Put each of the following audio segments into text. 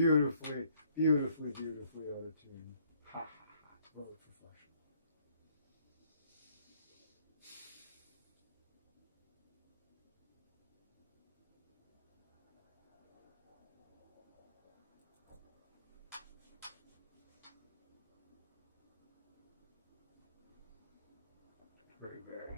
Beautifully, beautifully, beautifully auto-tuned. Ha ha ha. Very professional. Very, very.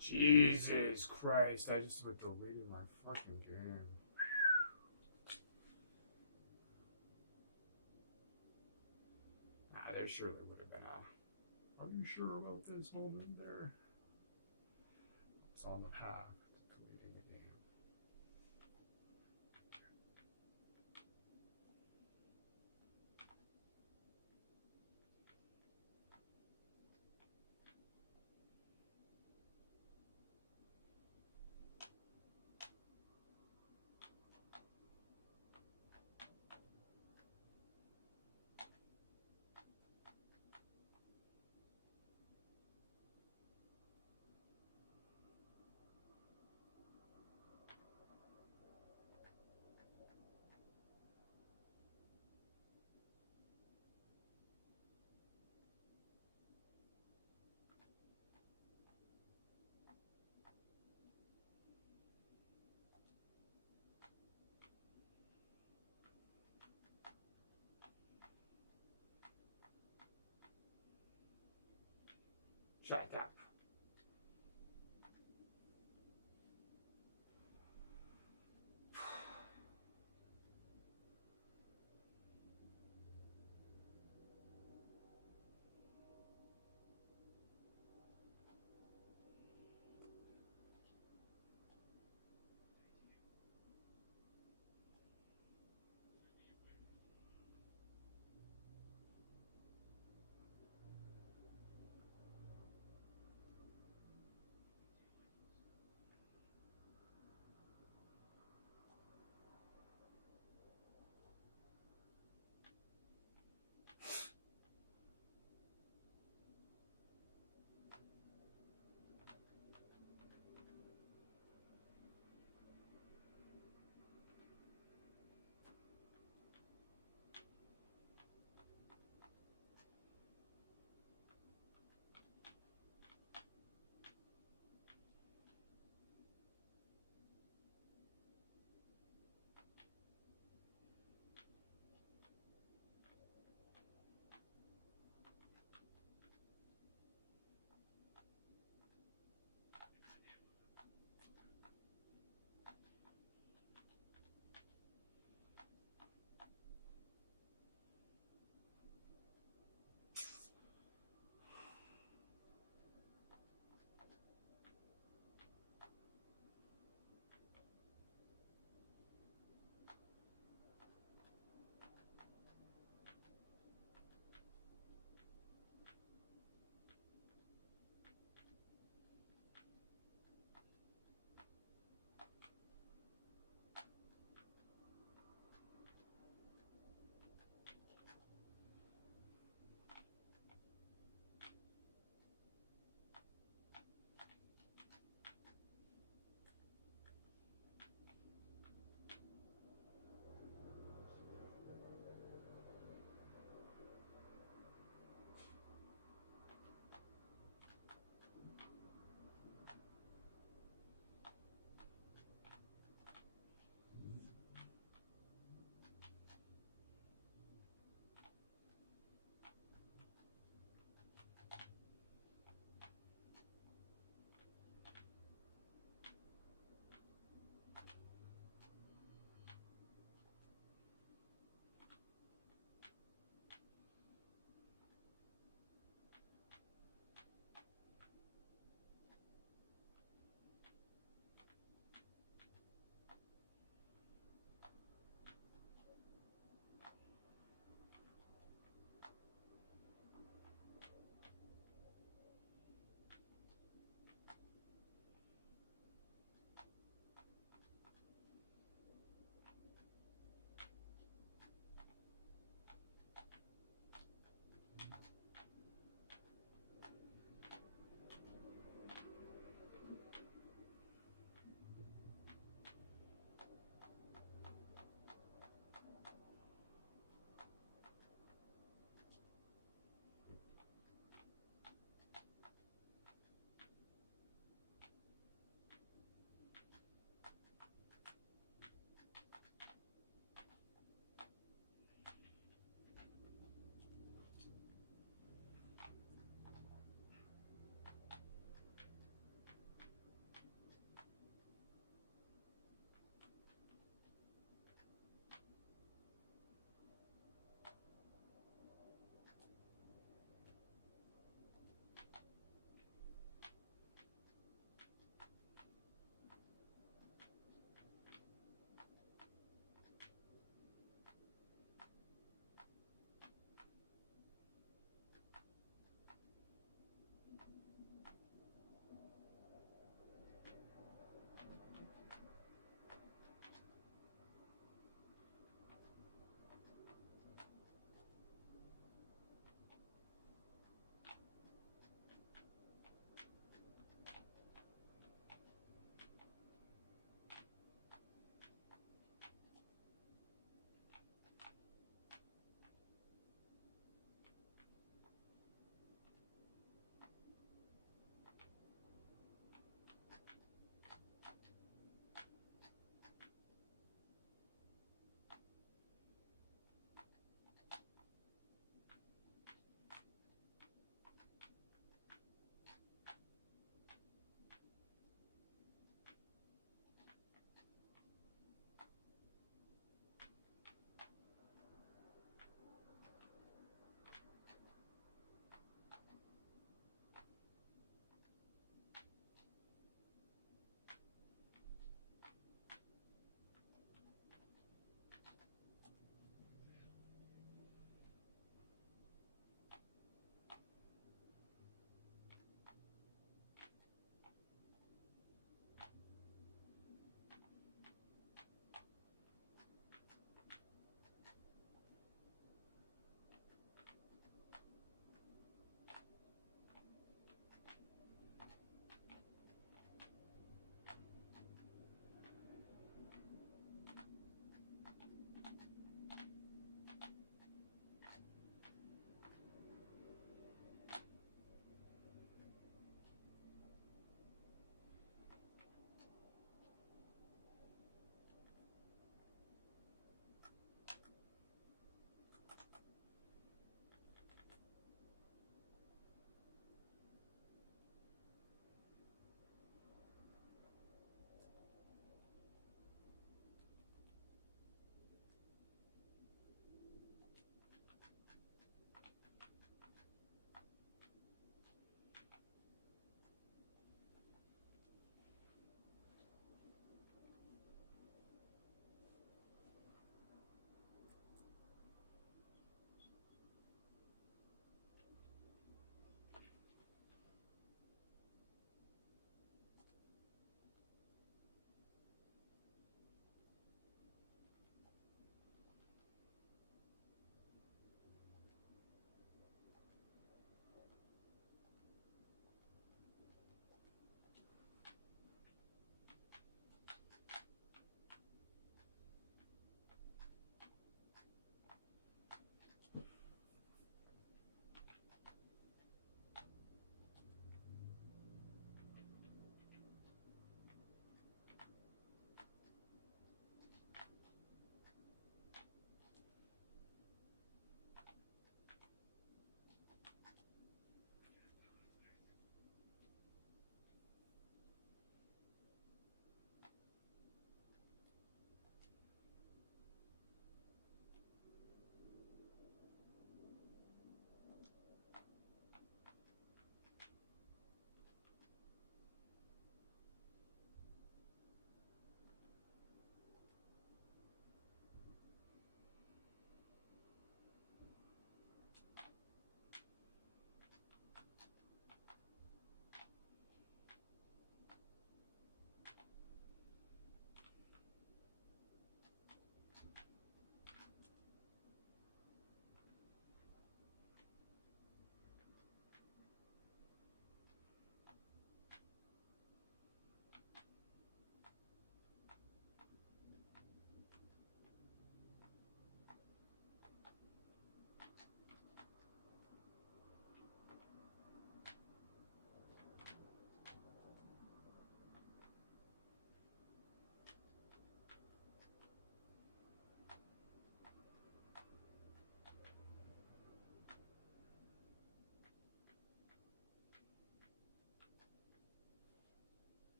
Jesus Christ, I just deleted my fucking game. There surely would have been Are you sure about this moment there? It's on the path to deleting a game. Shut up.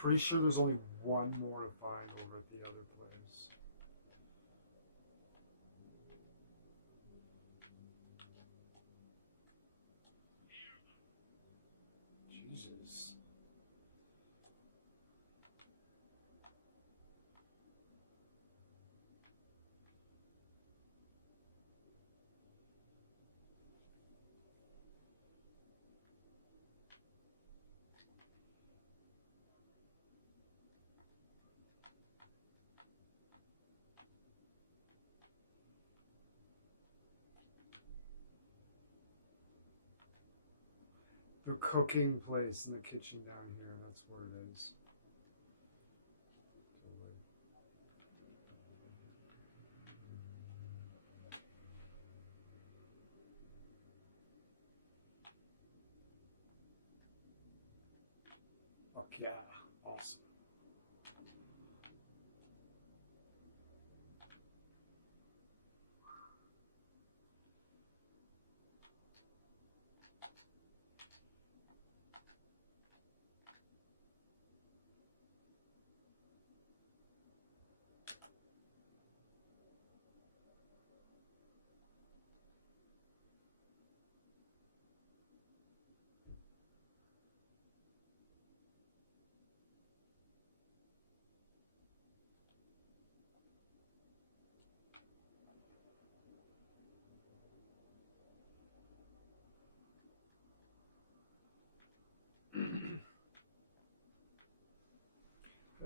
pretty sure there's only one more to find over at the other place. Jesus. The cooking place in the kitchen down here, that's where it is. Totally. Fuck yeah, awesome.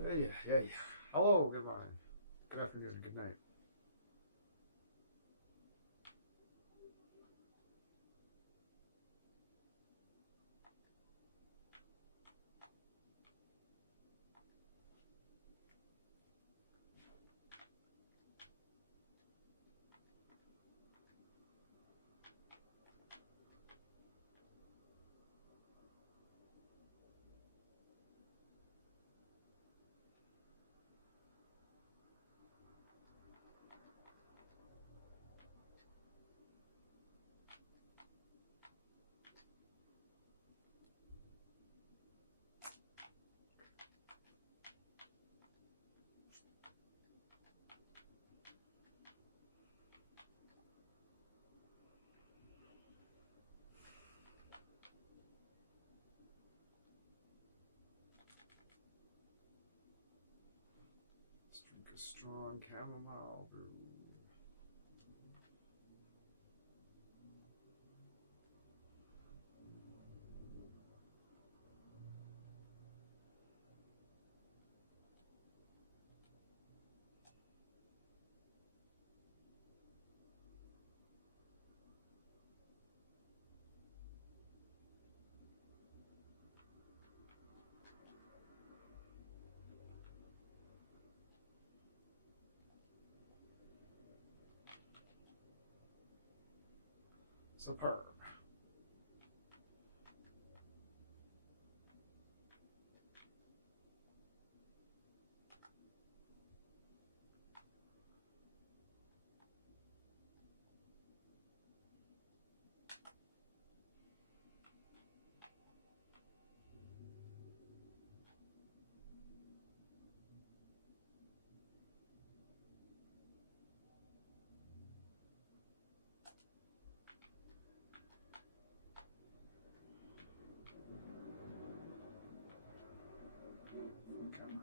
Hey, hey. Hello, good morning. Good afternoon, and good night. Let's drink a strong chamomile brew. Superb. Come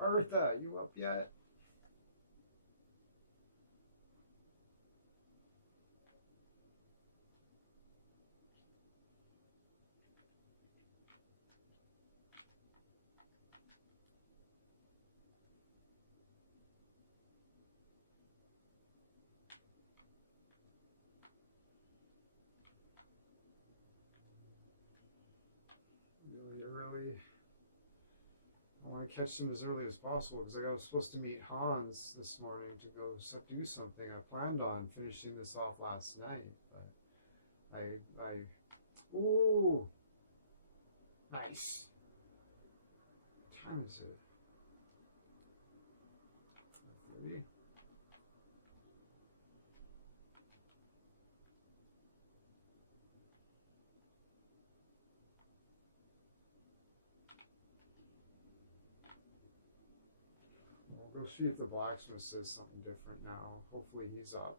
on. Bertha, you up yet? Really early. I want to catch them as early as possible because I was supposed to meet Hans this morning to go do something. I planned on finishing this off last night, but ooh, nice. What time is it? 5:30. Go see if the blacksmith says something different now. Hopefully he's up.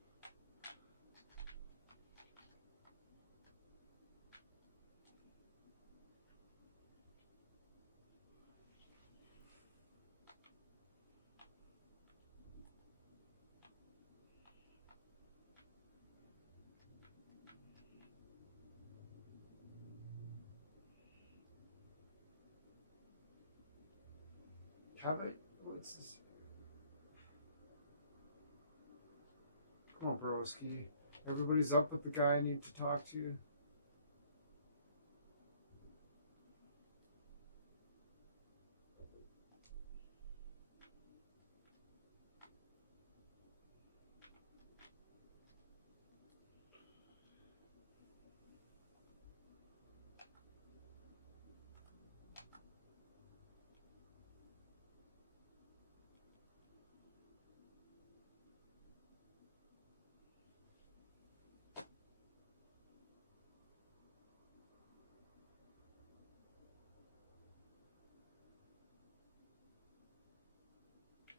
What's this? Come on, broski. Everybody's up with the guy I need to talk to.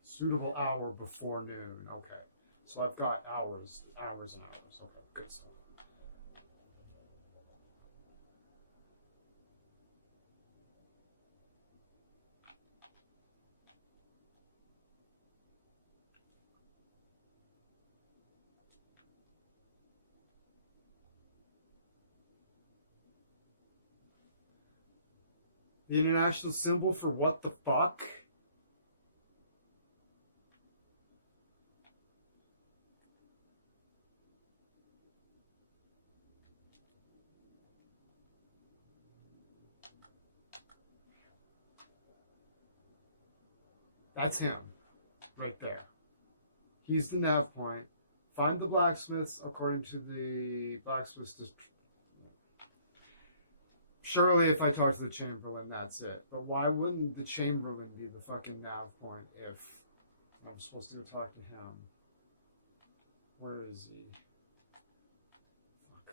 Suitable hour before noon. Okay. So I've got hours and hours. Okay, good stuff. The international symbol for what the fuck? That's him. Right there. He's the nav point. Find the blacksmiths according to the blacksmith's. Surely if I talk to the Chamberlain, that's it. But why wouldn't the Chamberlain be the fucking nav point if I'm supposed to go talk to him? Where is he? Fuck.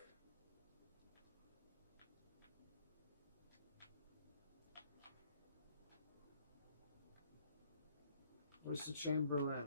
Where's the Chamberlain?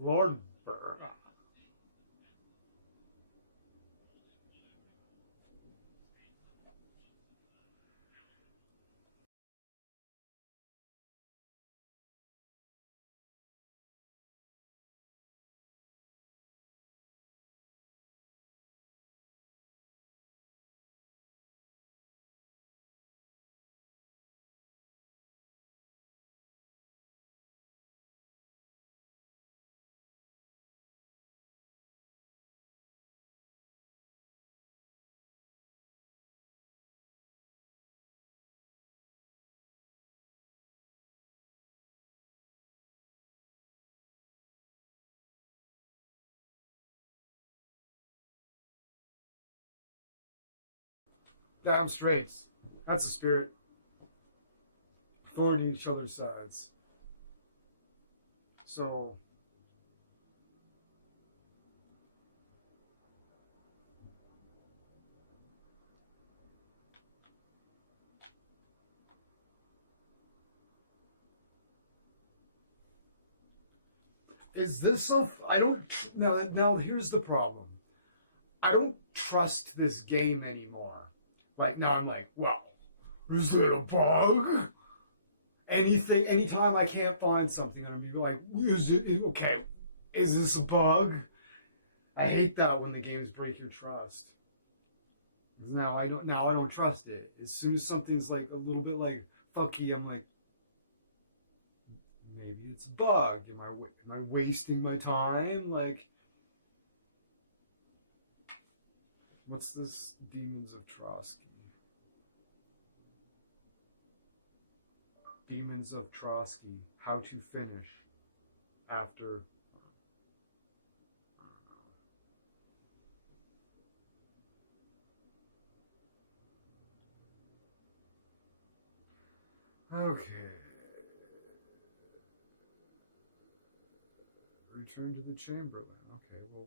Lord Burr. Damn straight. That's the spirit. Thorn each other's sides. So is this so? I don't. Now here's the problem. I don't trust this game anymore. Like now, I'm like, well, is there a bug? Anytime I can't find something, I'm gonna be like, is it okay? Is this a bug? I hate that when the games break your trust. Now I don't trust it. As soon as something's like a little bit like fucky, I'm like, maybe it's a bug. Am I wasting my time? Like, what's this Demons of Trotsky? Demons of Trotsky. How to finish after. Okay. Return to the Chamberlain. Okay, well.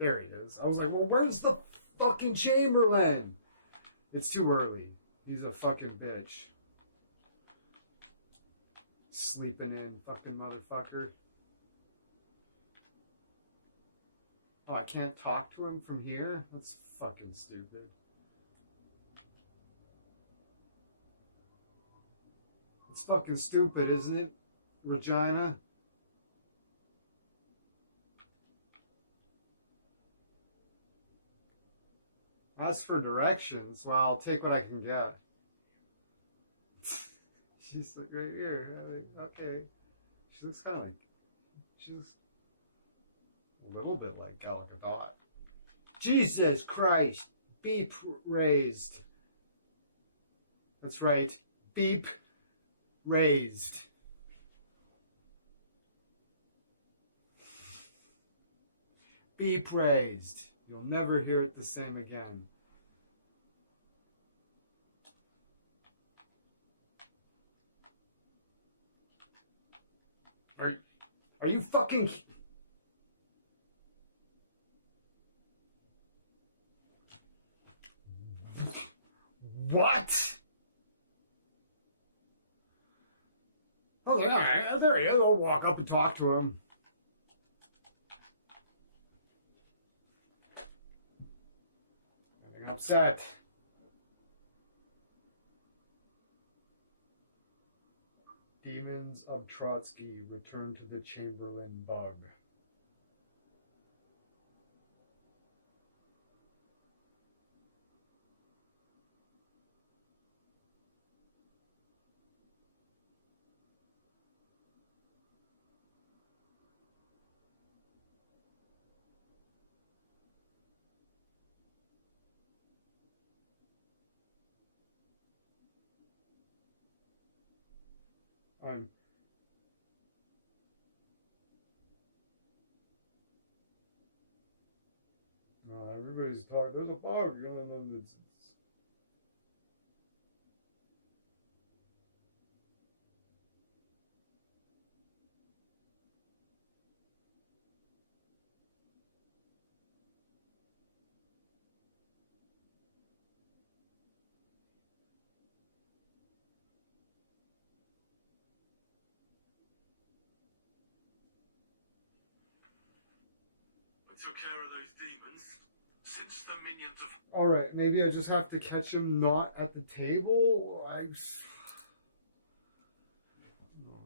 There he is. I was like, well, where's the fucking Chamberlain? It's too early. He's a fucking bitch. Sleeping in, fucking motherfucker. Oh, I can't talk to him from here? That's fucking stupid. It's fucking stupid, isn't it, Regina? As for directions, well, I'll take what I can get. She's like right here. Okay. She looks kind of like, she looks a little bit like Gal Gadot. Jesus Christ. Beep raised. That's right. Beep raised. Beep raised. You'll never hear it the same again. Are you fucking... What? I was like, all right, there he is. I'll walk up and talk to him. Getting upset. Demons of Trotsky return to the Chamberlain bug. I'm no, everybody's talking. There's a bug. You know, it's took care of those demons. Since the minions of... all right. Maybe I just have to catch him not at the table. Oh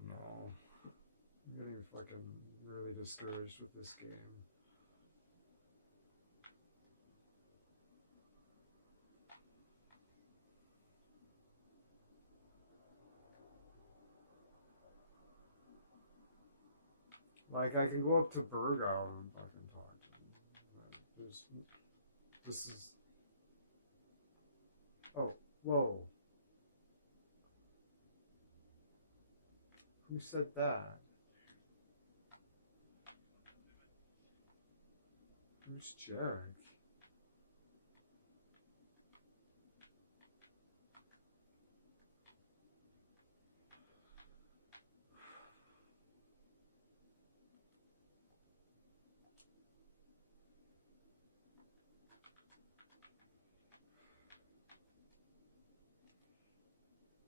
no, I'm getting fucking really discouraged with this game. Like, I can go up to Burgow and fucking talk to him. This is... Oh, whoa. Who said that? Who's Jarek?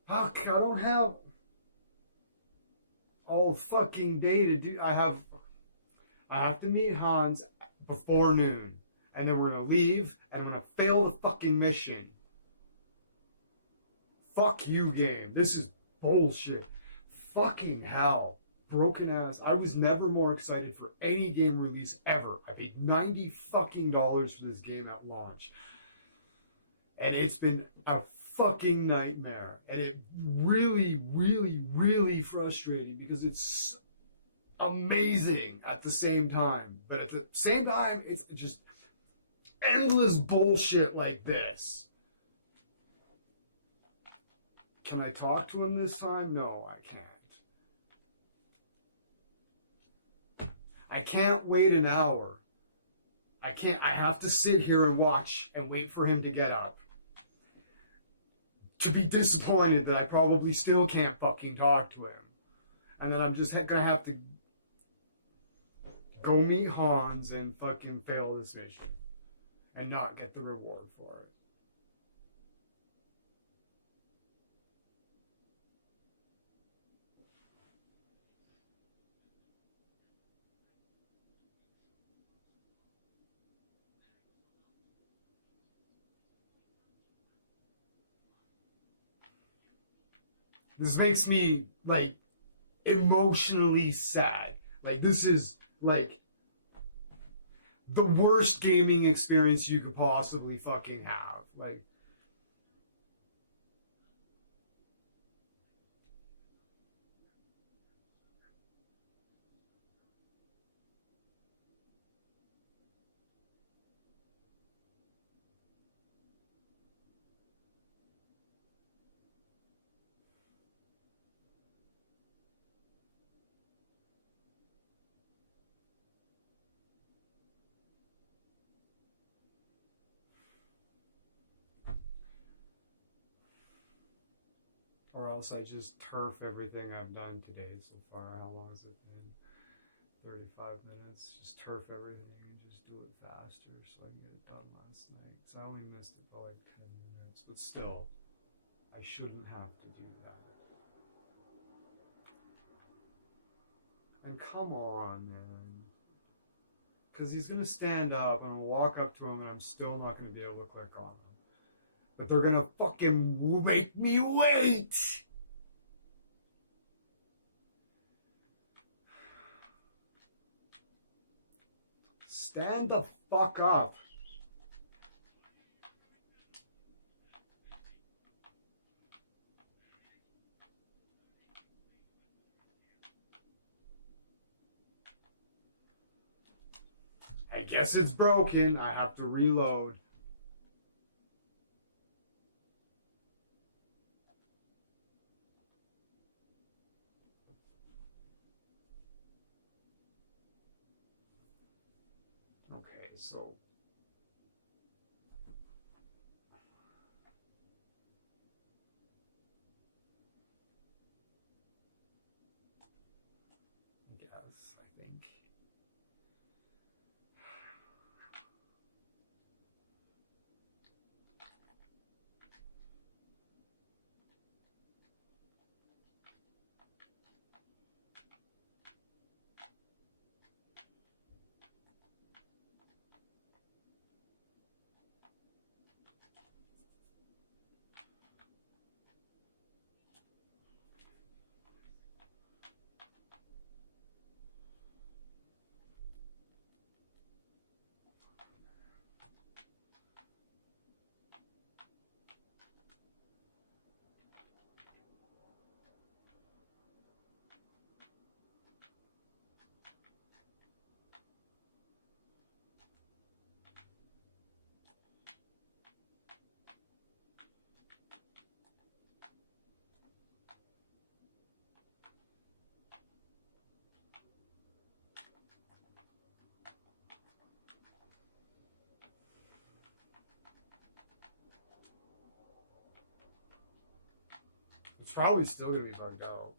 Fuck, I don't have all fucking day to do. I have to meet Hans before noon. And then we're gonna leave and I'm gonna fail the fucking mission. Fuck you, game. This is bullshit. Fucking hell. broken ass. I was never more excited for any game release ever. I paid $90 fucking dollars for this game at launch. And it's been a fucking nightmare. And it really, really, really frustrating because it's amazing at the same time. But at the same time, it's just endless bullshit like this. Can I talk to him this time? No, I can't. I can't wait an hour. I have to sit here and watch and wait for him to get up. To be disappointed that I probably still can't fucking talk to him. And then I'm just gonna have to go meet Hans and fucking fail this mission. And not get the reward for it. This makes me, like, emotionally sad. Like, this is, like, the worst gaming experience you could possibly fucking have. Like, or else I just turf everything I've done today so far. How long has it been? 35 minutes. Just turf everything and just do it faster so I can get it done last night. Because I only missed it by like 10 minutes. But still, I shouldn't have to do that. And come on, man. Because he's going to stand up and I'll walk up to him and I'm still not going to be able to click on him. But they're going to fucking make me wait! Stand the fuck up. I guess it's broken. I have to reload. Okay, so I guess, I think. It's probably still going to be bugged out.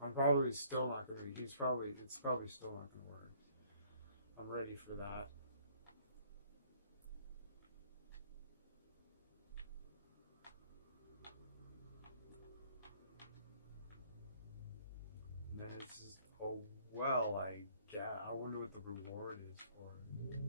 I'm probably still not going to be. It's probably still not going to work. I'm ready for that. And then it's just, oh, well, I wonder what the reward is for it.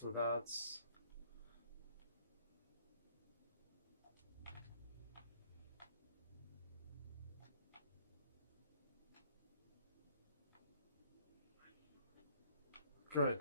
So that's... good.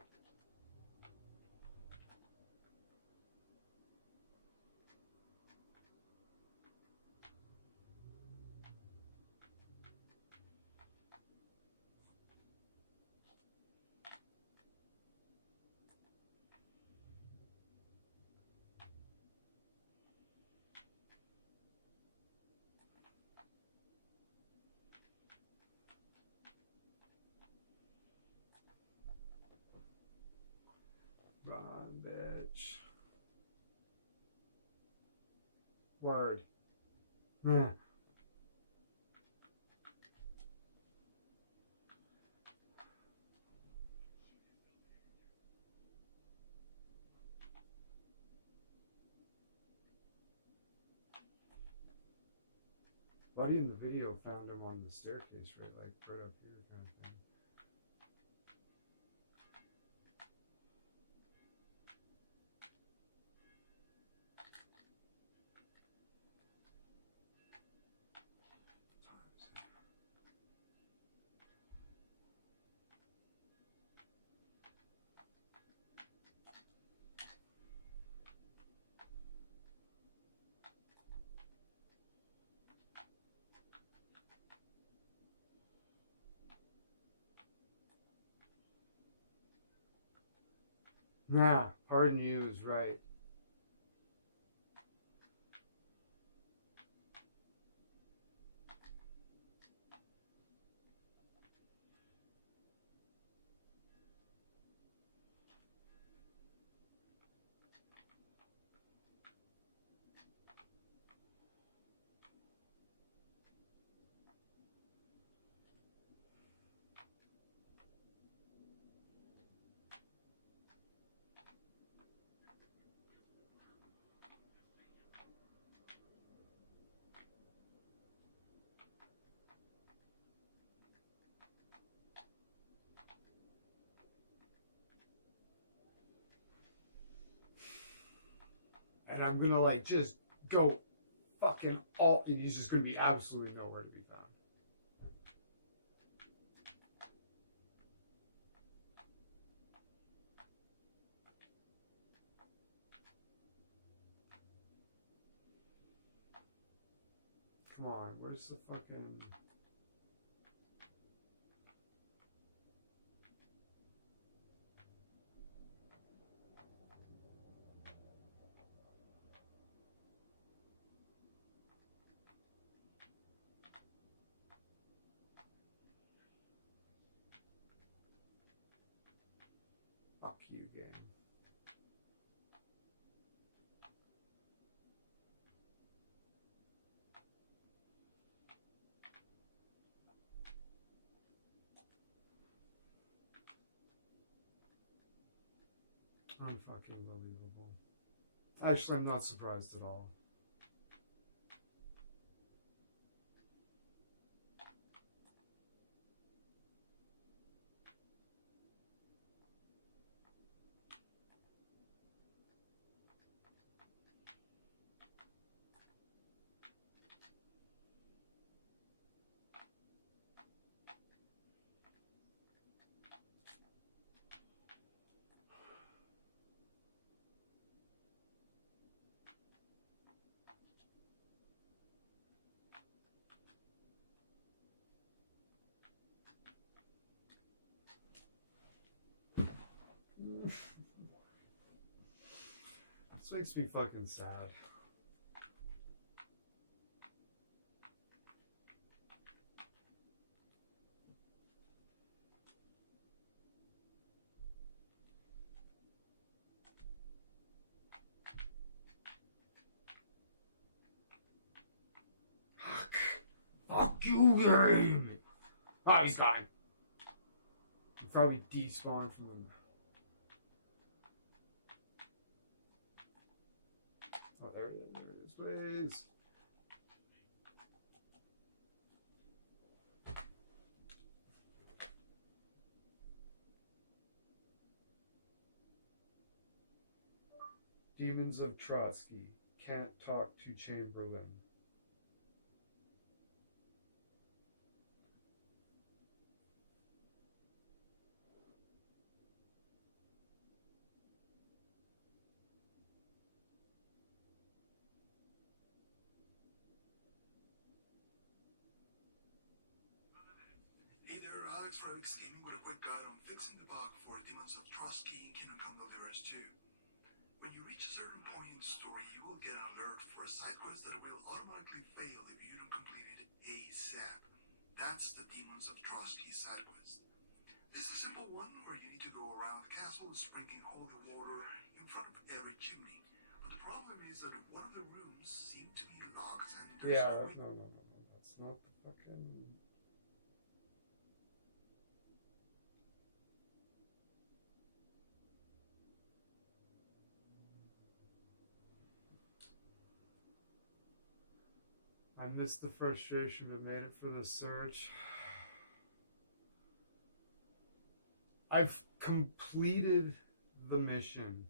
Run, bitch. Word. Nah. Buddy in the video found him on the staircase, right, like right up here, kind of thing. Nah, pardon you is right. And I'm gonna like just go fucking all, and he's just gonna be absolutely nowhere to be found. Come on, where's the fucking... Fuck you, game. Unfucking believable. Actually, I'm not surprised at all. This makes me fucking sad. Fuck you, game! Oh, he's gone. He probably despawned from him. Oh, there it is, please. Demons of Trotsky. Can't talk to Chamberlain. Hey there, Alex for Alex Gaming with a quick guide on fixing the bug for Demons of Trotsky in Kingdom Come Deliverance 2. When you reach a certain point in the story, you will get an alert for a side quest that will automatically fail if you don't complete it ASAP. That's the Demons of Trotsky side quest. This is a simple one where you need to go around the castle sprinkling holy water in front of every chimney. But the problem is that one of the rooms seems to be locked and there's Yeah, no way. no. That's not the fucking. I missed the frustration but made it for the search. I've completed the mission,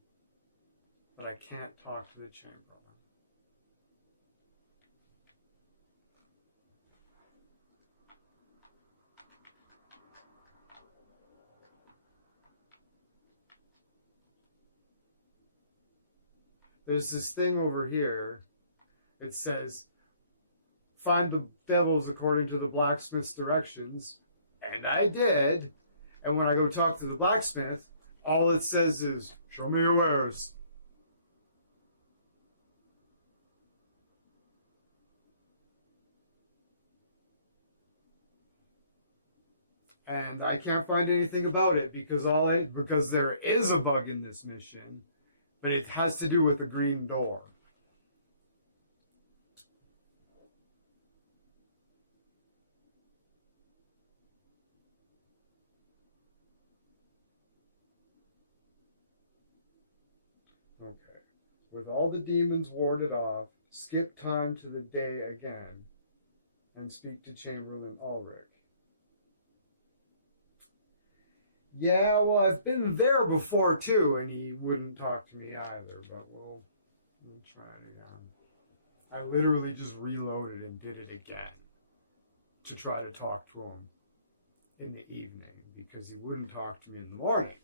but I can't talk to the Chamberlain. There's this thing over here. It says, find the devils according to the blacksmith's directions. And I did. And when I go talk to the blacksmith, all it says is, show me your wares. And I can't find anything about it because there is a bug in this mission, but it has to do with the green door. Okay. With all the demons warded off, skip time to the day again and speak to Chamberlain Ulrich. Yeah, well, I've been there before too, and he wouldn't talk to me either, but we'll try it again. I literally just reloaded and did it again to try to talk to him in the evening because he wouldn't talk to me in the morning.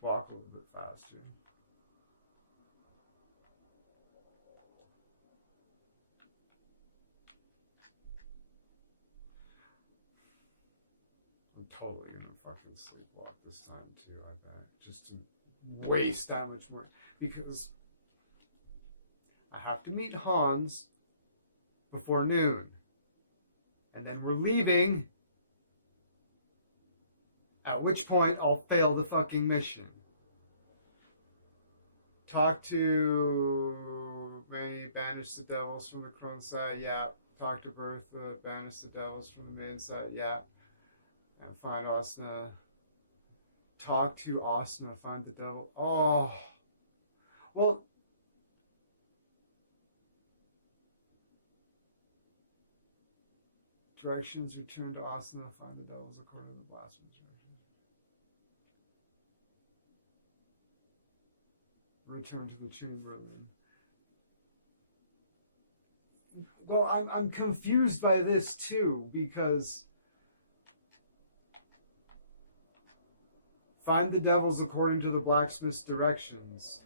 Walk a little bit faster. I'm totally gonna fucking sleepwalk this time too, I bet. Just to waste that much more. Because I have to meet Hans before noon. And then we're leaving. At which point I'll fail the fucking mission. Talk to Manny, banish the devils from the crone side, yeah. Talk to Bertha, banish the devils from the main side, yeah. And find Osna. Talk to Osna, find the devil. Oh. Well. Directions, return to Osna, find the devils according to the blasphemous directions. Return to the Chamberlain. Well, I'm confused by this too, because find the devils according to the blacksmith's directions.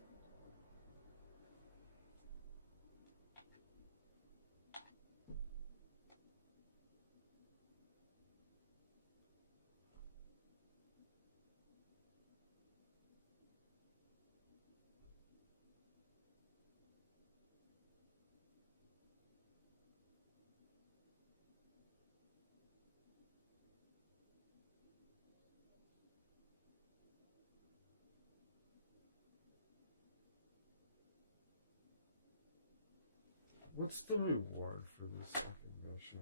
What's the reward for this second mission?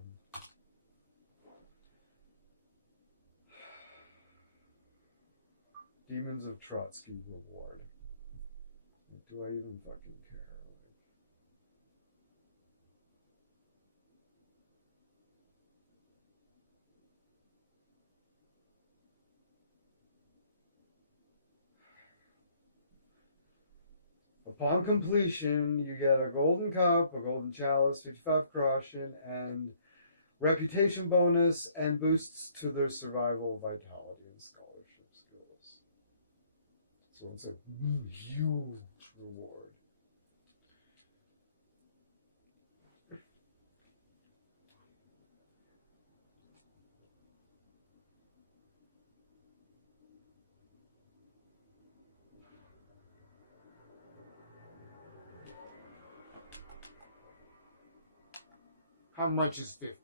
Demons of Trotsky reward. Do I even fucking care? Upon completion, you get a golden cup, a golden chalice, 55 corruption, and reputation bonus, and boosts to their survival, vitality, and scholarship skills. So it's a huge reward. How much is 55?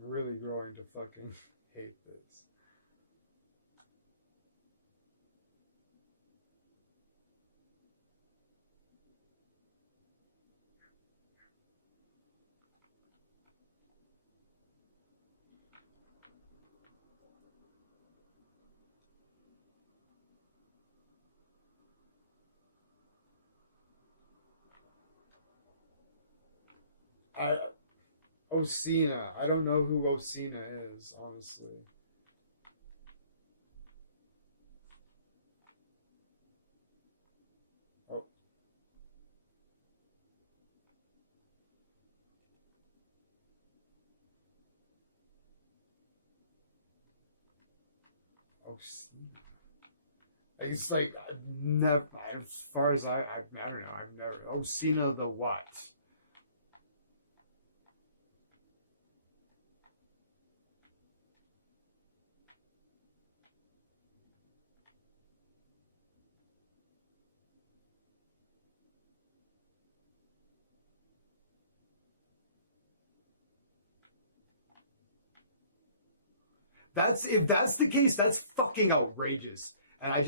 I'm really growing to fucking hate this. Osina. I don't know who Osina is, honestly. Oh. Osina. It's like, I've never, as far as I don't know, I've never, Osina the what? If that's the case, that's fucking outrageous. And I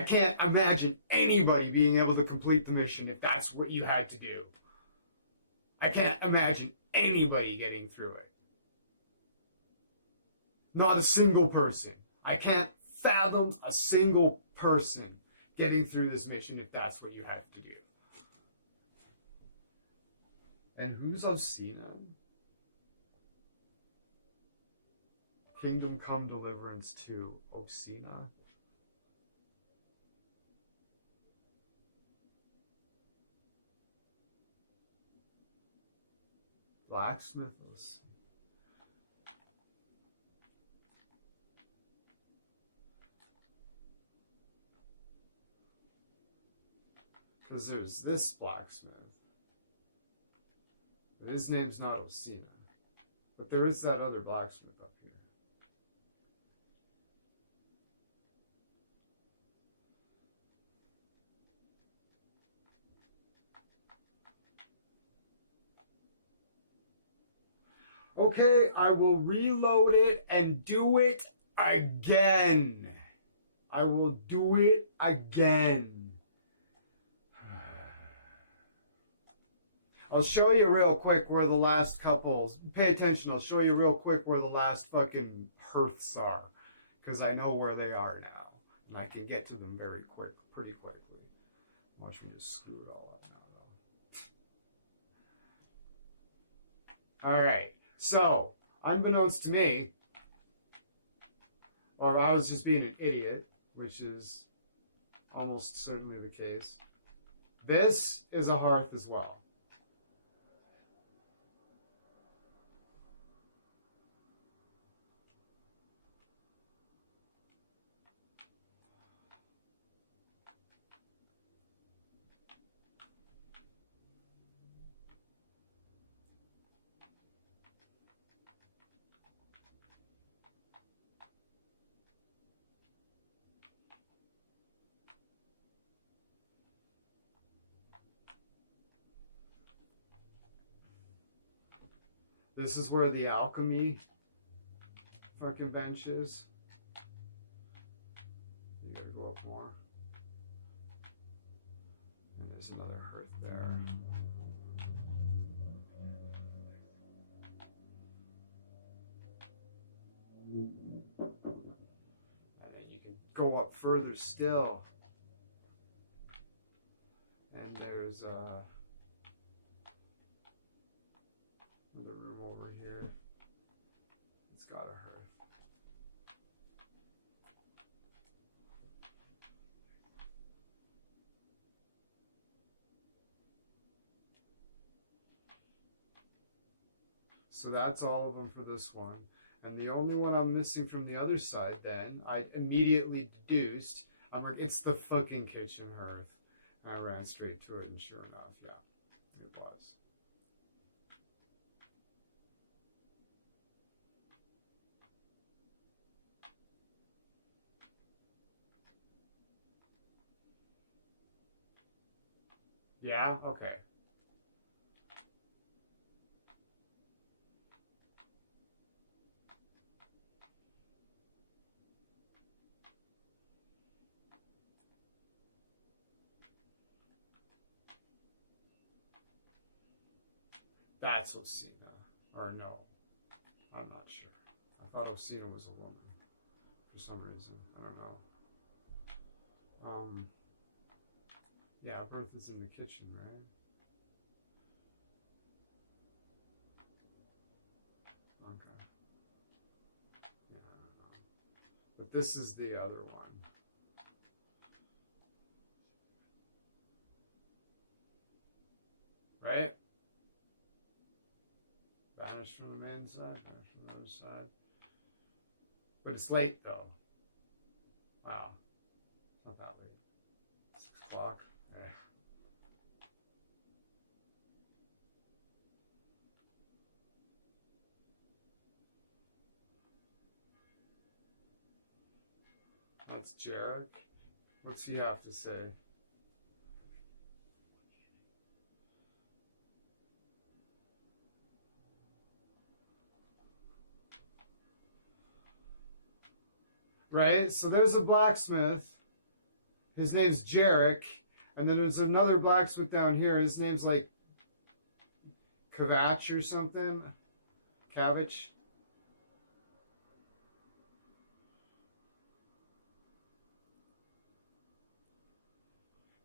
can't imagine anybody being able to complete the mission if that's what you had to do. I can't imagine anybody getting through it. Not a single person. I can't fathom a single person getting through this mission if that's what you had to do. And who's Osina? Kingdom Come Deliverance 2, Osina. Blacksmith Osina. Because there's this blacksmith. His name's not Osina. But there is that other blacksmith up here. Okay, I will reload it and do it again. I will do it again. I'll show you real quick where the last couple... Pay attention, I'll show you real quick where the last fucking hearths are. Because I know where they are now. And I can get to them pretty quickly. Watch me just screw it all up now, though. Alright, so, unbeknownst to me, or I was just being an idiot, which is almost certainly the case, this is a hearth as well. This is where the alchemy fucking bench is. You gotta go up more. And there's another hearth there. And then you can go up further still. And there's another room over here. It's got a hearth. So that's all of them for this one. And the only one I'm missing from the other side then, I immediately deduced, I'm like, it's the fucking kitchen hearth. And I ran straight to it, and sure enough, yeah, it was. Yeah? Okay. That's Osina. Or no. I'm not sure. I thought Osina was a woman. For some reason. I don't know. Yeah, Bertha's in the kitchen, right? Okay. Yeah, I don't know. But this is the other one. Right? Banished from the main side, banished from the other side. But it's late, though. Wow. It's not that late. 6 o'clock. Yeah. That's Jarek. What's he have to say? Right? So there's a blacksmith. His name's Jarek. And then there's another blacksmith down here. His name's like Kavach or something. Kavach.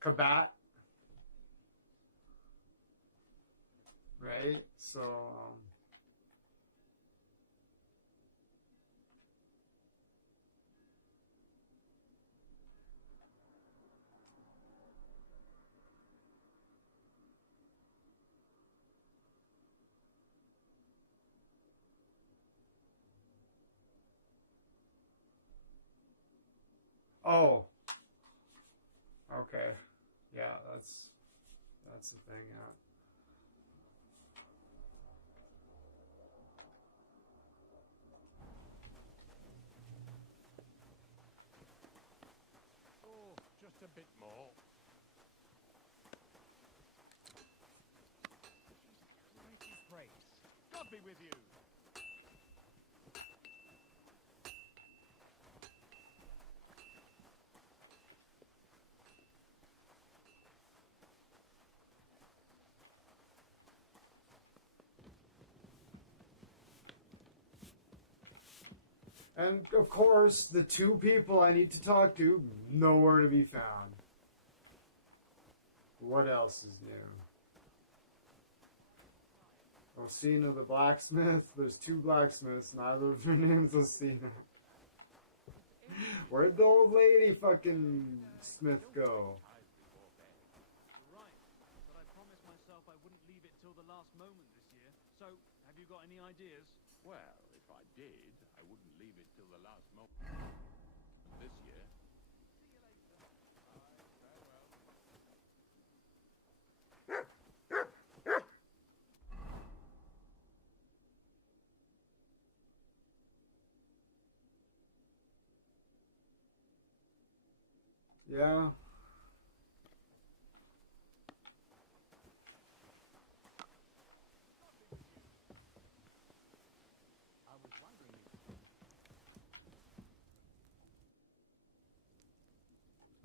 Kabat. Right? So, oh. Okay. Yeah, that's the thing, yeah. Oh, just a bit more. Mighty praise. God be with you. And of course, the two people I need to talk to, nowhere to be found. What else is new? Osina the blacksmith. There's 2 blacksmiths. Neither of their names Osina. Where'd the old lady fucking Smith go? Right, but I promised myself I wouldn't leave it till the last moment this year. So, have you got any ideas? Well, if I did, I wouldn't leave it till the last moment this year. See you later. Yeah.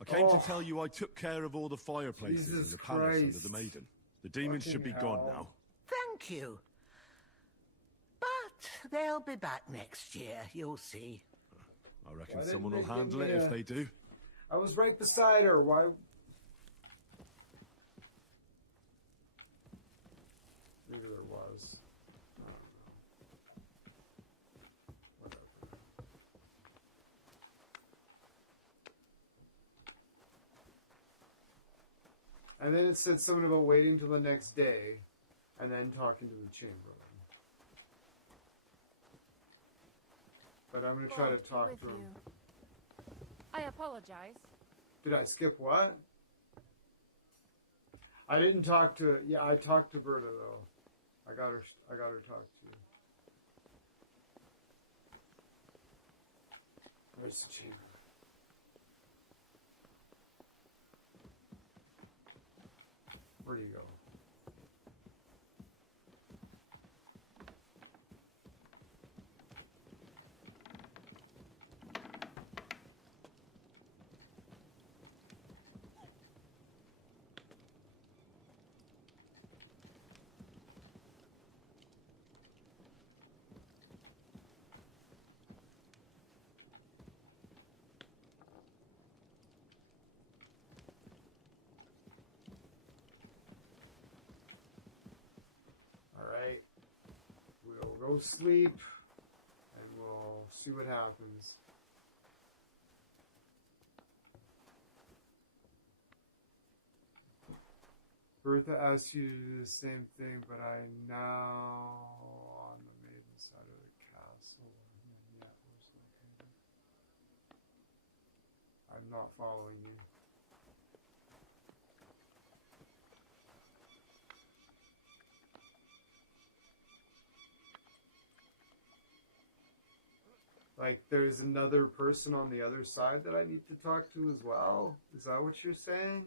came to tell you I took care of all the fireplaces Jesus in the palace under Christ. the Maiden. The demons should be Fucking gone hell. now. Thank you. But they'll be back next year, you'll see. I reckon Why didn't someone they will give handle me it if a- they do. I was right beside her. Why? Maybe there was. I don't know. Whatever. And then it said something about waiting till the next day and then talking to the Chamberlain. But I'm going to try to God be talk with to him. you. I apologize. Did I skip what? I didn't talk to. Yeah, I talked to Berta though. I got her talked to. Where's the chamber? Where do you go? Alright. We'll go sleep and we'll see what happens. Bertha asked you to do the same thing, but I'm now on the maiden side of the castle. Yeah, where's located? I'm not following you. Like, there's another person on the other side that I need to talk to as well? Is that what you're saying?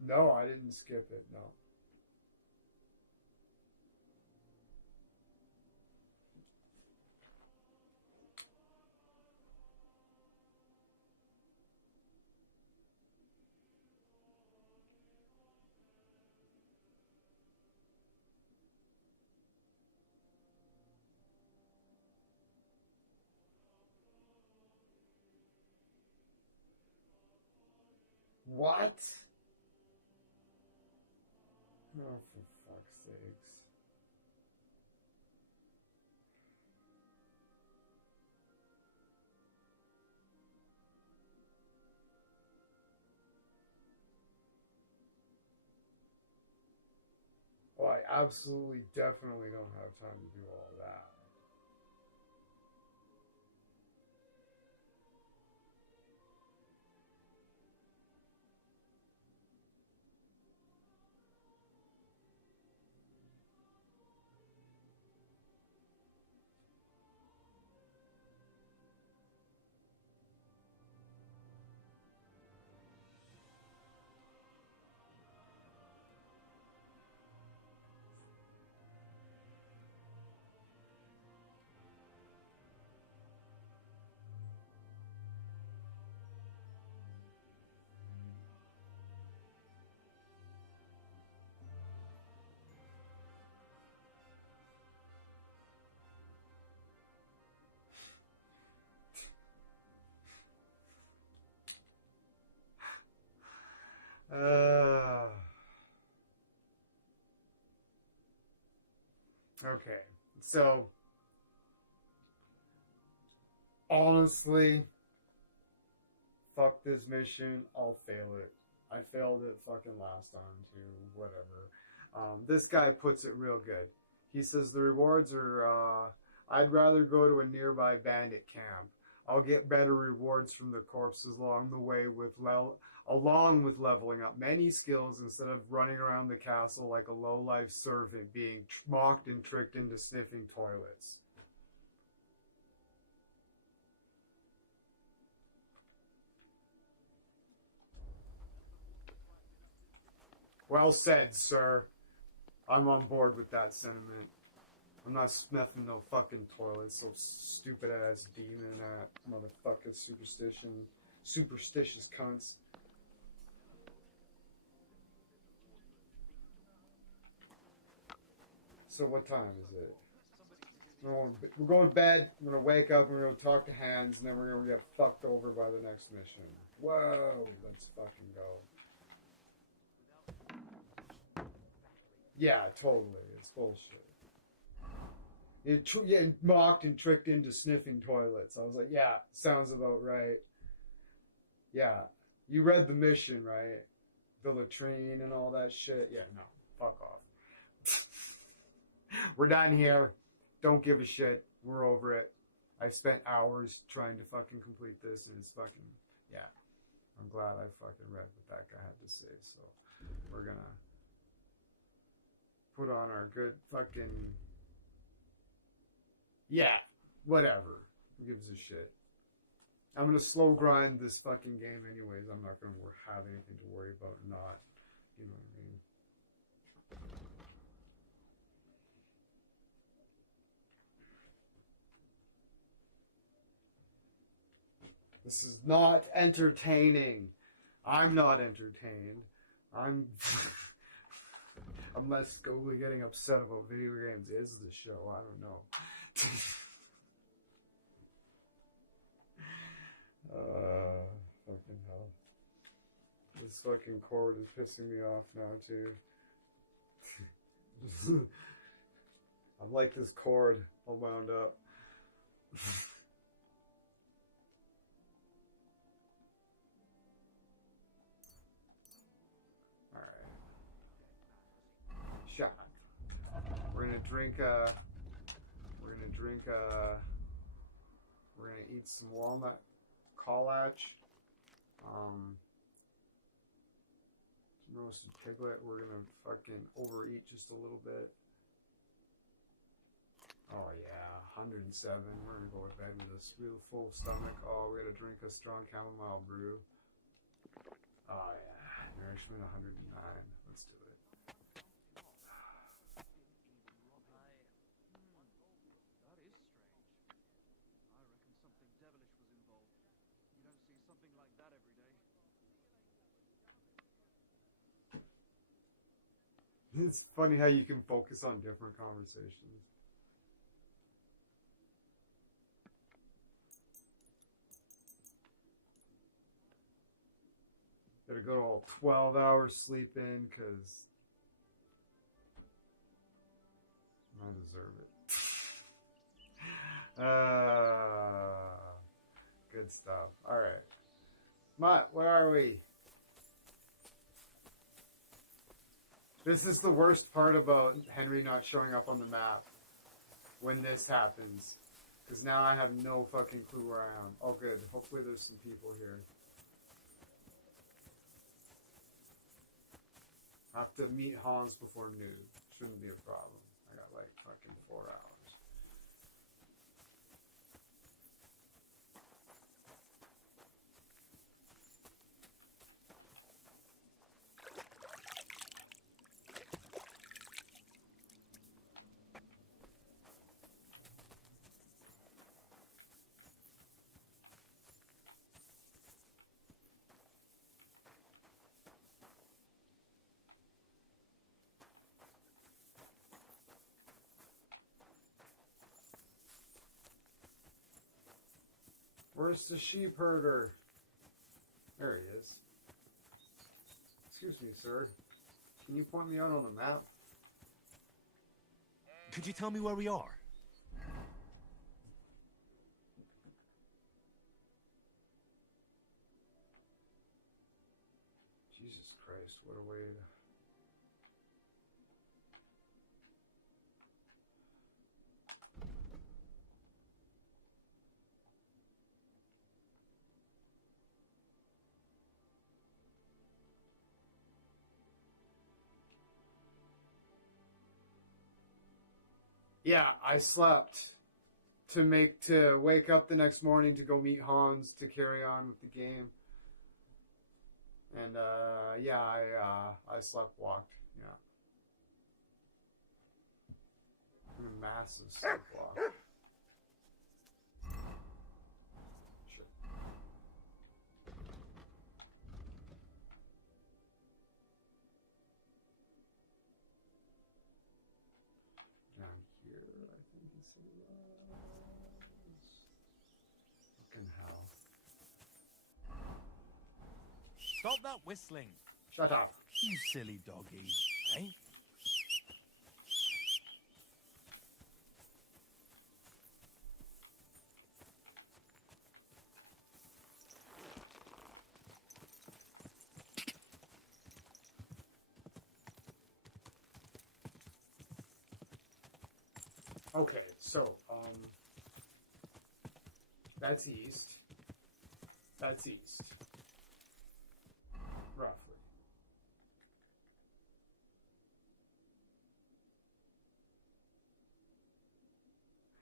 No, I didn't skip it, no. What? Oh, for fuck's sakes. Well, I absolutely, definitely don't have time to do all that. Okay, so honestly, fuck this mission. I'll fail it. I failed it fucking last time too. Whatever. This guy puts it real good. He says the rewards are. I'd rather go to a nearby bandit camp. I'll get better rewards from the corpses along the way along with leveling up many skills instead of running around the castle like a low-life servant being mocked and tricked into sniffing toilets. Well said, sir. I'm on board with that sentiment. I'm not sniffing no fucking toilet, so stupid ass demon motherfucker superstitious cunts. So what time is it? We're going to bed, we're going to wake up, and we're going to talk to Hans, and then we're going to get fucked over by the next mission. Whoa, let's fucking go. Yeah, totally. It's bullshit. Getting mocked and tricked into sniffing toilets. I was like, yeah, sounds about right. Yeah, you read the mission, right? The latrine and all that shit. Yeah, no, fuck off. We're done here. Don't give a shit. We're over it. I spent hours trying to fucking complete this, and it's fucking, yeah. I'm glad I fucking read what that guy had to say, so we're gonna put on our good fucking, yeah, whatever. Who gives a shit? I'm gonna slow grind this fucking game anyways. I'm not gonna have anything to worry about not, you know what I mean? This is not entertaining. I'm not entertained. Unless Googly getting upset about video games is the show. I don't know. Fucking hell. This fucking cord is pissing me off now, too. I'm like this cord all wound up. Shot. We're gonna eat some walnut collage. Some roasted piglet. We're gonna fucking overeat just a little bit. Oh yeah, 107. We're gonna go to bed with a real full stomach. Oh, we gotta drink a strong chamomile brew. Oh yeah, nourishment 109. Let's do it. It's funny how you can focus on different conversations. Gotta go to all 12 hours sleep in because I deserve it. Good stuff. All right. Mutt, where are we? This is the worst part about Henry not showing up on the map when this happens. Because now I have no fucking clue where I am. Oh, good. Hopefully there's some people here. I have to meet Hans before noon. Shouldn't be a problem. I got like fucking 4 hours. Where's the sheep herder? There he is. Excuse me, sir. Can you point me out on the map? Could you tell me where we are? Jesus Christ, what a way to... Yeah, I slept to wake up the next morning to go meet Hans to carry on with the game. And yeah, I sleptwalked. Yeah, a massive sleptwalk. Sure. Down here, I think he said it was. Fucking hell. Stop that whistling, Shut up. you silly doggy. Eh? Okay, so, that's east. That's east. Roughly.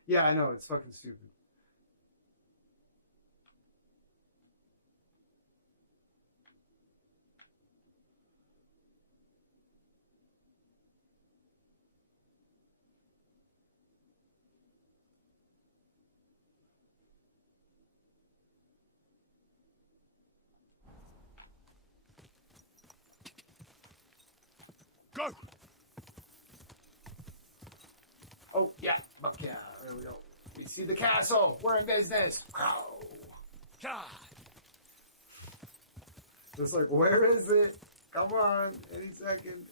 Yeah, I know, it's fucking stupid. Go! Oh, yeah, fuck yeah, there we go. We see the castle, we're in business. Ow. God! Just like, where is it? Come on, any second.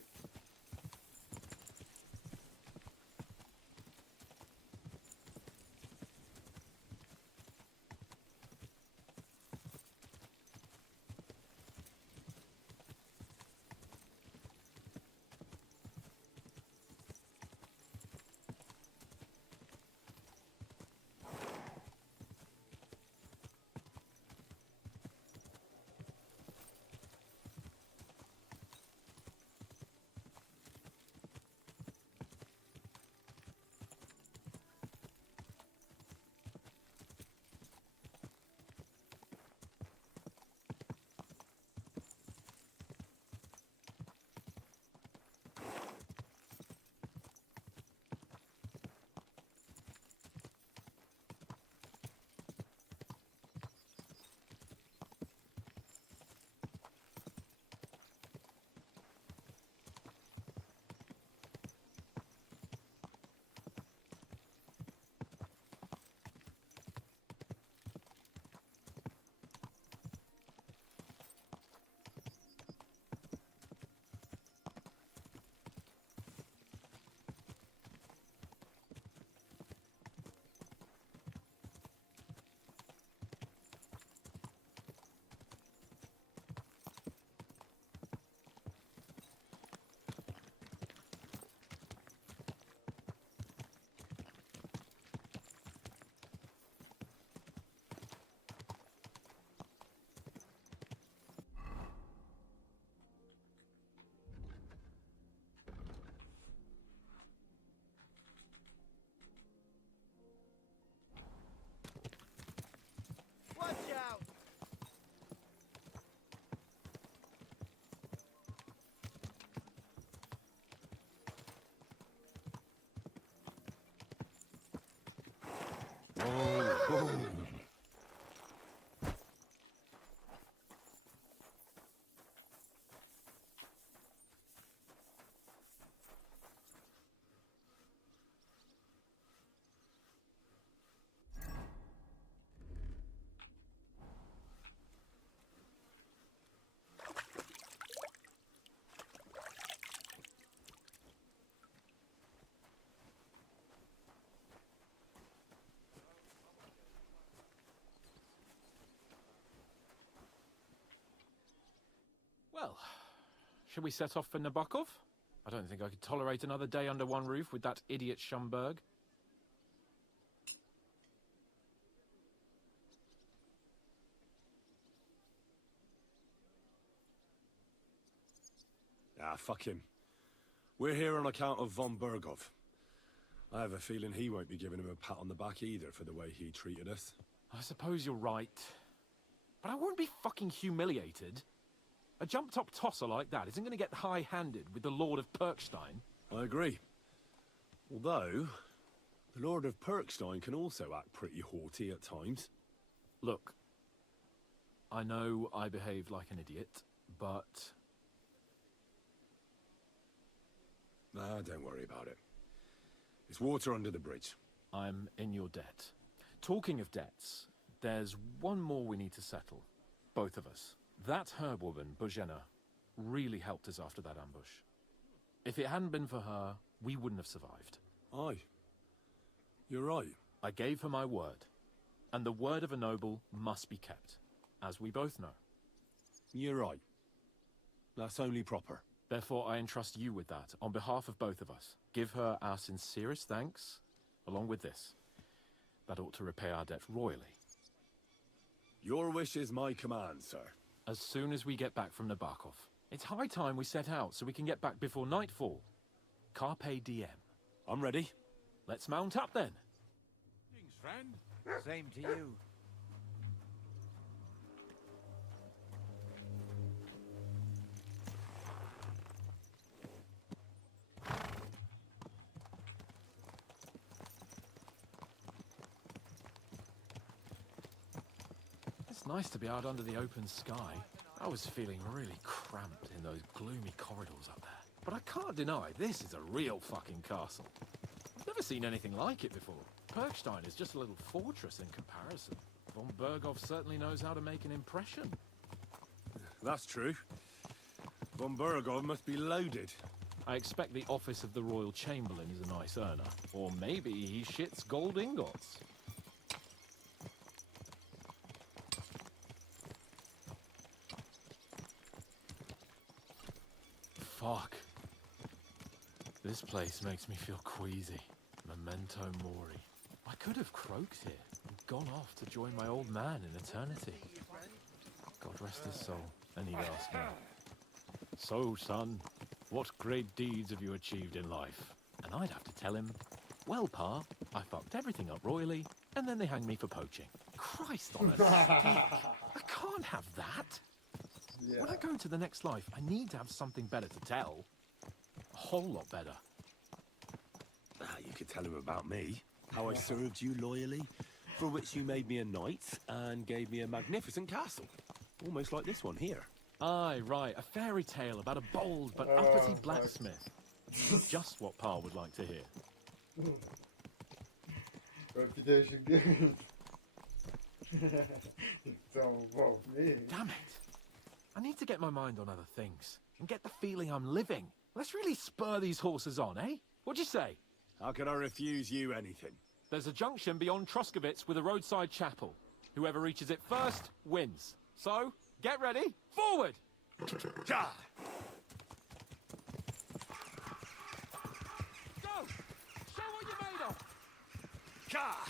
Watch out! Well, shall we set off for Nabokov? I don't think I could tolerate another day under one roof with that idiot Schumberg. Ah, fuck him. We're here on account of von Bergov. I have a feeling he won't be giving him a pat on the back either for the way he treated us. I suppose you're right. But I won't be fucking humiliated. A jump-top tosser like that isn't going to get high-handed with the Lord of Perkstein. I agree. Although, the Lord of Perkstein can also act pretty haughty at times. Look, I know I behaved like an idiot, but... Nah, don't worry about it. It's water under the bridge. I'm in your debt. Talking of debts, there's one more we need to settle. Both of us. That herb woman, Bojena, really helped us after that ambush. If it hadn't been for her, we wouldn't have survived. Aye. You're right. I gave her my word. And the word of a noble must be kept, as we both know. You're right. That's only proper. Therefore, I entrust you with that, on behalf of both of us. Give her our sincerest thanks, along with this. That ought to repay our debt royally. Your wish is my command, sir. As soon as we get back from Nabokov. It's high time we set out so we can get back before nightfall. Carpe diem. I'm ready. Let's mount up then. Greetings, friend. Same to you. It's nice to be out under the open sky. I was feeling really cramped in those gloomy corridors up there. But I can't deny, this is a real fucking castle. I've never seen anything like it before. Perkstein is just a little fortress in comparison. Von Berghoff certainly knows how to make an impression. That's true. Von Berghoff must be loaded. I expect the office of the Royal Chamberlain is a nice earner. Or maybe he shits gold ingots. Fuck. This place makes me feel queasy. Memento mori. I could have croaked here and gone off to join my old man in eternity. God rest his soul. And he'd ask me, "So, son, what great deeds have you achieved in life?" And I'd have to tell him, "Well, Pa, I fucked everything up royally, and then they hanged me for poaching." Christ on a stick. I can't have that. Yeah. When I go into the next life, I need to have something better to tell. A whole lot better. You could tell him about me. How I served you loyally, for which you made me a knight and gave me a magnificent castle. Almost like this one here. Aye, right, a fairy tale about a bold but uppity blacksmith. Just what Pa would like to hear. Reputation good. Don't vote me. Damn it. I need to get my mind on other things and get the feeling I'm living. Let's really spur these horses on, eh? What'd you say? How can I refuse you anything? There's a junction beyond Troskovitz with a roadside chapel. Whoever reaches it first wins. So, get ready. Forward! Ja! Go! Show what you're made of! Ka!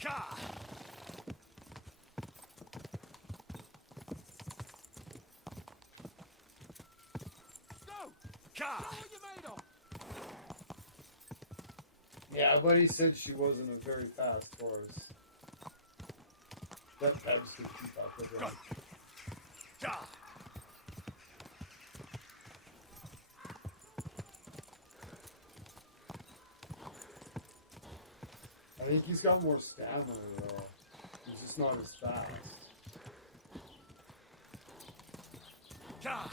Ka! Go! Ka! Show what you're made of! Yeah, but he said she wasn't a very fast horse. That Pebs could keep up with Go! her. Ja! I think he's got more stamina though. He's just not as fast. Ja!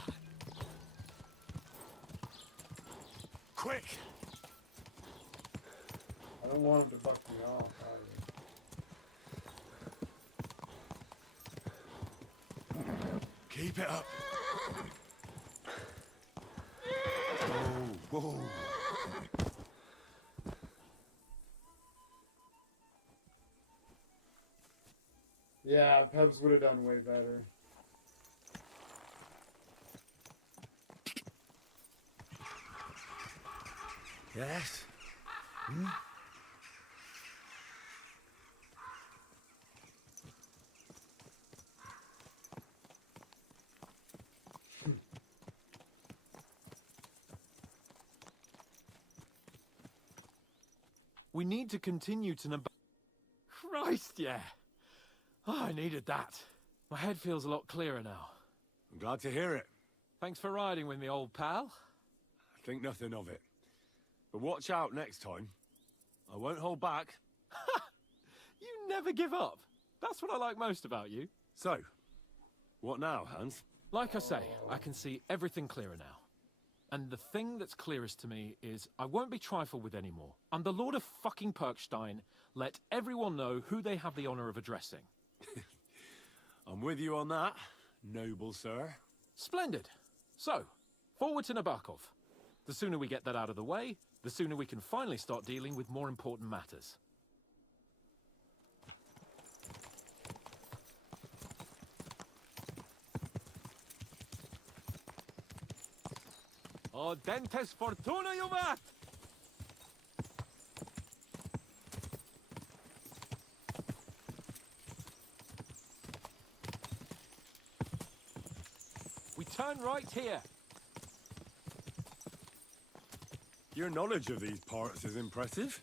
Quick! I don't want him to buck me off either. Keep it up. Whoa, whoa. Yeah, Pebs would have done way better. Yes? We need to continue to Christ, yeah. Oh, I needed that. My head feels a lot clearer now. I'm glad to hear it. Thanks for riding with me, old pal. Think nothing of it. But watch out next time. I won't hold back. You never give up. That's what I like most about you. So, what now, Hans? Like I say, I can see everything clearer now. And the thing that's clearest to me is I won't be trifled with anymore. I'm the Lord of fucking Perkstein. Let everyone know who they have the honor of addressing. I'm with you on that, noble sir. Splendid. So, forward to Nabokov. The sooner we get that out of the way, the sooner we can finally start dealing with more important matters. Oh, dentes fortuna juvat! We turn right here. Your knowledge of these parts is impressive.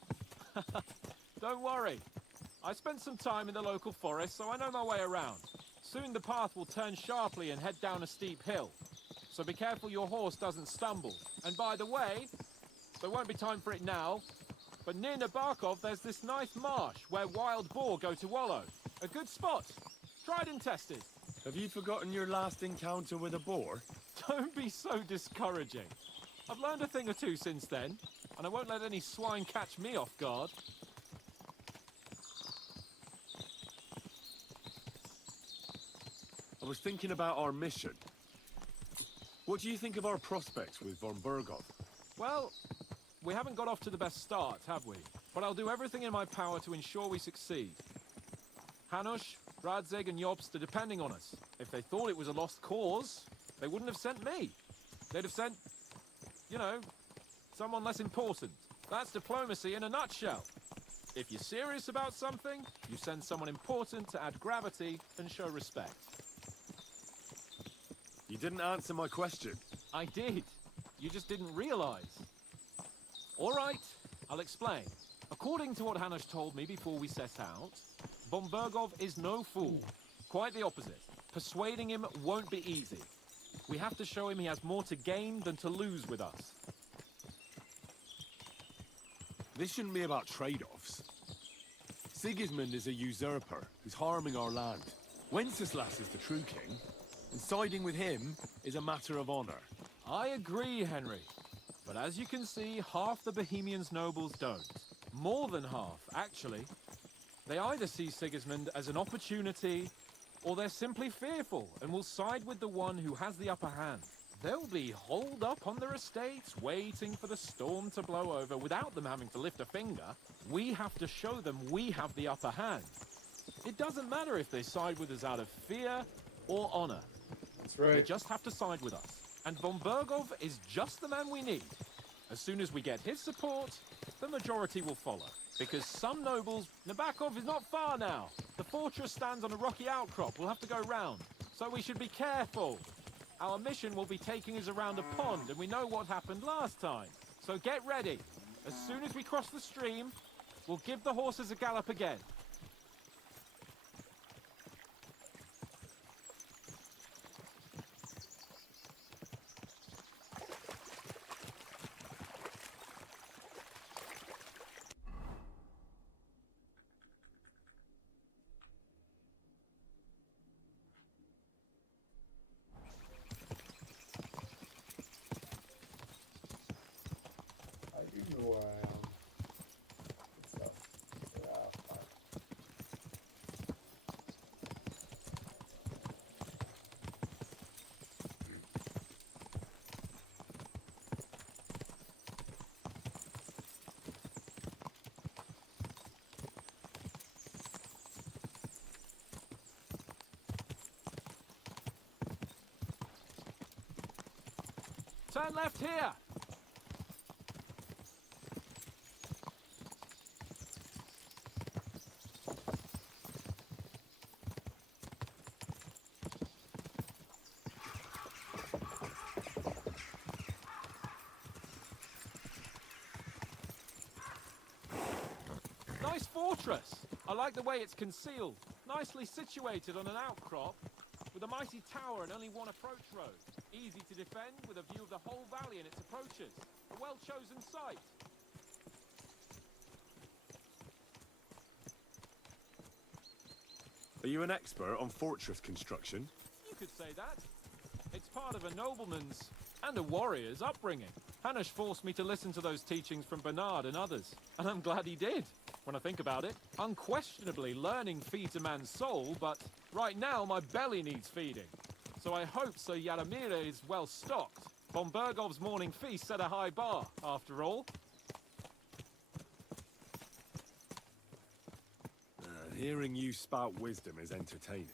Don't worry. I spent some time in the local forest, so I know my way around. Soon the path will turn sharply and head down a steep hill. So be careful your horse doesn't stumble. And by the way, there won't be time for it now, but near Nabokov there's this nice marsh where wild boar go to wallow. A good spot. Tried and tested. Have you forgotten your last encounter with a boar? Don't be so discouraging. I've learned a thing or two since then, and I won't let any swine catch me off guard. I was thinking about our mission. What do you think of our prospects with von Berghoff? Well, we haven't got off to the best start, have we? But I'll do everything in my power to ensure we succeed. Hanush, Radzig and Jobst are depending on us. If they thought it was a lost cause, they wouldn't have sent me. They'd have sent, you know, someone less important. That's diplomacy in a nutshell. If you're serious about something, you send someone important to add gravity and show respect. You didn't answer my question. I did. You just didn't realize. All right, I'll explain. According to what Hanush told me before we set out, von Berghoff is no fool. Quite the opposite. Persuading him won't be easy. We have to show him he has more to gain than to lose with us. This shouldn't be about trade-offs. Sigismund is a usurper who's harming our land. Wenceslas is the true king, and siding with him is a matter of honor. I agree, Henry. But as you can see, half the Bohemians' nobles don't. More than half, actually. They either see Sigismund as an opportunity, or they're simply fearful and will side with the one who has the upper hand. They'll be holed up on their estates, waiting for the storm to blow over without them having to lift a finger. We have to show them we have the upper hand. It doesn't matter if they side with us out of fear or honor. That's right. They just have to side with us. And von Berghoff is just the man we need. As soon as we get his support, the majority will follow. Because some nobles... Nabokov is not far now. The fortress stands on a rocky outcrop. We'll have to go round. So we should be careful. Our mission will be taking us around a pond, and we know what happened last time. So get ready. As soon as we cross the stream, we'll give the horses a gallop again. I do know where I am. Good stuff. Yeah, fine. Turn left here. Nice fortress. I like the way it's concealed. Nicely situated on an outcrop. with a mighty tower and only one approach road. Easy to defend with a view of the whole valley and its approaches. A well-chosen site. Are you an expert on fortress construction? You could say that. It's part of a nobleman's and a warrior's upbringing. Hanush forced me to listen to those teachings from Bernard and others, and I'm glad he did. When I think about it, unquestionably learning feeds a man's soul, but right now my belly needs feeding. So I hope Sir Yaramira is well stocked. Von Bergov's morning feast set a high bar, after all. Hearing you spout wisdom is entertaining,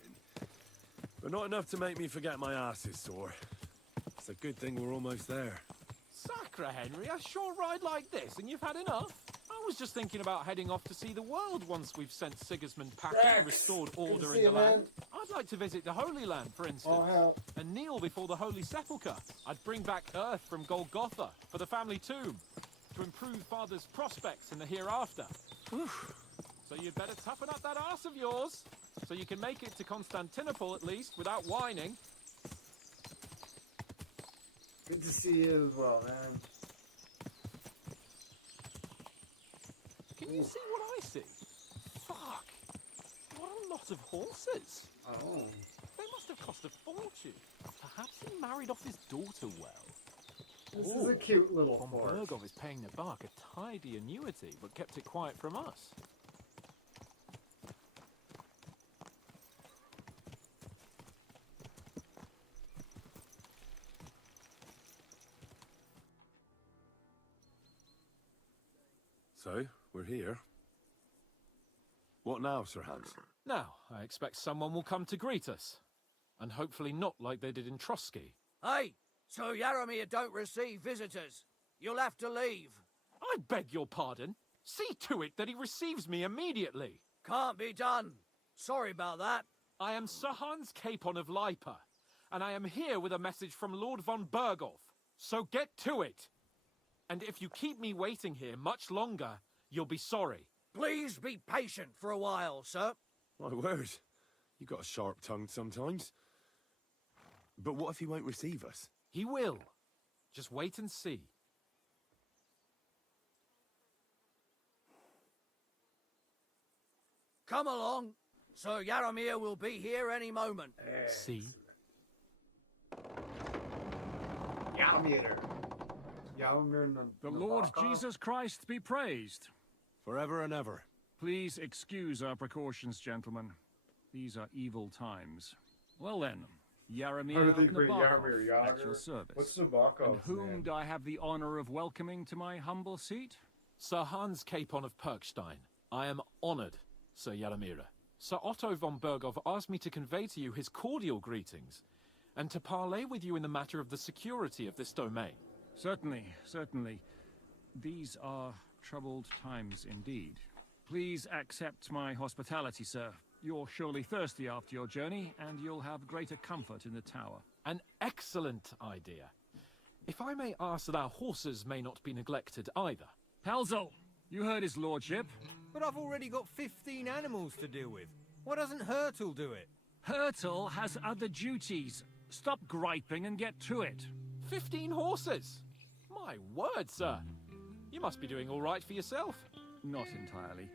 but not enough to make me forget my ass is sore. It's a good thing we're almost there. Sacre, Henry, a short ride like this and you've had enough? I was just thinking about heading off to see the world once we've sent Sigismund packing and restored order in the land. I'd like to visit the Holy Land, for instance, and kneel before the Holy Sepulchre. I'd bring back earth from Golgotha for the family tomb, to improve Father's prospects in the hereafter. So you'd better toughen up that arse of yours, so you can make it to Constantinople at least, without whining. Good to see you as well, man. Can you see what I see? Fuck! What a lot of horses! Oh. They must have cost a fortune. Perhaps he married off his daughter well. This is a cute little Von horse. Bergov is paying the bark a tidy annuity, but kept it quiet from us. So, we're here. What now, Sir Hans? Now, I expect someone will come to greet us. And hopefully not like they did in Trotsky. Hey, so Yaramir don't receive visitors. You'll have to leave. I beg your pardon. See to it that he receives me immediately. Can't be done. Sorry about that. I am Sir Hans Capon of Lipa, and I am here with a message from Lord von Bergov. So get to it. And if you keep me waiting here much longer, you'll be sorry. Please be patient for a while, sir. My word. You got a sharp tongue sometimes. But what if he won't receive us? He will. Just wait and see. Come along. Sir Yaramir will be here any moment. See? Yaramir. Yaramir The Lord Jesus Christ be praised. Forever and ever. Please excuse our precautions, gentlemen. These are evil times. Well then, Yaramir of Nabokov, at your service. What's Nabokov? And whom do I have the honor of welcoming to my humble seat? Sir Hans Capon of Perkstein. I am honored, Sir Yaramira. Sir Otto von Bergov asked me to convey to you his cordial greetings, and to parley with you in the matter of the security of this domain. Certainly, certainly. These are troubled times indeed. Please accept my hospitality, sir. You're surely thirsty after your journey, and you'll have greater comfort in the tower. An excellent idea. If I may ask that our horses may not be neglected either. Halsel, you heard his lordship. But I've already got 15 animals to deal with. Why doesn't Hurtle do it? Hurtle has other duties. Stop griping and get to it. 15 horses? My word, sir. You must be doing all right for yourself. Not entirely.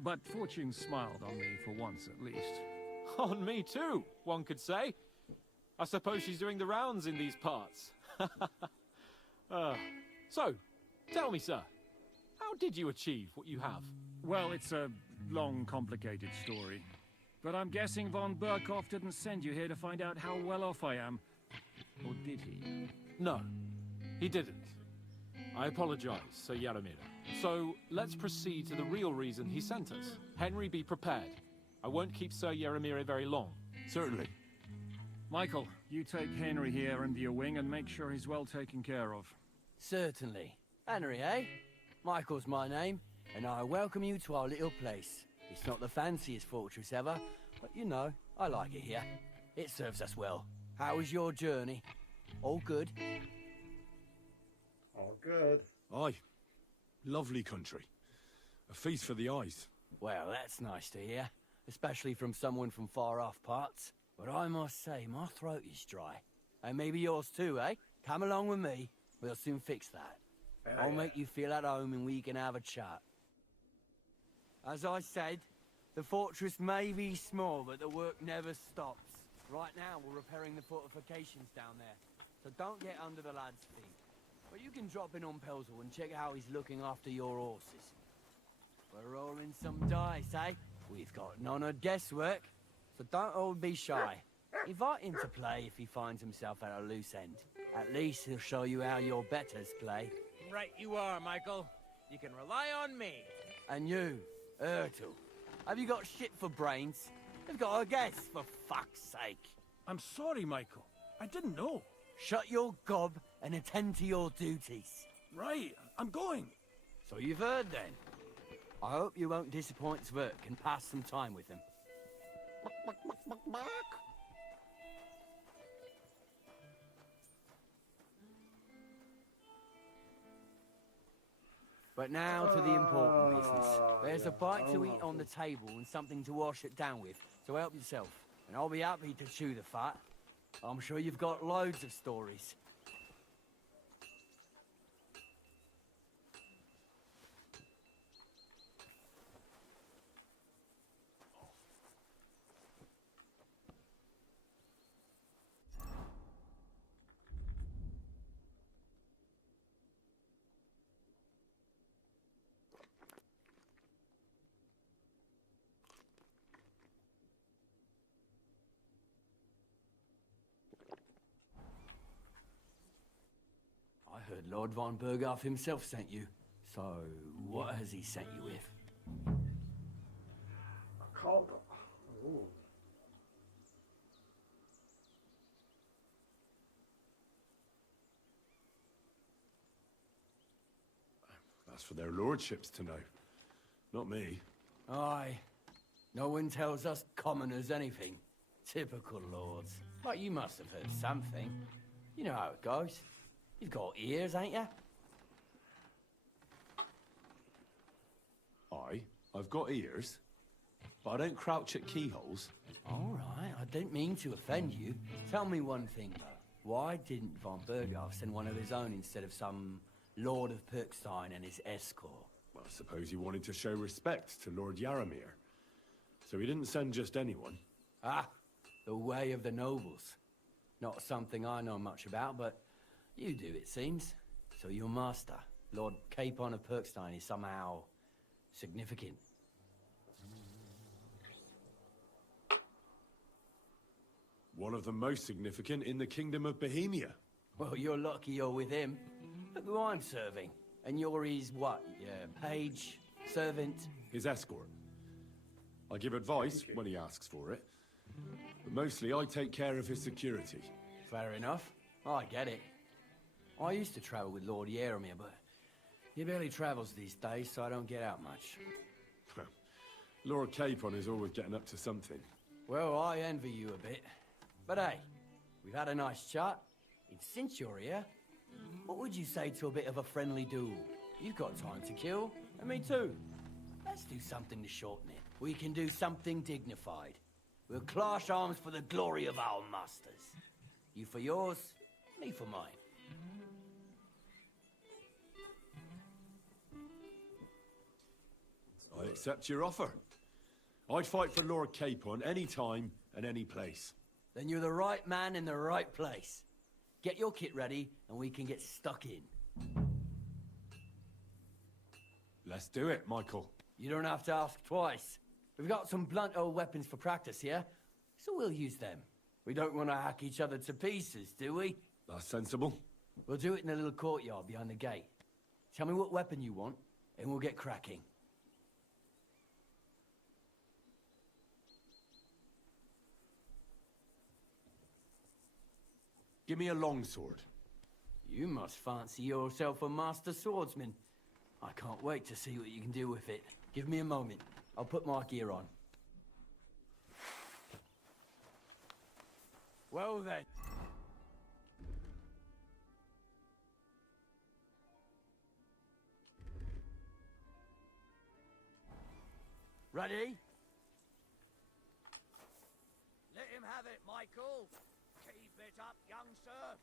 But fortune smiled on me for once at least. On me too, one could say. I suppose she's doing the rounds in these parts. So, tell me, sir, how did you achieve what you have? Well, it's a long, complicated story. But I'm guessing von Berkov didn't send you here to find out how well off I am. Or did he? No, he didn't. I apologize, Sir Yaramira. So, let's proceed to the real reason he sent us. Henry, be prepared. I won't keep Sir Yaramira very long. Certainly. Michael, you take Henry here under your wing and make sure he's well taken care of. Certainly. Henry, eh? Michael's my name, and I welcome you to our little place. It's not the fanciest fortress ever, but you know, I like it here. It serves us well. How was your journey? All good? All good. Aye. Lovely country. A feast for the eyes. Well, that's nice to hear, especially from someone from far-off parts. but I must say my throat is dry. And maybe yours too, eh? Come along with me. We'll soon fix that. I'll make you feel at home and we can have a chat. As I said, the fortress may be small, but the work never stops. Right now, we're repairing the fortifications down there, so don't get under the lad's feet. But you can drop in on Pelzel and check how he's looking after your horses. We're rolling some dice, eh? We've got none of guesswork, so don't all be shy. Invite him to play if he finds himself at a loose end. At least he'll show you how your betters play. Right you are, Michael. You can rely on me. And you, Ertul, have you got shit for brains? You've got a guess, for fuck's sake. I'm sorry, Michael. I didn't know. Shut your gob and attend to your duties. Right, I'm going. So you've heard then. I hope you won't disappoint Zwerk and pass some time with him. But now to the important business. There's a bite to eat on the table and something to wash it down with, so help yourself. And I'll be happy to chew the fat. I'm sure you've got loads of stories. I heard Lord von Berghoff himself sent you. So, what has he sent you with? I called. Oh. That's for their lordships to know. Not me. Aye. No one tells us commoners anything. Typical lords. But you must have heard something. You know how it goes. You've got ears, ain't you? Aye, I've got ears, but I don't crouch at keyholes. All right, I didn't mean to offend you. Tell me one thing, though. Why didn't von Berghoff send one of his own instead of some Lord of Pirkstein and his escort? Well, I suppose he wanted to show respect to Lord Yaramir. So he didn't send just anyone. Ah, the way of the nobles. Not something I know much about, but you do, it seems. So your master, Lord Capon of Pirkstein, is somehow significant. One of the most significant in the Kingdom of Bohemia. Well, you're lucky you're with him. Look who I'm serving. And you're his, what, page, servant? His escort. I give advice when he asks for it. But mostly I take care of his security. Fair enough. I get it. I used to travel with Lord Yaramir, but he barely travels these days, so I don't get out much. Lord Capon is always getting up to something. Well, I envy you a bit. But hey, we've had a nice chat. And since you're here, what would you say to a bit of a friendly duel? You've got time to kill, and me too. Let's do something to shorten it. We can do something dignified. We'll clash arms for the glory of our masters. You for yours, me for mine. I accept your offer. I'd fight for Lord Capon any time and any place. Then you're the right man in the right place. Get your kit ready, and we can get stuck in. Let's do it, Michael. You don't have to ask twice. We've got some blunt old weapons for practice here, so we'll use them. We don't want to hack each other to pieces, do we? That's sensible. We'll do it in the little courtyard behind the gate. Tell me what weapon you want, and we'll get cracking. Give me a longsword. You must fancy yourself a master swordsman. I can't wait to see what you can do with it. Give me a moment. I'll put my gear on. Well then. Ready? Let him have it, Michael. Keep it up, young sir.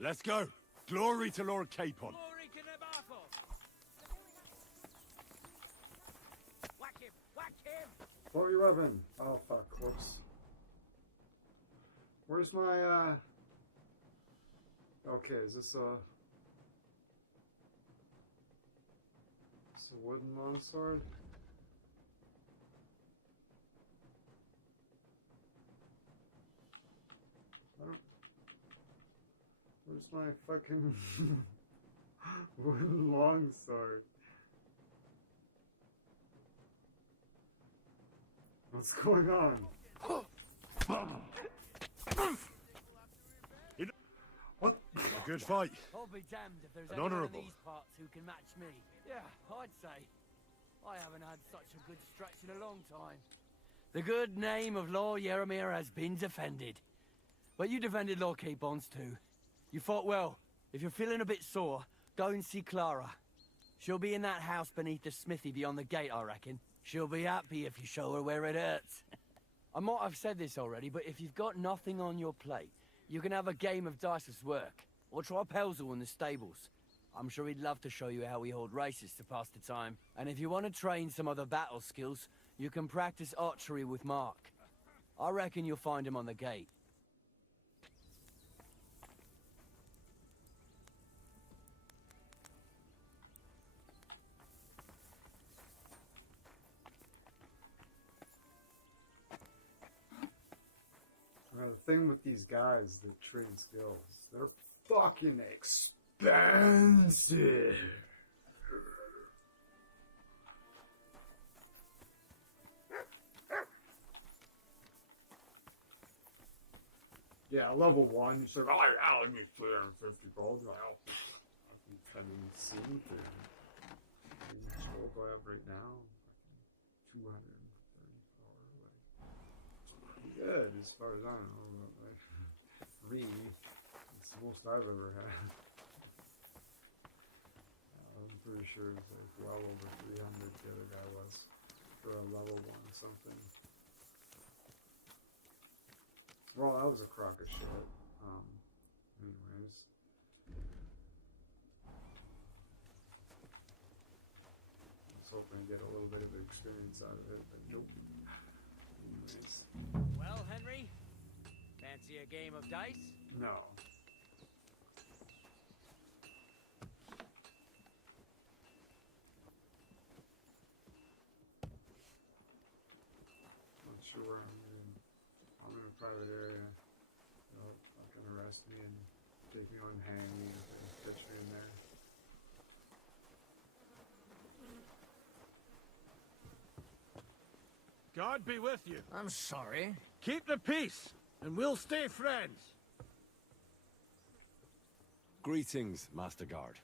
Let's go. Glory to Lord Capon. Glory to Navarro. Whack him! Whack him! Throw your weapon. Oh fuck, whoops. Where's my okay, is this a wooden longsword? I don't. Where's my fucking wooden longsword? What's going on? What? A good fight. I'll be damned if there's An anyone in honourable. these parts who can match me. Yeah, I'd say. I haven't had such a good stretch in a long time. The good name of Lord Yeromir has been defended. But you defended Lord Capon's too. You fought well. If you're feeling a bit sore, go and see Clara. She'll be in that house beneath the smithy beyond the gate, I reckon. She'll be happy if you show her where it hurts. I might have said this already, but if you've got nothing on your plate, you can have a game of dice's work. Or try Pelzel in the stables. I'm sure he'd love to show you how we hold races to pass the time. And if you want to train some other battle skills, you can practice archery with Mark. I reckon you'll find him on the gate. The thing with these guys that train skills, they're fucking expensive. Yeah, level 1, you say, oh yeah, I need 350 gold. You're like, oh, I mean, seen for how much gold do I have right now? 234. Like, good as far as I know. Like, 3, it's the most I've ever had. I'm pretty sure it was like well over 300 the other guy was for a level 1 something. Well, that was a crock of shit. Anyways. I was hoping to get a little bit of experience out of it, but nope. Anyways. Well, Henry, fancy a game of dice? No. Not sure where I'm in. I'm in a private area. They'll fucking arrest me and take me on hanging if they catch me in there. God be with you. I'm sorry. Keep the peace, and we'll stay friends. Greetings, Master Guard.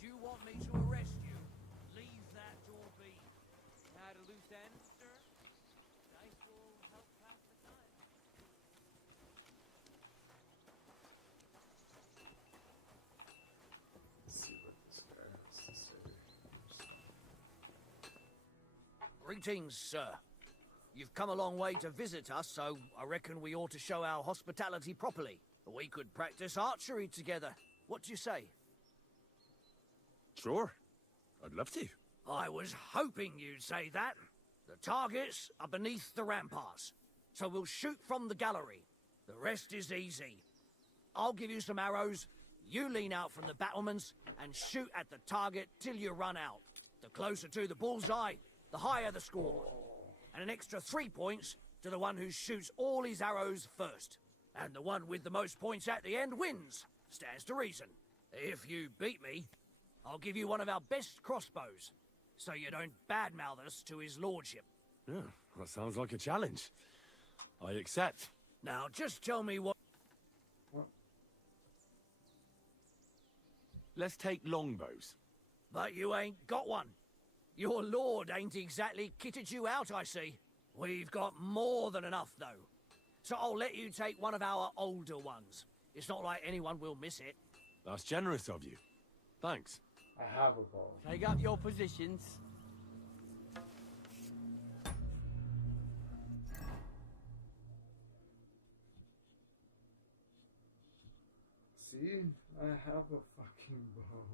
Do you want me to arrest you? Leave that door be. Had a loose end, sir? Dice will help pass the time. Let's see what this guy has to say. Greetings, sir. You've come a long way to visit us, so I reckon we ought to show our hospitality properly. We could practice archery together. What do you say? Sure. I'd love to. I was hoping you'd say that. The targets are beneath the ramparts, so we'll shoot from the gallery. The rest is easy. I'll give you some arrows, you lean out from the battlements, and shoot at the target till you run out. The closer to the bullseye, the higher the score. And an extra 3 points to the one who shoots all his arrows first. And the one with the most points at the end wins. Stands to reason. If you beat me, I'll give you one of our best crossbows. so you don't badmouth us to his lordship. Yeah, that sounds like a challenge. I accept. Now, just tell me what... Let's take longbows. But you ain't got one. Your lord ain't exactly kitted you out, I see. We've got more than enough, though. So I'll let you take one of our older ones. It's not like anyone will miss it. That's generous of you. Thanks. I have a bow. Take up your positions. See? I have a fucking bow.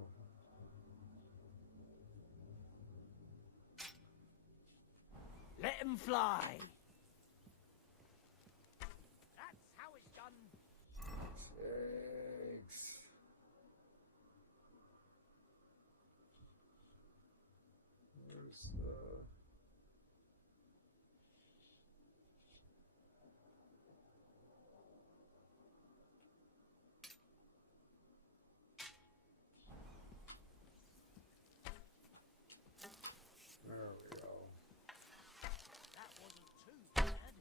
Let him fly. That's how it's done. Eggs. Where's the... There we go. That wasn't too bad.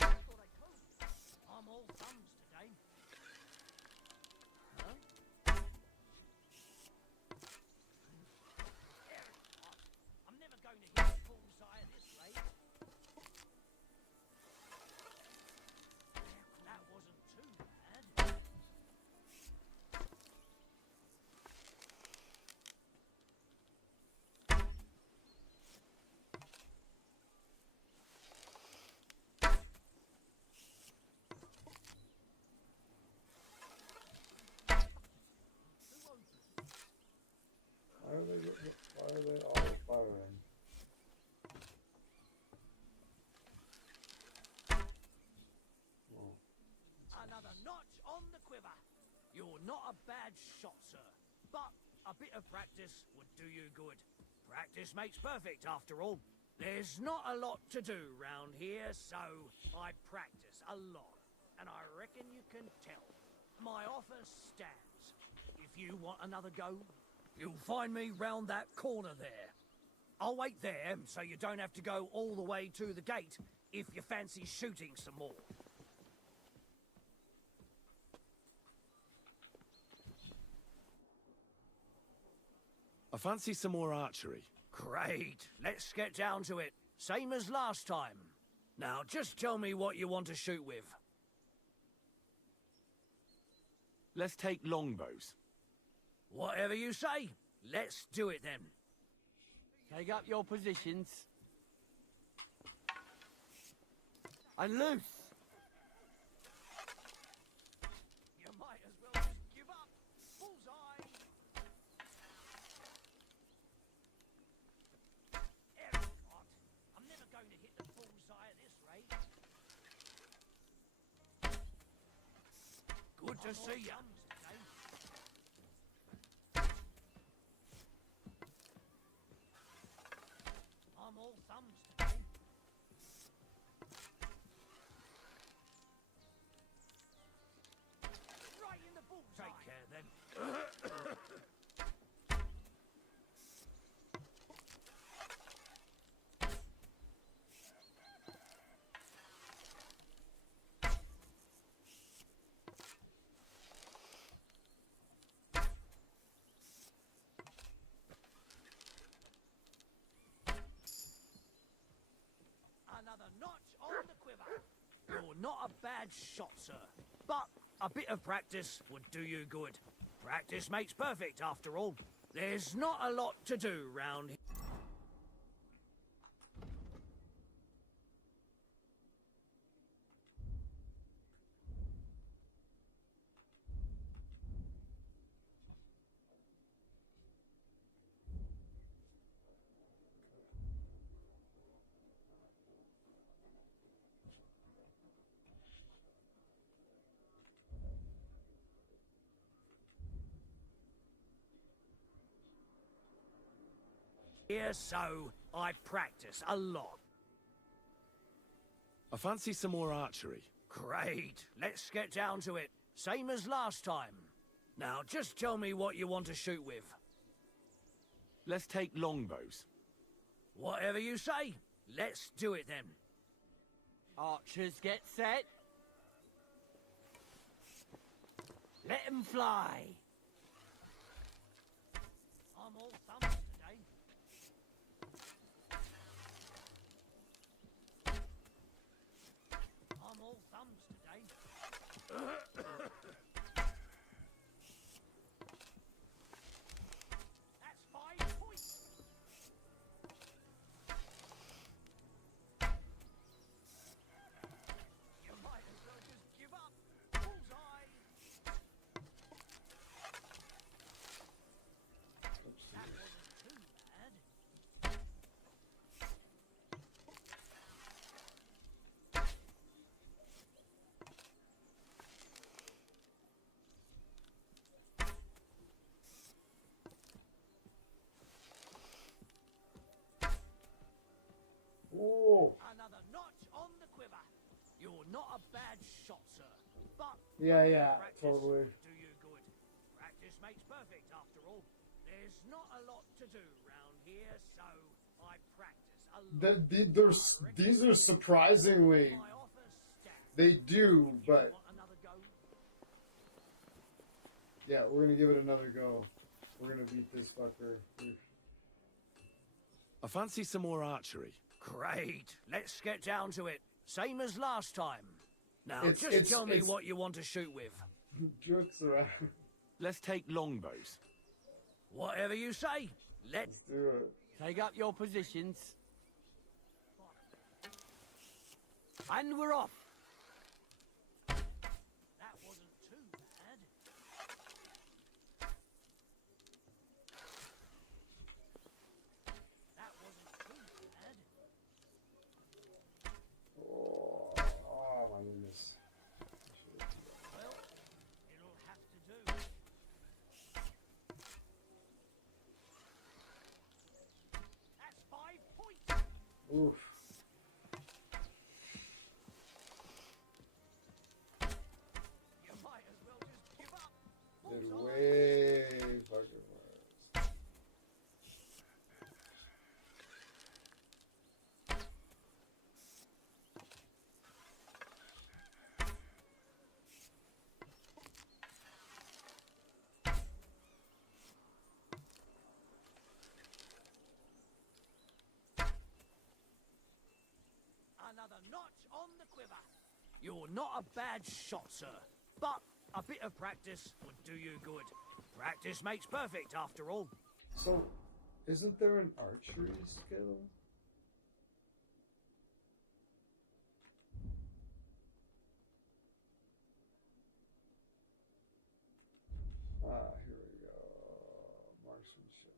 I thought I could. I'm all thumbs today. Huh? I'm never going to hit the bullseye at this rate. That wasn't too bad. Why are they all firing? Another notch on the quiver. You're not a bad shot, sir. But a bit of practice would do you good. Practice makes perfect, after all. There's not a lot to do round here, so I practice a lot. And I reckon you can tell. My offer stands. If you want another go, you'll find me round that corner there. I'll wait there, so you don't have to go all the way to the gate if you fancy shooting some more. I fancy some more archery. Great. Let's get down to it. Same as last time. Now, just tell me what you want to shoot with. Let's take longbows. Whatever you say. Let's do it then. Take up your positions. And loose. You might as well just give up. Bullseye. Ericott. I'm never going to hit the bullseye at this rate. Good to see you. I'm all thumbs today. Right in the bullseye. Take care then. Another notch on the quiver. You're not a bad shot, sir. But a bit of practice would do you good. Practice makes perfect, after all. There's not a lot to do round here. Here, so I practice a lot. I fancy some more archery. Great. Let's get down to it. Same as last time. Now, just tell me what you want to shoot with. Let's take longbows. Whatever you say. Let's do it then. Archers get set. Let 'em fly. I'm all thumbs today. I'm all thumbs today. That's 5 points. You might as well just give up. Bullseye. That wasn't too bad. Oh, Another notch on the quiver. You're not a bad shot, sir. But yeah, practice totally. will do you good. Practice makes perfect, after all. There's not a lot to do round here, so I practice a lot. These are surprisingly, My offer stands. they do, but Want another go? yeah, we're gonna give it another go. We're gonna beat this fucker. I fancy some more archery. Great. Let's get down to it. Same as last time. Now, It's- just it's- tell me it's- what you want to shoot with. Jokes around. Let's take longbows. Whatever you say. Let's do it. Take up your positions. And we're off. That wasn't too bad. That wasn't too bad. Oh my goodness. Well, it'll have to do. That's 5 points. Oof. You might as well just give up. Did Bullseye. way fucking worse. Another notch on the quiver. You're not a bad shot, sir. But a bit of practice would do you good. Practice makes perfect, after all. So, isn't there an archery skill? Here we go. Marksmanship.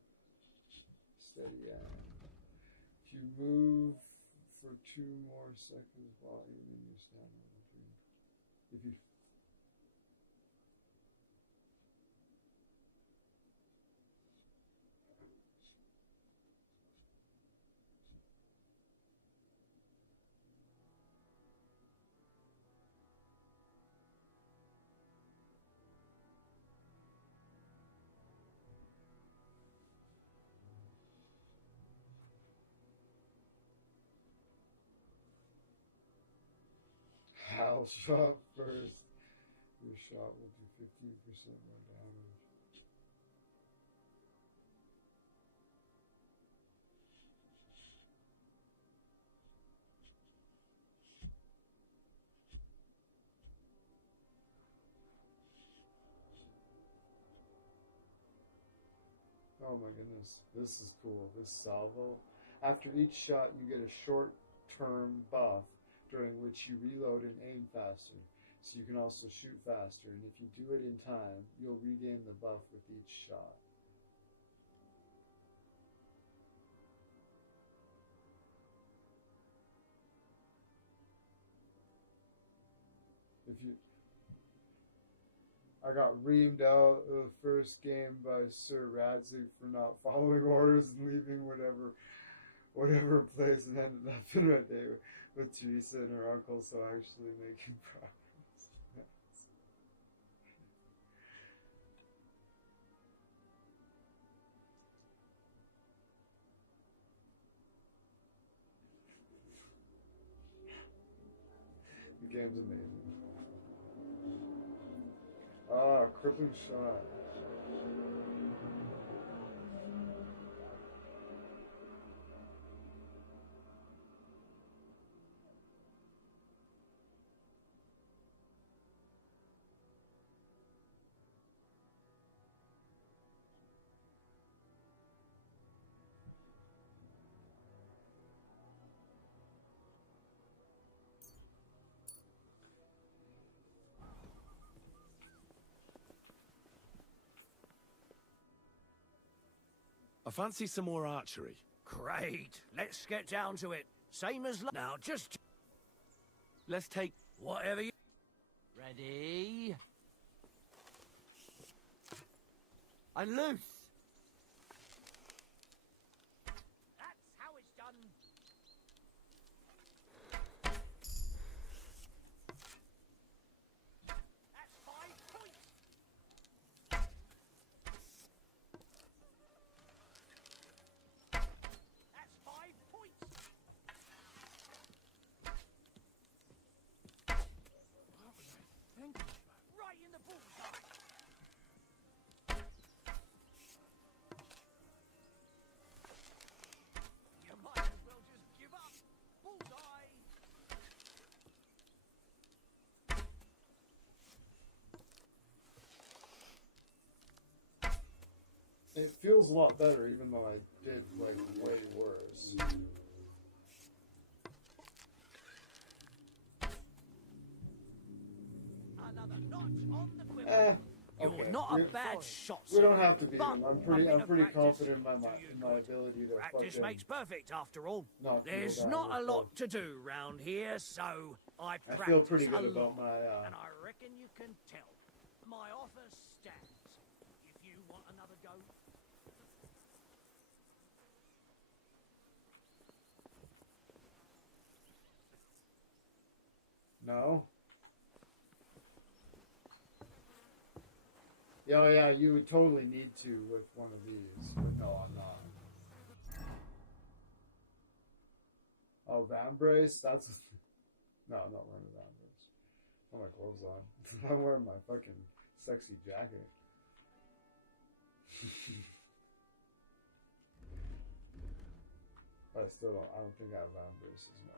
Steady aim. If you move for 2 more seconds while aiming your stamina between. If you I'll shot first. Your shot will do 15% more damage. Oh my goodness, this is cool. This salvo. After each shot, you get a short-term buff during which you reload and aim faster. So you can also shoot faster, and if you do it in time, you'll regain the buff with each shot. If you, I got reamed out of the first game by Sir Radzig for not following orders and leaving whatever place, and ended up in right there with Teresa and her uncle, so actually making progress. The game's amazing. Ah, crippling shot. I fancy some more archery. Great. Let's get down to it. Same as now. Just Let's take... whatever you. Ready? And loose. That's how it's done. That's 5 points. That's 5 points. Right in the bullseye. You might as well just give up. Bullseye. It feels a lot better, even though I did like way worse. Another notch on the quiver. Okay. You're not a bad shot. We don't have to beat but him. a I'm bit pretty of practice confident in my do you in my good. ability to Practice fucking makes perfect, after all. knock people There's down not a with lot both. to do round here, so I practice I feel pretty good a about lot, my and I reckon you can tell. My offer stands. If you want another go, No. Yeah, oh yeah, you would totally need to with one of these, but no, I'm not. Oh, Van Brace? That's... No, I'm not wearing a Van Brace. I have my clothes on. I'm wearing my fucking sexy jacket. But I don't think I have Van Braces, no.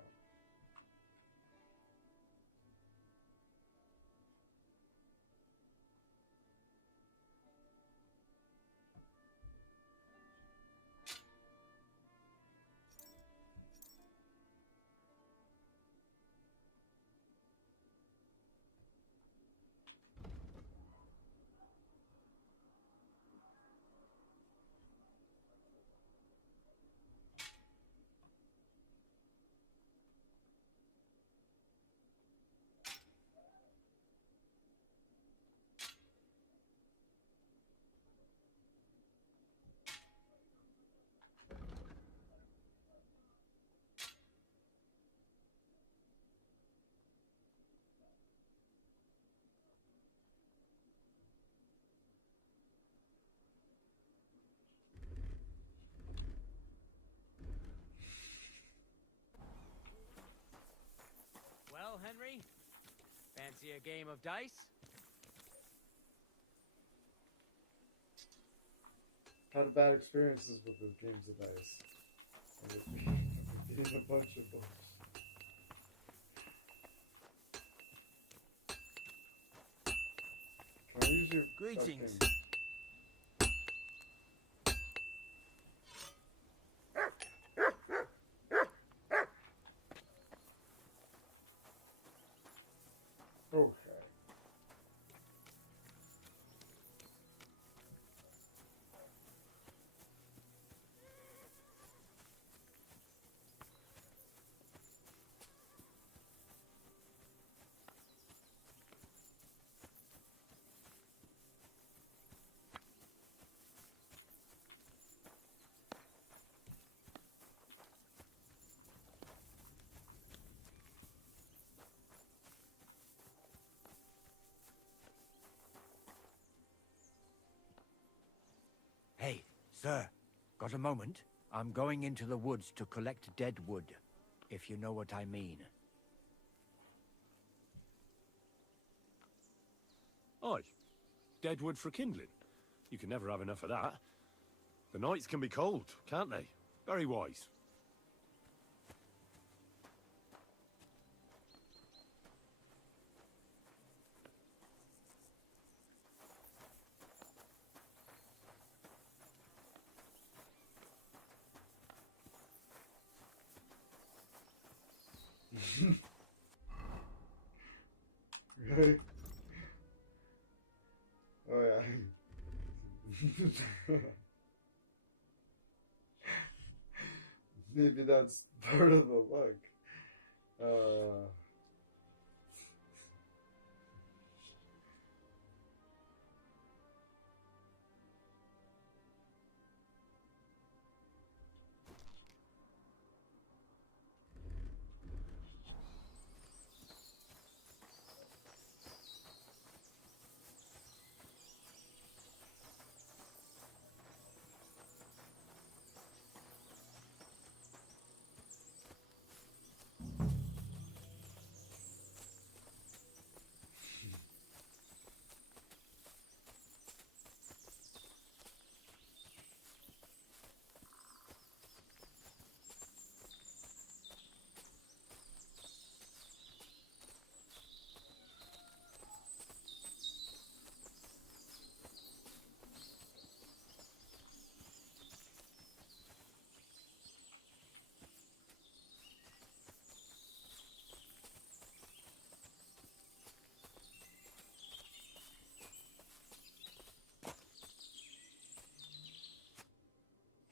Well, Henry, fancy a game of dice? Had bad experiences with the games of dice. Eating a bunch of books. Can I use your Greetings. fucking- Okay. Hey, sir, got a moment? I'm going into the woods to collect dead wood, if you know what I mean. Aye. Dead wood for kindling. You can never have enough of that. The nights can be cold, can't they? Very wise. Really? Oh yeah. Maybe that's part of the look.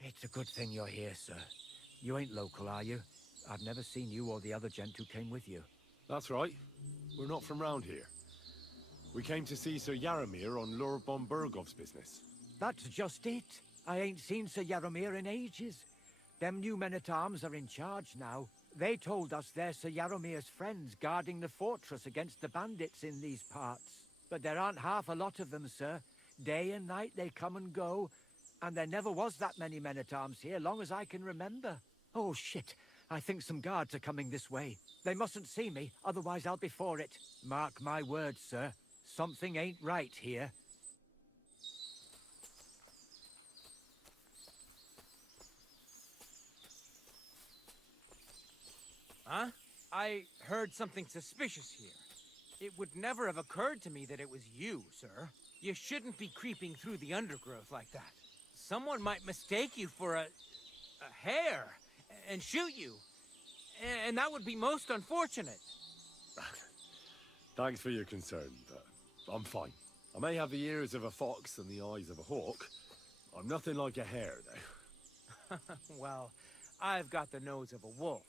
It's a good thing you're here, sir. You ain't local, are you? I've never seen you or the other gent who came with you. That's right. We're not from round here. We came to see Sir Yaramir on Lord von Bergov's business. That's just it. I ain't seen Sir Yaramir in ages. Them new men-at-arms are in charge now. They told us they're Sir Yaramir's friends guarding the fortress against the bandits in these parts. But there aren't half a lot of them, sir. Day and night they come and go, and there never was that many men-at-arms here, long as I can remember. Oh, shit. I think some guards are coming this way. They mustn't see me, otherwise I'll be for it. Mark my words, sir. Something ain't right here. Huh? I heard something suspicious here. It would never have occurred to me that it was you, sir. You shouldn't be creeping through the undergrowth like that. Someone might mistake you for a hare and shoot you. And that would be most unfortunate. Thanks for your concern, but I'm fine. I may have the ears of a fox and the eyes of a hawk. I'm nothing like a hare, though. Well, I've got the nose of a wolf,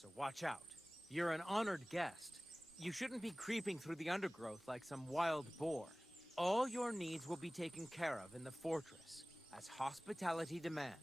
so watch out. You're an honored guest. You shouldn't be creeping through the undergrowth like some wild boar. All your needs will be taken care of in the fortress, as hospitality demands.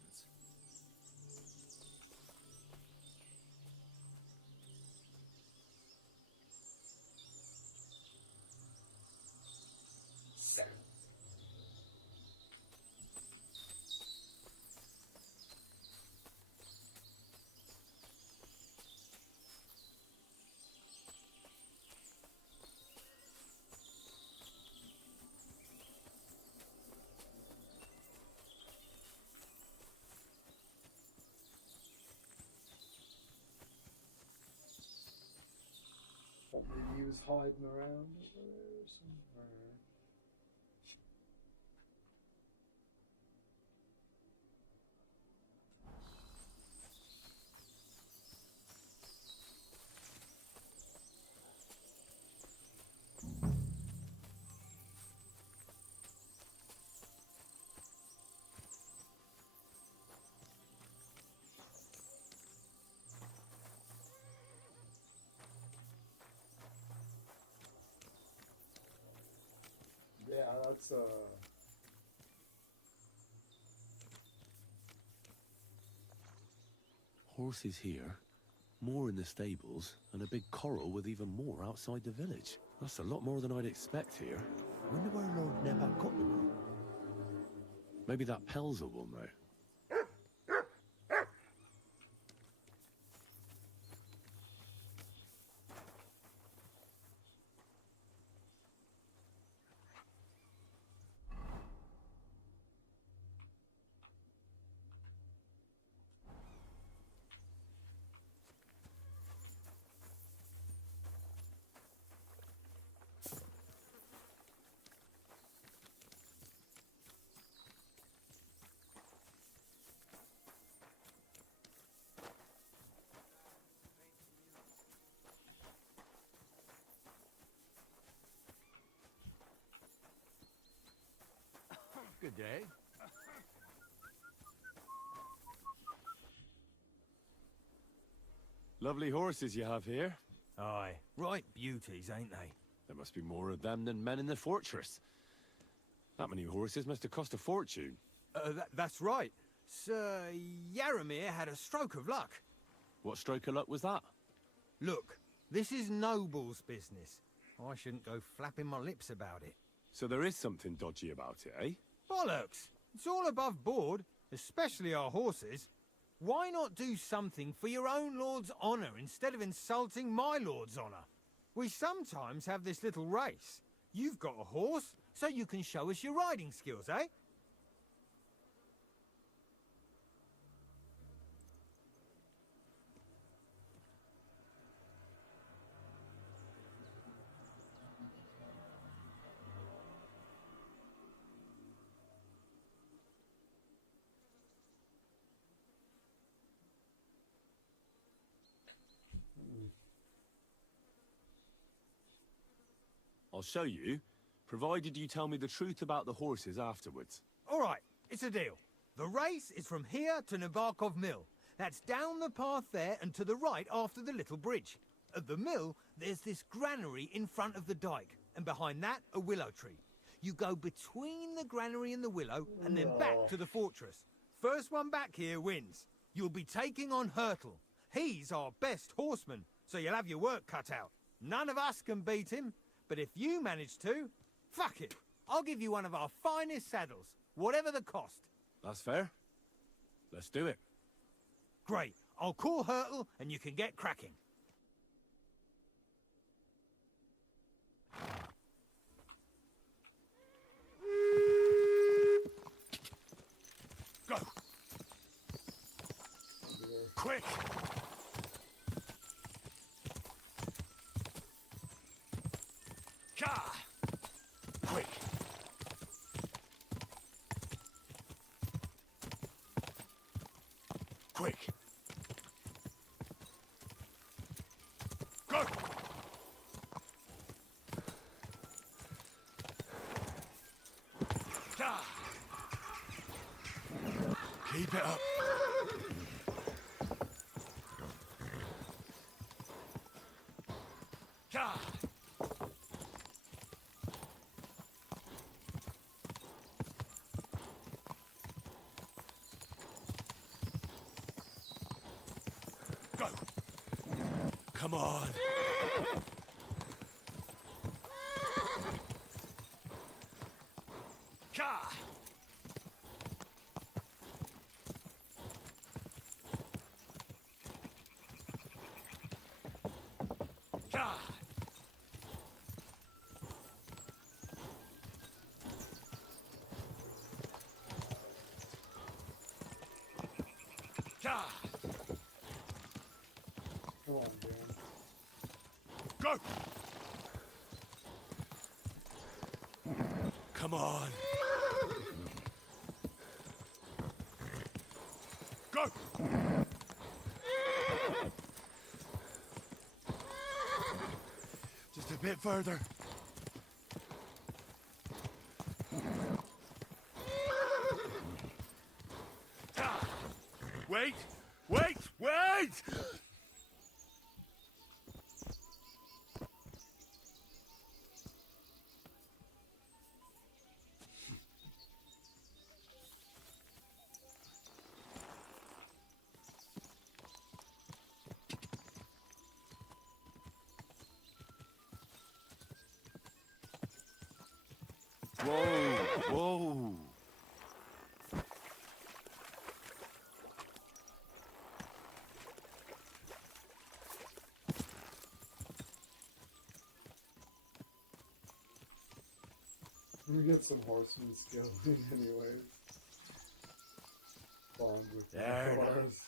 Maybe he was hiding around over there somewhere. Yeah, that's Horses here, more in the stables, and a big corral with even more outside the village. That's a lot more than I'd expect here. I wonder where Lord Nebat got them all. Maybe that Pelzer will know. Good day. Lovely horses you have here. Aye, right beauties, ain't they? There must be more of them than men in the fortress. That many horses must have cost a fortune. That's right. Sir Yaramir had a stroke of luck. What stroke of luck was that? Look, this is Noble's business. I shouldn't go flapping my lips about it. So there is something dodgy about it, eh? Bollocks! It's all above board, especially our horses. Why not do something for your own lord's honour instead of insulting my lord's honour? We sometimes have this little race. You've got a horse, so you can show us your riding skills, eh? I'll show you, provided you tell me the truth about the horses afterwards. All right, it's a deal. The race is from here to Nabokov Mill. That's down the path there and to the right after the little bridge. At the mill, there's this granary in front of the dike, and behind that, a willow tree. You go between the granary and the willow, and then back to the fortress. First one back here wins. You'll be taking on Hurtle. He's our best horseman, so you'll have your work cut out. None of us can beat him, but if you manage to, fuck it. I'll give you one of our finest saddles, whatever the cost. That's fair. Let's do it. Great. I'll call Hurtle and you can get cracking. Go! Quick! Ka! Quick! Quick! Go! Ka! Keep it up. Ka! Go! Come on! Ka! Ka! Ka! Come on, Dan. Go! Come on! Go! Just a bit further. Ah! Wait! Wait! Wait! Whoa! Whoa! Let me get some horseman skills anyways. Bond with the There. horse.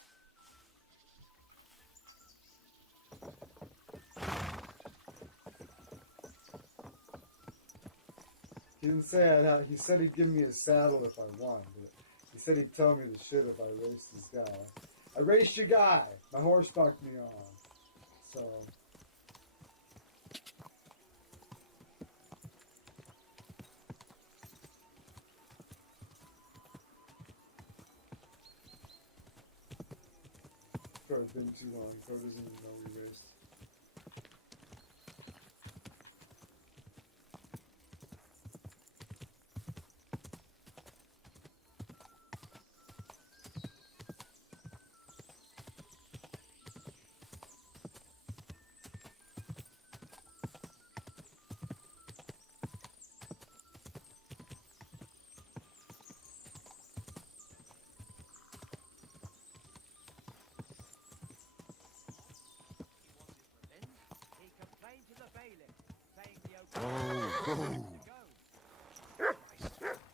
He didn't say I'd have, he said he'd give me a saddle if I won, but he said he'd tell me the shit if I raced his guy. I raced your guy! My horse knocked me off. So... probably been too long. He probably doesn't even know we raced.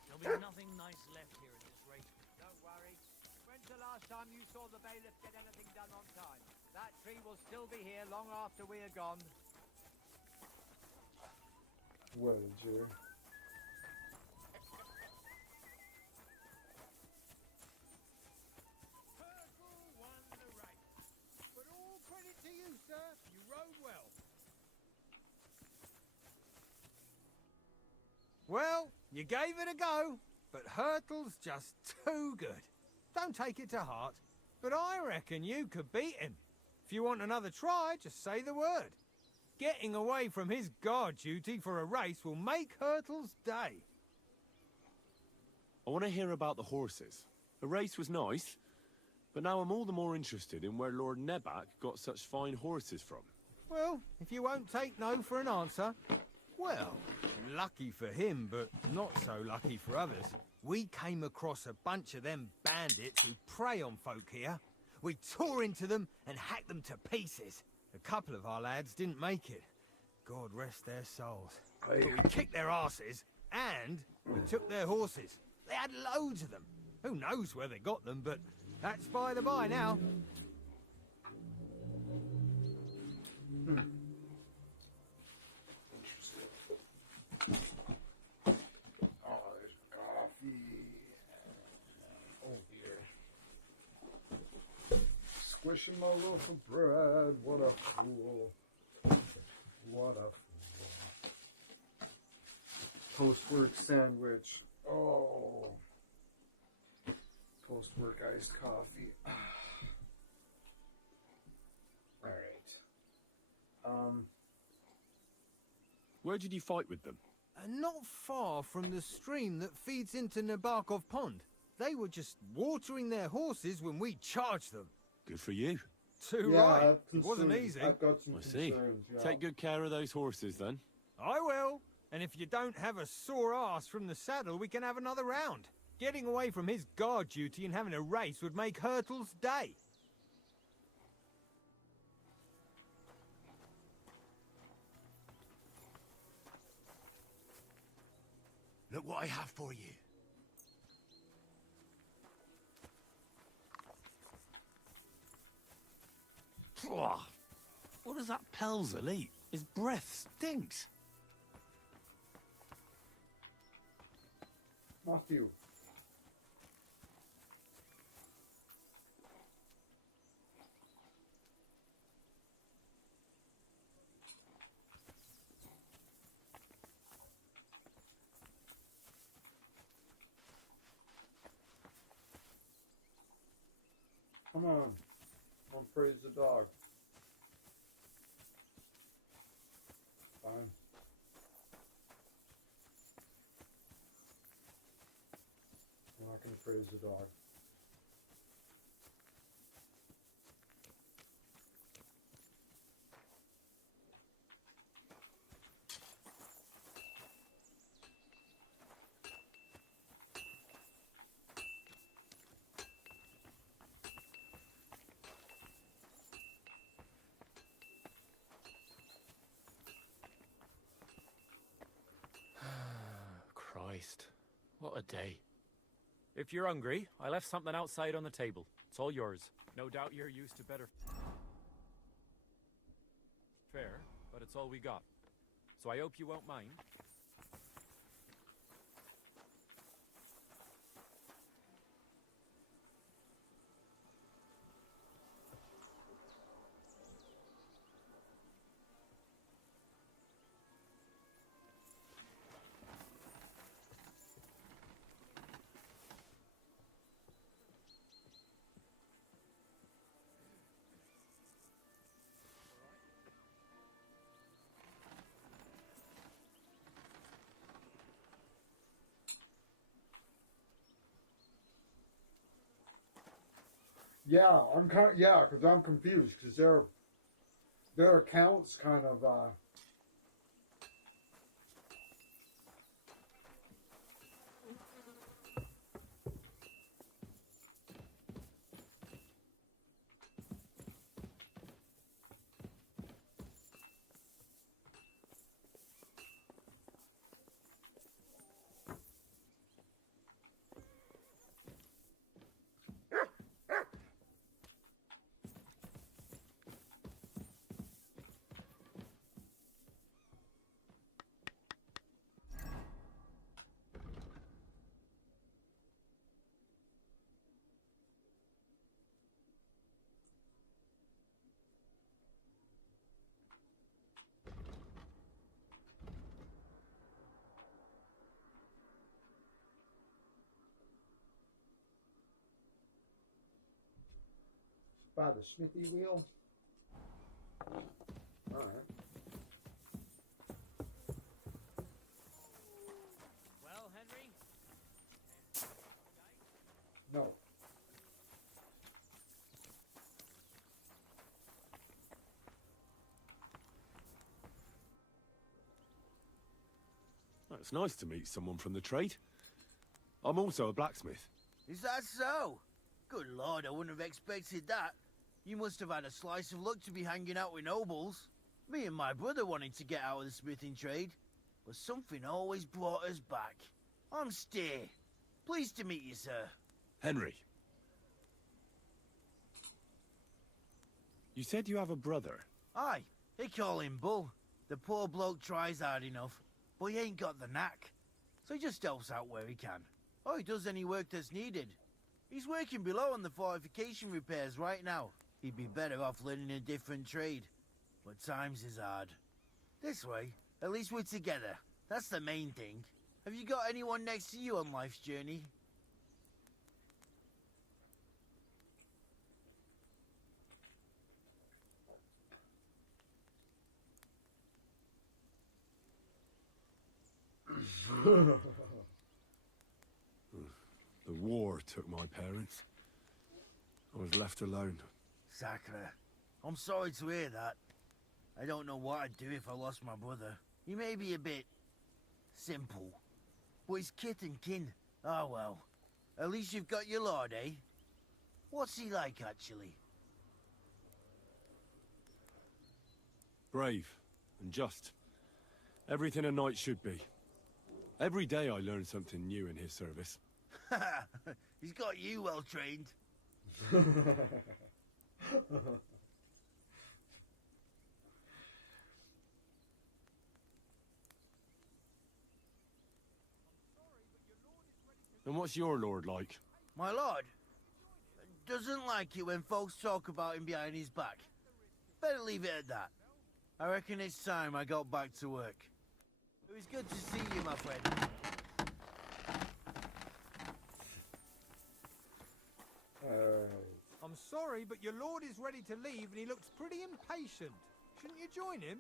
There'll be nothing nice left here at this rate. Don't worry. When's the last time you saw the bailiff get anything done on time? That tree will still be here long after we are gone. What a jerk. Purple won the race. But all credit to you, sir. You rode well. Well, you gave it a go, but Hurtle's just too good. Don't take it to heart, but I reckon you could beat him. If you want another try, just say the word. Getting away from his guard duty for a race will make Hurtle's day. I want to hear about the horses. The race was nice, but now I'm all the more interested in where Lord Neback got such fine horses from. Well, if you won't take no for an answer, well, lucky for him, but not so lucky for others. We came across a bunch of them bandits who prey on folk here. We tore into them and hacked them to pieces. A couple of our lads didn't make it. God rest their souls. But we kicked their asses, and we took their horses. They had loads of them. Who knows where they got them, but that's by the by now. Oh, there's coffee. Oh dear. Squishing my loaf of bread. What a fool. What a fool. Post-work sandwich. Oh. Post-work iced coffee. Alright. Where did you fight with them? Not far from the stream that feeds into Nabokov Pond. They were just watering their horses when we charged them. Good for you. Too yeah, right. It wasn't easy. I've got some I see. concerns. Yeah. Take good care of those horses, then. I will. And if you don't have a sore ass from the saddle, we can have another round. Getting away from his guard duty and having a race would make Hurtle's day. Look what I have for you. What does that Pelzel eat? His breath stinks. Matthew. Come on. Don't praise the dog. Fine. I'm not going to praise the dog. Christ. What a day. If you're hungry, I left something outside on the table. It's all yours. No doubt you're used to better fare, but it's all we got. So I hope you won't mind. Yeah, because I'm confused because their accounts kind of by the smithy wheel. All right. Well, Henry? No. It's nice to meet someone from the trade. I'm also a blacksmith. Is that so? Good lord, I wouldn't have expected that. You must have had a slice of luck to be hanging out with nobles. Me and my brother wanted to get out of the smithing trade, but something always brought us back. I'm Steer. Pleased to meet you, sir. Henry. You said you have a brother. Aye, they call him Bull. The poor bloke tries hard enough, but he ain't got the knack. So he just helps out where he can. Or he does any work that's needed. He's working below on the fortification repairs right now. He'd be better off learning a different trade. But times is hard. This way, at least we're together. That's the main thing. Have you got anyone next to you on life's journey? The war took my parents. I was left alone. Sacre. I'm sorry to hear that. I don't know what I'd do if I lost my brother. He may be a bit... simple. But he's kith and kin. Oh well. At least you've got your lord, eh? What's he like, actually? Brave and just. Everything a knight should be. Every day I learn something new in his service. He's got you well trained. And what's your lord like? My lord doesn't like it when folks talk about him behind his back. Better leave it at that. I reckon it's time I got back to work. It was good to see you, my friend. I'm sorry, but your lord is ready to leave and he looks pretty impatient. Shouldn't you join him?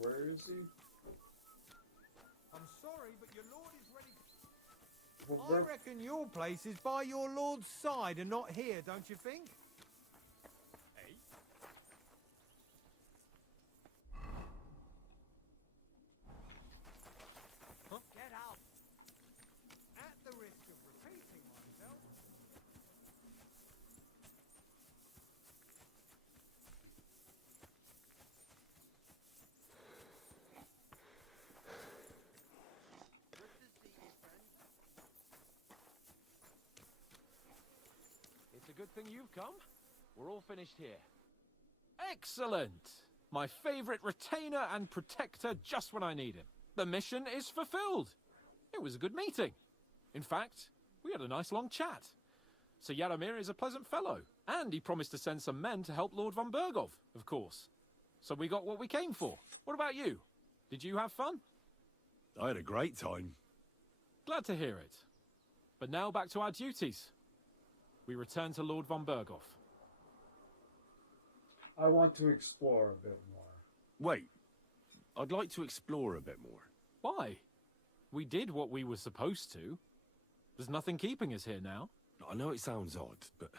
Where is he? I'm sorry, but your lord is ready to... Well, I reckon your place is by your lord's side and not here, don't you think? Hey? Get out! At the risk of repeating myself... It's a good thing you've come. We're all finished here. Excellent! My favourite retainer and protector just when I need him. The mission is fulfilled. It was a good meeting. In fact, we had a nice long chat. Sir Yaramir is a pleasant fellow, and he promised to send some men to help Lord von Bergov, of course. So we got what we came for. What about you? Did you have fun? I had a great time. Glad to hear it. But now back to our duties. We return to Lord von Bergov. I want to explore a bit more. Wait. I'd like to explore a bit more. Why? We did what we were supposed to. There's nothing keeping us here now. I know it sounds odd, but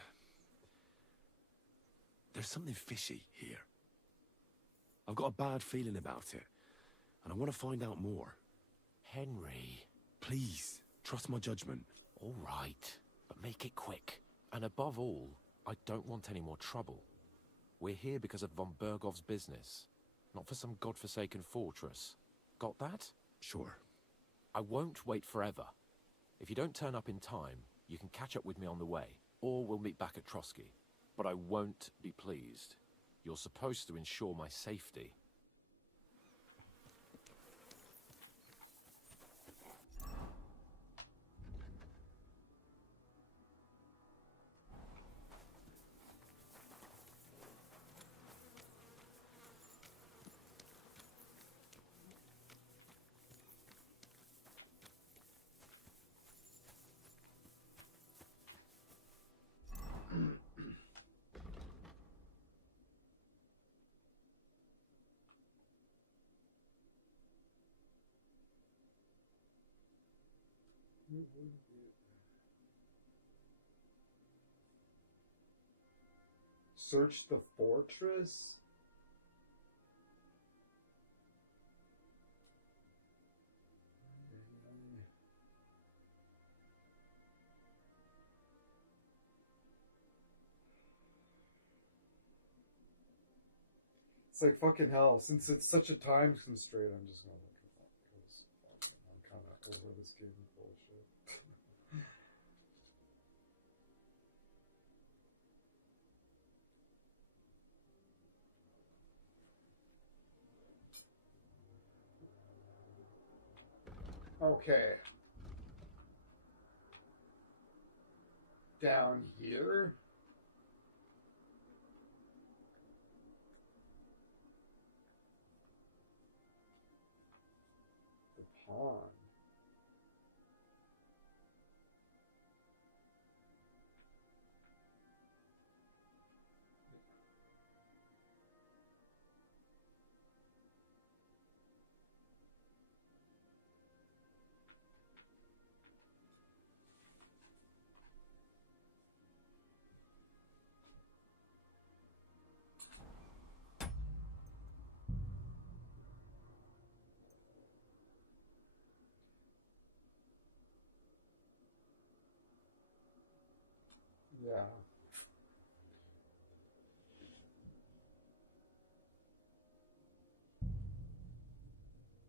there's something fishy here. I've got a bad feeling about it, and I want to find out more. Henry. Please, trust my judgment. All right, but make it quick. And above all, I don't want any more trouble. We're here because of von Bergov's business, not for some godforsaken fortress. Got that? Sure. I won't wait forever. If you don't turn up in time, you can catch up with me on the way, or we'll meet back at Trotsky. But I won't be pleased. You're supposed to ensure my safety. Search the fortress? It's like fucking hell. Since it's such a time constraint, I'm just gonna look at that because I'm kind of over this game of bullshit. Okay. Down here? The pond. Yeah.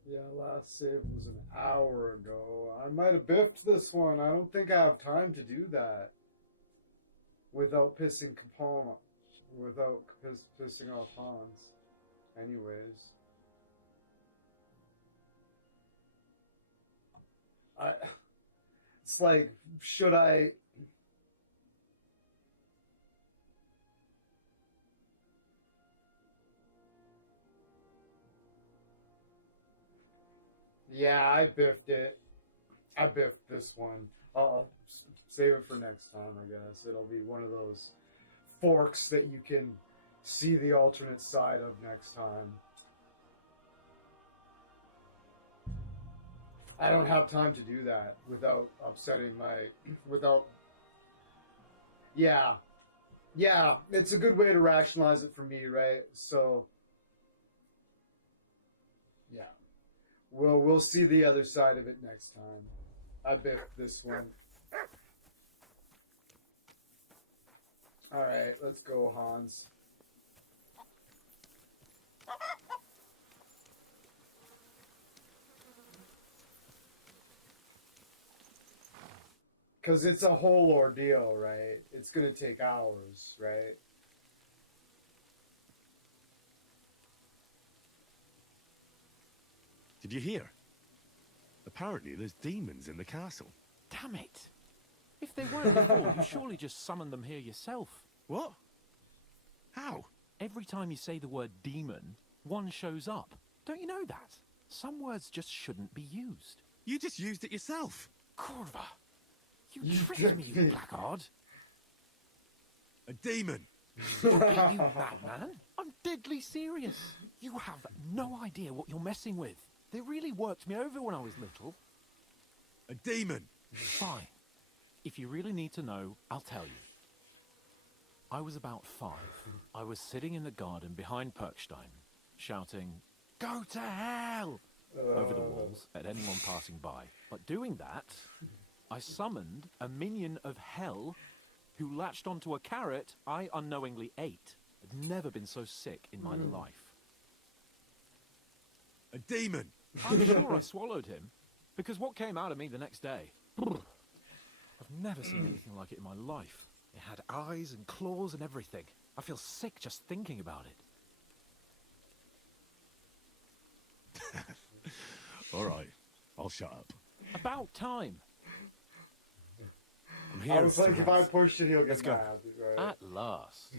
Yeah, last save was an hour ago. I might have biffed this one. I don't think I have time to do that without pissing Capone, without pissing off Hans. Anyways. It's like, should I... Yeah, I biffed it. I biffed this one. I'll save it for next time, I guess. It'll be one of those forks that you can see the alternate side of next time. I don't have time to do that without upsetting my... without... Yeah. Yeah, it's a good way to rationalize it for me, right? So... yeah. We'll see the other side of it next time. I biffed this one. Alright, let's go, Hans. Because it's a whole ordeal, right? It's going to take hours, right? Did you hear? Apparently there's demons in the castle. Damn it! If they weren't before, you surely just summoned them here yourself. What? How? Every time you say the word demon, one shows up. Don't you know that? Some words just shouldn't be used. You just used it yourself. Corva! You tricked me, you blackguard! A demon! Look at you, madman! I'm deadly serious! You have no idea what you're messing with. They really worked me over when I was little. A demon! Fine. If you really need to know, I'll tell you. I was about 5. I was sitting in the garden behind Perkstein, shouting, "Go to hell!" over the walls at anyone passing by. But doing that, I summoned a minion of hell who latched onto a carrot I unknowingly ate. I'd never been so sick in my life. A demon! I'm sure I swallowed him, because what came out of me the next day? I've never seen anything like it in my life. It had eyes and claws and everything. I feel sick just thinking about it. All right, I'll shut up. About time. I'm here. I was like, if I push it, he'll get mad. Right? At last.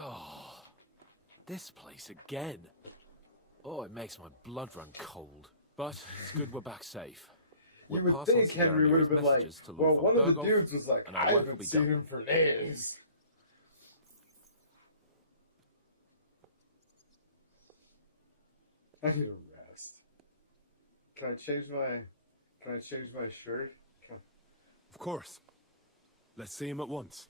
Oh, this place again. Oh, it makes my blood run cold. But it's good we're back safe. You We'll would pass on think Henry would have been like, messages to well, Lord one of the von Berghoff, dudes was like, and our I work will haven't be seen done. him for days. I need a rest. Can I change my shirt? Of course. Let's see him at once.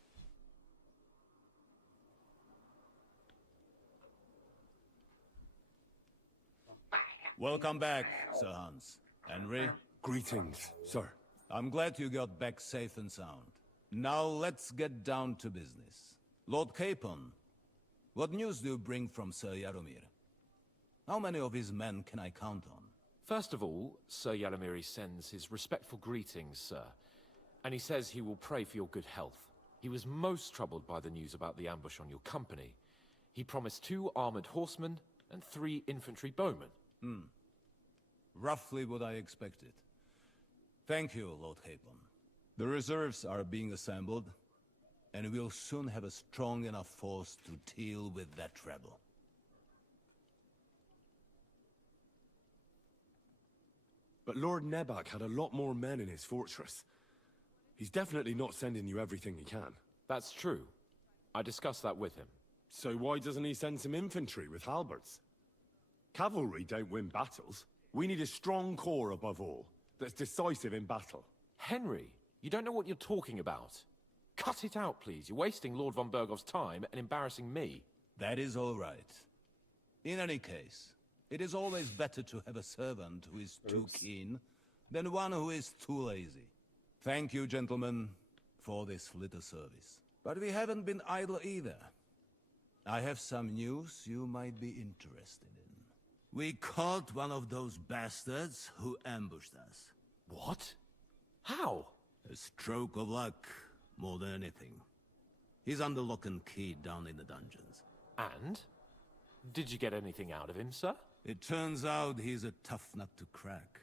Welcome back, Sir Hans. Henry? Greetings, sir. I'm glad you got back safe and sound. Now let's get down to business. Lord Capon, what news do you bring from Sir Jaromir? How many of his men can I count on? First of all, Sir Jaromir sends his respectful greetings, sir. And he says he will pray for your good health. He was most troubled by the news about the ambush on your company. He promised 2 armored horsemen and 3 infantry bowmen. Roughly what I expected. Thank you, Lord Capon. The reserves are being assembled, and we'll soon have a strong enough force to deal with that rebel. But Lord Nebak had a lot more men in his fortress. He's definitely not sending you everything he can. That's true. I discussed that with him. So why doesn't he send some infantry with halberds? Cavalry don't win battles. We need a strong corps above all, that's decisive in battle. Henry, you don't know what you're talking about. Cut it out, please. You're wasting Lord von Berghoff's time and embarrassing me. That is all right. In any case, it is always better to have a servant who is too keen than one who is too lazy. Thank you, gentlemen, for this little service. But we haven't been idle either. I have some news you might be interested in. We caught one of those bastards who ambushed us. What? How? A stroke of luck, more than anything. He's under lock and key down in the dungeons. And? Did you get anything out of him, sir? It turns out he's a tough nut to crack.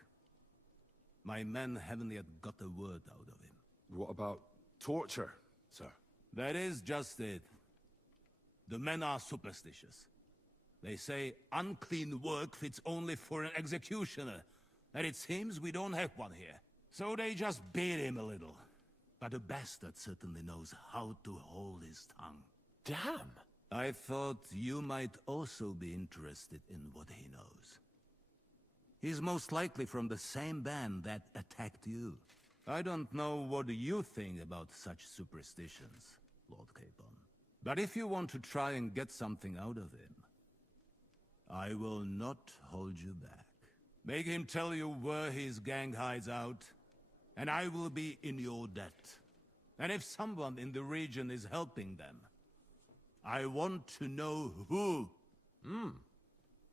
My men haven't yet got a word out of him. What about torture, sir? That is just it. The men are superstitious. They say unclean work fits only for an executioner, and it seems we don't have one here. So they just beat him a little. But the bastard certainly knows how to hold his tongue. Damn! I thought you might also be interested in what he knows. He's most likely from the same band that attacked you. I don't know what you think about such superstitions, Lord Capon. But if you want to try and get something out of him, I will not hold you back. Make him tell you where his gang hides out, and I will be in your debt. And if someone in the region is helping them, I want to know who.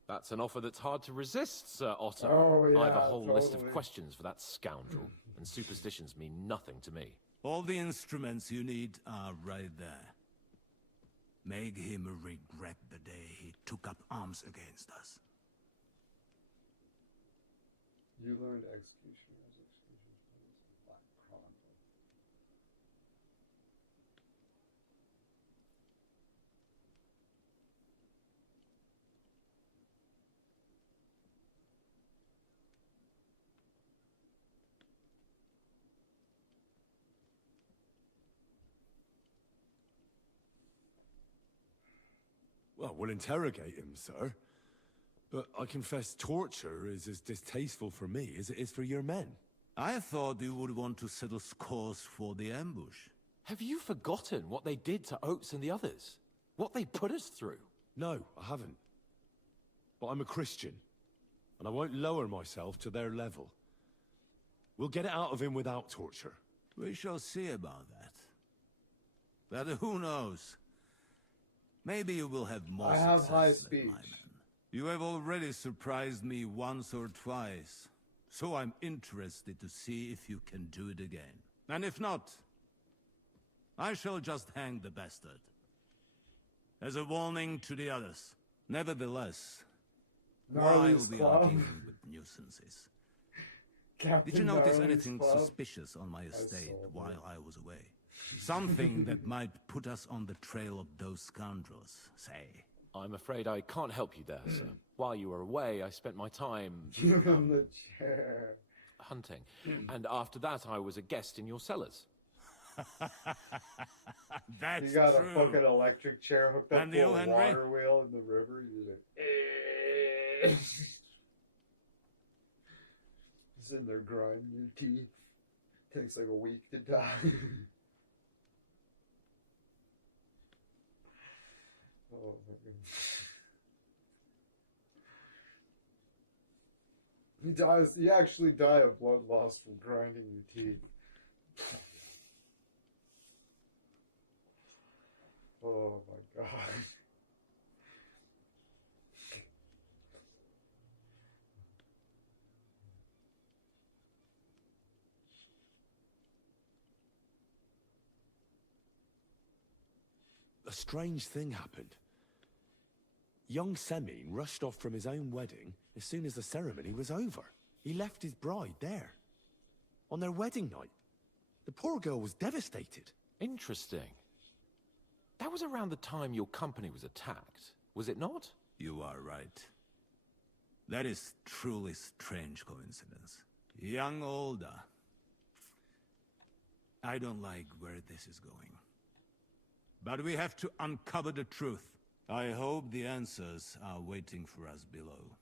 That's an offer that's hard to resist, Sir Otto. Oh, yeah, I have a whole list of totally. questions for that scoundrel, and superstitions mean nothing to me. All the instruments you need are right there. Make him regret the day he took up arms against us. You learned execution as execution Black Chronicle. Well, we'll interrogate him, sir. But I confess torture is as distasteful for me as it is for your men. I thought you would want to settle scores for the ambush. Have you forgotten what they did to Oates and the others? What they put us through? No, I haven't. But I'm a Christian, and I won't lower myself to their level. We'll get it out of him without torture. We shall see about that. But who knows? Maybe you will have more I have success high than speech. my men. You have already surprised me once or twice, so I'm interested to see if you can do it again. And if not, I shall just hang the bastard. As a warning to the others. Nevertheless, while Gnarly's we Club. are dealing with nuisances, Captain did you notice Gnarly's anything Club? suspicious on my estate sold while it. I was away? Something that might put us on the trail of those scoundrels, say. I'm afraid I can't help you there, sir. While you were away, I spent my time Give him the chair. hunting. And after that, I was a guest in your cellars. That's You got true. a fucking electric chair hooked up And to you, a Henry? water wheel in the river. You're like, it's in there grinding your teeth. Takes like a week to die. Oh my goodness. You actually die of blood loss from grinding your teeth. Oh my god. A strange thing happened. Young Semine rushed off from his own wedding as soon as the ceremony was over. He left his bride there. On their wedding night. The poor girl was devastated. Interesting. That was around the time your company was attacked, was it not? You are right. That is truly strange coincidence. Young Olda. I don't like where this is going. But we have to uncover the truth. I hope the answers are waiting for us below.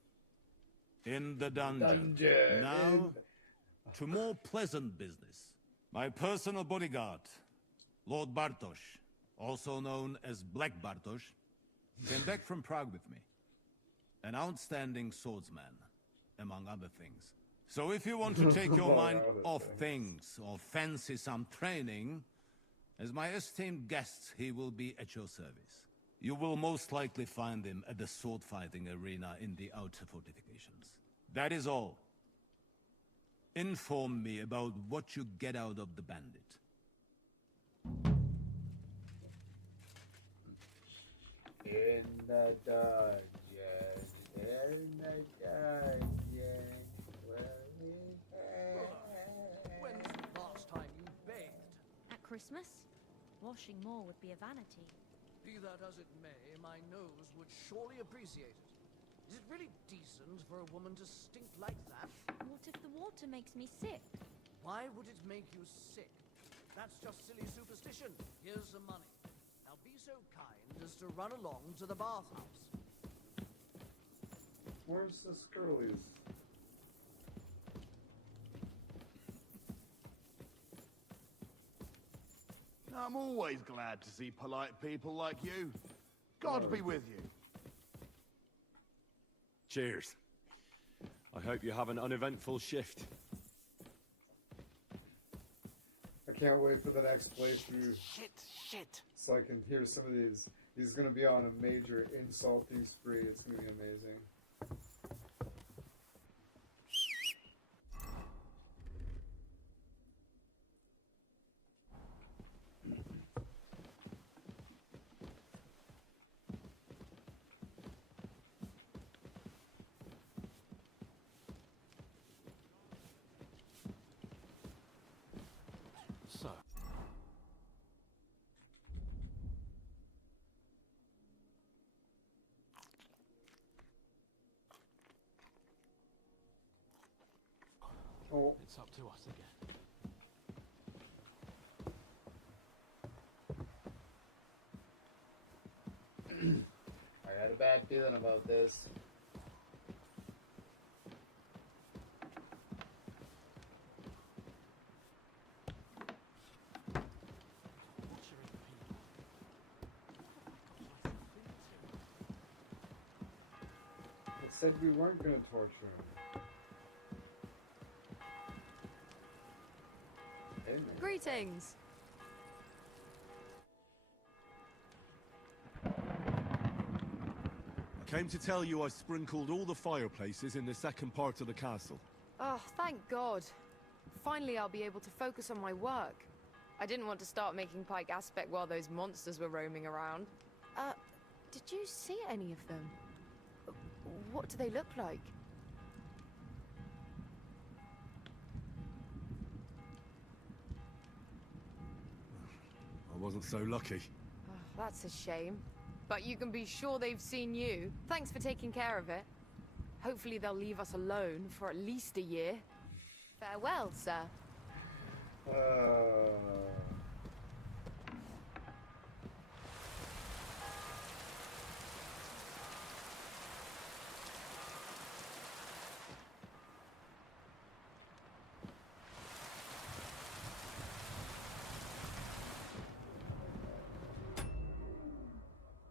In the dungeon. Now, to more pleasant business. My personal bodyguard, Lord Bartosz, also known as Black Bartosz, came back from Prague with me. An outstanding swordsman, among other things. So if you want to take your mind off things or fancy some training, as my esteemed guest, he will be at your service. You will most likely find him at the sword-fighting arena in the outer fortifications. That is all. Inform me about what you get out of the bandit. In the dungeon, in the dungeon, where we When's the last time you bathed? At Christmas? Washing more would be a vanity. Be that as it may, my nose would surely appreciate it. Is it really decent for a woman to stink like that? What if the water makes me sick? Why would it make you sick? That's just silly superstition. Here's some money. Now be so kind as to run along to the bathhouse. Where's the Skirlies? I'm always glad to see polite people like you. God be with you. Cheers. I hope you have an uneventful shift. I can't wait for the next playthrough. Shit. So I can hear some of these. He's going to be on a major insulting spree. It's going to be amazing. So, Oh, it's up to us again. I feeling about this. It said we weren't going to torture him. Hey, man. Greetings. I came to tell you I sprinkled all the fireplaces in the second part of the castle. Oh, thank God. Finally, I'll be able to focus on my work. I didn't want to start making Pike Aspect while those monsters were roaming around. Did you see any of them? What do they look like? I wasn't so lucky. Oh, that's a shame. But you can be sure they've seen you. Thanks for taking care of it. Hopefully they'll leave us alone for at least a year. Farewell, sir.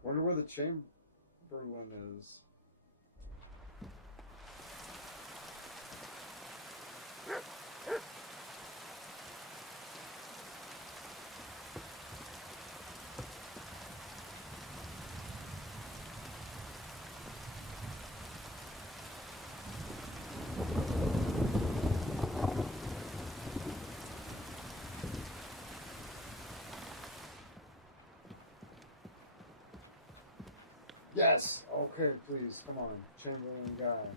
Wonder where the Chamberlain is. Yes! Okay, please, come on. Chamberlain guy.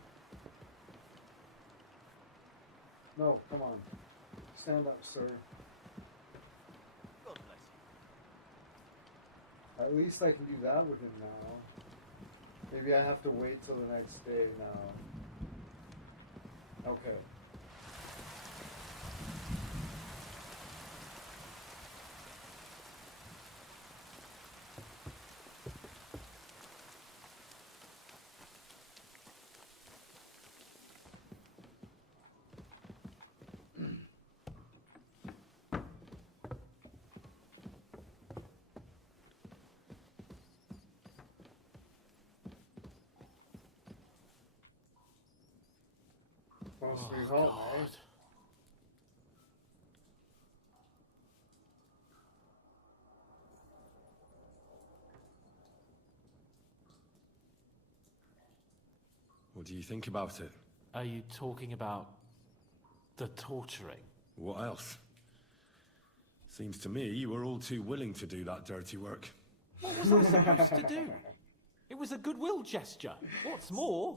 No, come on. Stand up, sir. God bless you. At least I can do that with him now. Maybe I have to wait till the next day now. Okay. Sweet home, eh? What do you think about it? Are you talking about the torturing? What else? Seems to me you were all too willing to do that dirty work. What was I supposed to do? It was a goodwill gesture. What's more,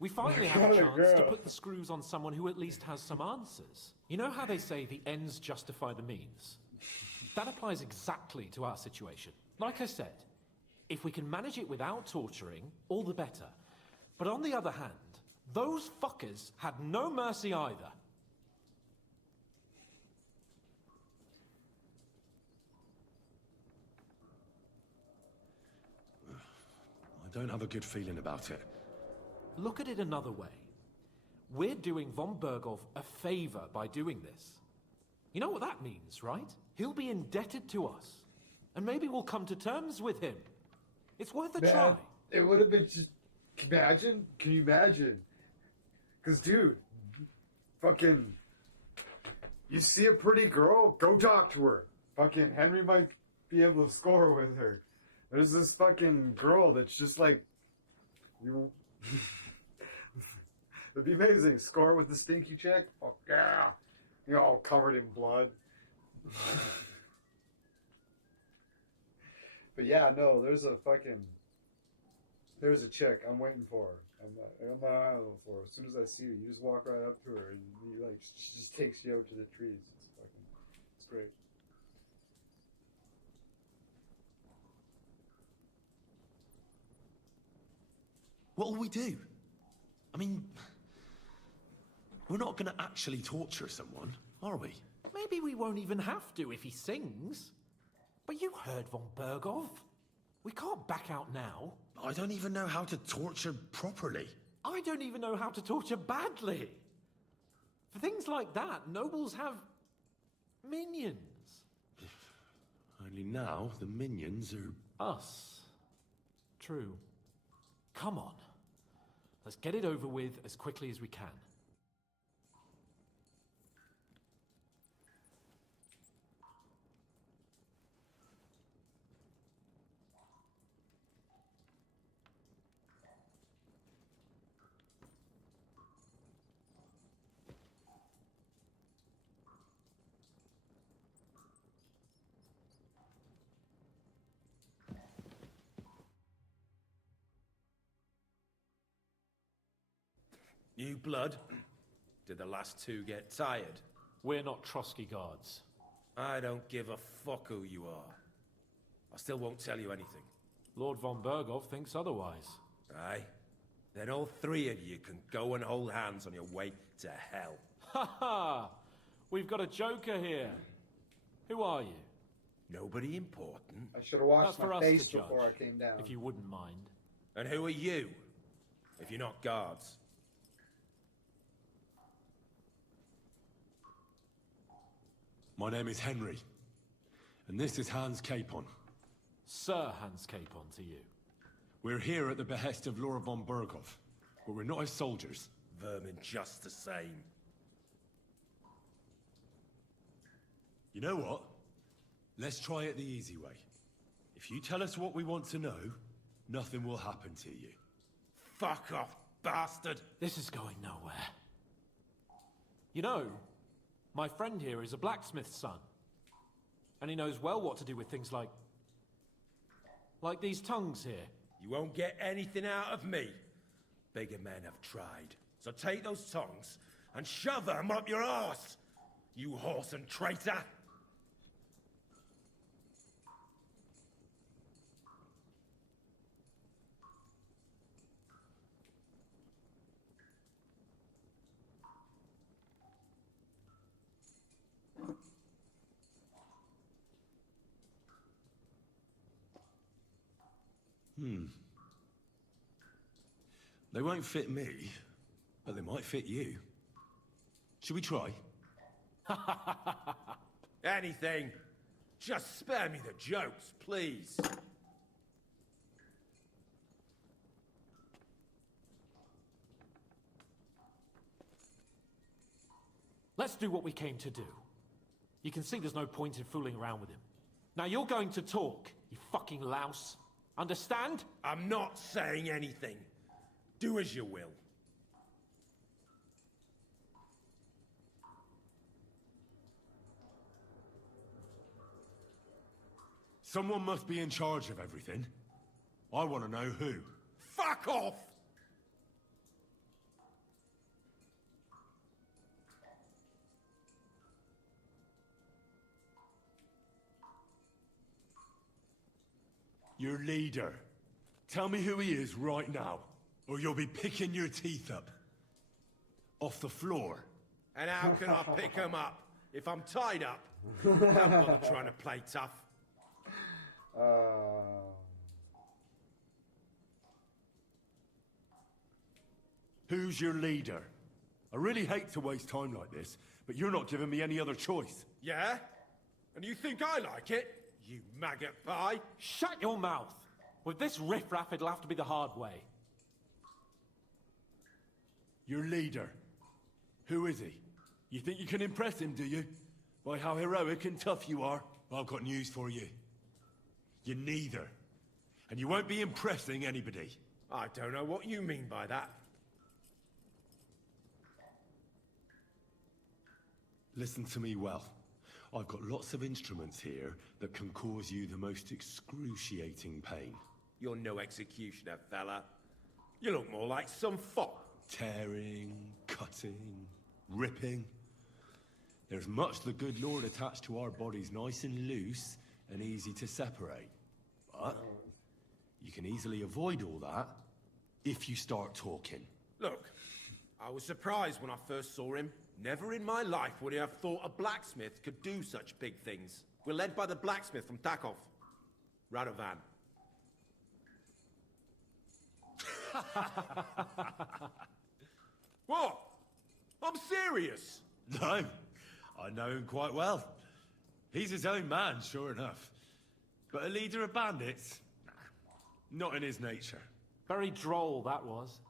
we finally have a chance to put the screws on someone who at least has some answers. You know how they say the ends justify the means? That applies exactly to our situation. Like I said, if we can manage it without torturing, all the better. But on the other hand, those fuckers had no mercy either. I don't have a good feeling about it. Look at it another way. We're doing von Bergov a favor by doing this. You know what that means, right? He'll be indebted to us. And maybe we'll come to terms with him. It's worth a try. It would have been just... Imagine? Can you imagine? Because, dude, fucking... You see a pretty girl, go talk to her. Fucking Henry might be able to score with her. There's this fucking girl that's just like... You... It'd be amazing. Score with the stinky chick. Fuck yeah. You know, all covered in blood. But yeah, no, there's a chick I'm waiting for her. I'm on eye out for her. As soon as I see her, you just walk right up to her and you like, she just takes you out to the trees. It's great. What'll we do? I mean, we're not going to actually torture someone, are we? Maybe we won't even have to if he sings. But you heard von Bergov. We can't back out now. I don't even know how to torture properly. I don't even know how to torture badly. For things like that, nobles have minions. Only now the minions are... Us. True. Come on. Let's get it over with as quickly as we can. New blood? Did the last two get tired? We're not Trotsky guards. I don't give a fuck who you are. I still won't tell you anything. Lord von Bergov thinks otherwise. Aye? Then all three of you can go and hold hands on your way to hell. Ha ha! We've got a joker here. Who are you? Nobody important. I should have washed That's for my us face to judge, before I came down. if you wouldn't mind. And who are you? If you're not guards. My name is Henry, and this is Hans Capon. Sir Hans Capon to you. We're here at the behest of Lord von Bergov, but we're not his soldiers. Vermin just the same. You know what? Let's try it the easy way. If you tell us what we want to know, nothing will happen to you. Fuck off, bastard! This is going nowhere. You know, my friend here is a blacksmith's son. And he knows well what to do with things like these tongues here. You won't get anything out of me. Bigger men have tried. So take those tongues and shove them up your arse, you horse and traitor! They won't fit me, but they might fit you. Should we try? Anything. Just spare me the jokes, please. Let's do what we came to do. You can see there's no point in fooling around with him. Now you're going to talk, you fucking louse. Understand? I'm not saying anything. Do as you will. Someone must be in charge of everything. I want to know who. Fuck off! Your leader. Tell me who he is right now, or you'll be picking your teeth up. Off the floor. And how can I pick him up if I'm tied up? Don't bother trying to play tough. Who's your leader? I really hate to waste time like this, but you're not giving me any other choice. Yeah? And you think I like it? You maggot pie? Shut your mouth! With this riffraff, it'll have to be the hard way. Your leader. Who is he? You think you can impress him, do you? By how heroic and tough you are? Well, I've got news for you. You're neither. And you won't be impressing anybody. I don't know what you mean by that. Listen to me well. I've got lots of instruments here that can cause you the most excruciating pain. You're no executioner, fella. You look more like some fop. Tearing, cutting, ripping. There's much the good Lord attached to our bodies, nice and loose and easy to separate. But you can easily avoid all that if you start talking. Look, I was surprised when I first saw him. Never in my life would I have thought a blacksmith could do such big things. We're led by the blacksmith from Takov, Radovan. What? I'm serious. No, I know him quite well. He's his own man, sure enough. But a leader of bandits? Nah, not in his nature. Very droll, that was.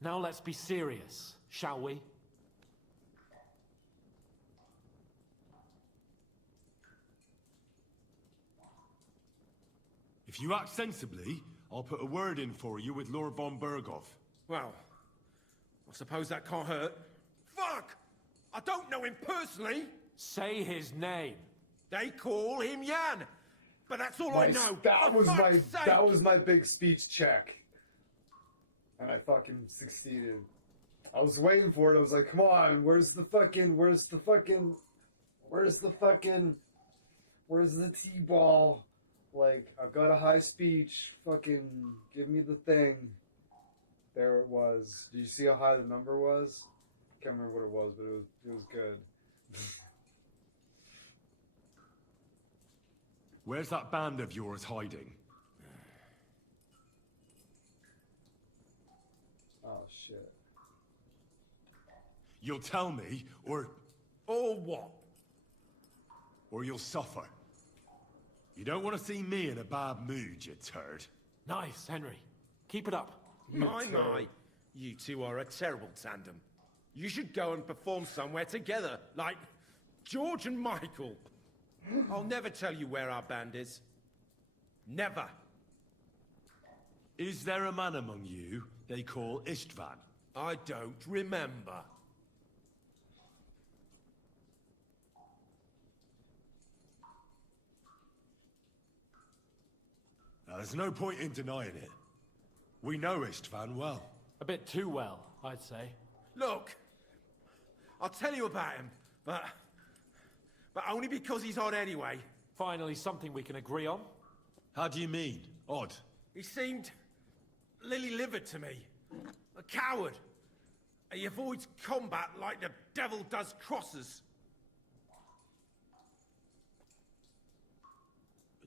Now let's be serious, shall we? If you act sensibly, I'll put a word in for you with Lord von Berghoff. Well, I suppose that can't hurt. Fuck! I don't know him personally. Say his name. They call him Jan. But that's all I know. That For was fuck's sake! my big speech check. And I fucking succeeded. I was waiting for it. I was like, come on, where's the T-ball? Like, I've got a high speech. Fucking give me the thing. There it was. Did you see how high the number was? Can't remember what it was, but it was good. Where's that band of yours hiding? Oh, shit. You'll tell me, or... Or what? Or you'll suffer. You don't want to see me in a bad mood, you turd. Nice, Henry. Keep it up. My. You two are a terrible tandem. You should go and perform somewhere together, like George and Michael. I'll never tell you where our band is. Never. Is there a man among you they call Istvan? I don't remember. Now, there's no point in denying it. We know Istvan well. A bit too well, I'd say. Look, I'll tell you about him, but only because he's odd anyway. Finally, something we can agree on. How do you mean, odd? He seemed lily-livered to me. A coward. He avoids combat like the devil does crosses.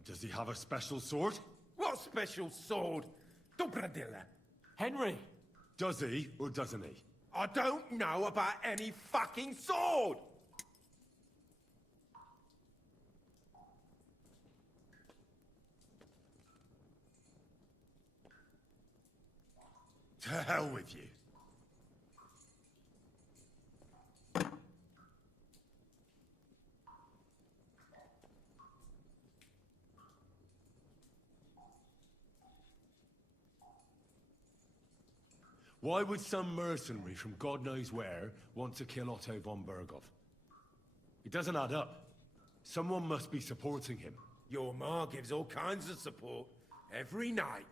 Does he have a special sword? What special sword? Dobradilla. Henry! Does he, or doesn't he? I don't know about any fucking sword! To hell with you. Why would some mercenary from God knows where want to kill Otto von Berghoff? It doesn't add up. Someone must be supporting him. Your ma gives all kinds of support every night.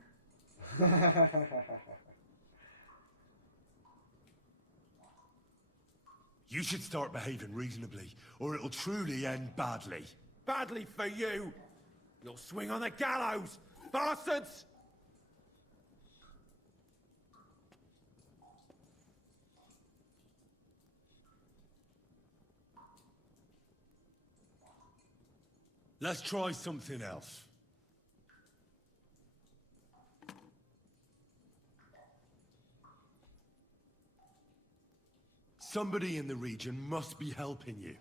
You should start behaving reasonably, or it'll truly end badly. Badly for you! You'll swing on the gallows, bastards! Let's try something else. Somebody in the region must be helping you.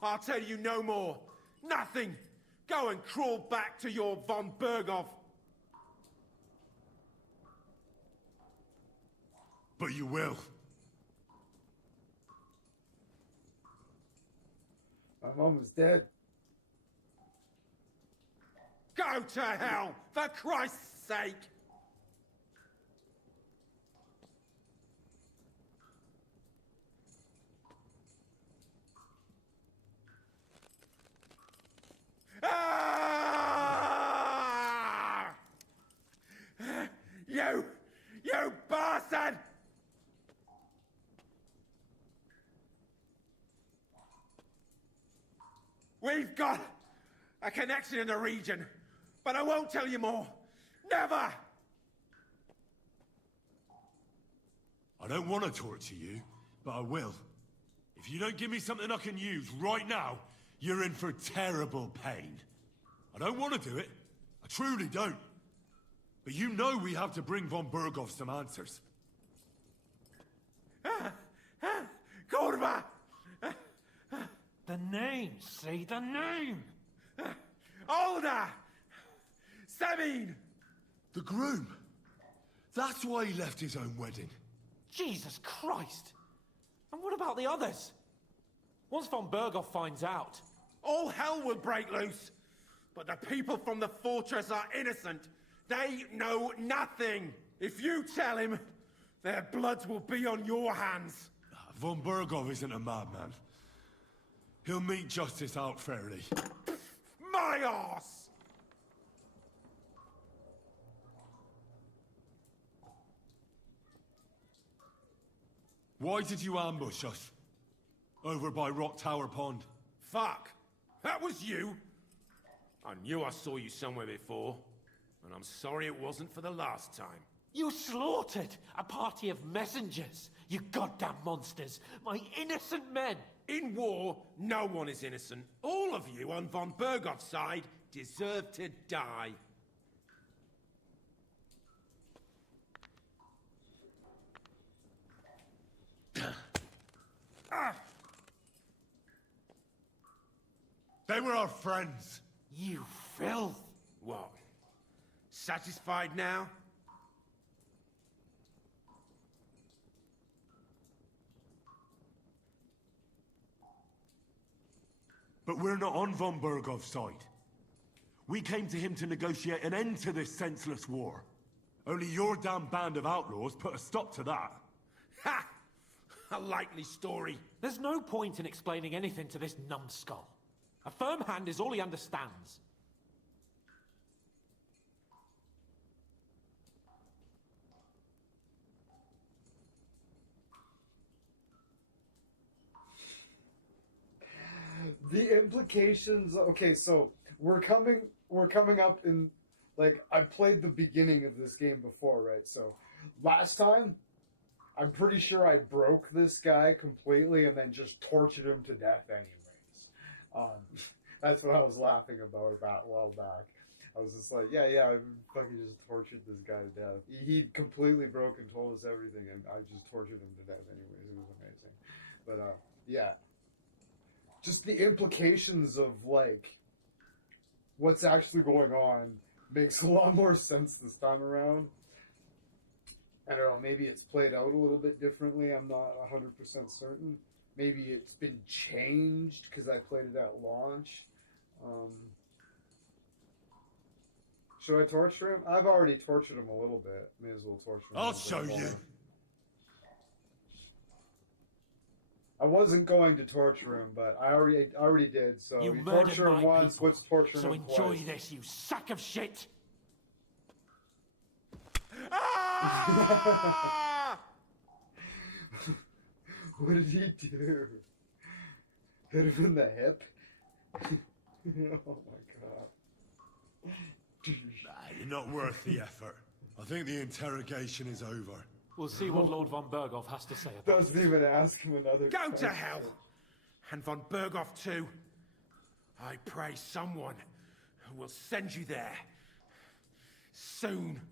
I'll tell you no more. Nothing. Go and crawl back to your von Berghoff. But you will. My mom was dead. Go to hell, for Christ's sake! Ah! You bastard! We've got a connection in the region, but I won't tell you more. Never! I don't want to torture you, but I will. If you don't give me something I can use right now, you're in for terrible pain. I don't want to do it. I truly don't. But you know we have to bring von Berghoff some answers. Kurva! The name, see? The name! Older! Sabine! The groom. That's why he left his own wedding. Jesus Christ! And what about the others? Once von Berghoff finds out... All hell will break loose! But the people from the fortress are innocent. They know nothing. If you tell him, their blood will be on your hands. Von Berghoff isn't a madman. He'll meet justice out fairly. My arse! Why did you ambush us? Over by Rock Tower Pond. Fuck! That was you! I knew I saw you somewhere before, and I'm sorry it wasn't for the last time. You slaughtered a party of messengers, you goddamn monsters! My innocent men! In war, no one is innocent. All of you on von Berghoff's side deserve to die. They were our friends. You filth! What? Satisfied now? But we're not on von Berghoff's side. We came to him to negotiate an end to this senseless war. Only your damn band of outlaws put a stop to that. Ha! A likely story. There's no point in explaining anything to this numbskull. A firm hand is all he understands. The implications. Okay, so we're coming up in, like, I played the beginning of this game before, right? So last time, I'm pretty sure I broke this guy completely and then just tortured him to death anyways. That's what I was laughing about a while back. I was just like, yeah, I fucking just tortured this guy to death. He completely broke and told us everything, and I just tortured him to death anyways. It was amazing. But, yeah. Just the implications of, like, what's actually going on makes a lot more sense this time around. I don't know, maybe it's played out a little bit differently. I'm not 100% certain. Maybe it's been changed because I played it at launch. Should I torture him? I've already tortured him a little bit. May as well torture him. I'll show you. I wasn't going to torture him, but I already did. So you torture him once. People, let's torture him twice. So enjoy this, you sack of shit. Ah! What did he do? Hit him in the hip? Oh my god. You're not worth the effort. I think the interrogation is over. We'll see what Lord von Berghoff has to say about Doesn't even ask him another Go question. to hell! And von Berghoff too. I pray someone will send you there. Soon.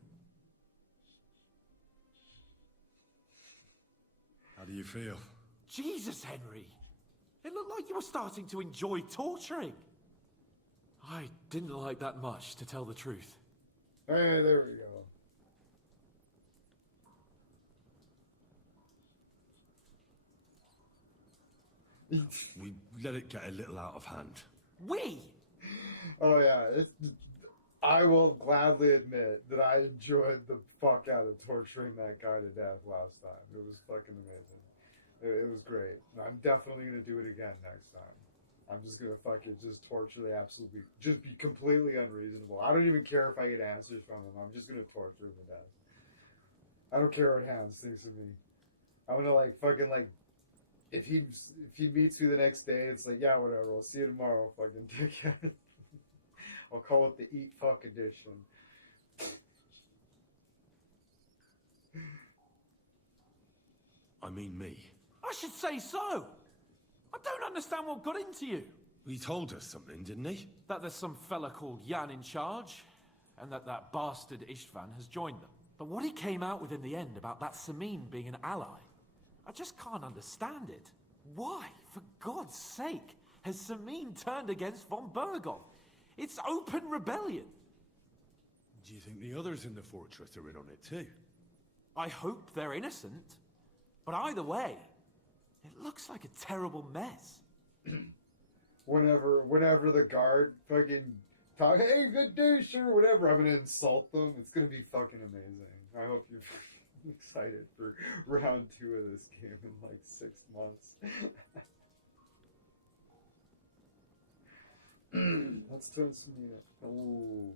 How do you feel? Jesus, Henry. It looked like you were starting to enjoy torturing. I didn't like that much, to tell the truth. Hey, there we go. We let it get a little out of hand. We? Oh yeah, I will gladly admit that I enjoyed the fuck out of torturing that guy to death last time. It was fucking amazing. It was great. I'm definitely gonna do it again next time. I'm just gonna fucking just torture the absolutely, just be completely unreasonable. I don't even care if I get answers from him. I'm just gonna torture him to death. I don't care what Hans thinks of me. I'm gonna like fucking like, if he meets me the next day, it's like, yeah, whatever. I'll see you tomorrow, fucking dickhead. I'll call it the eat fuck edition. I mean me. I should say so. I don't understand what got into you. He told us something, didn't he? That there's some fella called Jan in charge. and that that bastard Istvan has joined them. But what he came out with in the end about that Samin being an ally, I just can't understand it. Why, for God's sake, has Samin turned against von Bergov? It's open rebellion. Do you think the others in the fortress are in on it too? I hope they're innocent. But either way, it looks like a terrible mess. Whenever the guard fucking talk, hey, good day, sir, whatever, I'm gonna insult them. It's gonna be fucking amazing. I hope you're excited for round 2 of this game in like 6 months. Let's turn some unit. Ooh.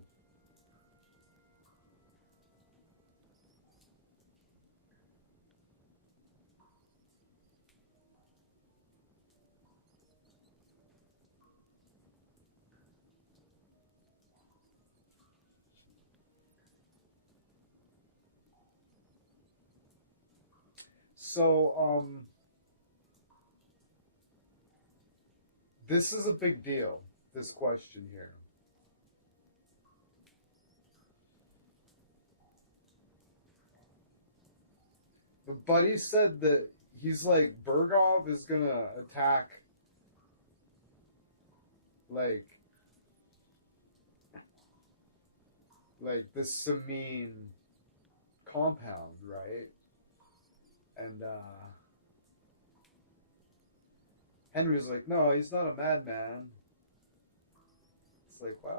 So, this is a big deal, this question here. But Buddy said that he's like, Bergov is gonna attack, like the Samin compound, right? And Henry's like, no, he's not a madman. It's like, wow.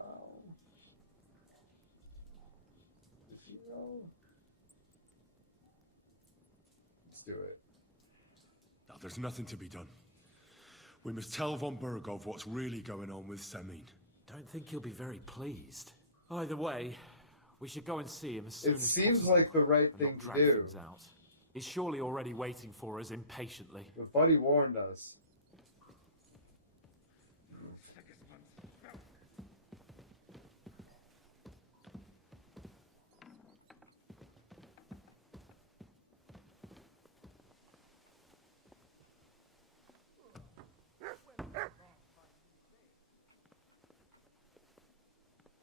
Does he know? Let's do it. Now, there's nothing to be done. We must tell von Bergov what's really going on with Samin. Don't think he'll be very pleased. Either way, we should go and see him as soon as possible. It seems like the right thing to do. Things out. He's surely already waiting for us impatiently. But Buddy warned us.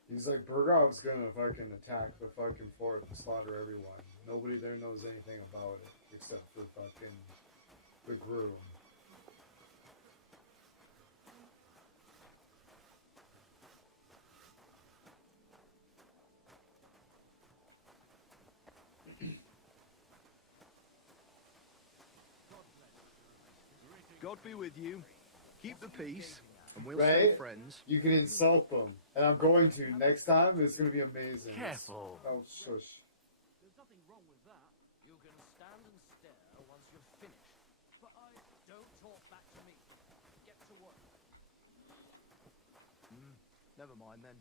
He's like, Bergov's gonna fucking attack the fucking fort and slaughter everyone. Nobody there knows anything about it, except for fucking the groom. God be with you. Keep the peace. And we'll Right? stay friends. You can insult them. And I'm going to. Next time, it's going to be amazing. Careful. Oh, shush. There's nothing wrong with that. You can stand and stare once you're finished. But Don't talk back to me. Get to work. Never mind then.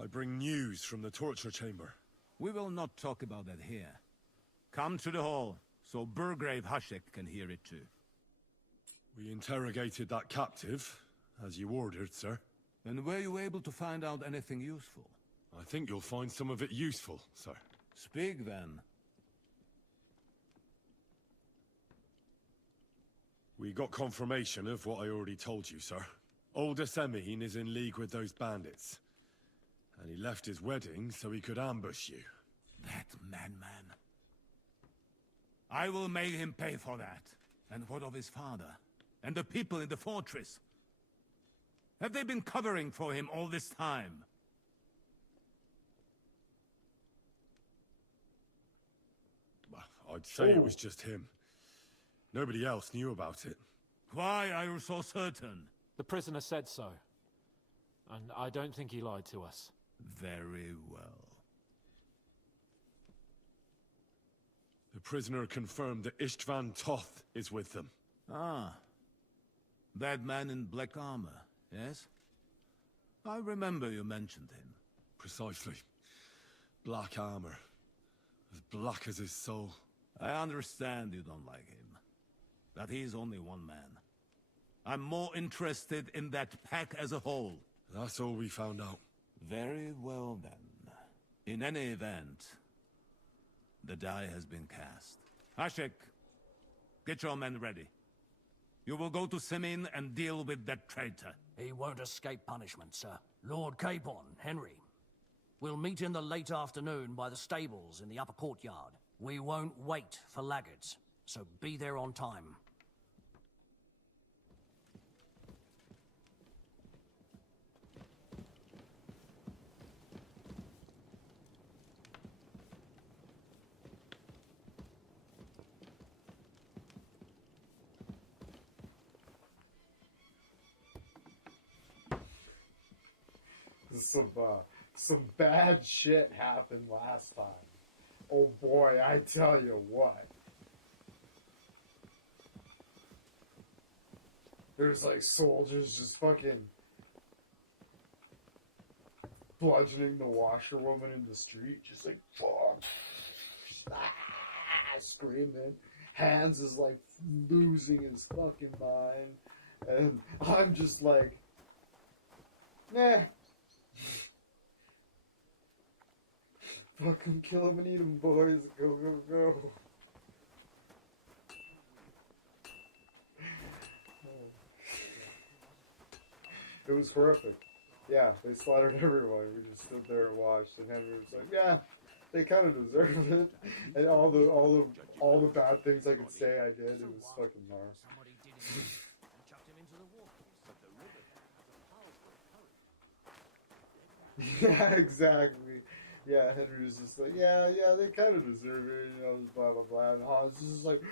I bring news from the torture chamber. We will not talk about that here. Come to the hall, so Burgrave Hashek can hear it too. We interrogated that captive, as you ordered, sir. And were you able to find out anything useful? I think you'll find some of it useful, sir. Speak then. We got confirmation of what I already told you, sir. Old Asemin is in league with those bandits. And he left his wedding so he could ambush you. That madman. I will make him pay for that. And what of his father? And the people in the fortress? Have they been covering for him all this time? I'd say it was just him. Nobody else knew about it. Why are you so certain? The prisoner said so. And I don't think he lied to us. Very well. The prisoner confirmed that Istvan Toth is with them. Ah. That man in black armor, yes? I remember you mentioned him. Precisely. Black armor. As black as his soul. I understand you don't like him. That he's only one man. I'm more interested in that pack as a whole. That's all we found out. Very well, then. In any event, the die has been cast. Hashek, get your men ready. You will go to Semin and deal with that traitor. He won't escape punishment, sir. Lord Capon, Henry. We'll meet in the late afternoon by the stables in the upper courtyard. We won't wait for laggards, so be there on time. Some bad shit happened last time. Oh boy, I tell you what. There's like soldiers just fucking bludgeoning the washerwoman in the street, just like fuck, screaming. Hans is like losing his fucking mind, and I'm just like, nah. Fucking kill him and eat him, boys. Go, go, go. It was horrific. Yeah, they slaughtered everyone. We just stood there and watched, and Henry was like, "Yeah, they kind of deserve it." And all the bad things I could say I did, it was fucking Mars. Yeah, exactly. Yeah, Henry was just like, yeah, they kind of deserve it, you know, blah, blah, blah. And Hans is just like,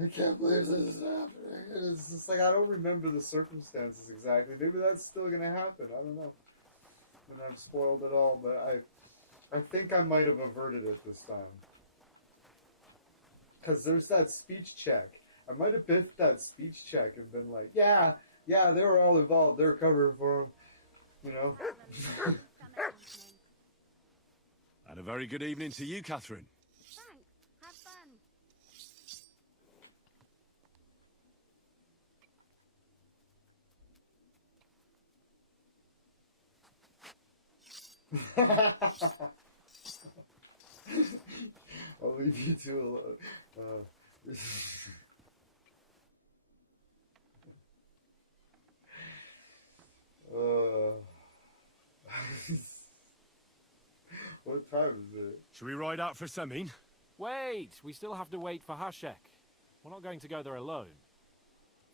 I can't believe this is happening. And it's just like, I don't remember the circumstances exactly. Maybe that's still going to happen. I don't know. And I've spoiled it all, but I think I might have averted it this time. Because there's that speech check. I might have biffed that speech check and been like, yeah, they were all involved. They're covering for him. You know? And a very good evening to you, Catherine. Thanks. Have fun. I'll leave you two alone. What time is it? Should we ride out for Semin? Wait, we still have to wait for Hashek. We're not going to go there alone.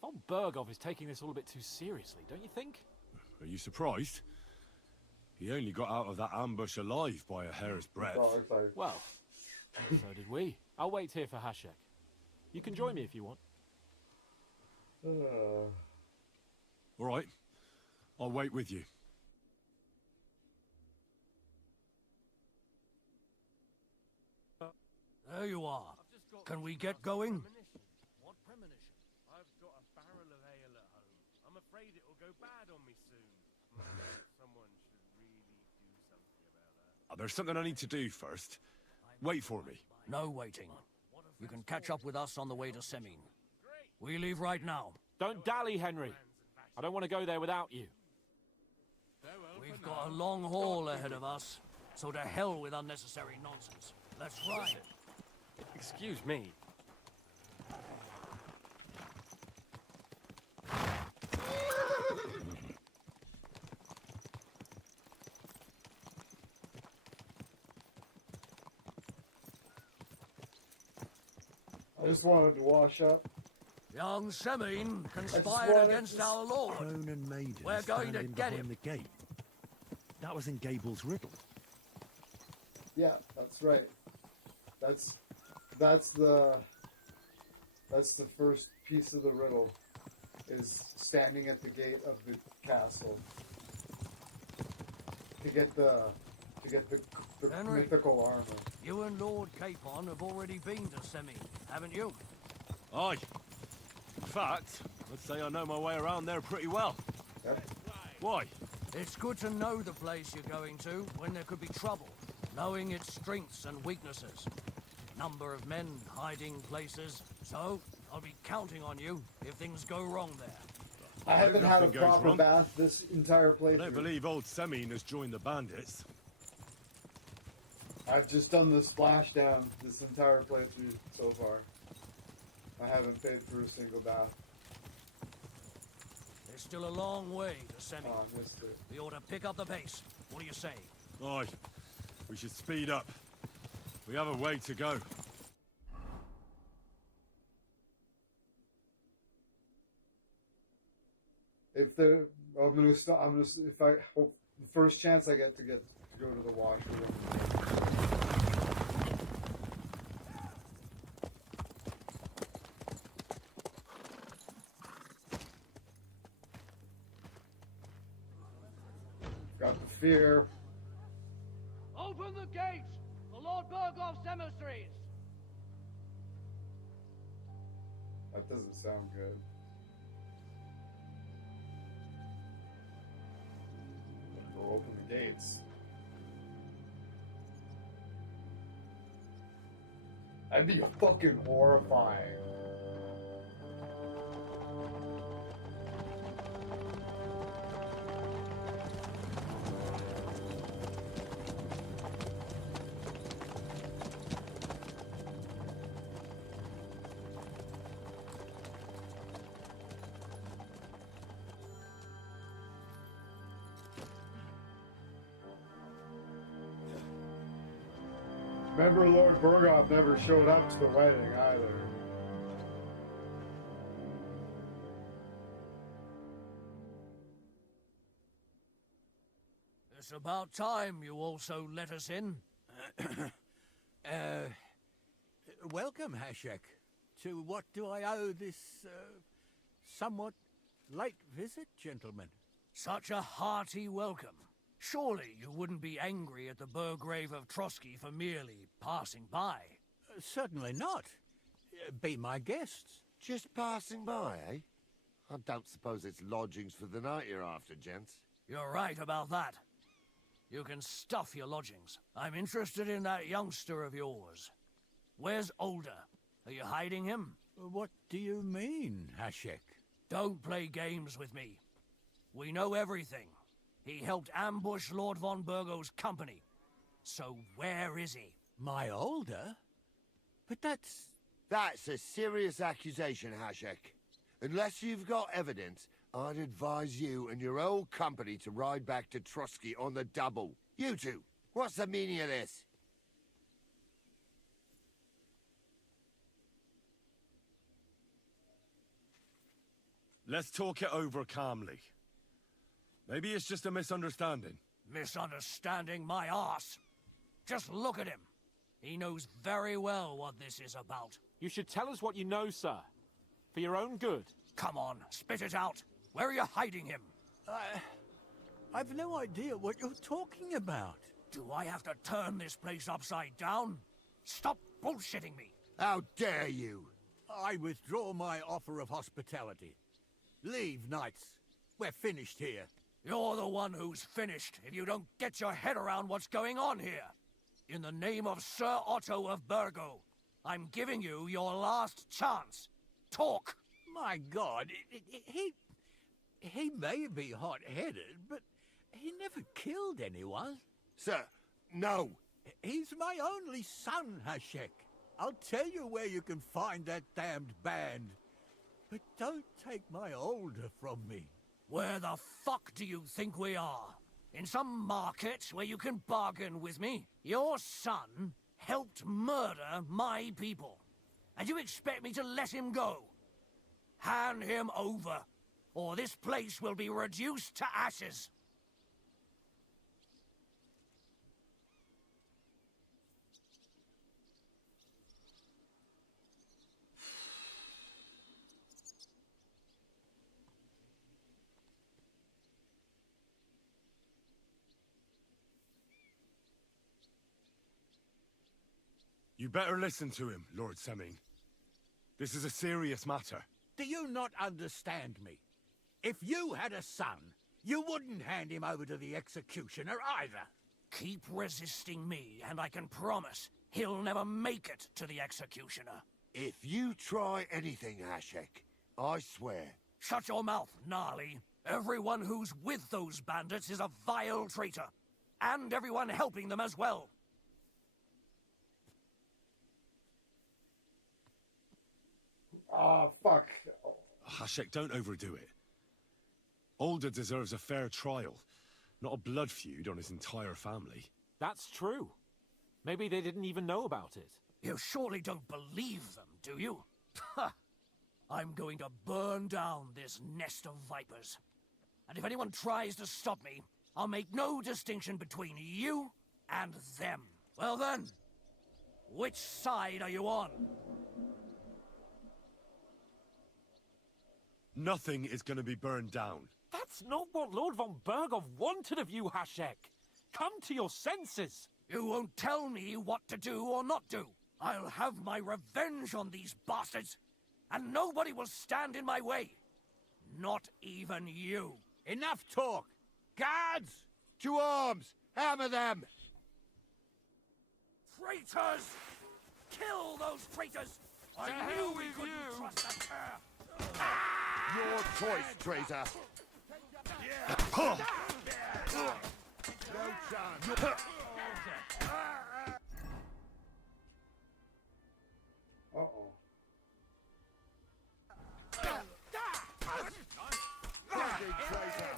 Von Bergov is taking this all a bit too seriously, don't you think? Are you surprised? He only got out of that ambush alive by a hair's breadth. Well, so did we. I'll wait here for Hashek. You can join me if you want. All right. I'll wait with you. There you are. Can we get going? What premonition? I've got a barrel of ale at home. I'm afraid it'll go bad on me soon. Someone should really do something about that. There's something I need to do first. Wait for me. No waiting. You can catch up with us on the way to Semin. We leave right now. Don't dally, Henry. I don't want to go there without you. We've got a long haul ahead of us, so to hell with unnecessary nonsense. Let's ride. Excuse me. I just wanted to wash up. Young Semin conspired against our Lord. Crone and maiden We're going to standing get behind him. the gate. That was in Gable's riddle. Yeah, that's right. That's the first piece of the riddle, is standing at the gate of the castle to get the Henry, mythical armor. You and Lord Capon have already been to Semin, haven't you? Aye. In fact, I'd say I know my way around there pretty well. Yep. Why? It's good to know the place you're going to when there could be trouble, knowing its strengths and weaknesses. Number of men, hiding places. So, I'll be counting on you if things go wrong there. I haven't had a nothing goes proper wrong. bath this entire I playthrough. don't believe old Semine has joined the bandits. I've just done the splashdown this entire playthrough so far. I haven't paid for a single bath. There's still a long way to Semi. Oh, I missed it. We ought to pick up the pace. What do you say? Aye, we should speed up. We have a way to go. If the I'm gonna stop. I'm gonna if I hope the first chance I get to go to the washroom. Got the fear. Open the gates! The Lord Burgoff's emissaries! That doesn't sound good. Go open the gates. That'd be fucking horrifying. Remember, Lord Burgoff never showed up to the wedding either. It's about time you also let us in. Welcome, Hashek. To what do I owe this, somewhat late visit, gentlemen? Such a hearty welcome. Surely you wouldn't be angry at the Burgrave of Trotsky for merely passing by? Certainly not. Be my guests. Just passing by, eh? I don't suppose it's lodgings for the night you're after, gents. You're right about that. You can stuff your lodgings. I'm interested in that youngster of yours. Where's Older? Are you hiding him? What do you mean, Hashek? Don't play games with me. We know everything. He helped ambush Lord von Burgo's company. So where is he? My Older? But that's... That's a serious accusation, Hashek. Unless you've got evidence, I'd advise you and your old company to ride back to Trotsky on the double. You two, what's the meaning of this? Let's talk it over calmly. Maybe it's just a misunderstanding. Misunderstanding my arse. Just look at him. He knows very well what this is about. You should tell us what you know, sir. For your own good. Come on, spit it out. Where are you hiding him? I've no idea what you're talking about. Do I have to turn this place upside down? Stop bullshitting me. How dare you? I withdraw my offer of hospitality. Leave, knights. We're finished here. You're the one who's finished if you don't get your head around what's going on here. In the name of Sir Otto of Burgo, I'm giving you your last chance. Talk! My God, he may be hot-headed, but he never killed anyone. Sir, no. He's my only son, Hashek. I'll tell you where you can find that damned band. But don't take my Older from me. Where the fuck do you think we are? In some market where you can bargain with me? Your son helped murder my people. And you expect me to let him go? Hand him over, or this place will be reduced to ashes. You better listen to him, Lord Semine. This is a serious matter. Do you not understand me? If you had a son, you wouldn't hand him over to the executioner either. Keep resisting me, and I can promise he'll never make it to the executioner. If you try anything, Hashek, I swear. Shut your mouth, Gnarly. Everyone who's with those bandits is a vile traitor. And everyone helping them as well. Ah, fuck. Hashek, don't overdo it. Alder deserves a fair trial, not a blood feud on his entire family. That's true. Maybe they didn't even know about it. You surely don't believe them, do you? Ha! I'm going to burn down this nest of vipers. And if anyone tries to stop me, I'll make no distinction between you and them. Well then, which side are you on? Nothing is going to be burned down. That's not what Lord von Bergov wanted of you, Hashek. Come to your senses. You won't tell me what to do or not do. I'll have my revenge on these bastards, and nobody will stand in my way. Not even you. Enough talk! Guards! To arms! Hammer them! Traitors! Kill those traitors! I knew we couldn't trust a pair! Your choice, traitor! No chance! Uh-oh.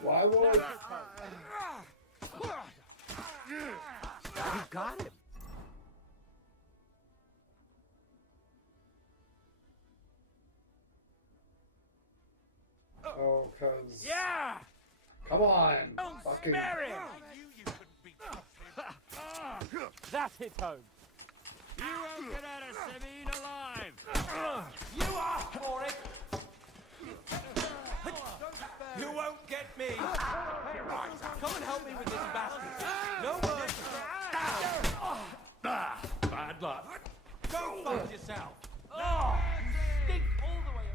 Why would... You got him! Oh, cause... Yeah! Come on! Don't Fucking... spare him! That hit home. You won't get out of Sabine alive! You are for it! You won't get me! Come and help me with this bastard! No one! Bad luck. Go fuck yourself! Oh, you stink all the way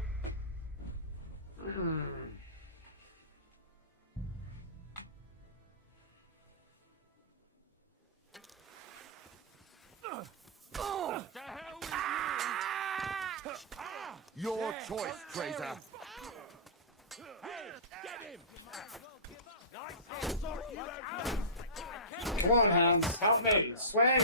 Your choice, traitor! Come on, Hans, help me! Swing!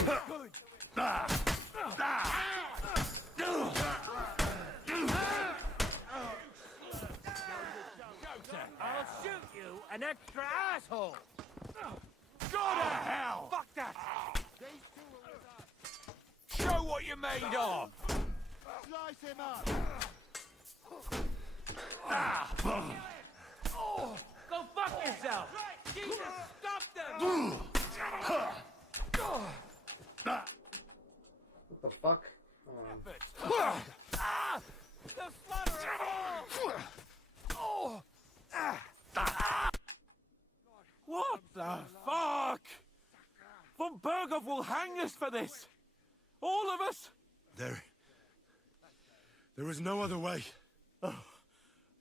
I'll shoot you, an extra asshole! Go to hell! Fuck that! Show what you're made of! Slice him up! Go fuck yourself! Jesus, stop them! What the fuck? The slaughter! What the fuck? Von Bergov will hang us for this. All of us. There is no other way. Oh,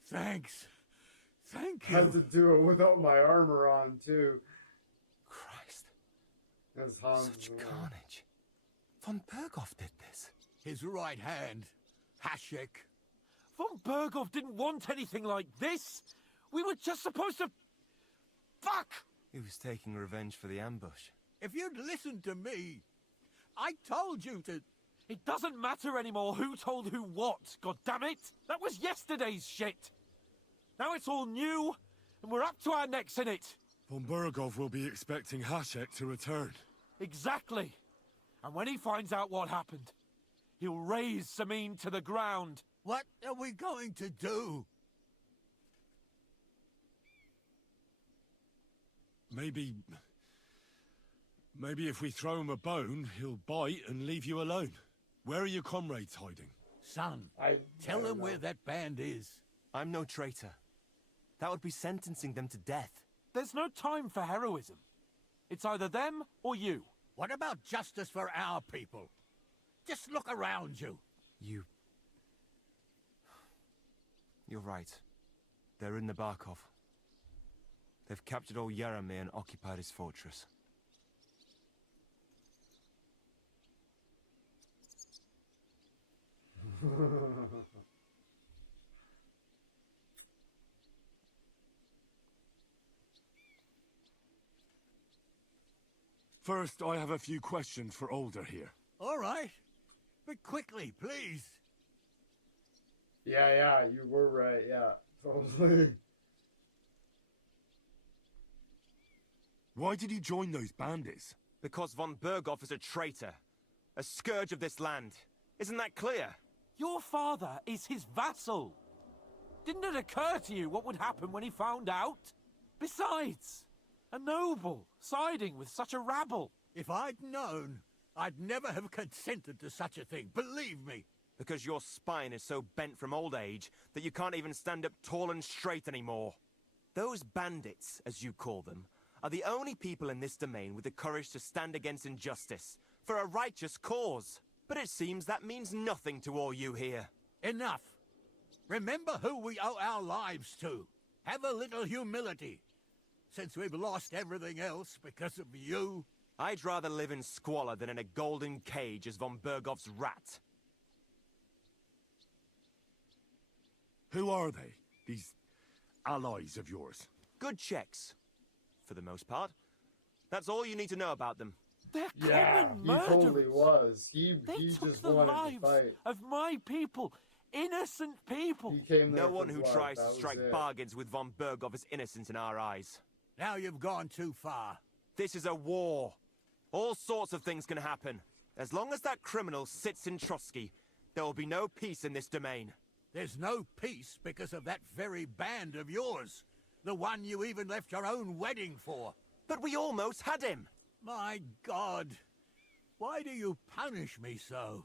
thanks. Thank you. Had to do it without my armor on, too. Christ. As Hans... Such carnage. Von Bergov did this. His right hand, Hashek. Von Bergov didn't want anything like this. We were just supposed to... Fuck! He was taking revenge for the ambush. If you'd listened to me, I told you to... It doesn't matter anymore who told who what, goddammit! That was yesterday's shit! Now it's all new, and we're up to our necks in it! Von Bergov will be expecting Hashek to return. Exactly! And when he finds out what happened, he'll raise Samin to the ground. What are we going to do? Maybe if we throw him a bone, he'll bite and leave you alone. Where are your comrades hiding? Son, tell them where that band is. I'm no traitor. That would be sentencing them to death. There's no time for heroism. It's either them or you. What about justice for our people? Just look around you. You're right. They're in the Barkov. They've captured old Yaramir and occupied his fortress. First, I have a few questions for Alder here. All right. But quickly, please. Yeah, you were right. Yeah, totally. Why did you join those bandits? Because von Berghoff is a traitor. A scourge of this land. Isn't that clear? Your father is his vassal. Didn't it occur to you what would happen when he found out? Besides, a noble siding with such a rabble. If I'd known, I'd never have consented to such a thing, believe me. Because your spine is so bent from old age that you can't even stand up tall and straight anymore. Those bandits, as you call them, are the only people in this domain with the courage to stand against injustice, for a righteous cause. But it seems that means nothing to all you here. Enough. Remember who we owe our lives to. Have a little humility. Since we've lost everything else because of you. I'd rather live in squalor than in a golden cage as von Berghoff's rat. Who are they, these allies of yours? Good checks, for the most part. That's all you need to know about them. They're Yeah, common he murderers. totally was. He took just the wanted lives to fight. of my people, innocent people. He came there No for one who blood, tries that to was strike it. bargains with von Berghoff is innocent in our eyes. Now you've gone too far. This is a war. All sorts of things can happen. As long as that criminal sits in Trotsky, there will be no peace in this domain. There's no peace because of that very band of yours. The one you even left your own wedding for. But we almost had him. My God. Why do you punish me so?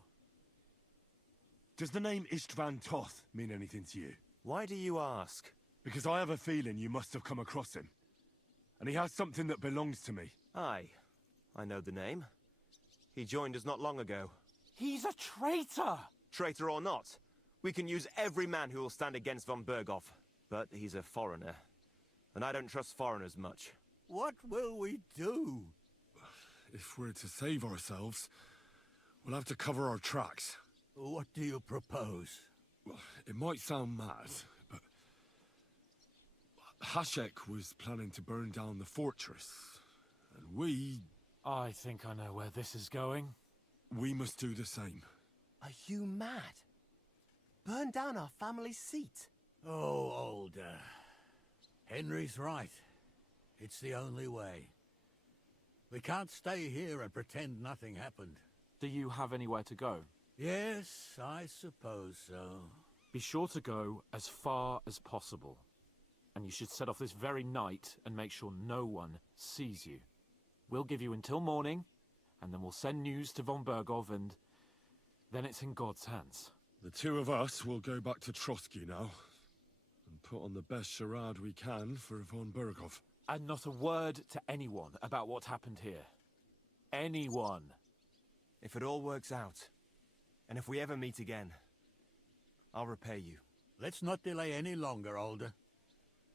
Does the name Istvan Toth mean anything to you? Why do you ask? Because I have a feeling you must have come across him. And he has something that belongs to me. Aye. I know the name. He joined us not long ago. He's a traitor! Traitor or not, we can use every man who will stand against von Berghoff. But he's a foreigner. And I don't trust foreigners much. What will we do? If we're to save ourselves, we'll have to cover our tracks. What do you propose? Well, it might sound mad, but Hashek was planning to burn down the fortress, and we... I think I know where this is going. We must do the same. Are you mad? Burn down our family seat? Oh, Alder. Henry's right. It's the only way. We can't stay here and pretend nothing happened. Do you have anywhere to go? Yes, I suppose so. Be sure to go as far as possible. And you should set off this very night and make sure no one sees you. We'll give you until morning, and then we'll send news to von Berghoff, and then it's in God's hands. The two of us will go back to Trotsky now, and put on the best charade we can for von Berghoff. And not a word to anyone about what happened here. Anyone. If it all works out, and if we ever meet again, I'll repay you. Let's not delay any longer, Alder.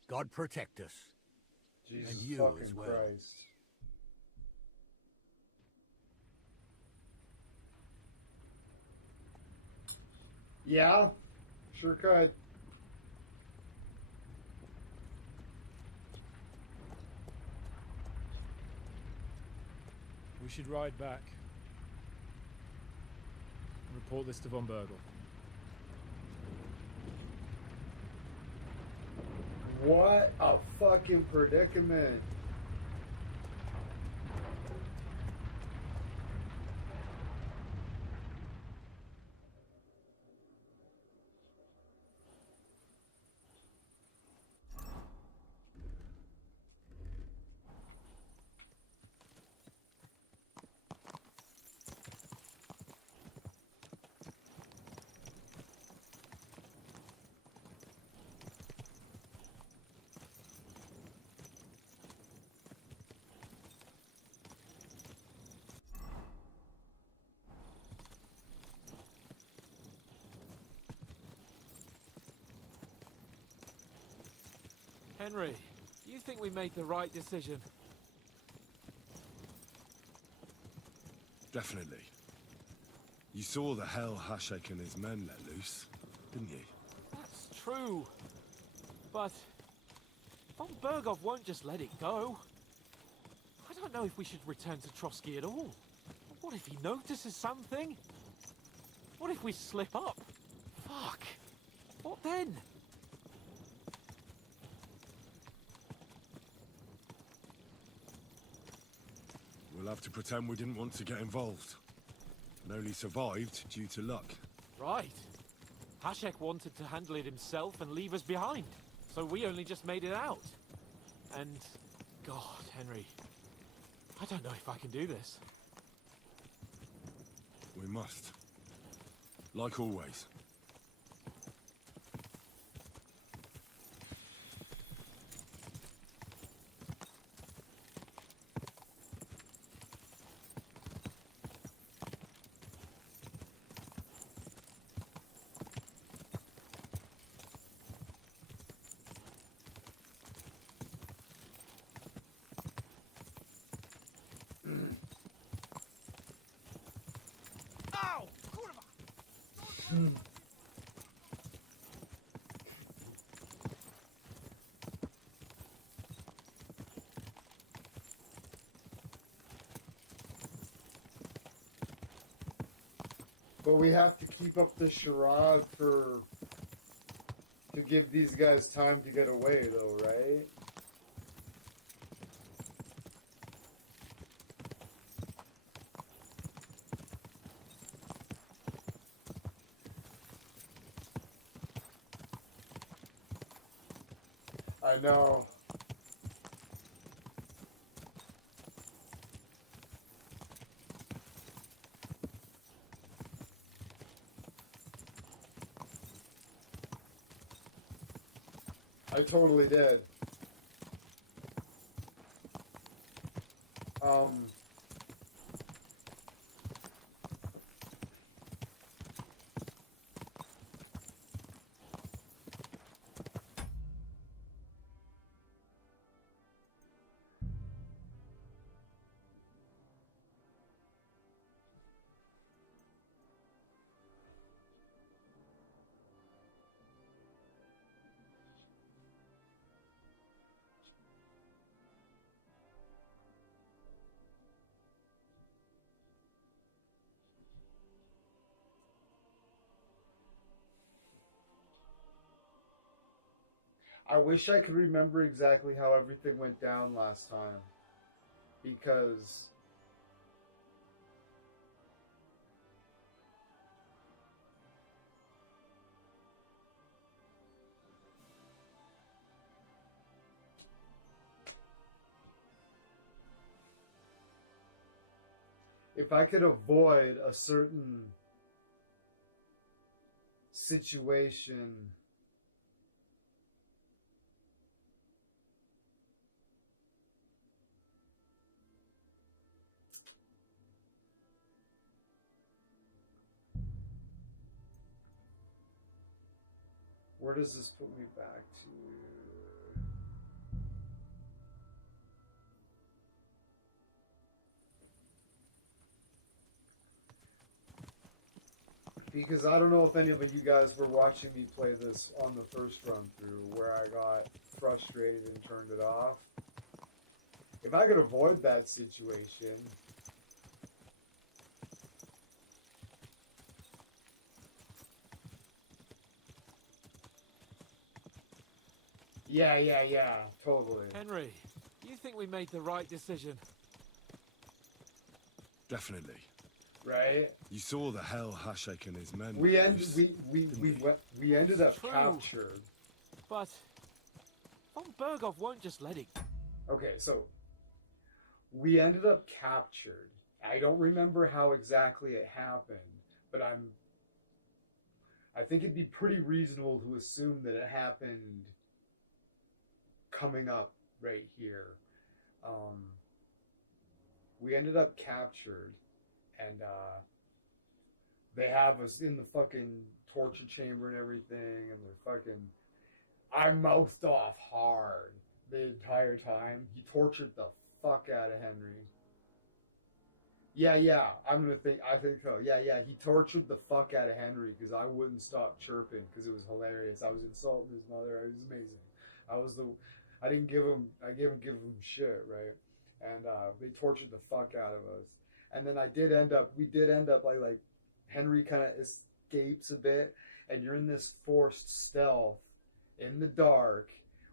God protect us. Jesus and you fucking as well. Christ. Yeah, sure could. We should ride back. Report this to von Berghoff. What a fucking predicament. Henry, do you think we made the right decision? Definitely. You saw the hell Hashek and his men let loose, didn't you? That's true. But Von Bergov won't just let it go. I don't know if we should return to Trotsky at all. What if he notices something? What if we slip up? Fuck. What then? We'll have to pretend we didn't want to get involved. And only survived due to luck. Right. Hashek wanted to handle it himself and leave us behind. So we only just made it out. And... God, Henry. I don't know if I can do this. We must. Like always. But we have to keep up the charade to give these guys time to get away, though, right? I know. I totally did. I wish I could remember exactly how everything went down last time. Because... if I could avoid a certain situation... Where does this put me back to? Because I don't know if any of you guys were watching me play this on the first run through, where I got frustrated and turned it off. If I could avoid that situation... Yeah, totally. Henry, do you think we made the right decision? Definitely. Right? You saw the hell Hashek and his men. We ended up captured. But Von Bergov won't just let it. Okay, so we ended up captured. I don't remember how exactly it happened, but I think it'd be pretty reasonable to assume that it happened coming up right here. We ended up captured, and they have us in the fucking torture chamber and everything, and they're fucking... I mouthed off hard the entire time. He tortured the fuck out of Henry. Yeah. I think so. Yeah. He tortured the fuck out of Henry because I wouldn't stop chirping because it was hilarious. I was insulting his mother. It was amazing. I didn't give him shit, right? And they tortured the fuck out of us. And then we did end up like Henry kind of escapes a bit, and you're in this forced stealth in the dark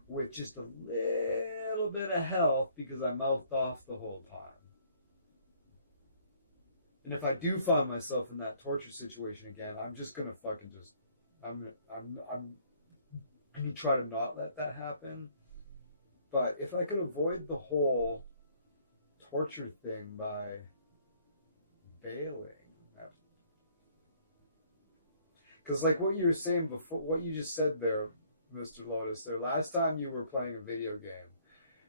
with just a little bit of health because I mouthed off the whole time. And if I do find myself in that torture situation again, I'm just gonna fucking I'm gonna try to not let that happen. But if I could avoid the whole torture thing by bailing, because like what you were saying before, what you just said there, Mr. Lotus, there, last time you were playing a video game,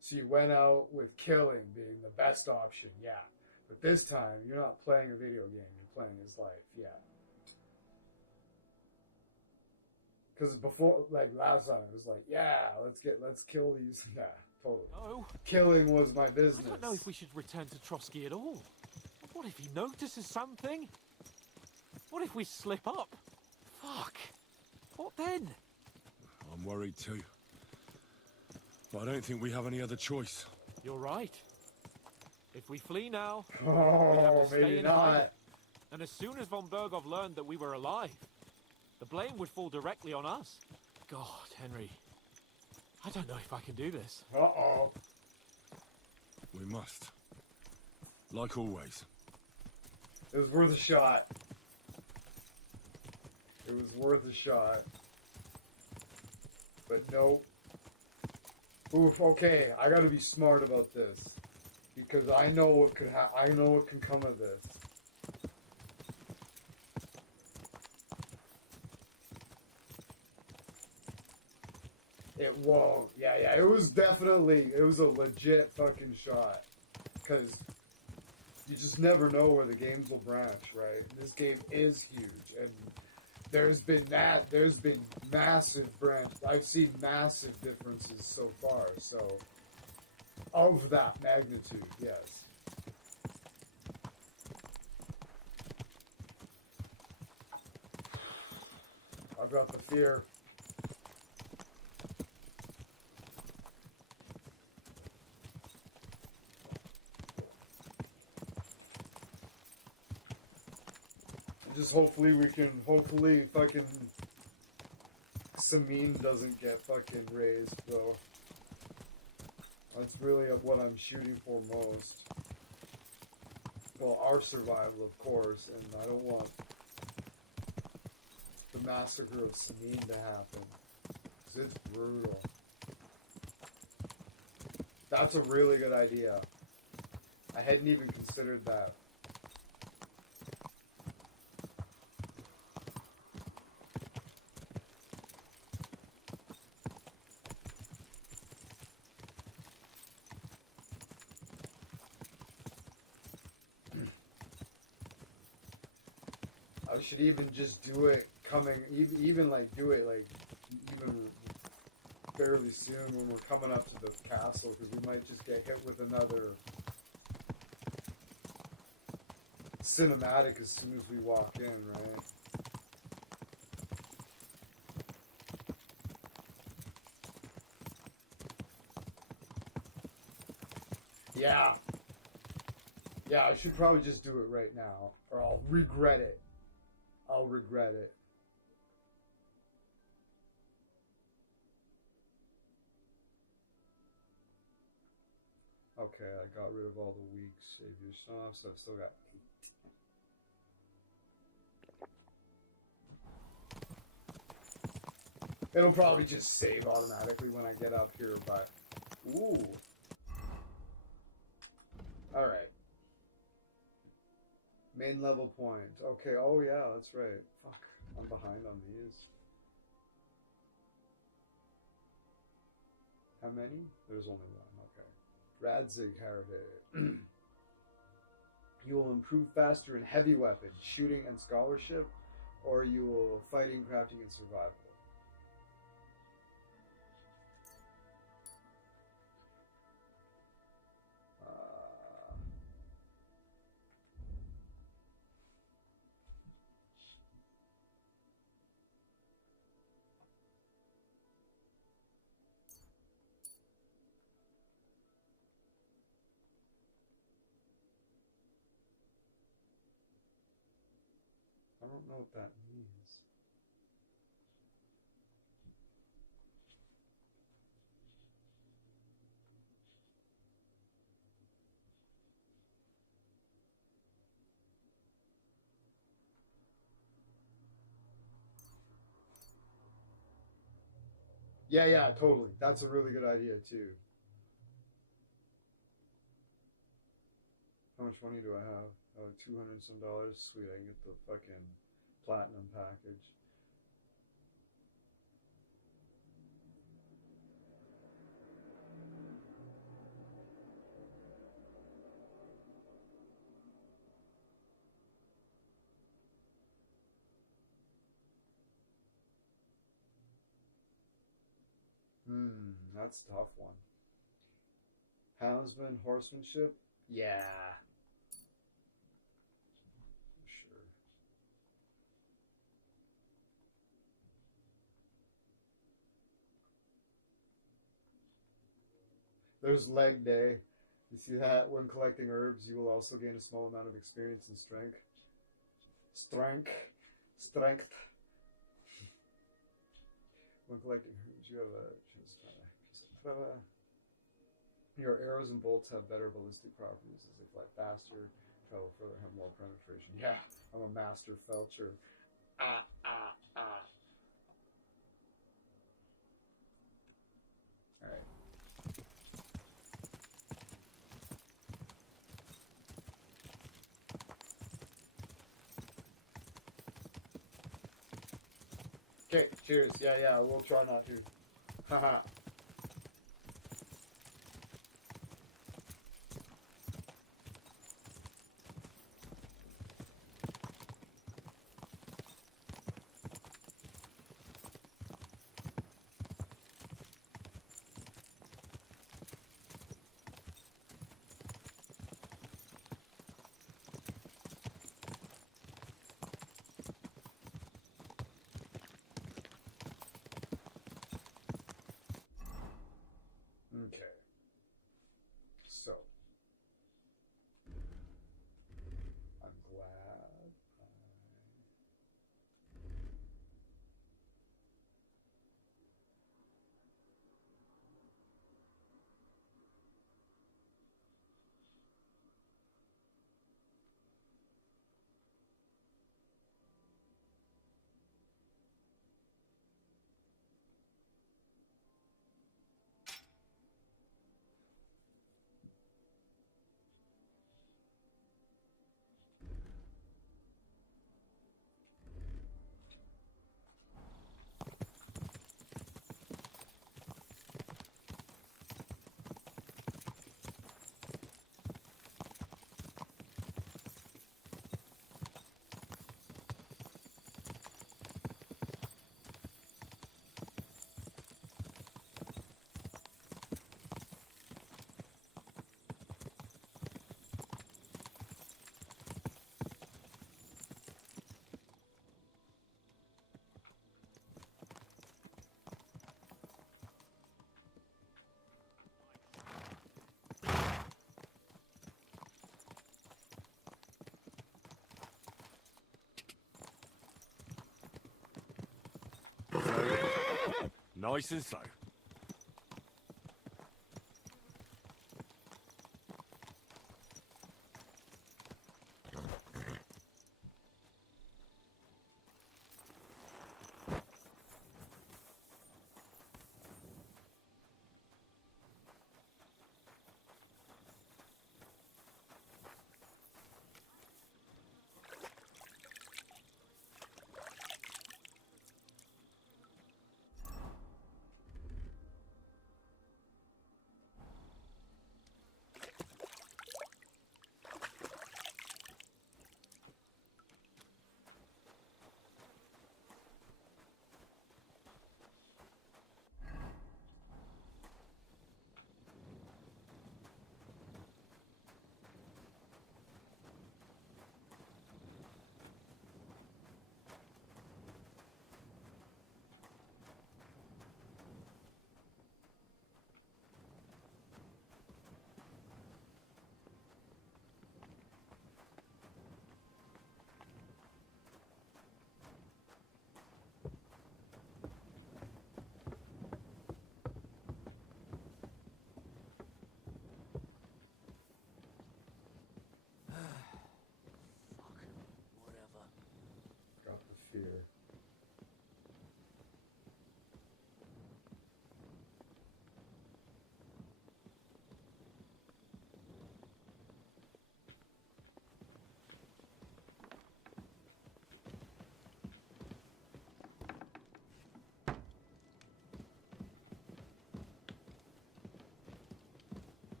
so you went out with killing being the best option, yeah. But this time, you're not playing a video game, you're playing his life, yeah. Because before, like last time, it was like, yeah, let's kill these, yeah, totally. No. Killing was my business. I don't know if we should return to Trotsky at all. What if he notices something? What if we slip up? Fuck. What then? I'm worried too. But I don't think we have any other choice. You're right. If we flee now, Oh, we have to stay maybe in not. hiding. And as soon as von Bergov learned that we were alive, the blame would fall directly on us. God, Henry. I don't know if I can do this. Uh-oh. We must. Like always. It was worth a shot. It was worth a shot. But nope. Oof, okay, I gotta be smart about this. Because I know what I know what can come of this. It won't. Yeah, it was a legit fucking shot. Because you just never know where the games will branch, right? This game is huge, and there's been massive branch. I've seen massive differences so far, so of that magnitude, yes. I've got the fear. Just hopefully fucking Samin doesn't get fucking raised, though. That's really what I'm shooting for most. Well, our survival, of course, and I don't want the massacre of Samin to happen. Because it's brutal. That's a really good idea. I hadn't even considered that. I should even just do it even fairly soon when we're coming up to the castle, because we might just get hit with another cinematic as soon as we walk in, right? Yeah. Yeah, I should probably just do it right now, or I'll regret it. I'll regret it. Okay, I got rid of all the weak savior stuff, so I've still got 8. It'll probably just save automatically when I get up here, but... Ooh. Alright. Main level point. Okay, oh yeah, that's right. Fuck, I'm behind on these. How many? There's only one, okay. Radzig Heritage. You will improve faster in heavy weapons, shooting and scholarship, or you will fighting, crafting, and survival. know what that means. Yeah, totally. That's a really good idea, too. How much money do I have? Oh, $200 and some. Sweet, I can get the fucking platinum package. That's a tough one. Houndsman, horsemanship? Yeah. Sure. There's leg day. You see that? When collecting herbs, you will also gain a small amount of experience and strength. Strength. When collecting herbs, you have a piece of your arrows and bolts have better ballistic properties as they fly faster, travel further, have more penetration. Yeah, I'm a master felcher. Alright. Okay, cheers. Yeah, we'll try not to. Haha. Okay. So, I'm glad Nice and slow.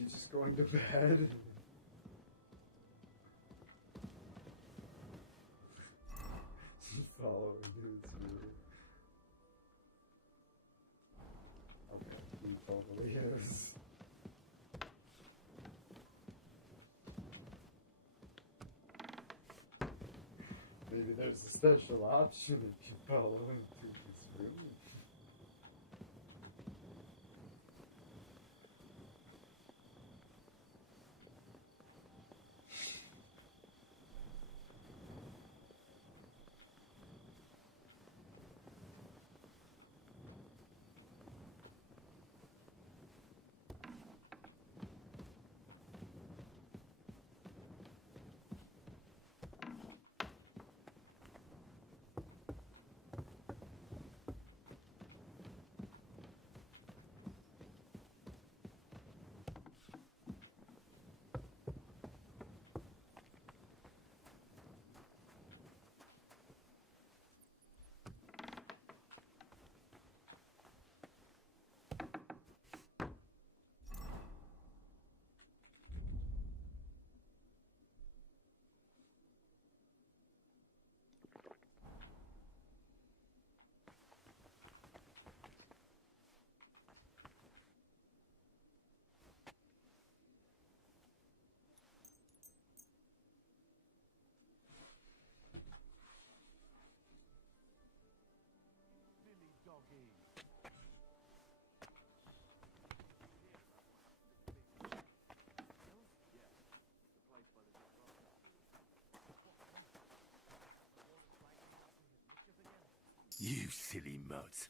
she just going to bed? She's following this really. Okay, he totally is. Maybe there's a special option if you follow him through this room. You silly mutt.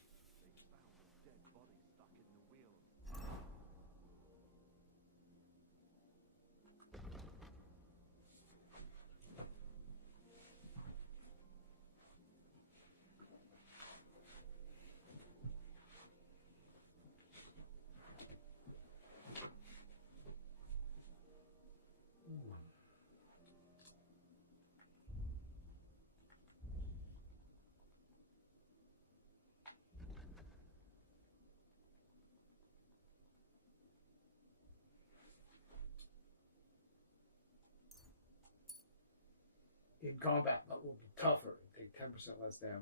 In combat, but will be tougher and take 10% less damage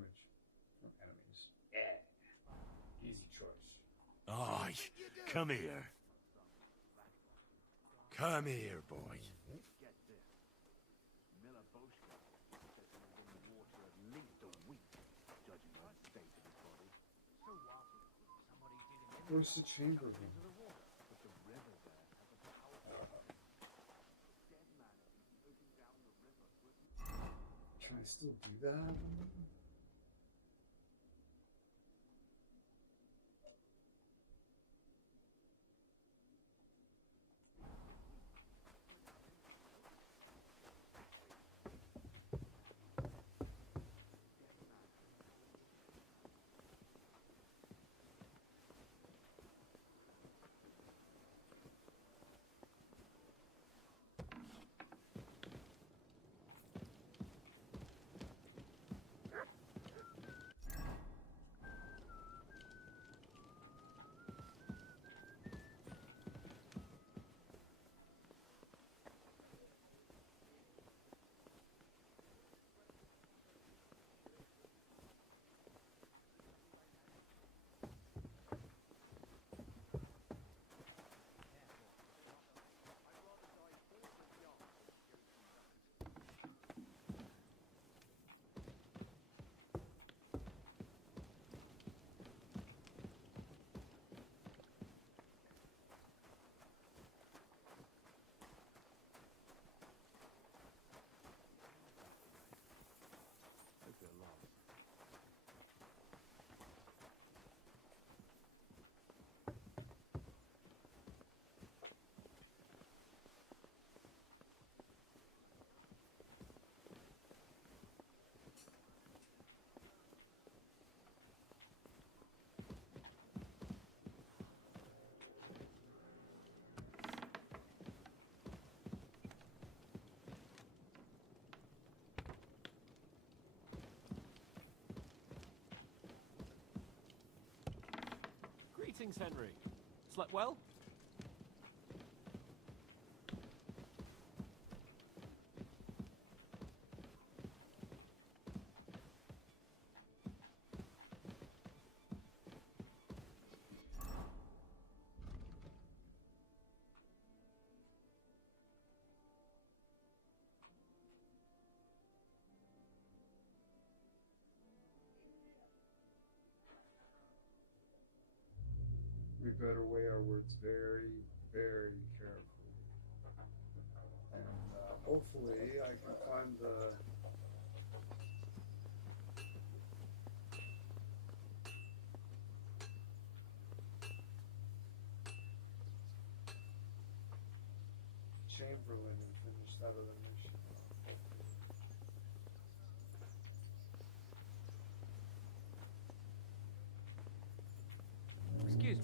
from enemies. Yeah. Easy choice. Aye, come here. Come here, boy. Where's the chamber room? Can I still do that? Greetings, Henry. Slept well? better weigh our words very, very carefully. And hopefully I can find the Chamberlain and finish that other mission. Excuse me.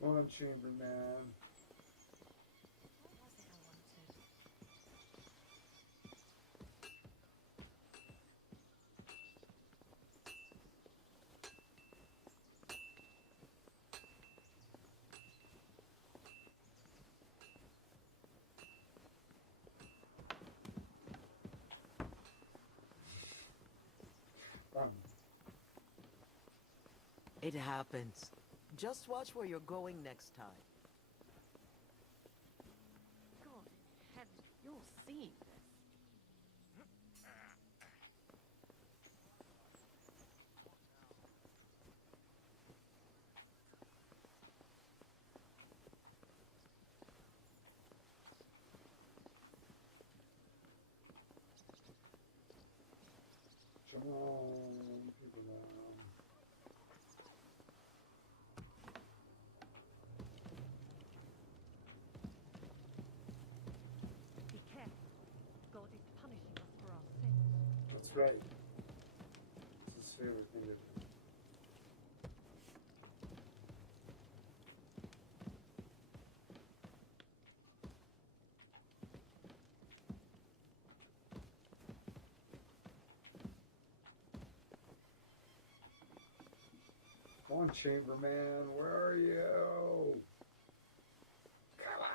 Come on, Chamberman. It happens. Just watch where you're going next time. God in heaven, you're seeing this. Come on, people now. Be careful. God is punishing us for our sins. That's right. It's his favorite thing to do. Come on, Chamberman, where are you? Come on!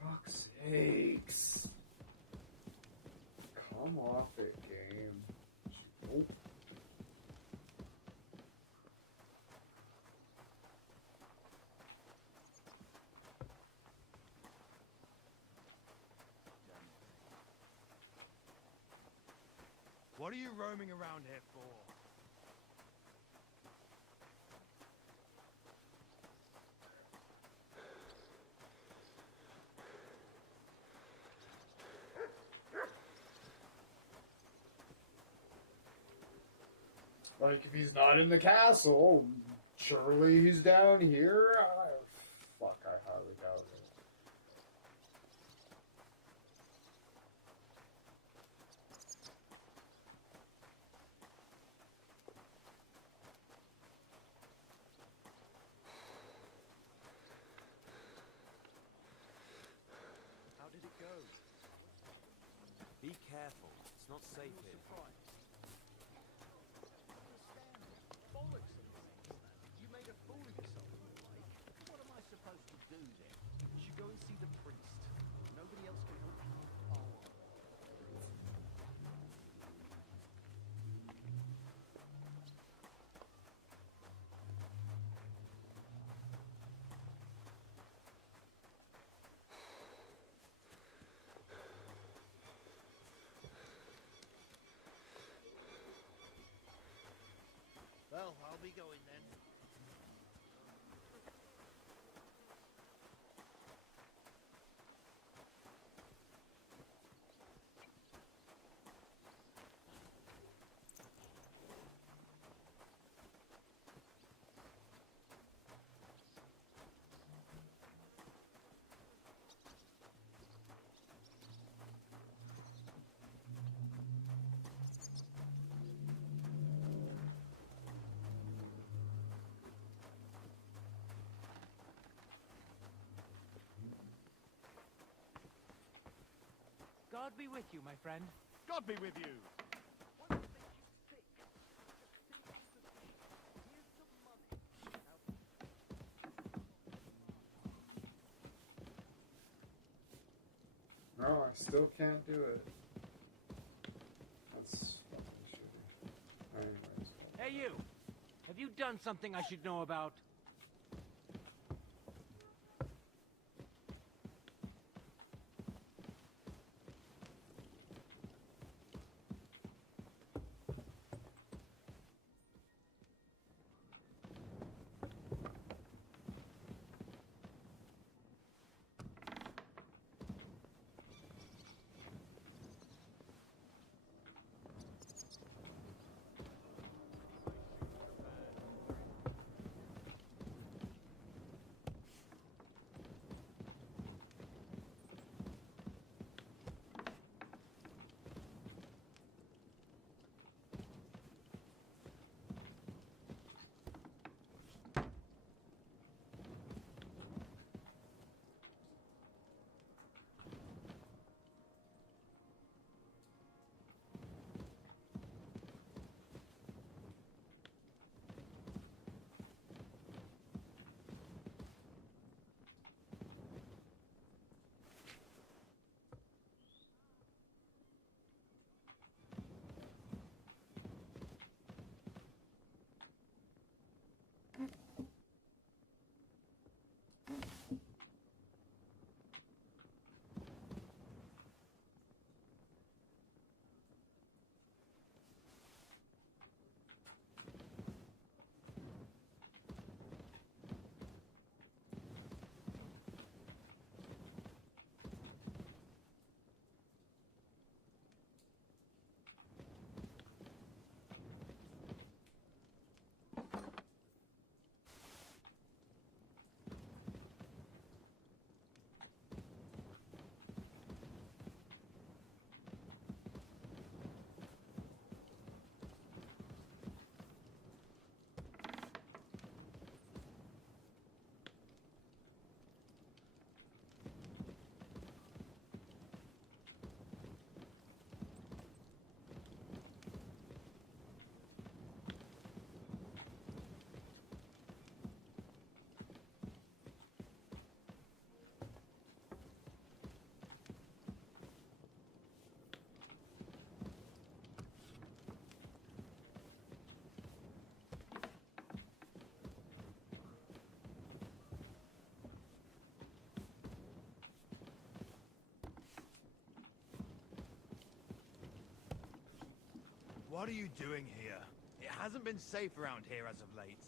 Fuck's sakes. Come off it, game. Oh. What are you roaming around here for? Like, if he's not in the castle, surely he's down here? Fuck, I highly doubt it. How did it go? Be careful. It's not safe here. Bollocks and things, man. You made a fool of yourself, Mike. What am I supposed to do then? You should go and see the priest. Nobody else can help you. Oh. Well, I'll be going then. God be with you, my friend. God be with you. No, I still can't do it. That's fucking shitty. Anyways. Hey, you! Have you done something I should know about? What are you doing here? It hasn't been safe around here as of late.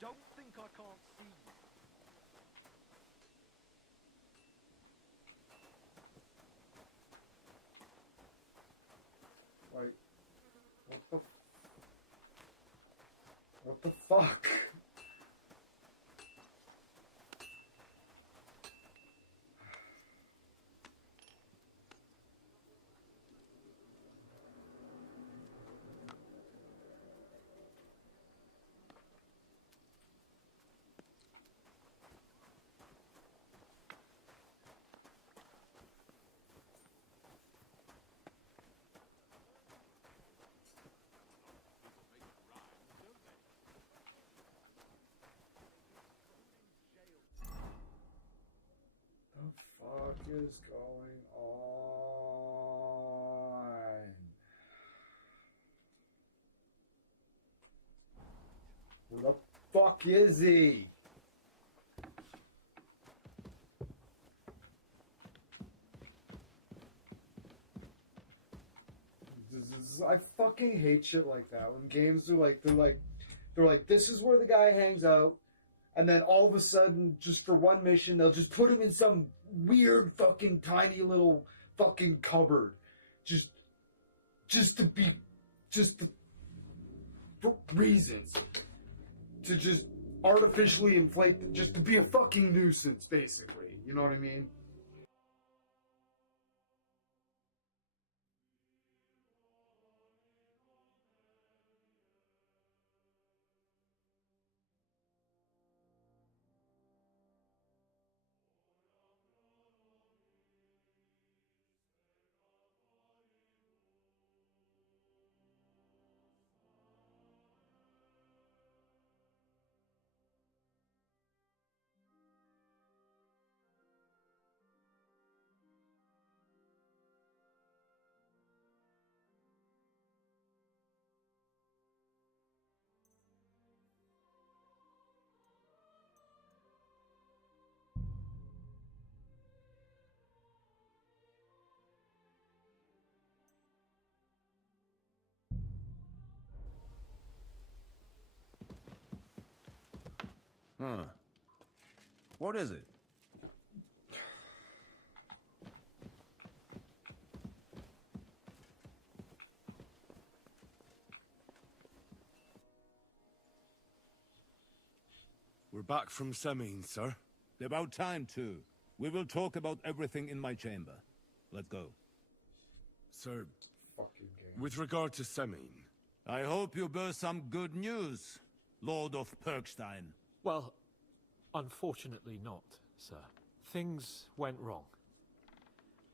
Don't think I can't see you. Like, what the fuck? is going on? Where the fuck is he? I fucking hate shit like that. When games are like, they're like, this is where the guy hangs out, and then all of a sudden, just for one mission, they'll just put him in some weird fucking tiny little fucking cupboard, just for reasons, to just artificially inflate, just to be a fucking nuisance, basically. You know what I mean? Huh. What is it? We're back from Semin, sir. About time, too. We will talk about everything in my chamber. Let's go. Sir, with regard to Semin... I hope you bear some good news, Lord of Perkstein. Well, unfortunately not, sir. Things went wrong.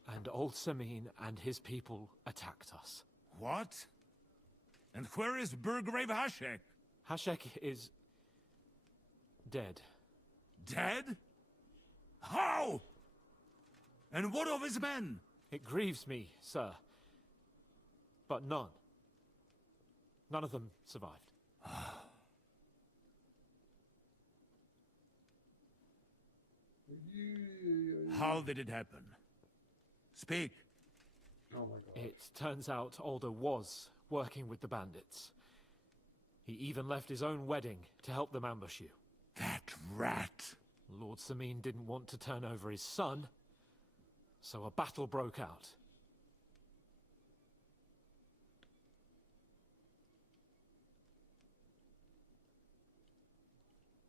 And old Semin and his people attacked us. What? And where is Burgrave Hashek? Hashek is... dead. Dead? How? And what of his men? It grieves me, sir. But none. None of them survived. How did it happen? Speak. Oh my god. It turns out Alder was working with the bandits. He even left his own wedding to help them ambush you. That rat! Lord Semin didn't want to turn over his son, so a battle broke out.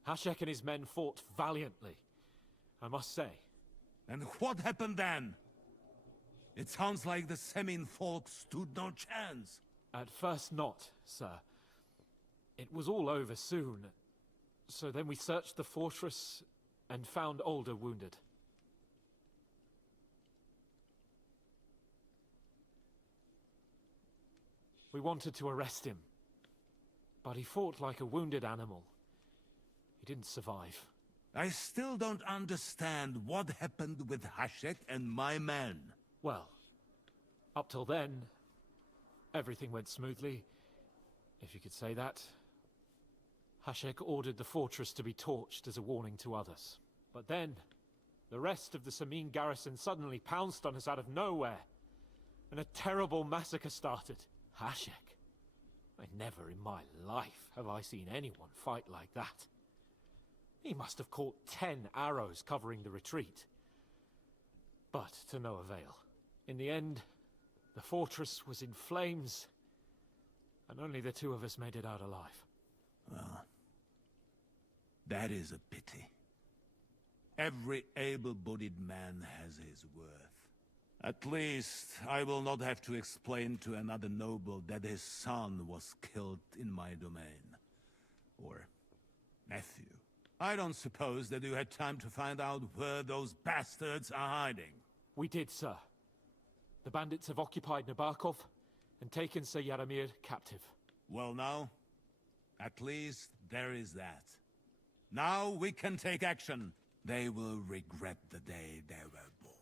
Hashek and his men fought valiantly, I must say. And what happened then? It sounds like the Semin folk stood no chance. At first not, sir. It was all over soon. So then we searched the fortress and found Alder wounded. We wanted to arrest him, but he fought like a wounded animal. He didn't survive. I still don't understand what happened with Hashek and my men. Well, up till then, everything went smoothly, if you could say that. Hashek ordered the fortress to be torched as a warning to others. But then, the rest of the Semin garrison suddenly pounced on us out of nowhere, and a terrible massacre started. Hashek? Never in my life have I seen anyone fight like that. He must have caught 10 arrows covering the retreat. But to no avail. In the end, the fortress was in flames, and only the two of us made it out alive. Well, that is a pity. Every able-bodied man has his worth. At least, I will not have to explain to another noble that his son was killed in my domain. Or nephew. I don't suppose that you had time to find out where those bastards are hiding. We did, sir. The bandits have occupied Nabokov and taken Sir Yaramir captive. Well now, at least there is that. Now we can take action. They will regret the day they were born.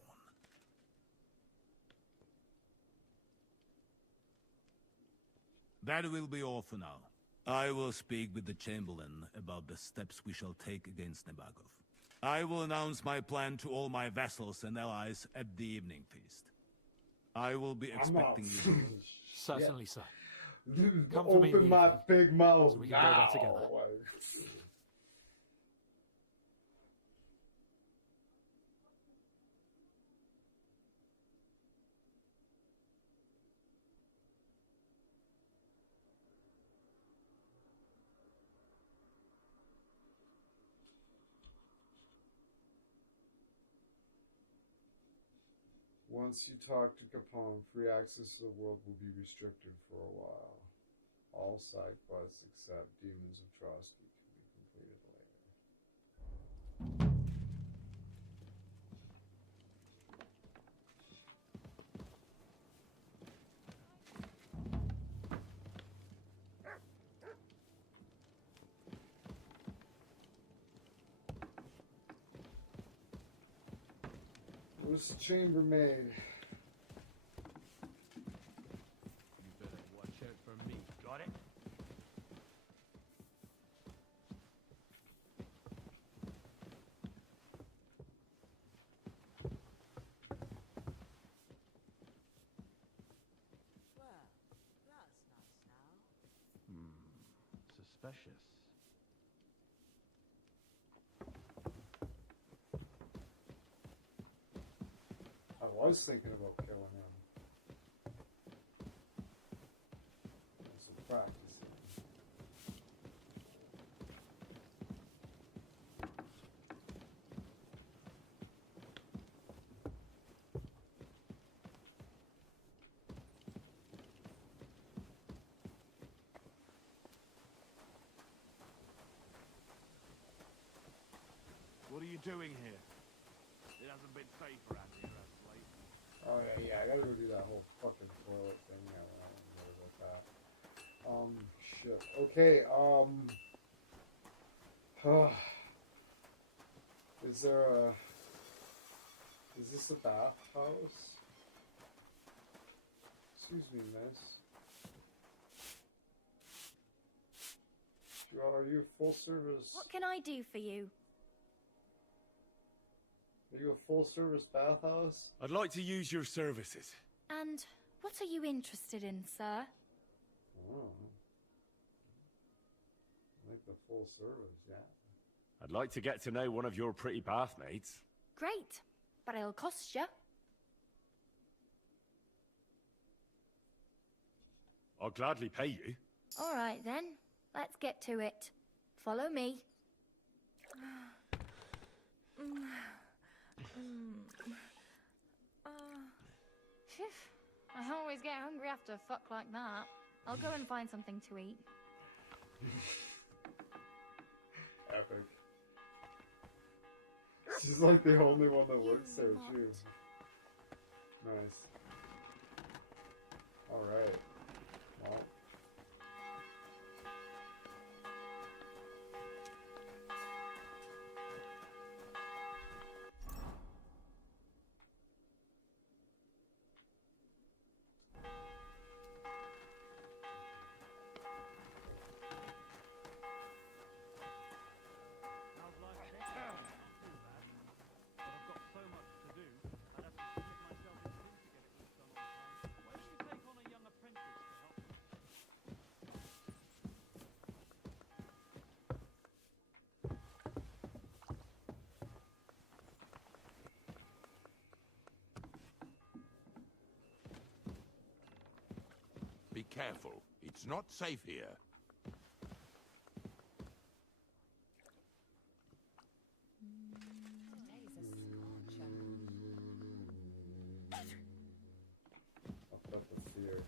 That will be all for now. I will speak with the Chamberlain about the steps we shall take against Nabokov. I will announce my plan to all my vassals and allies at the evening feast. I will be expecting you. Certainly, sir. Come open my big mouth so we can go there together. Once you talk to Capone, free access to the world will be restricted for a while. All side quests except Demons of Trotsky can be completed later. What's the chambermaid? You better watch out for me. Got it? Well, that's nice now. Suspicious. I was thinking about killing him. Some practicing. What are you doing here? It hasn't been safe around here as of late. Oh yeah, I gotta go do that whole fucking toilet thing. Yeah, I don't know about that. Shit. Okay, is this a bathhouse? Excuse me, miss. Are you full service? What can I do for you? Are you a full service bathhouse? I'd like to use your services. And what are you interested in, sir? Oh. I like the full service, yeah. I'd like to get to know one of your pretty bathmaids. Great, but it'll cost you. I'll gladly pay you. All right then, let's get to it. Follow me. Phew. I always get hungry after a fuck like that. I'll go and find something to eat. Epic. She's like the only one that works there too. Nice. Alright. Well. Be careful. It's not safe here. Up the fear.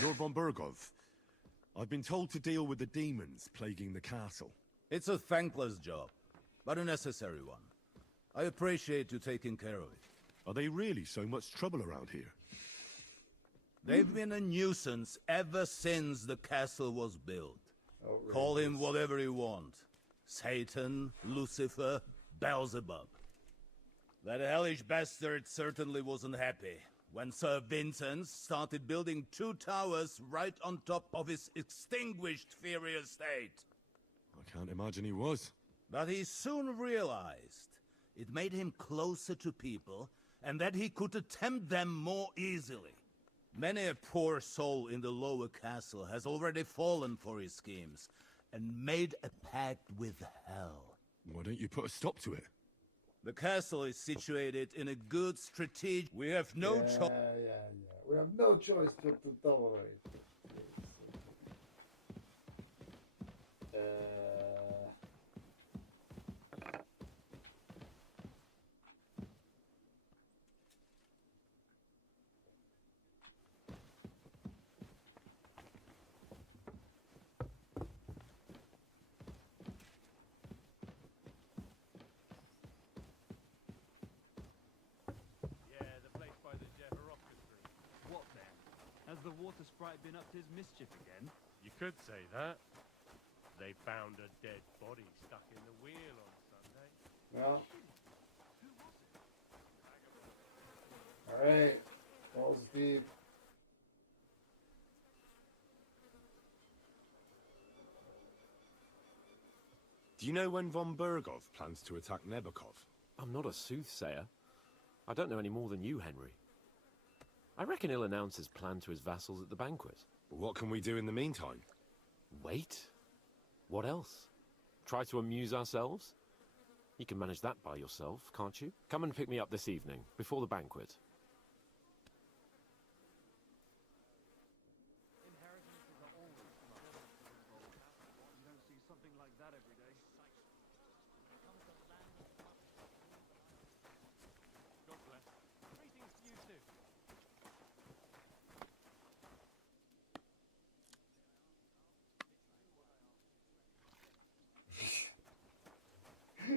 Lord von Burgov, I've been told to deal with the demons plaguing the castle. It's a thankless job, but a necessary one. I appreciate you taking care of it. Are they really so much trouble around here? They've been a nuisance ever since the castle was built. Call him whatever you want. Satan, Lucifer, Beelzebub. That hellish bastard certainly wasn't happy when Sir Vincent started building 2 towers right on top of his extinguished fairy estate. I can't imagine he was. But he soon realized it made him closer to people and that he could tempt them more easily. Many a poor soul in the lower castle has already fallen for his schemes and made a pact with hell. Why don't you put a stop to it? The castle is situated in a good strategic... We have no choice... We have no choice but to tolerate. Has the water sprite been up to his mischief again? You could say that. They found a dead body stuck in the wheel on Sunday. Well. Alright. Balls deep. Do you know when von Bergov plans to attack Nebokov? I'm not a soothsayer. I don't know any more than you, Henry. I reckon he'll announce his plan to his vassals at the banquet. What can we do in the meantime? Wait? What else? Try to amuse ourselves? You can manage that by yourself, can't you? Come and pick me up this evening, before the banquet. Inheritances are always smart. You don't see something like that every day. God bless. Greetings to you too.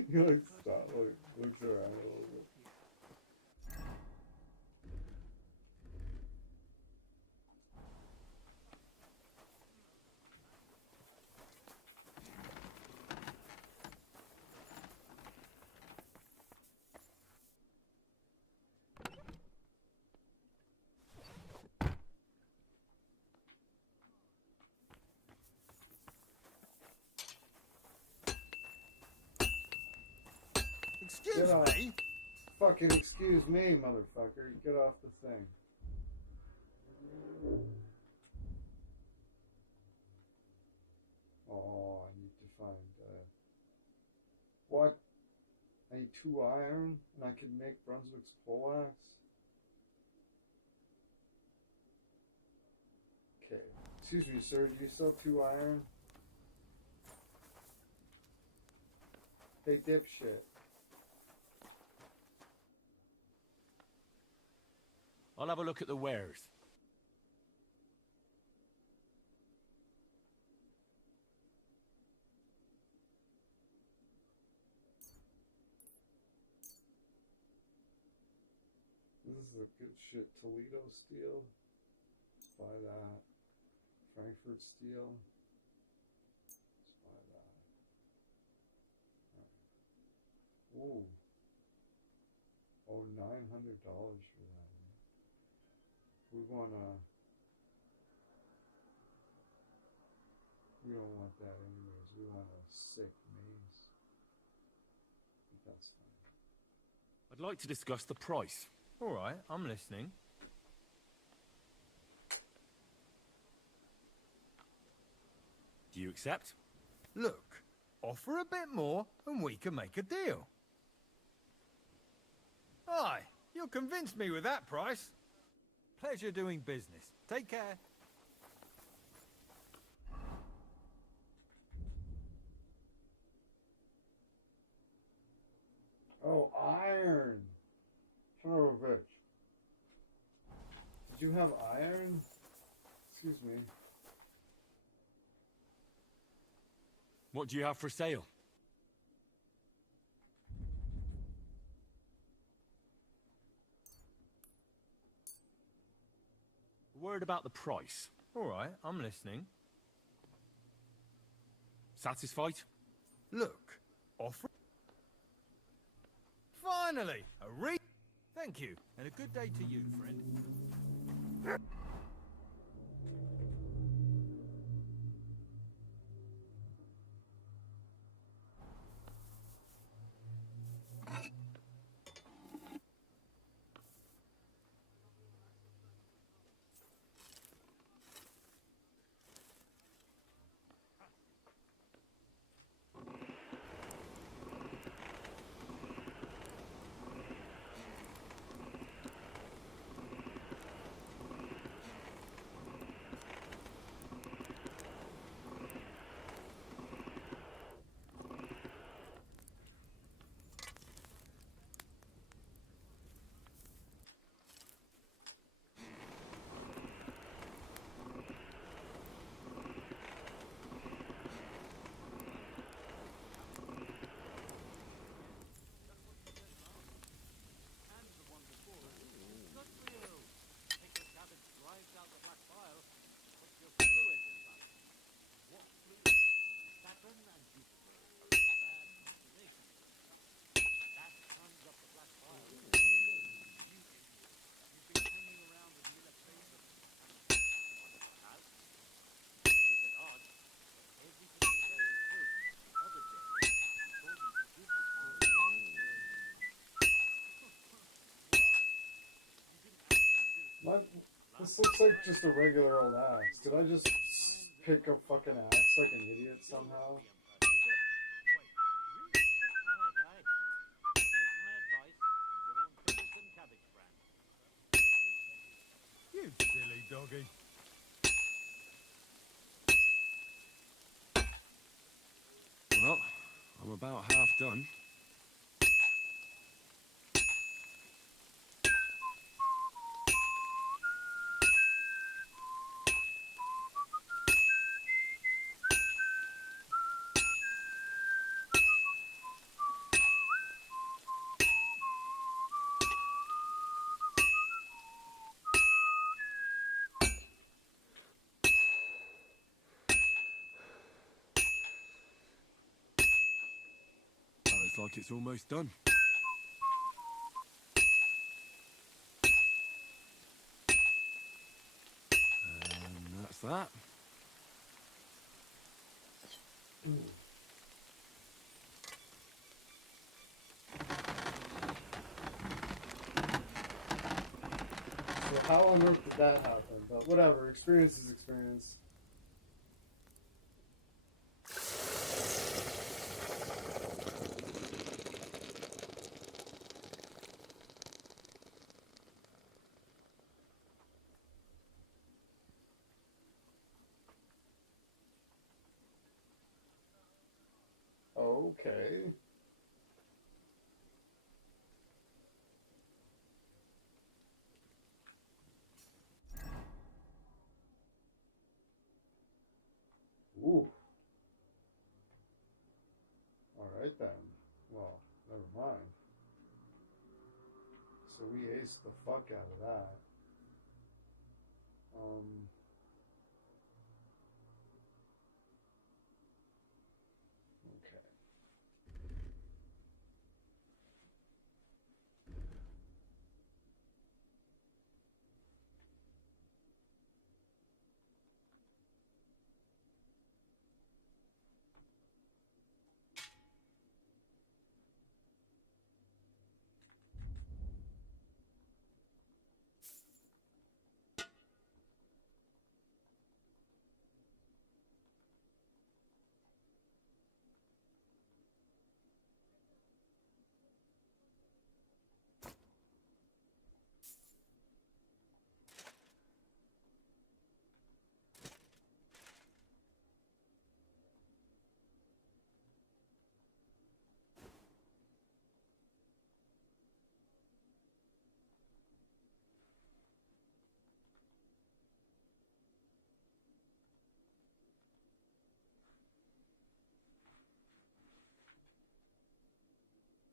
He like stop, like looks around a little bit. Excuse me? Fucking excuse me, motherfucker. Get off the thing. Oh, I need to find, what? I need 2 iron, and I can make Brunswick's poleaxe? Okay. Excuse me, sir, do you sell 2 iron? Hey, dipshit. I'll have a look at the wares. This is a good shit. Toledo steel. Let's buy that. Frankfurt steel. Let's buy that. Right. Ooh. Oh, $900 for that. We wanna. We don't want that anyways. We want a sick maze. But that's fine. I'd like to discuss the price. All right, I'm listening. Do you accept? Look, offer a bit more and we can make a deal. Aye, you'll convince me with that price. Pleasure doing business. Take care. Oh, iron! Son of a bitch. Did you have iron? Excuse me. What do you have for sale? Word heard about the price. All right, I'm listening. Satisfied? Look, offer... Finally, Thank you, and a good day to you, friend. What? This looks like just a regular old axe. Did I just pick a fucking axe like an idiot somehow? You silly doggy. Well, I'm about half done. Looks like it's almost done. And that's that. So how on earth did that happen? But whatever, experience is experience. Okay. Ooh. Alright then. Well, never mind. So we aced the fuck out of that. Okay.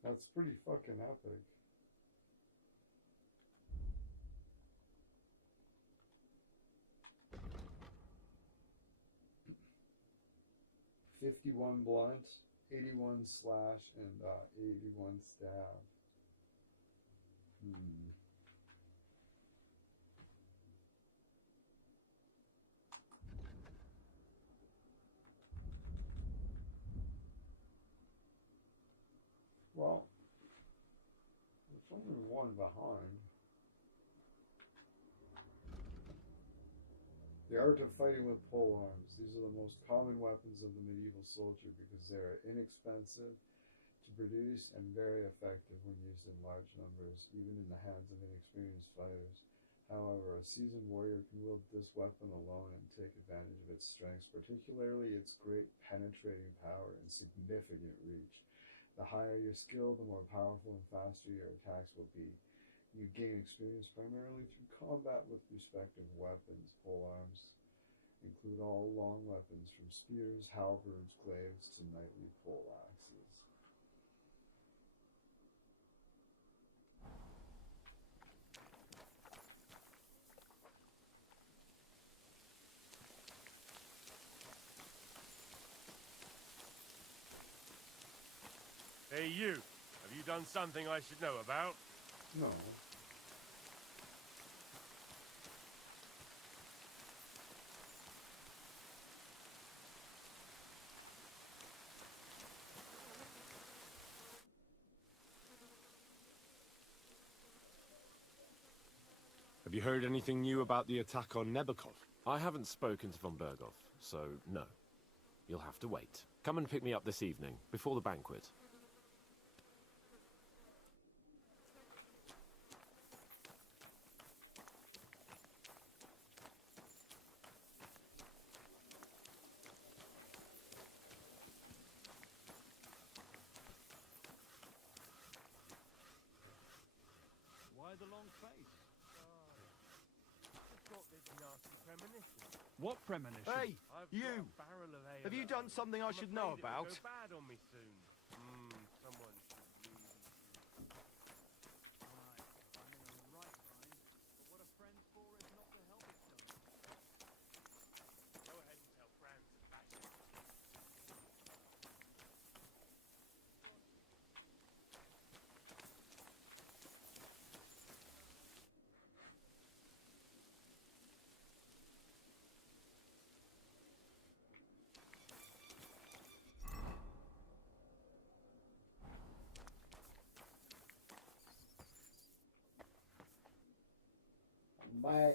That's pretty fucking epic. 51 blunt, 81 slash, and 81 stab. Well, there's only one behind. The art of fighting with polearms. These are the most common weapons of the medieval soldier because they are inexpensive to produce and very effective when used in large numbers, even in the hands of inexperienced fighters. However, a seasoned warrior can wield this weapon alone and take advantage of its strengths, particularly its great penetrating power and significant reach. The higher your skill, the more powerful and faster your attacks will be. You gain experience primarily through combat with respective weapons. Polearms include all long weapons from spears, halberds, glaives to knightly poleaxes. Hey, you. Have you done something I should know about? No. Have you heard anything new about the attack on Nebakov? I haven't spoken to von Berghoff, so no. You'll have to wait. Come and pick me up this evening, before the banquet. Why the long face? I've got this nasty premonition. What premonition? Hey, I've you! got a barrel of ale Have you at done home. something I I'm should know afraid it will about? go bad on me soon. Someone should really. Right, I'm in a right bind, but what a friend's for is not to help each other. Go ahead and tell Franz and bash it. My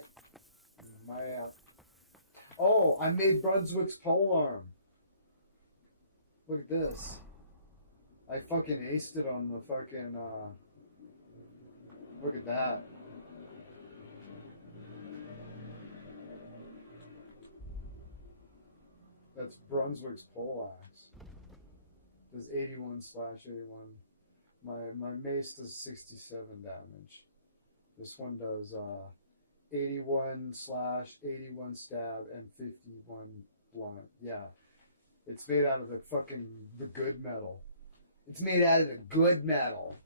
oh, I made Brunswick's polearm. Look at this. I fucking aced it on the fucking look at that. That's Brunswick's poleaxe. Does 81 slash 81. My mace does 67 damage. This one does 81 slash, 81 stab, and 51 blunt. Yeah. It's made out of the good metal. It's made out of the good metal.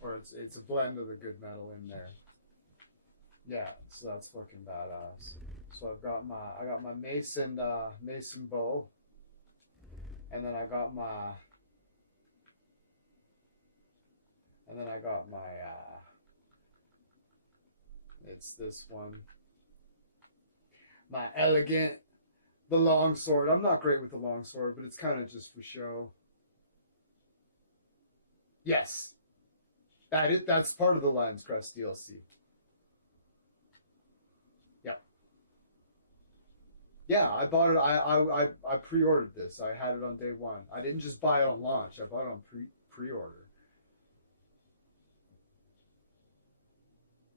Or it's a blend of the good metal in there. Yeah, so that's fucking badass. So I got my mason bow. And then I got my it's this one. My elegant, the long sword. I'm not great with the long sword, but it's kind of just for show. Yes. That's part of the Lion's Crest DLC. Yeah. Yeah, I bought it. I pre-ordered this. I had it on day one. I didn't just buy it on launch. I bought it on pre-order.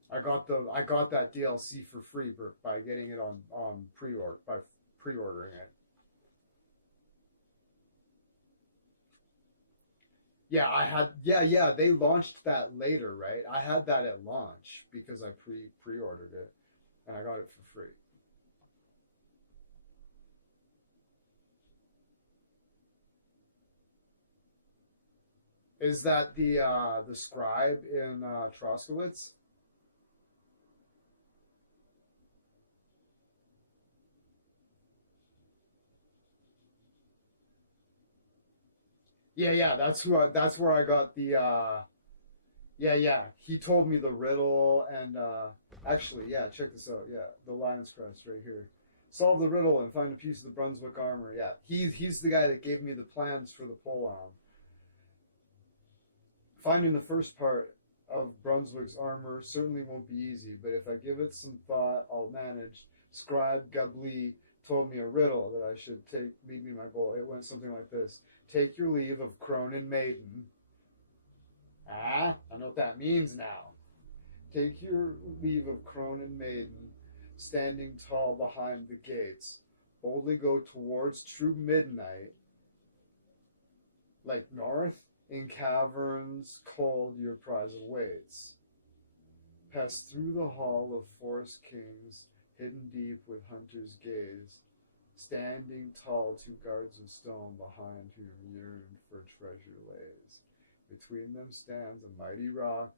I got that DLC for free by getting it on pre-order by pre-ordering it. Yeah, they launched that later, right? I had that at launch because I pre-ordered it and I got it for free. Is that the scribe in Troskowitz? Yeah, that's where I got the, yeah, he told me the riddle, and, actually, yeah, check this out, yeah, the Lion's Crest right here. Solve the riddle and find a piece of the Brunswick armor, yeah. He's the guy that gave me the plans for the polearm. Finding the first part of Brunswick's armor certainly won't be easy, but if I give it some thought, I'll manage. Scribe Gabli told me a riddle that I should lead me my goal. It went something like this. Take your leave of Cronin Maiden. I know what that means now. Take your leave of Cronin Maiden, standing tall behind the gates. Boldly go towards true midnight, like north. In caverns cold your prize awaits. Pass through the hall of forest kings, hidden deep with hunter's gaze. Standing tall, 2 guards of stone behind whom yearn for treasure lays. Between them stands a mighty rock,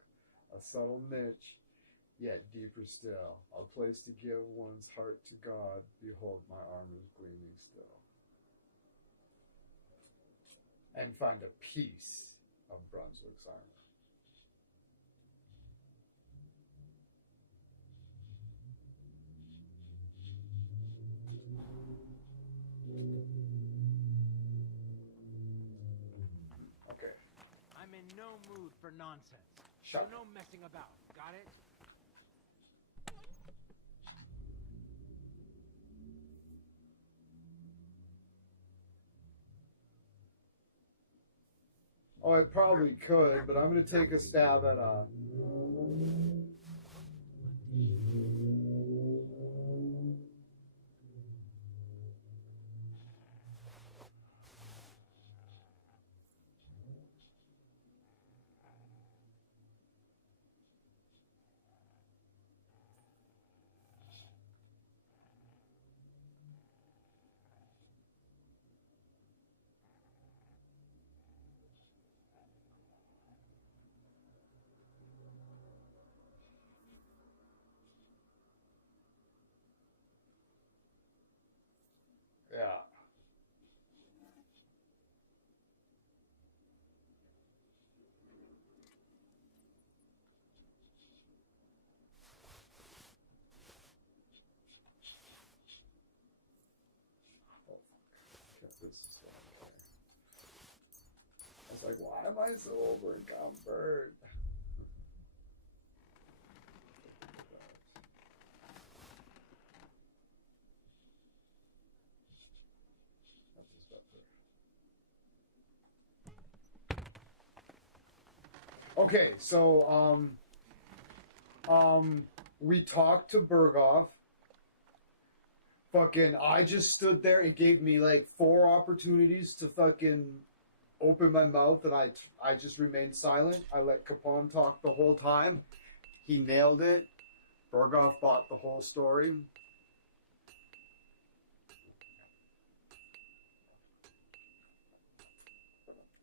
a subtle niche, yet deeper still. A place to give one's heart to God. Behold, my armor's gleaming still. And find a piece of Brunswick's armor. Okay. I'm in no mood for nonsense. Shut So no messing about. Got it? Oh, I probably could, but I'm going to take a stab at yeah. This is okay. I was like, why am I so overencumbered? Okay, so we talked to Berghoff. Fucking, I just stood there. It gave me like 4 opportunities to fucking open my mouth, and I just remained silent. I let Capone talk the whole time. He nailed it. Berghoff bought the whole story.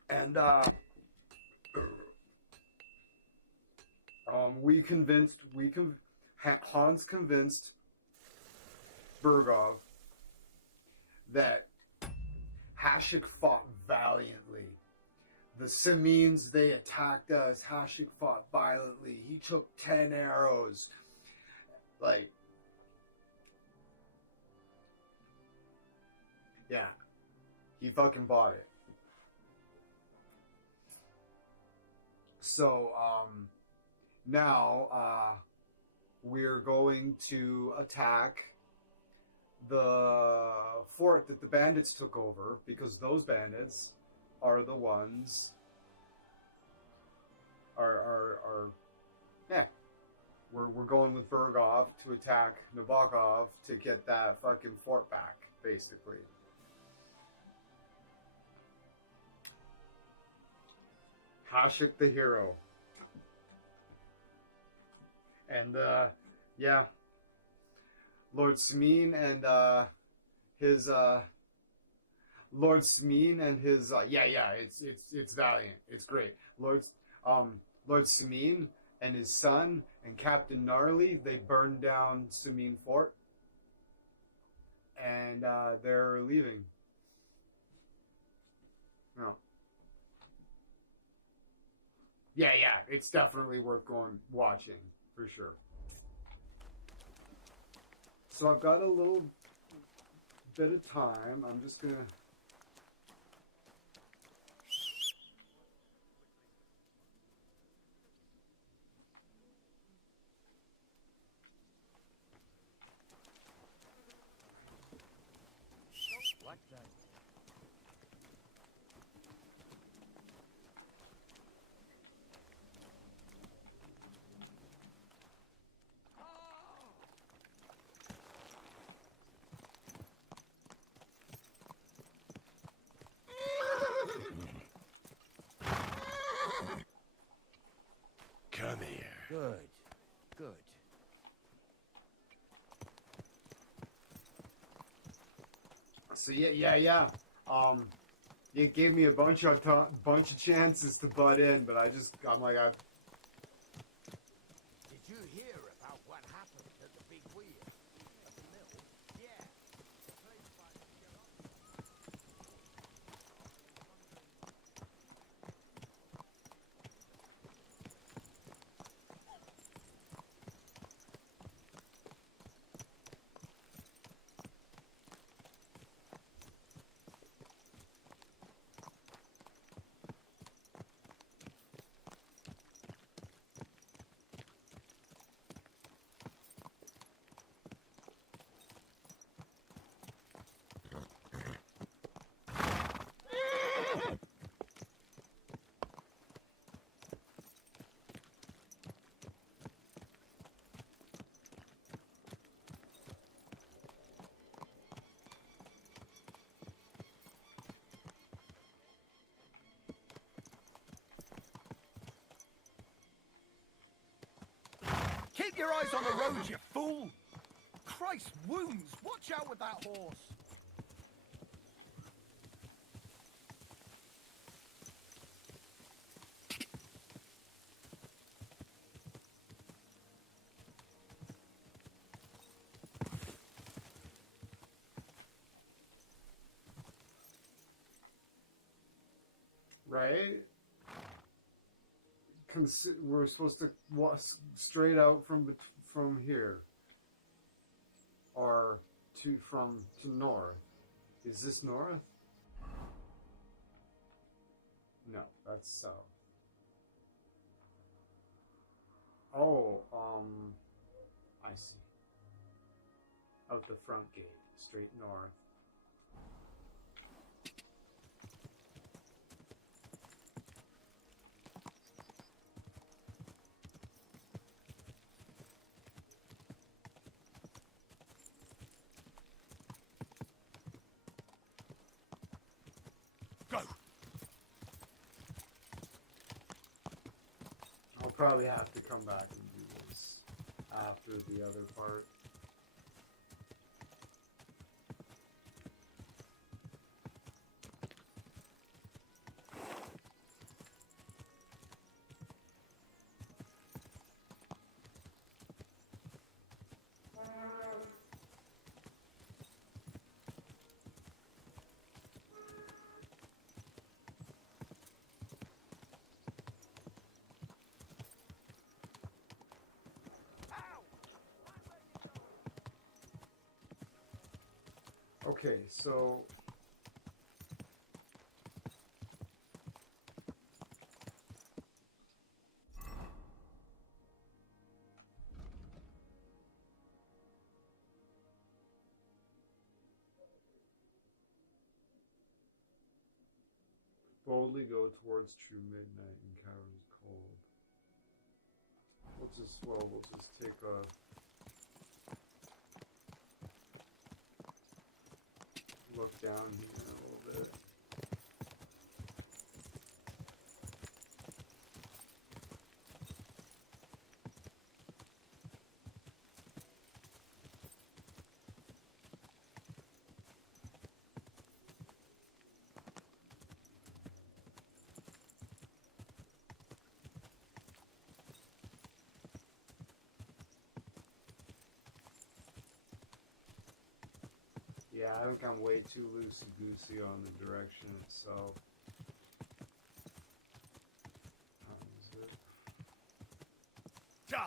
And Hans convinced Berghoff that Hashik fought valiantly. The Simines, they attacked us. Hashik fought violently. He took 10 arrows. Like, yeah, he fucking bought it. So, now, we're going to attack the fort that the bandits took over, because those bandits are the ones yeah. We're going with Berghoff to attack Nabokov to get that fucking fort back, basically. Hashik the hero. And yeah. Lord Smeen and his Lord Smeen and his it's valiant. It's great. Lord Smeen and his son and Captain Gnarly, they burned down Smeen Fort, and they're leaving. No. yeah, it's definitely worth going watching for sure. So I've got a little bit of time. I'm just gonna. Like that. Come here. Good. Good. So yeah. It gave me a bunch of chances to butt in, but I'm like, Did you hear about what happened at the big wheel? At the mill? Yeah. The place might get on. Keep your eyes on the road, you fool! Christ wounds! Watch out with that horse! right? We're supposed to walk straight out from here, or to north. Is this north? No, that's south. Oh, I see. Out the front gate, straight north. Go. I'll probably have to come back and do this after the other part. Okay, so boldly go towards true midnight and caverns cold. We'll just take a look down here a little bit. Yeah, I think I'm way too loosey-goosey on the direction itself. How is it? Die!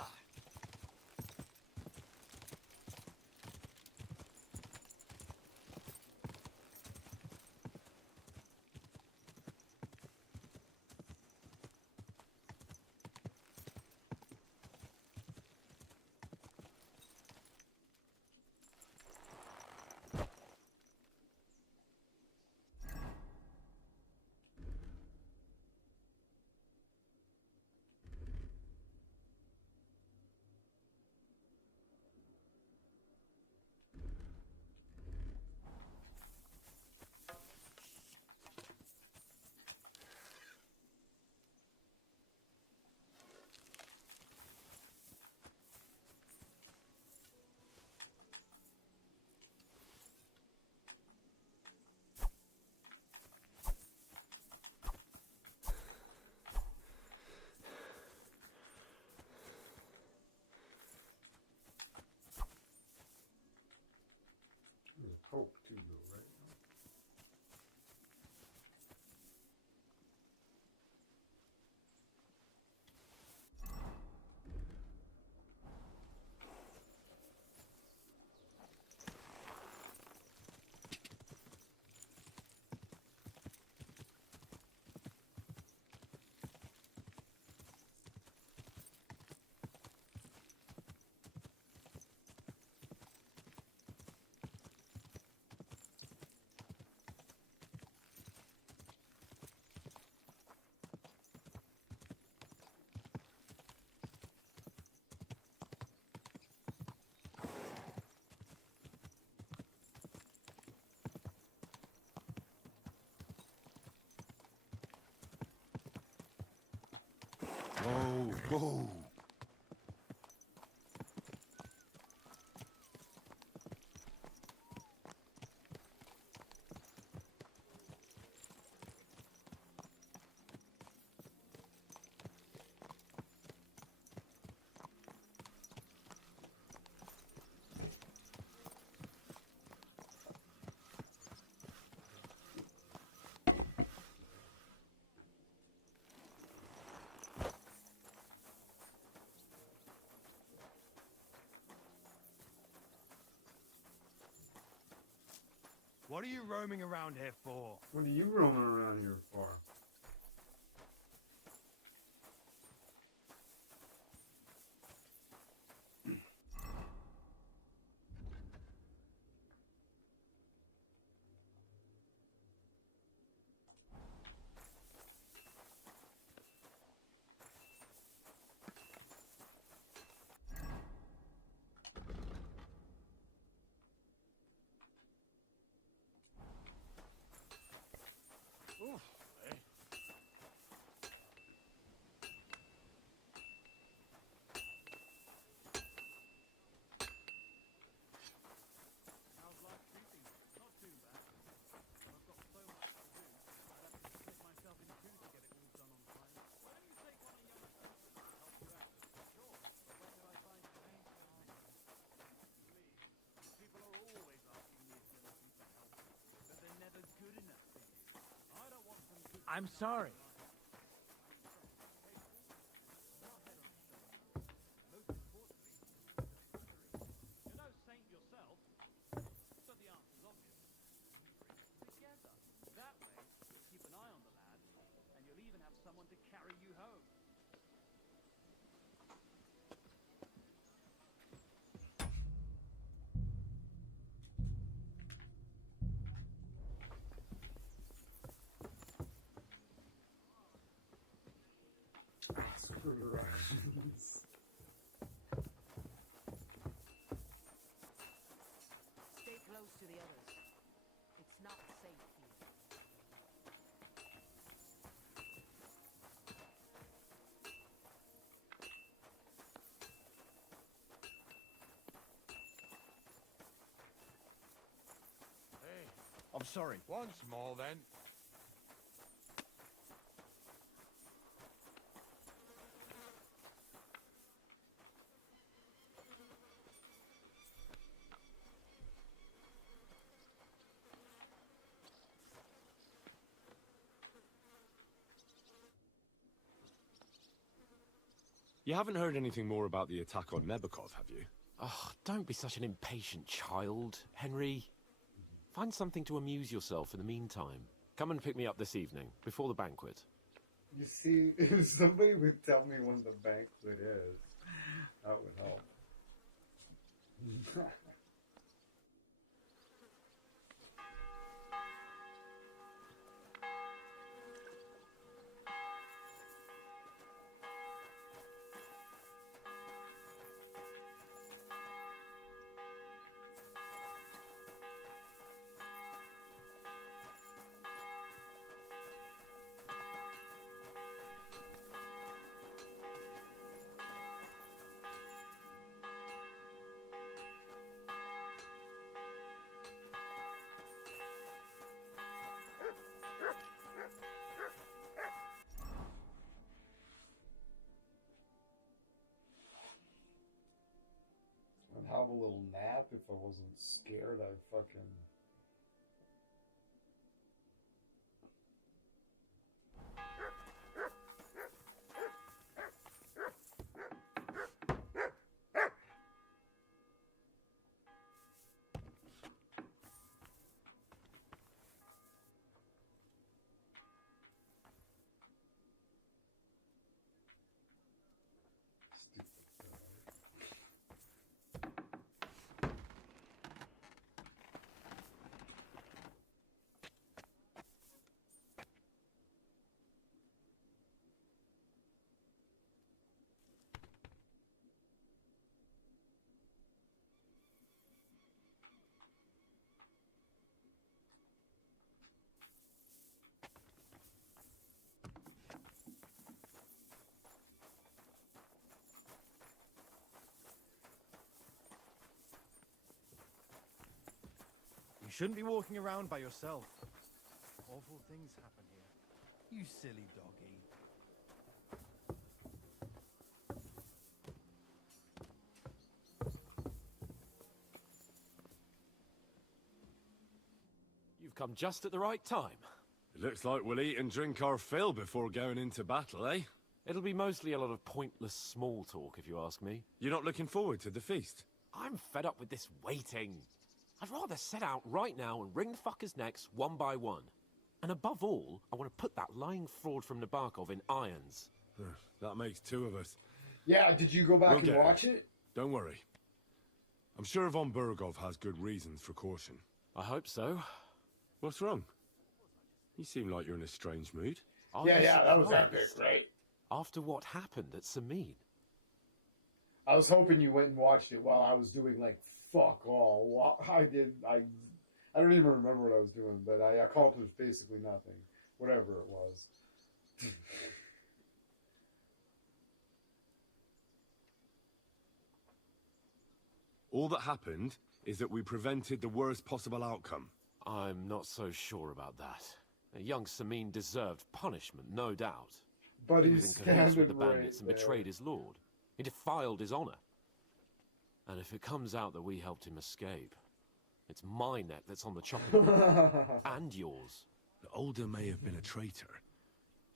There's a poke too, though, right? Whoa, whoa. What are you roaming around here for? What are you roaming around here for? Oof, eh? How's life treating you? Not too bad. I've got so much to do, I'd have to split myself in two to get it all done on time. Why don't you take on a young person to help you out? Sure, but where could I find a paint guy? Please, people are always asking me if you're looking for help, but they're never good enough for you. I don't want some good I'm sorry. You're no saint yourself, so the answer's obvious. Together. That way, you'll keep an eye on the lad, and you'll even have someone to carry you home. Screw the Russians. Stay close to the others. It's not safe here. Hey, I'm sorry. Once more, then. You haven't heard anything more about the attack on Nebakov, have you? Oh, don't be such an impatient child, Henry. Find something to amuse yourself in the meantime. Come and pick me up this evening, before the banquet. You see, if somebody would tell me when the banquet is, that would help. I'd have a little nap if I wasn't scared. I'd fucking... You shouldn't be walking around by yourself. Awful things happen here. You silly doggy. You've come just at the right time. It looks like we'll eat and drink our fill before going into battle, eh? It'll be mostly a lot of pointless small talk, if you ask me. You're not looking forward to the feast? I'm fed up with this waiting. I'd rather set out right now and wring the fuckers' necks one by one. And above all, I want to put that lying fraud from Nabokov in irons. That makes two of us. Yeah, did you go back and watch it? Don't worry. I'm sure Von Burgov has good reasons for caution. I hope so. What's wrong? You seem like you're in a strange mood. Yeah, that was epic, right? After what happened at Samin. I was hoping you went and watched it while I was doing, like, fuck all. I don't even remember what I was doing, but I accomplished basically nothing. Whatever it was. All that happened is that we prevented the worst possible outcome. I'm not so sure about that. Young Samin deserved punishment, no doubt. But he he's was in cahoots with the standing bandits right and betrayed his lord. He defiled his honor. And if it comes out that we helped him escape, it's my neck that's on the chopping block. And yours. The Older may have been a traitor.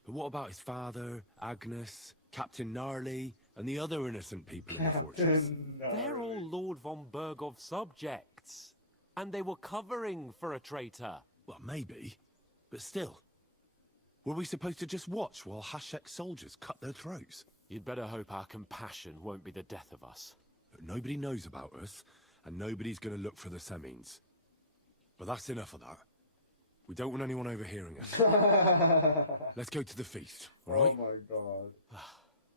But what about his father, Agnes, Captain Gnarly, and the other innocent people in the fortress? They're all Lord von Burgov's subjects. And they were covering for a traitor. Well, maybe. But still. Were we supposed to just watch while Hashek's soldiers cut their throats? You'd better hope our compassion won't be the death of us. But nobody knows about us, and nobody's going to look for the Semines. But that's enough of that. We don't want anyone overhearing us. Let's go to the feast, all right? Oh my god.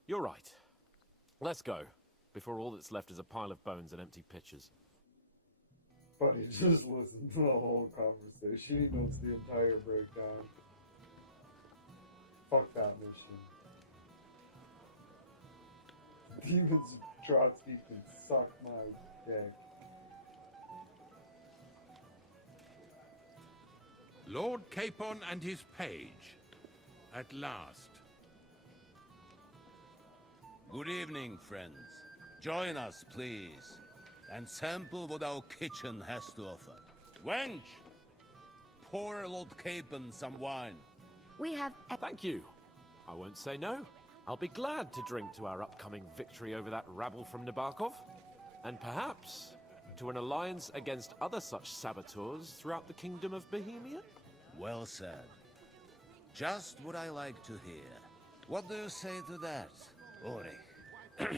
You're right. Let's go, before all that's left is a pile of bones and empty pitchers. Buddy, just listen to the whole conversation. He knows the entire breakdown. Fuck that mission. Demons Trotsky can suck my dick. Lord Capon and his page. At last. Good evening, friends. Join us, please, and sample what our kitchen has to offer. Wench! Pour Lord Capon some wine. We have... Thank you. I won't say no. I'll be glad to drink to our upcoming victory over that rabble from Nabokov, and perhaps to an alliance against other such saboteurs throughout the Kingdom of Bohemia. Well said. Just what I like to hear. What do you say to that, Ori?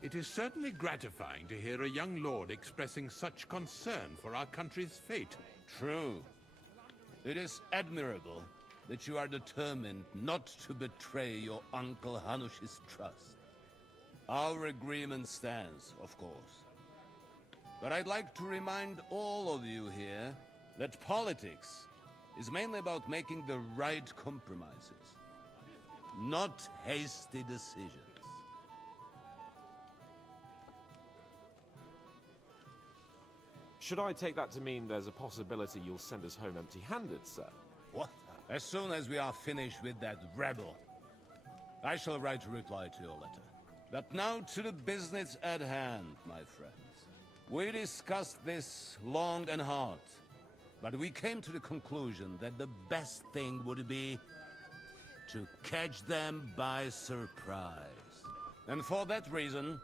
It is certainly gratifying to hear a young lord expressing such concern for our country's fate. True. It is admirable that you are determined not to betray your Uncle Hanush's trust. Our agreement stands, of course. But I'd like to remind all of you here that politics is mainly about making the right compromises, not hasty decisions. Should I take that to mean there's a possibility you'll send us home empty-handed, sir? What? As soon as we are finished with that rebel, I shall write a reply to your letter. But now to the business at hand, my friends. We discussed this long and hard, but we came to the conclusion that the best thing would be to catch them by surprise. And for that reason,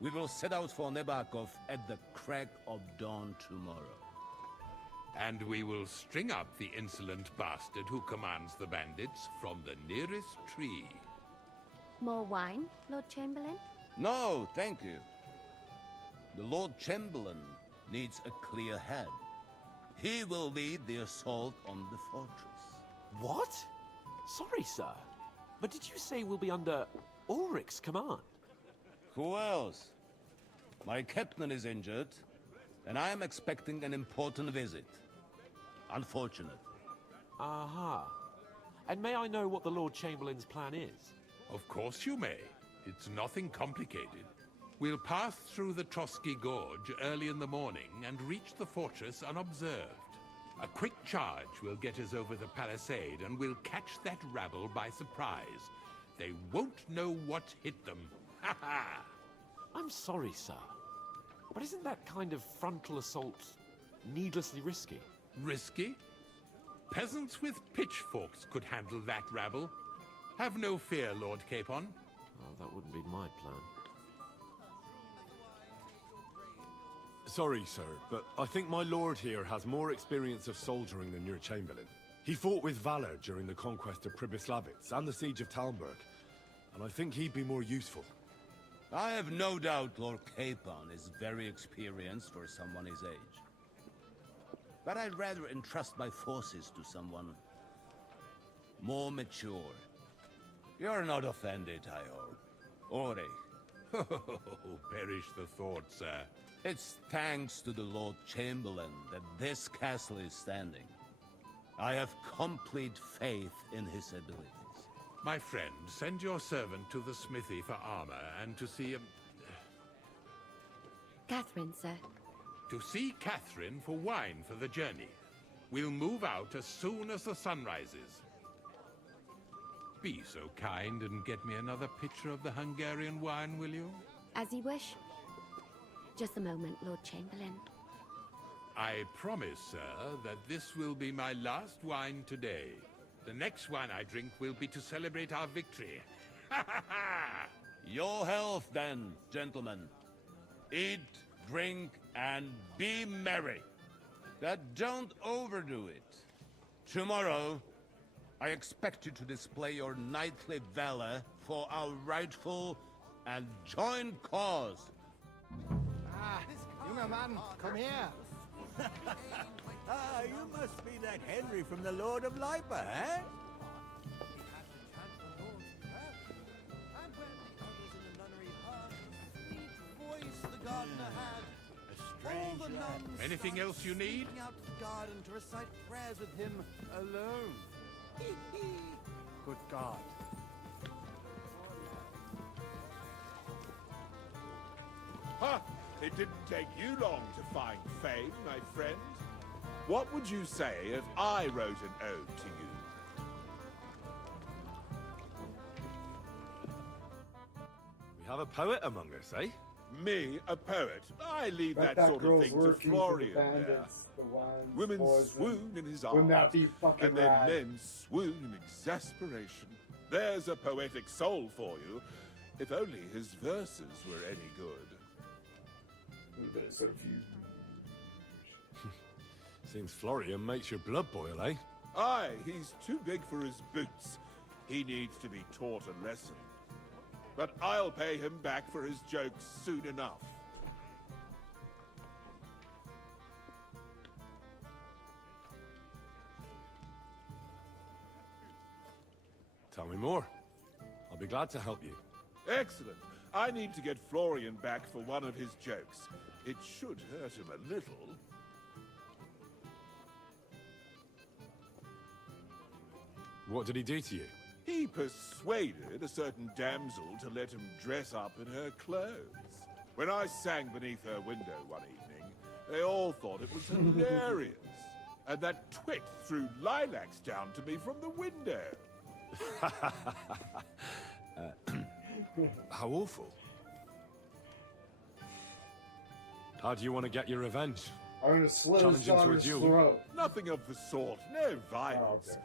we will set out for Nebakov at the crack of dawn tomorrow. And we will string up the insolent bastard who commands the bandits from the nearest tree. More wine, Lord Chamberlain? No, thank you. The Lord Chamberlain needs a clear head. He will lead the assault on the fortress. What? Sorry, sir. But did you say we'll be under Ulrich's command? Who else? My captain is injured, and I am expecting an important visit. Unfortunate. Aha. And may I know what the Lord Chamberlain's plan is? Of course you may. It's nothing complicated. We'll pass through the Trotsky Gorge early in the morning and reach the fortress unobserved. A quick charge will get us over the palisade, and we'll catch that rabble by surprise. They won't know what hit them. Ha ha! I'm sorry, sir. But isn't that kind of frontal assault needlessly risky? Risky? Peasants with pitchforks could handle that rabble. Have no fear, Lord Capon. Well, that wouldn't be my plan. Sorry, sir, but I think my lord here has more experience of soldiering than your Chamberlain. He fought with valor during the conquest of Pribyslavitz and the siege of Talmberg, and I think he'd be more useful. I have no doubt Lord Capon is very experienced for someone his age. But I'd rather entrust my forces to someone more mature. You're not offended, I hope. Ori. Oh, perish the thought, sir. It's thanks to the Lord Chamberlain that this castle is standing. I have complete faith in his abilities. My friend, send your servant to the smithy for armor and to see Catherine, sir. To see Catherine for wine for the journey. We'll move out as soon as the sun rises. Be so kind and get me another pitcher of the Hungarian wine, will you? As you wish. Just a moment, Lord Chamberlain. I promise, sir, that this will be my last wine today. The next wine I drink will be to celebrate our victory. Ha ha ha! Your health, then, gentlemen. Eat, drink, and be merry. But don't overdo it. Tomorrow, I expect you to display your knightly valor for our rightful and joint cause. Ah, junger Mann, komm her. Ah, you must be that Henry from the Lord of Lipa, eh? Anything else you need? Out to the garden to recite prayers with him alone. Good God. Ha! It didn't take you long to find fame, my friend. What would you say if I wrote an ode to you? We have a poet among us, eh? Me, a poet. I leave Bet that sort of girl's thing to working for the Florian there. bandits, the ones, Women boys, swoon in his Wouldn't that arms, be fucking and then rad? men swoon in exasperation. There's a poetic soul for you. If only his verses were any good. A bit of subterfuge. Seems Florian makes your blood boil, eh? Aye, he's too big for his boots. He needs to be taught a lesson. But I'll pay him back for his jokes soon enough. Tell me more. I'll be glad to help you. Excellent. I need to get Florian back for one of his jokes. It should hurt him a little. What did he do to you? He persuaded a certain damsel to let him dress up in her clothes. When I sang beneath her window one evening, they all thought it was hilarious. And that twit threw lilacs down to me from the window. How awful. How do you want to get your revenge? I'm gonna slit his Challenge him to a daughter's duel? throat. Nothing of the sort. No violence. Oh, okay.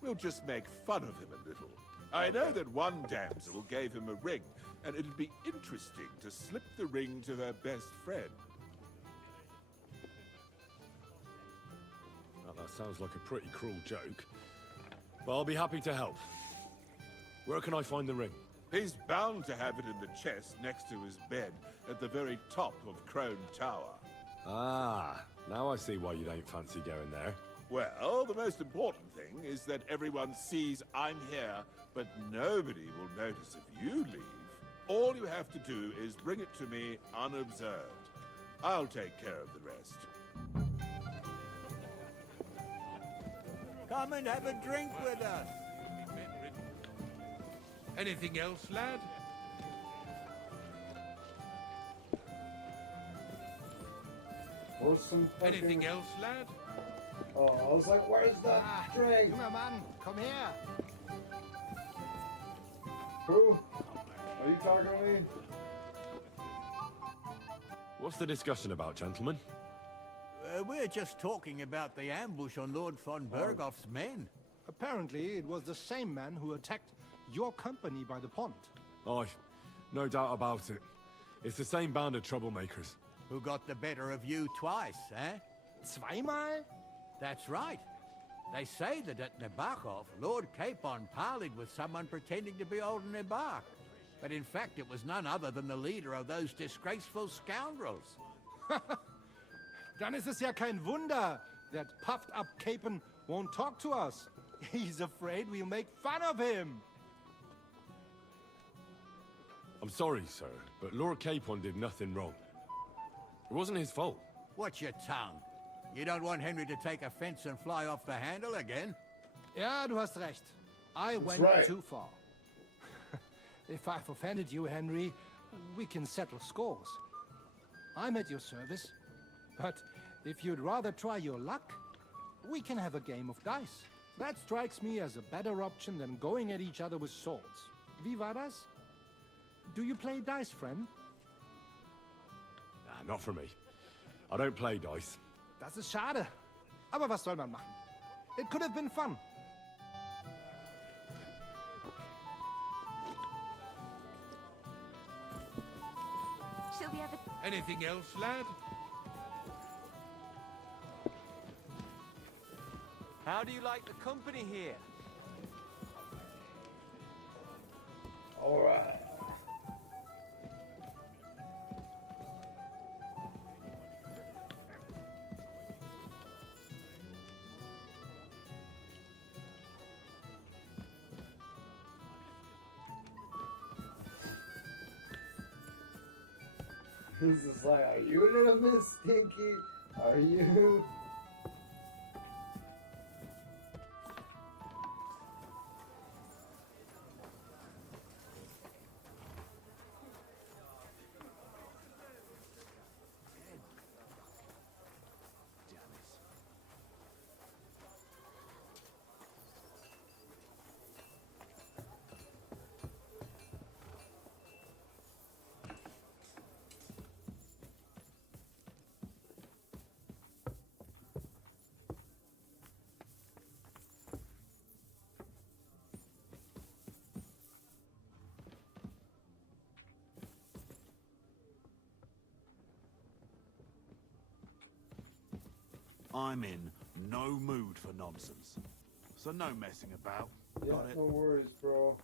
We'll just make fun of him a little. I know that one damsel gave him a ring, and it'd be interesting to slip the ring to her best friend. Well, that sounds like a pretty cruel joke. But I'll be happy to help. Where can I find the ring? He's bound to have it in the chest next to his bed at the very top of Crone Tower. Ah, now I see why you don't fancy going there. Well, the most important thing is that everyone sees I'm here, but nobody will notice if you leave. All you have to do is bring it to me unobserved. I'll take care of the rest. Come and have a drink with us. Anything else, lad? Or some fucking... Anything else, lad? Oh, I was like, where's that drink? Junger Mann, komm her! Who? Are you talking to me? What's the discussion about, gentlemen? We're just talking about the ambush on Lord von Bergoff's men. Apparently, it was the same man who attacked your company by the pond. Aye, no doubt about it. It's the same band of troublemakers. Who got the better of you twice, eh? Zweimal? That's right. They say that at Nabokov, Lord Capon parleyed with someone pretending to be old Nabok. But in fact, it was none other than the leader of those disgraceful scoundrels. Dann ist es ja kein Wunder that puffed-up Capon won't talk to us. He's afraid we'll make fun of him. I'm sorry, sir, but Lord Capon did nothing wrong. It wasn't his fault. Watch your tongue. You don't want Henry to take offense and fly off the handle again? Ja, du hast recht. I went right. too far. If I've offended you, Henry, we can settle scores. I'm at your service. But if you'd rather try your luck, we can have a game of dice. That strikes me as a better option than going at each other with swords. Wie war das? Do you play dice, friend? Nah, not for me. I don't play dice. Das ist schade. Aber was soll man machen? It could have been fun. Shall we have a... Anything else, lad? How do you like the company here? All right. This is like, are you a little bit stinky? Are you? I'm in no mood for nonsense. So no messing about. Yeah, Got it? no worries, bro.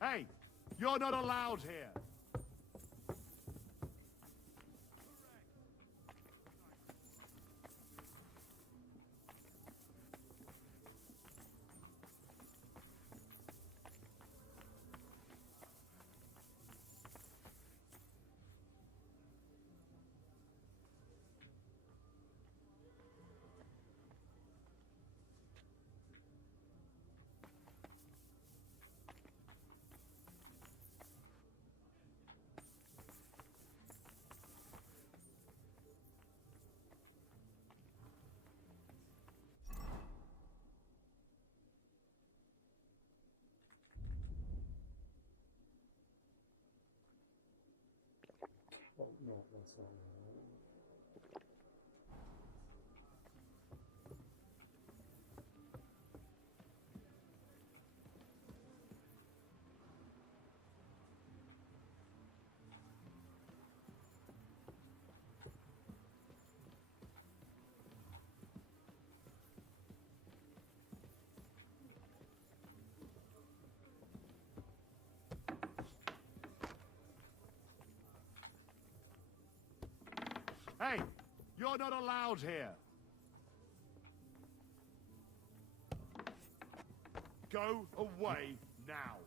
Hey, you're not allowed here. Oh, no, that's not right. Hey, you're not allowed here. Go away now.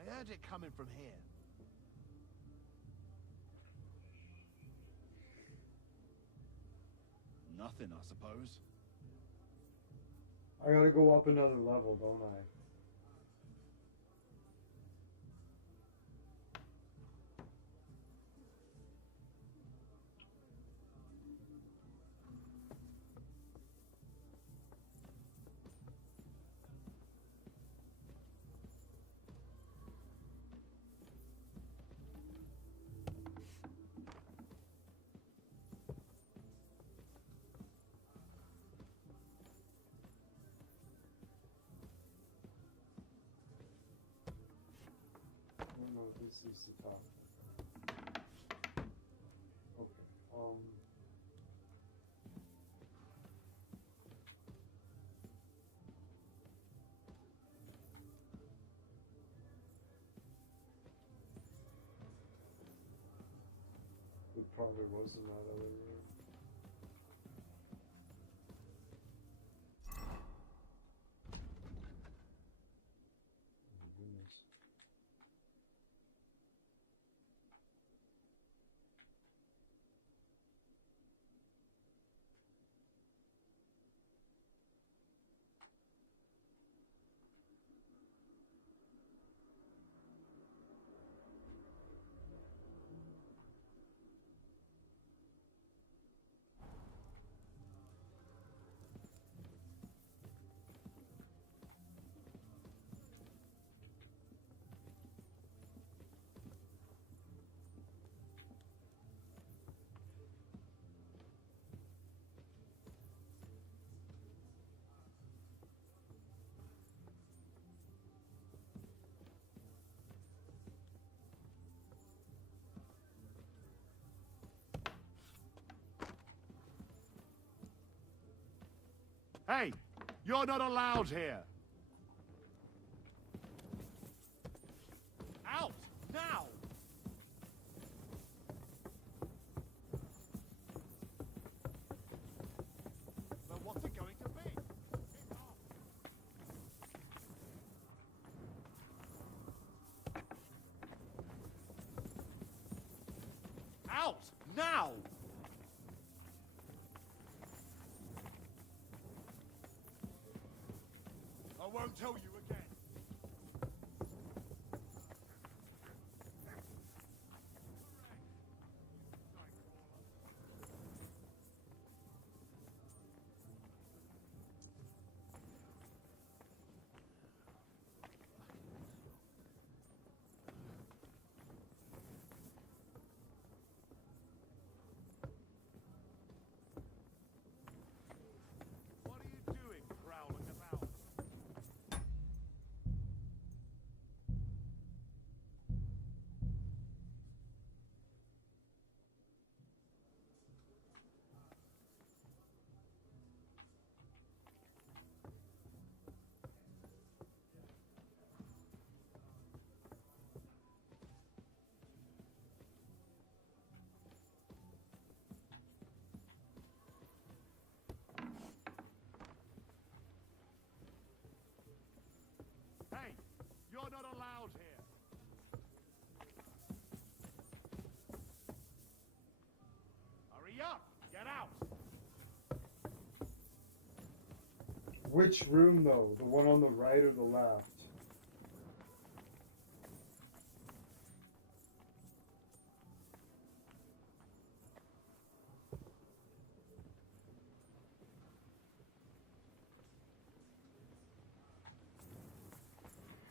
I heard it coming from here. Nothing, I suppose. I gotta go up another level, don't I? No, this is the top. Okay. It probably was in that other room. Oh my goodness. Hey, you're not allowed here. Out! Now! Well, what's it going to be? Out! Now! I won't tell you again. What are you doing, prowling about? Hey, you're not allowed here. Hurry up! Get out! Which room, though? The one on the right or the left?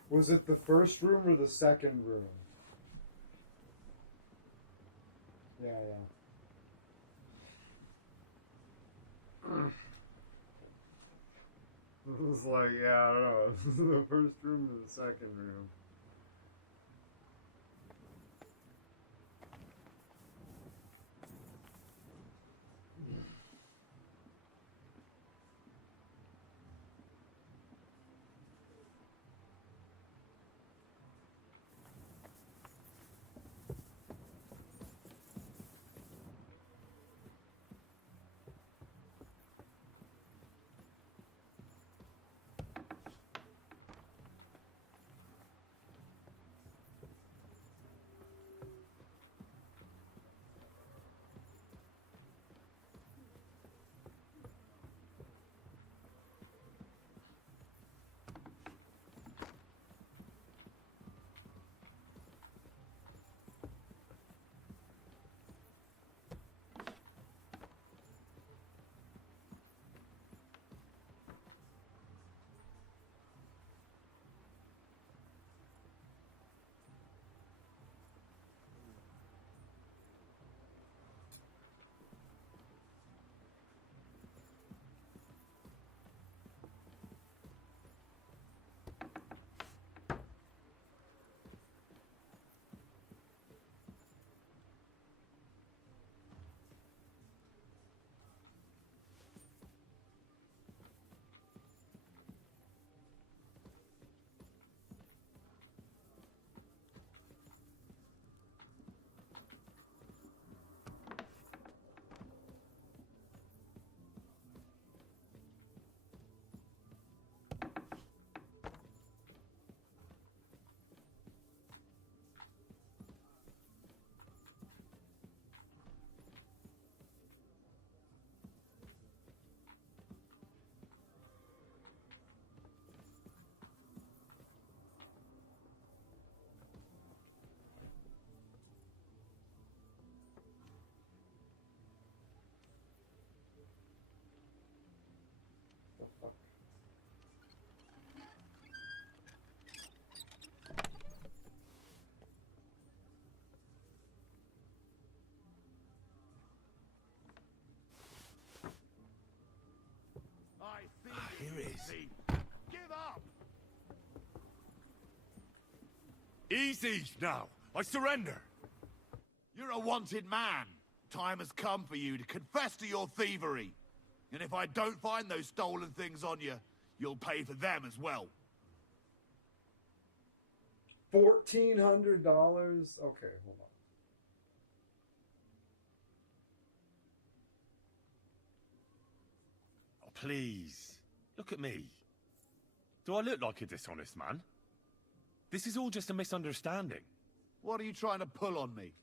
Was it the first room or the second room? Yeah, yeah. It was like, yeah, I don't know. The first room or the second room? The fuck? I see Here you, it is. see. Give up! Easy now. I surrender. You're a wanted man. Time has come for you to confess to your thievery. And if I don't find those stolen things on you, you'll pay for them as well. $1,400? Okay, hold on. Oh, please. Look at me. Do I look like a dishonest man? This is all just a misunderstanding. What are you trying to pull on me?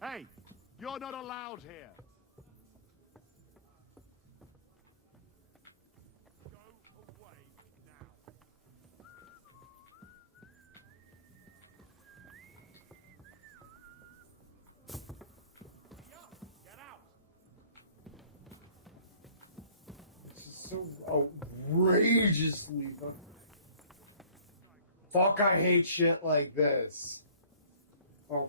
Hey, you're not allowed here. Go away now. Get out. This is so outrageously fucking... Fuck, I hate shit like this. Oh,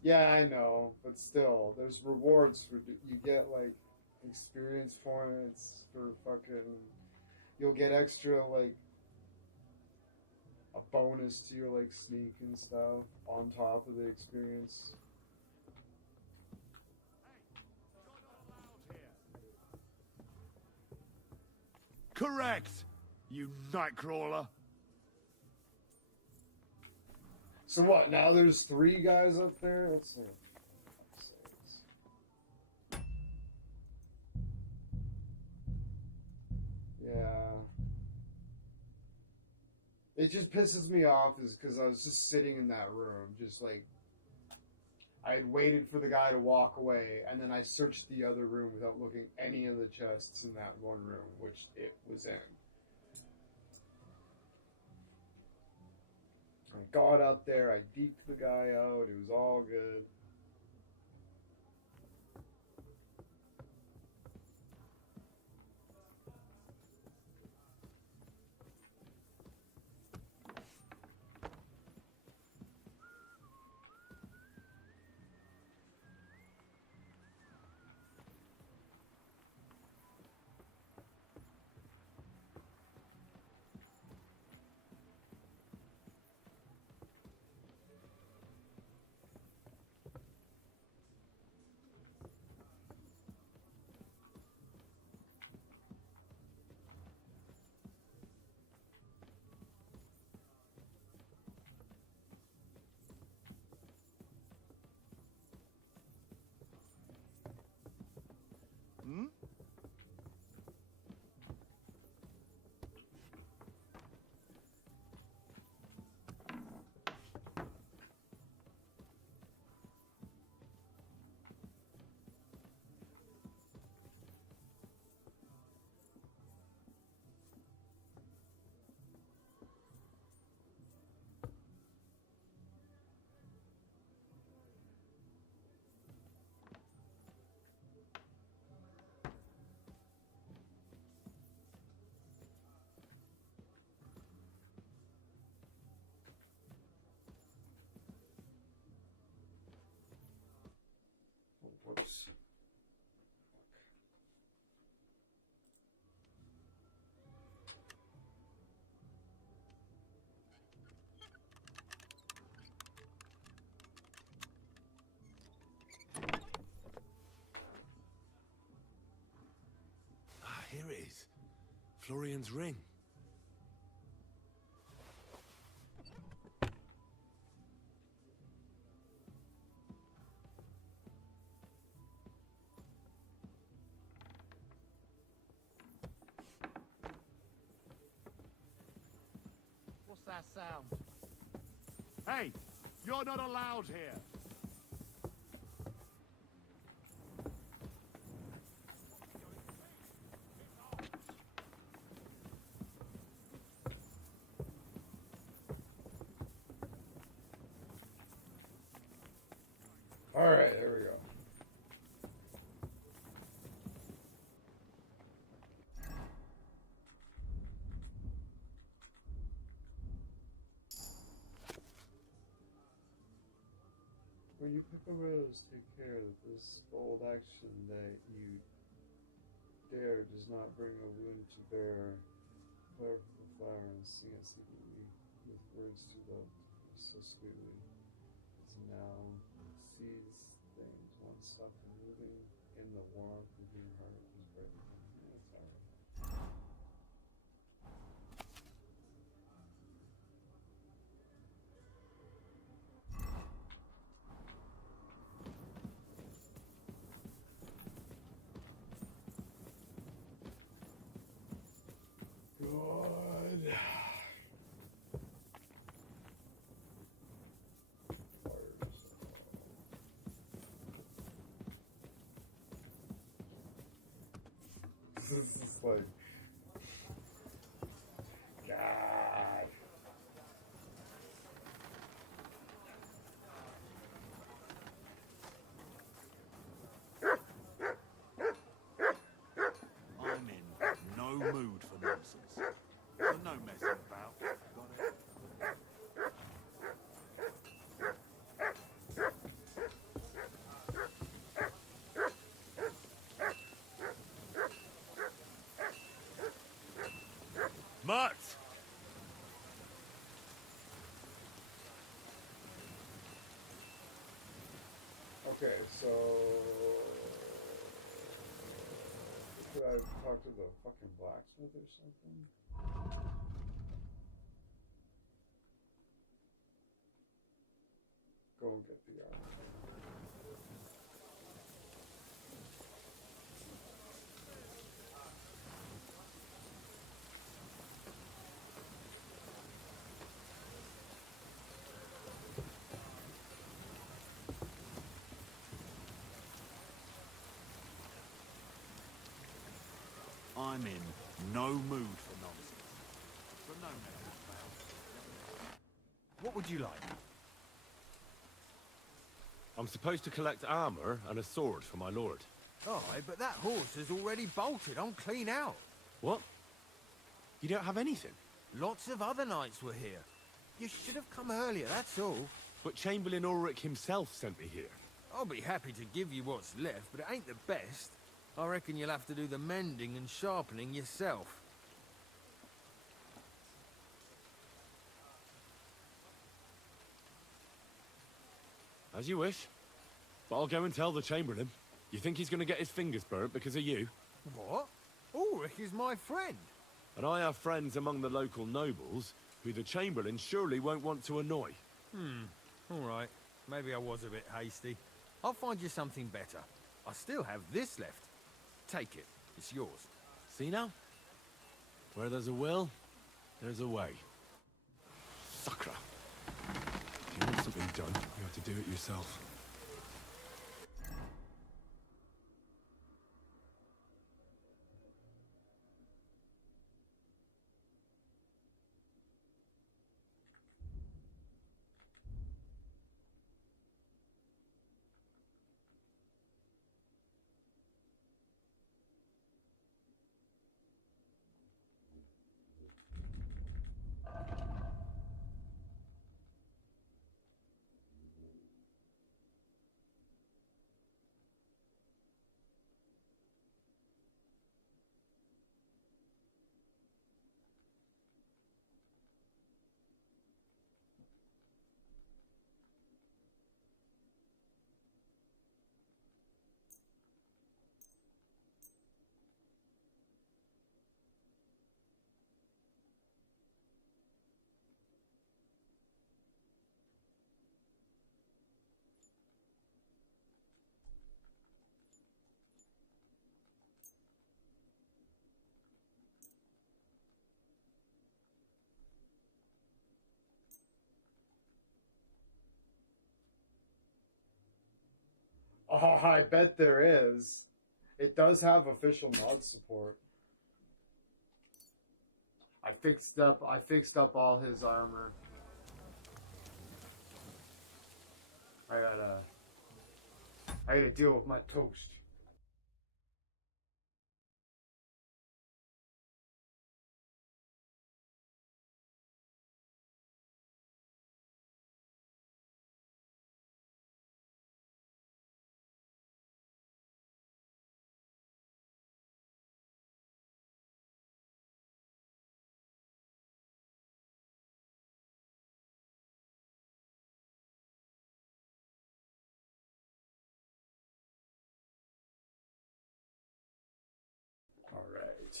yeah, I know, but still, there's rewards for you get like experience points for fucking. You'll get extra like a bonus to your like sneak and stuff on top of the experience. Correct, you nightcrawler. So what? Now there's 3 guys up there. Let's see. Yeah. It just pisses me off is because I was just sitting in that room, just like I had waited for the guy to walk away, and then I searched the other room without looking any of the chests in that one room, which it was in. I got up there, I deked the guy out, it was all good. Hmm? Whoops. Ah, here it is. Florian's ring. that sound? Hey, you're not allowed here. Alright, there we go. When you pick a rose, take care that this bold action that you dare does not bring a wound to bear. Flare from the flower and sing it secretly with words too loved so sweetly. It's a noun. It sees things one soft and moving in the warmth of your heart is brighter than it's alright. God. This is like, God. I'm in no mood for nonsense. So no messing about. Got it? Mutt! Okay, so could I talk to the fucking blacksmith or something? Go and get the armor. I'm in no mood for nonsense. So no messing about. What would you like? I'm supposed to collect armor and a sword for my lord. Aye, but that horse is already bolted. I'm clean out. What? You don't have anything? Lots of other knights were here. You should have come earlier, that's all. But Chamberlain Ulrich himself sent me here. I'll be happy to give you what's left, but it ain't the best. I reckon you'll have to do the mending and sharpening yourself. As you wish. But I'll go and tell the Chamberlain. You think he's going to get his fingers burnt because of you? What? Ulrich is my friend. And I have friends among the local nobles who the Chamberlain surely won't want to annoy. All right. Maybe I was a bit hasty. I'll find you something better. I still have this left. Take it. It's yours. See now? Where there's a will, there's a way. Sucker. If you want something done, you have to do it yourself. Oh, I bet there is. It does have official mod support. I fixed up all his armor. I gotta deal with my toast. All right.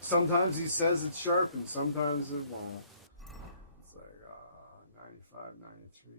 Sometimes he says it's sharp and sometimes it won't. It's like 95, 93.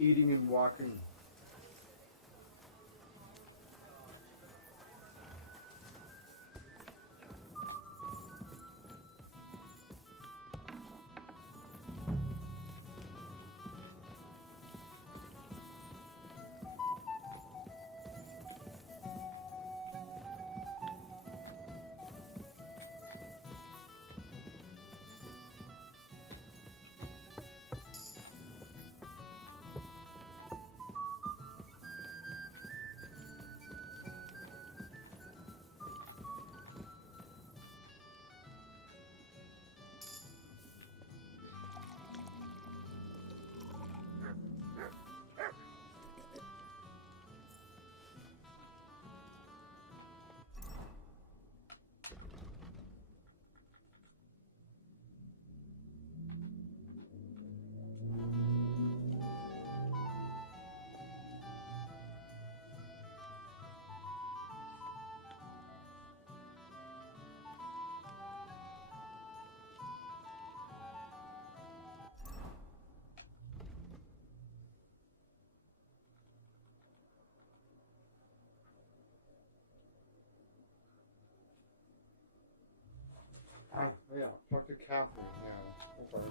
Eating and walking. Yeah, talk to Catherine. Yeah, okay.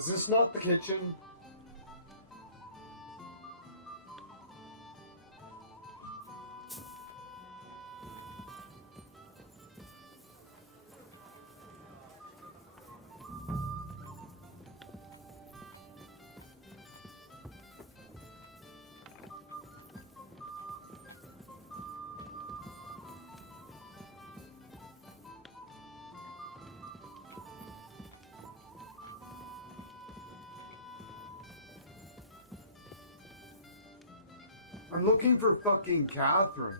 Is this not the kitchen? I'm looking for fucking Catherine.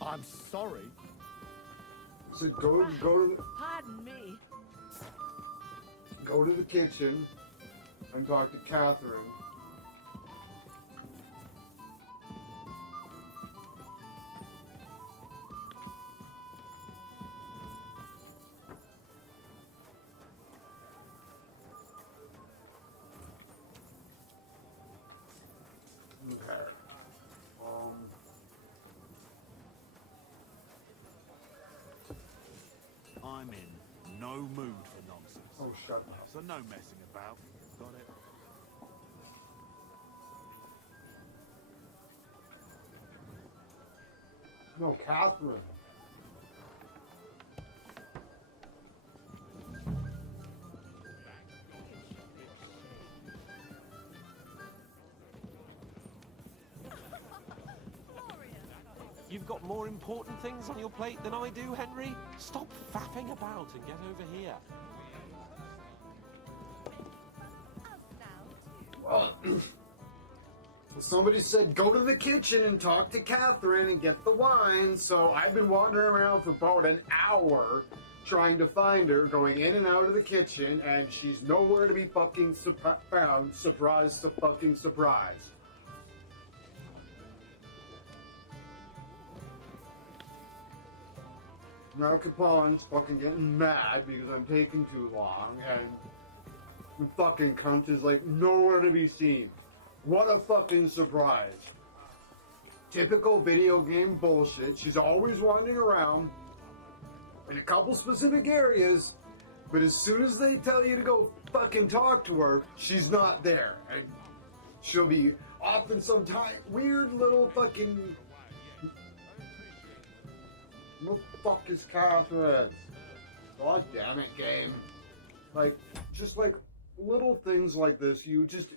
I'm sorry. So go to Pardon me. the kitchen and talk to Catherine. Okay. I'm in no mood for nonsense. Oh, shut up. So no messing about. Got it? No, Catherine. You've got more important things on your plate than I do, Henry? Stop faffing about and get over here. Well, somebody said go to the kitchen and talk to Catherine and get the wine, so I've been wandering around for about an hour trying to find her, going in and out of the kitchen, and she's nowhere to be fucking found. Surprise to fucking surprise. Now Capone's fucking getting mad because I'm taking too long, and the fucking cunt is like nowhere to be seen. What a fucking surprise. Typical video game bullshit. She's always wandering around in a couple specific areas, but as soon as they tell you to go fucking talk to her, she's not there. And she'll be off in some weird little fucking... What the fuck is Catherine? God damn it, game. Like, just like little things like this, you just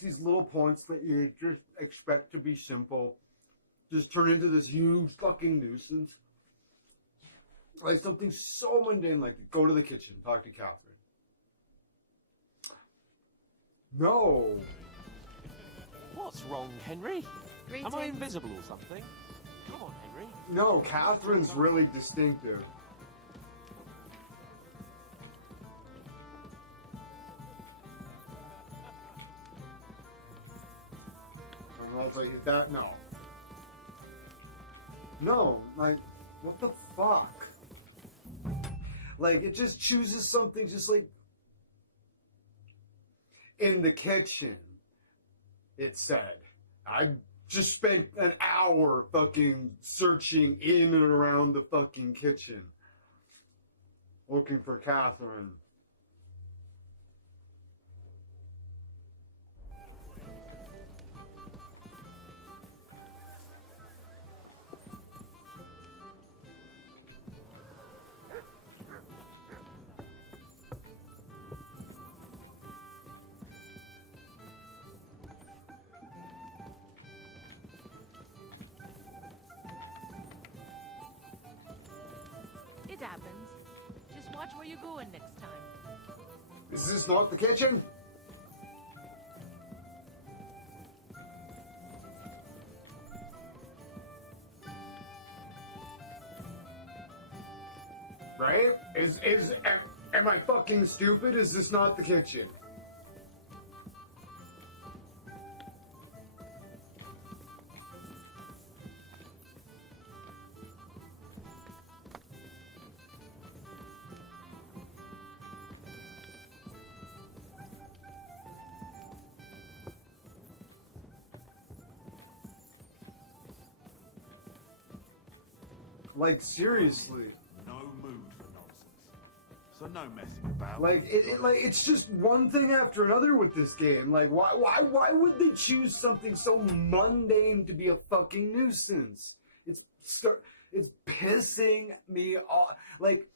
these little points that you just expect to be simple just turn into this huge fucking nuisance. Like something so mundane, like go to the kitchen, talk to Catherine. No. What's wrong, Henry? Greetings. Am I invisible or something? Come on, Henry. No, Catherine's really distinctive. And I was like, that, no. No, like, what the fuck? Like, it just chooses something just like... In the kitchen, it said. I just spent an hour fucking searching in and around the fucking kitchen. Looking for Catherine. It happens. Just watch where you're going next time. Is this not the kitchen? Right? Am I fucking stupid? Is this not the kitchen? Like, seriously. No mood for nonsense. So no messing about. Like, it's just one thing after another with this game. Like, why would they choose something so mundane to be a fucking nuisance? It's pissing me off. Like,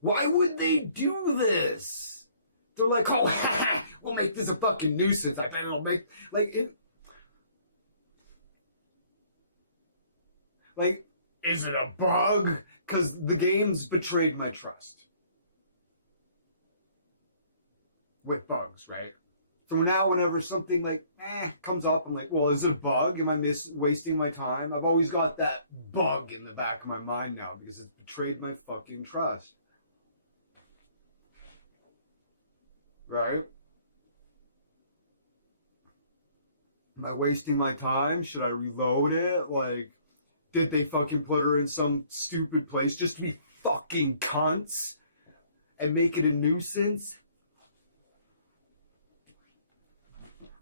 why would they do this? They're like, oh, we'll make this a fucking nuisance. I bet it'll make, like, it. Like, is it a bug? Because the game's betrayed my trust. With bugs, right? So now whenever something like, comes up, I'm like, well, is it a bug? Am I wasting my time? I've always got that bug in the back of my mind now because it's betrayed my fucking trust. Right? Am I wasting my time? Should I reload it? Like, did they fucking put her in some stupid place just to be fucking cunts and make it a nuisance?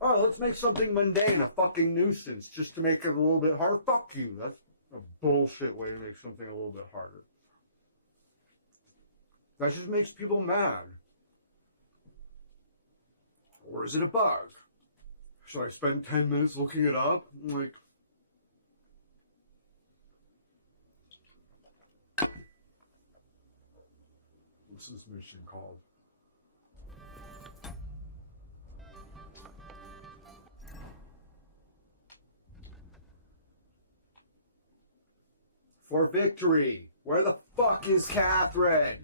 Oh, let's make something mundane a fucking nuisance just to make it a little bit harder. Fuck you. That's a bullshit way to make something a little bit harder. That just makes people mad. Or is it a bug? Should I spend 10 minutes looking it up? Like, what's this mission called? For victory. Where the fuck is Catherine?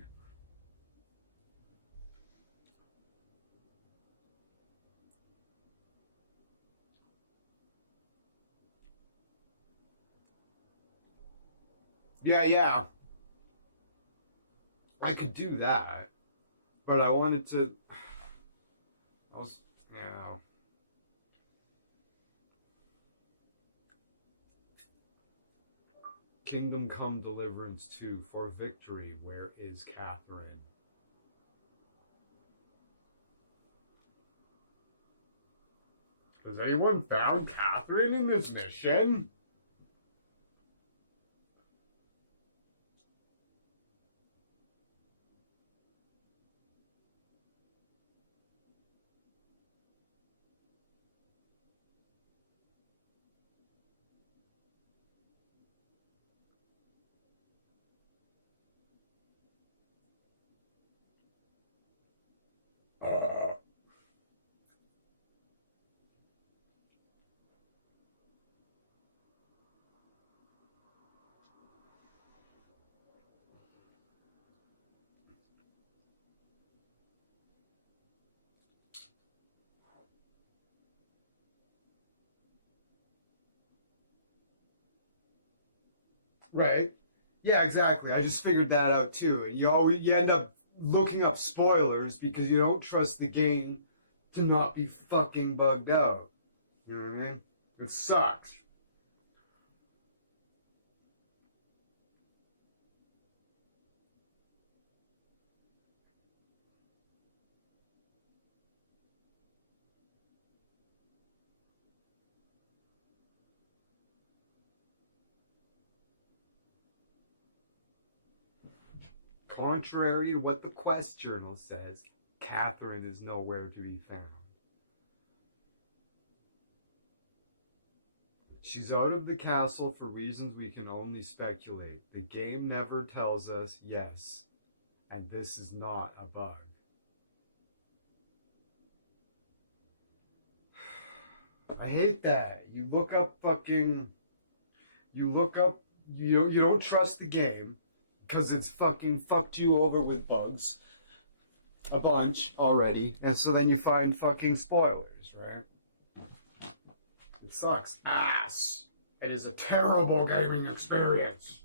Yeah. I could do that. But I wanted to... Kingdom Come Deliverance 2. For victory, where is Catherine? Has anyone found Catherine in this mission? Right. Yeah, exactly. I just figured that out too. And you end up looking up spoilers because you don't trust the game to not be fucking bugged out. You know what I mean? It sucks. Contrary to what the quest journal says, Catherine is nowhere to be found. She's out of the castle for reasons we can only speculate. The game never tells us yes, and this is not a bug. I hate that. You don't trust the game because it's fucking fucked you over with bugs a bunch already, and so then you find fucking spoilers, right? It sucks ass. It is a terrible gaming experience.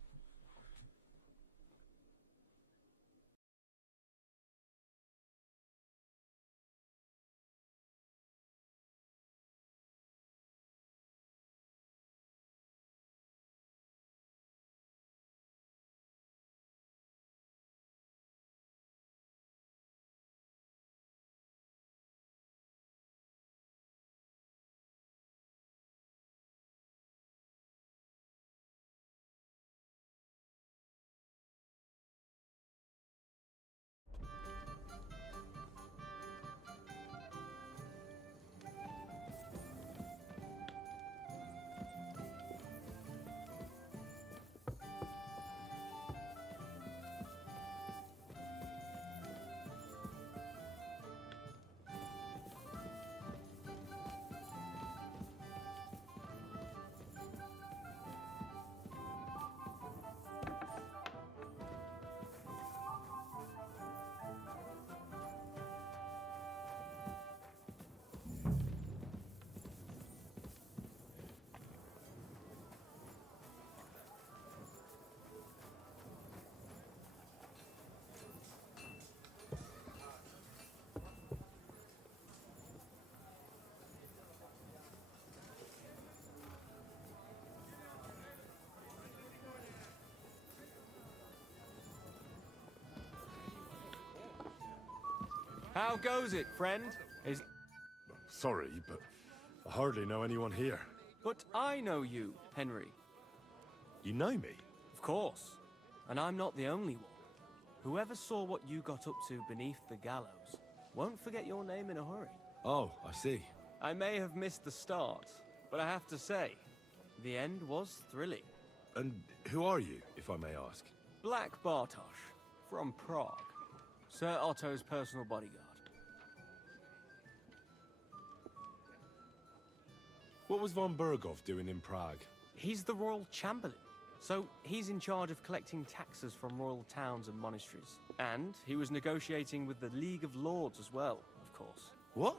How goes it, friend? Sorry, but I hardly know anyone here. But I know you, Henry. You know me? Of course. And I'm not the only one. Whoever saw what you got up to beneath the gallows won't forget your name in a hurry. Oh, I see. I may have missed the start, but I have to say, the end was thrilling. And who are you, if I may ask? Black Bartosz, from Prague. Sir Otto's personal bodyguard. What was von Burgov doing in Prague? He's the royal chamberlain, so he's in charge of collecting taxes from royal towns and monasteries. And he was negotiating with the League of Lords as well, of course. What?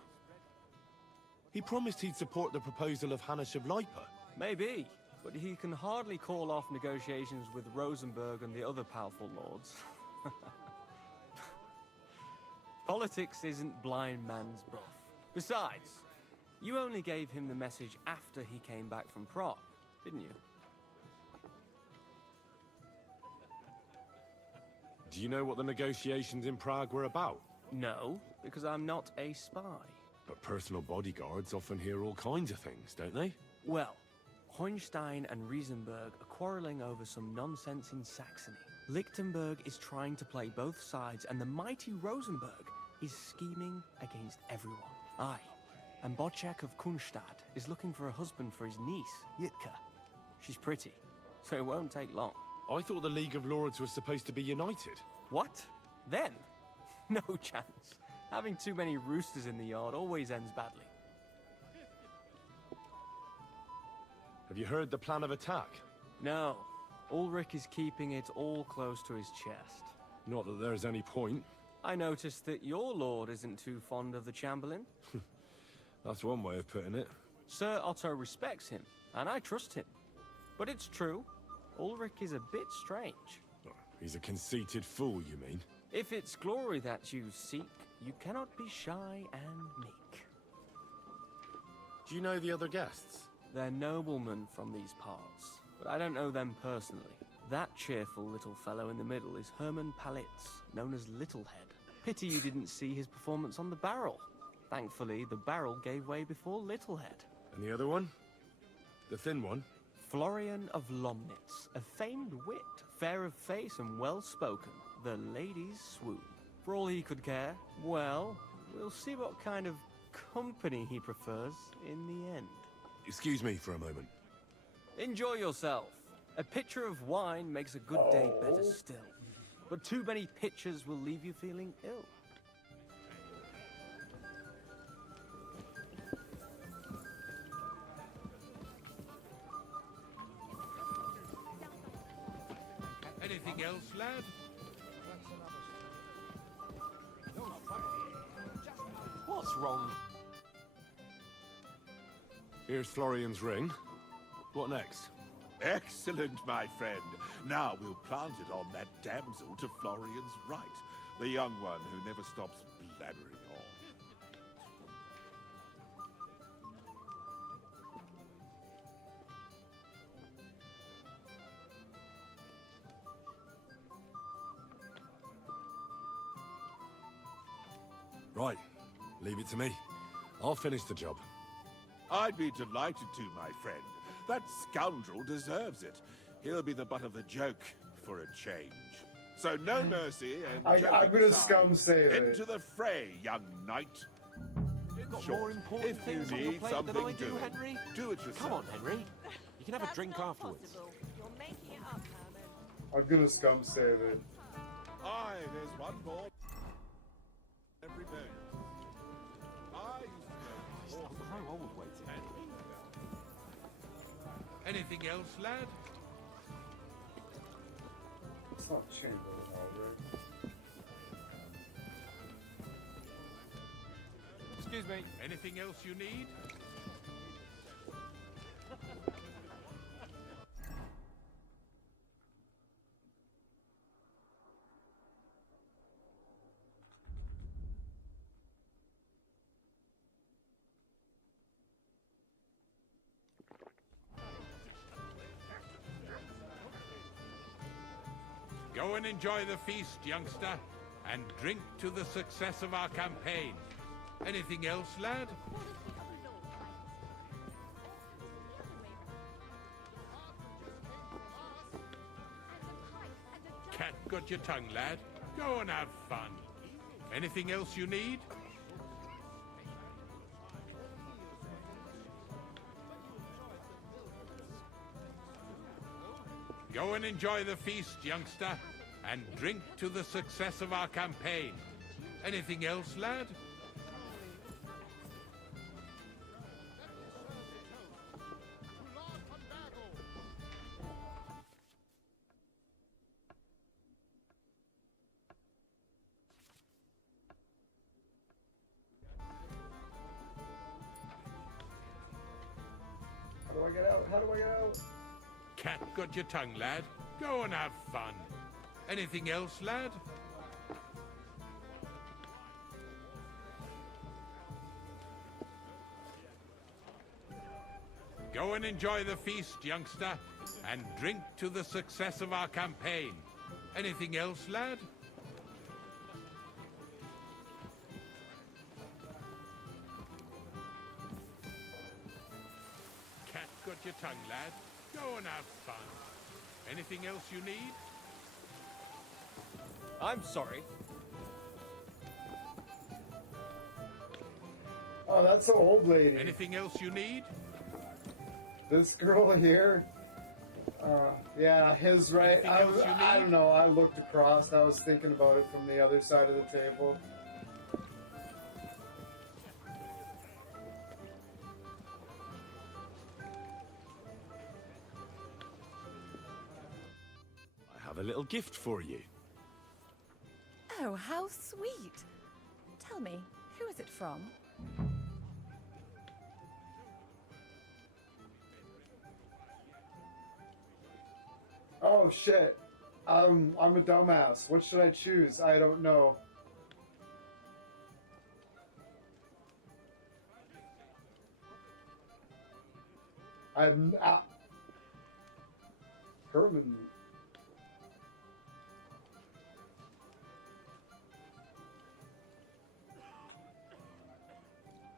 He promised he'd support the proposal of Hannes of Lipa. Maybe, but he can hardly call off negotiations with Rosenberg and the other powerful lords. Politics isn't blind man's buff. Besides, you only gave him the message after he came back from Prague, didn't you? Do you know what the negotiations in Prague were about? No, because I'm not a spy. But personal bodyguards often hear all kinds of things, don't they? Well, Hohenstein and Riesenberg are quarreling over some nonsense in Saxony. Lichtenberg is trying to play both sides, and the mighty Rosenberg is scheming against everyone. Aye, and Bocek of Kunstadt is looking for a husband for his niece, Yitka. She's pretty, so it won't take long. I thought the League of Lords was supposed to be united. What? Then? No chance. Having too many roosters in the yard always ends badly. Have you heard the plan of attack? No. Ulrich is keeping it all close to his chest. Not that there's any point. I noticed that your lord isn't too fond of the Chamberlain. That's one way of putting it. Sir Otto respects him, and I trust him. But it's true, Ulrich is a bit strange. He's a conceited fool, you mean? If it's glory that you seek, you cannot be shy and meek. Do you know the other guests? They're noblemen from these parts, but I don't know them personally. That cheerful little fellow in the middle is Herman Palitz, known as Littlehead. Pity you didn't see his performance on the barrel. Thankfully, the barrel gave way before Littlehead. And the other one? The thin one? Florian of Lomnitz, a famed wit, fair of face and well-spoken, the ladies swoon. For all he could care, well, we'll see what kind of company he prefers in the end. Excuse me for a moment. Enjoy yourself. A pitcher of wine makes a good day better still. But too many pitchers will leave you feeling ill. Anything else, lad? What's wrong? Here's Florian's ring. What next? Excellent, my friend. Now we'll plant it on that damsel to Florian's right. The young one who never stops blabbering on. Right. Leave it to me. I'll finish the job. I'd be delighted to, my friend. That scoundrel deserves it. He'll be the butt of the joke for a change. So no mercy and I'm gonna aside, scum save it. into the fray, young knight. You've got Sure. more important If you things on your need plate than I something do, doing, Henry. do it yourself. Come on, Henry. You can have a drink afterwards. You're making it up, Herman. I'm gonna scum save it. Aye, there's one more every day. I used to know. Grow old waiting. Anything else, lad? It's not chamber at all, right? Excuse me. Anything else you need? Go and enjoy the feast, youngster, and drink to the success of our campaign. Anything else, lad? Cat got your tongue, lad. Go and have fun. Anything else you need? Go and enjoy the feast, youngster, and drink to the success of our campaign. Anything else, lad? How do I get out? How do I get out? Cat got your tongue, lad. Go and have fun. Anything else, lad? Go and enjoy the feast, youngster, and drink to the success of our campaign. Anything else, lad? Cat got your tongue, lad. Go and have fun. Anything else you need? I'm sorry. Oh, that's an old lady. Anything else you need? This girl here. Yeah, his right. Anything else you I need? don't know. I looked across. I was thinking about it from the other side of the table. I have a little gift for you. Oh, how sweet. Tell me, who is it from? Oh shit. I'm a dumbass. What should I choose? I don't know. Herman.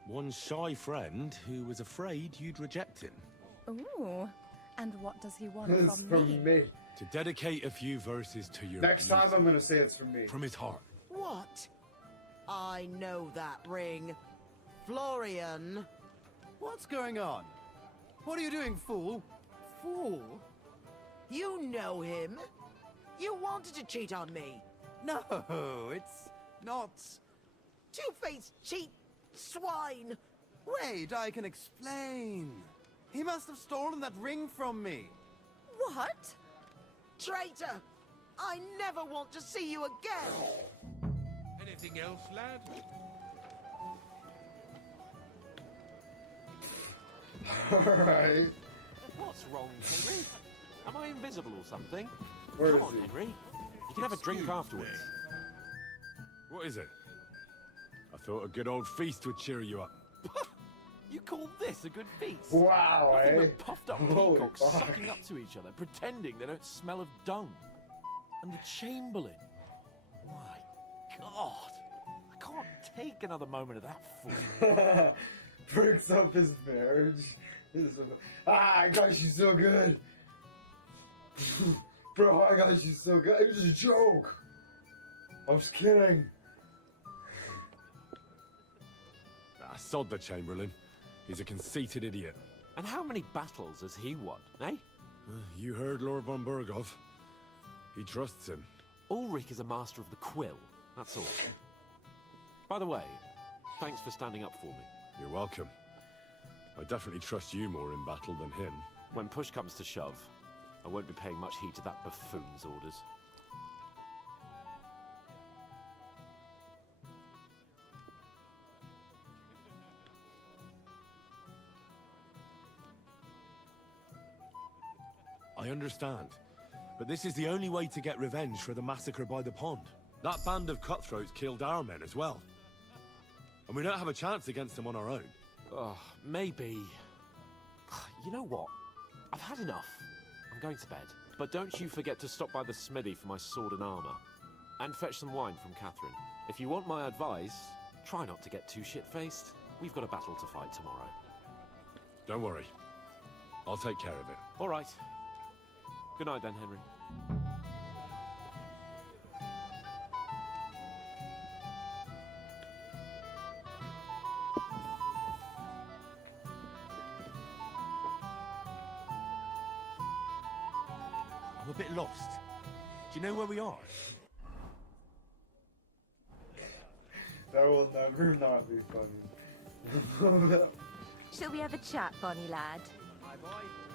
One shy friend who was afraid you'd reject him. Ooh, and what does he want It's from from me? me. To dedicate a few verses to your Next time I'm gonna say it's from me. From his heart. What? I know that ring. Florian. What's going on? What are you doing, fool? Fool? You know him. You wanted to cheat on me. No, it's not... Two-faced cheat swine. Wait, I can explain. He must have stolen that ring from me. What? Traitor! I never want to see you again! Anything else, lad? Alright. What's wrong, Henry? Am I invisible or something? Where Come is on, he? Henry. You can have a drink Excuse afterwards. What is it? I thought a good old feast would cheer you up. You call this a good feast? Wow, Nothing eh? but puffed up Holy peacocks fuck. sucking up to each other, pretending they don't smell of dung. And the Chamberlain. My God. I can't take another moment of that fool. Breaks up his marriage. Gosh, she's so good. Bro, gosh, she's so good. It was a joke. I was kidding. Sod the Chamberlain. He's a conceited idiot. And how many battles has he won, eh? You heard Lord von Burgov. He trusts him. Ulrich is a master of the quill, that's all. By the way, thanks for standing up for me. You're welcome. I definitely trust you more in battle than him. When push comes to shove, I won't be paying much heed to that buffoon's orders. I understand. But this is the only way to get revenge for the massacre by the pond. That band of cutthroats killed our men as well. And we don't have a chance against them on our own. Oh, maybe. You know what? I've had enough. I'm going to bed. But don't you forget to stop by the smithy for my sword and armor. And fetch some wine from Catherine. If you want my advice, try not to get too shit-faced. We've got a battle to fight tomorrow. Don't worry. I'll take care of it. All right. Good night then, Henry. I'm a bit lost. Do you know where we are? That will never not be funny. Shall we have a chat, Bonnie lad? My boy,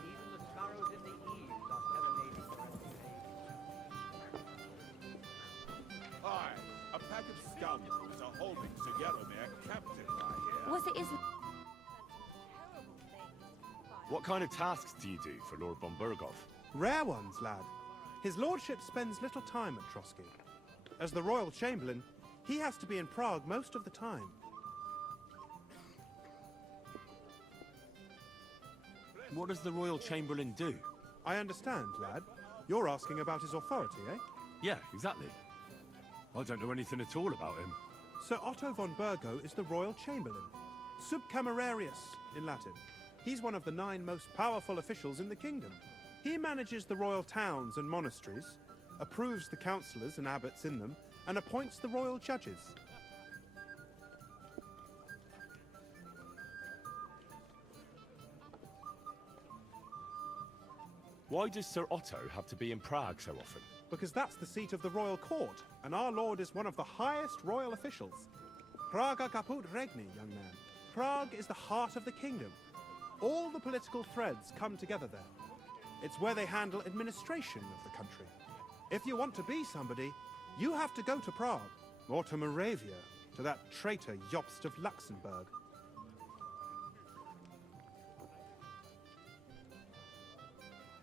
even the sparrows in the eaves are serenading for us. Aye, a pack of scoundrels are holding Sir Yaromir captive, I hear. Was it his... What kind of tasks do you do for Lord von Burgov? Rare ones, lad. His lordship spends little time at Trotsky. As the royal chamberlain, he has to be in Prague most of the time. What does the Royal Chamberlain do? I understand, lad. You're asking about his authority, eh? Yeah, exactly. I don't know anything at all about him. Sir Otto von Burgo is the royal chamberlain. Subcamerarius, in Latin. He's one of the 9 most powerful officials in the kingdom. He manages the royal towns and monasteries, approves the councillors and abbots in them, and appoints the royal judges. Why does Sir Otto have to be in Prague so often? Because that's the seat of the royal court, and our lord is one of the highest royal officials. Praga caput regni, young man. Prague is the heart of the kingdom. All the political threads come together there. It's where they handle administration of the country. If you want to be somebody, you have to go to Prague, or to Moravia, to that traitor Jobst of Luxembourg.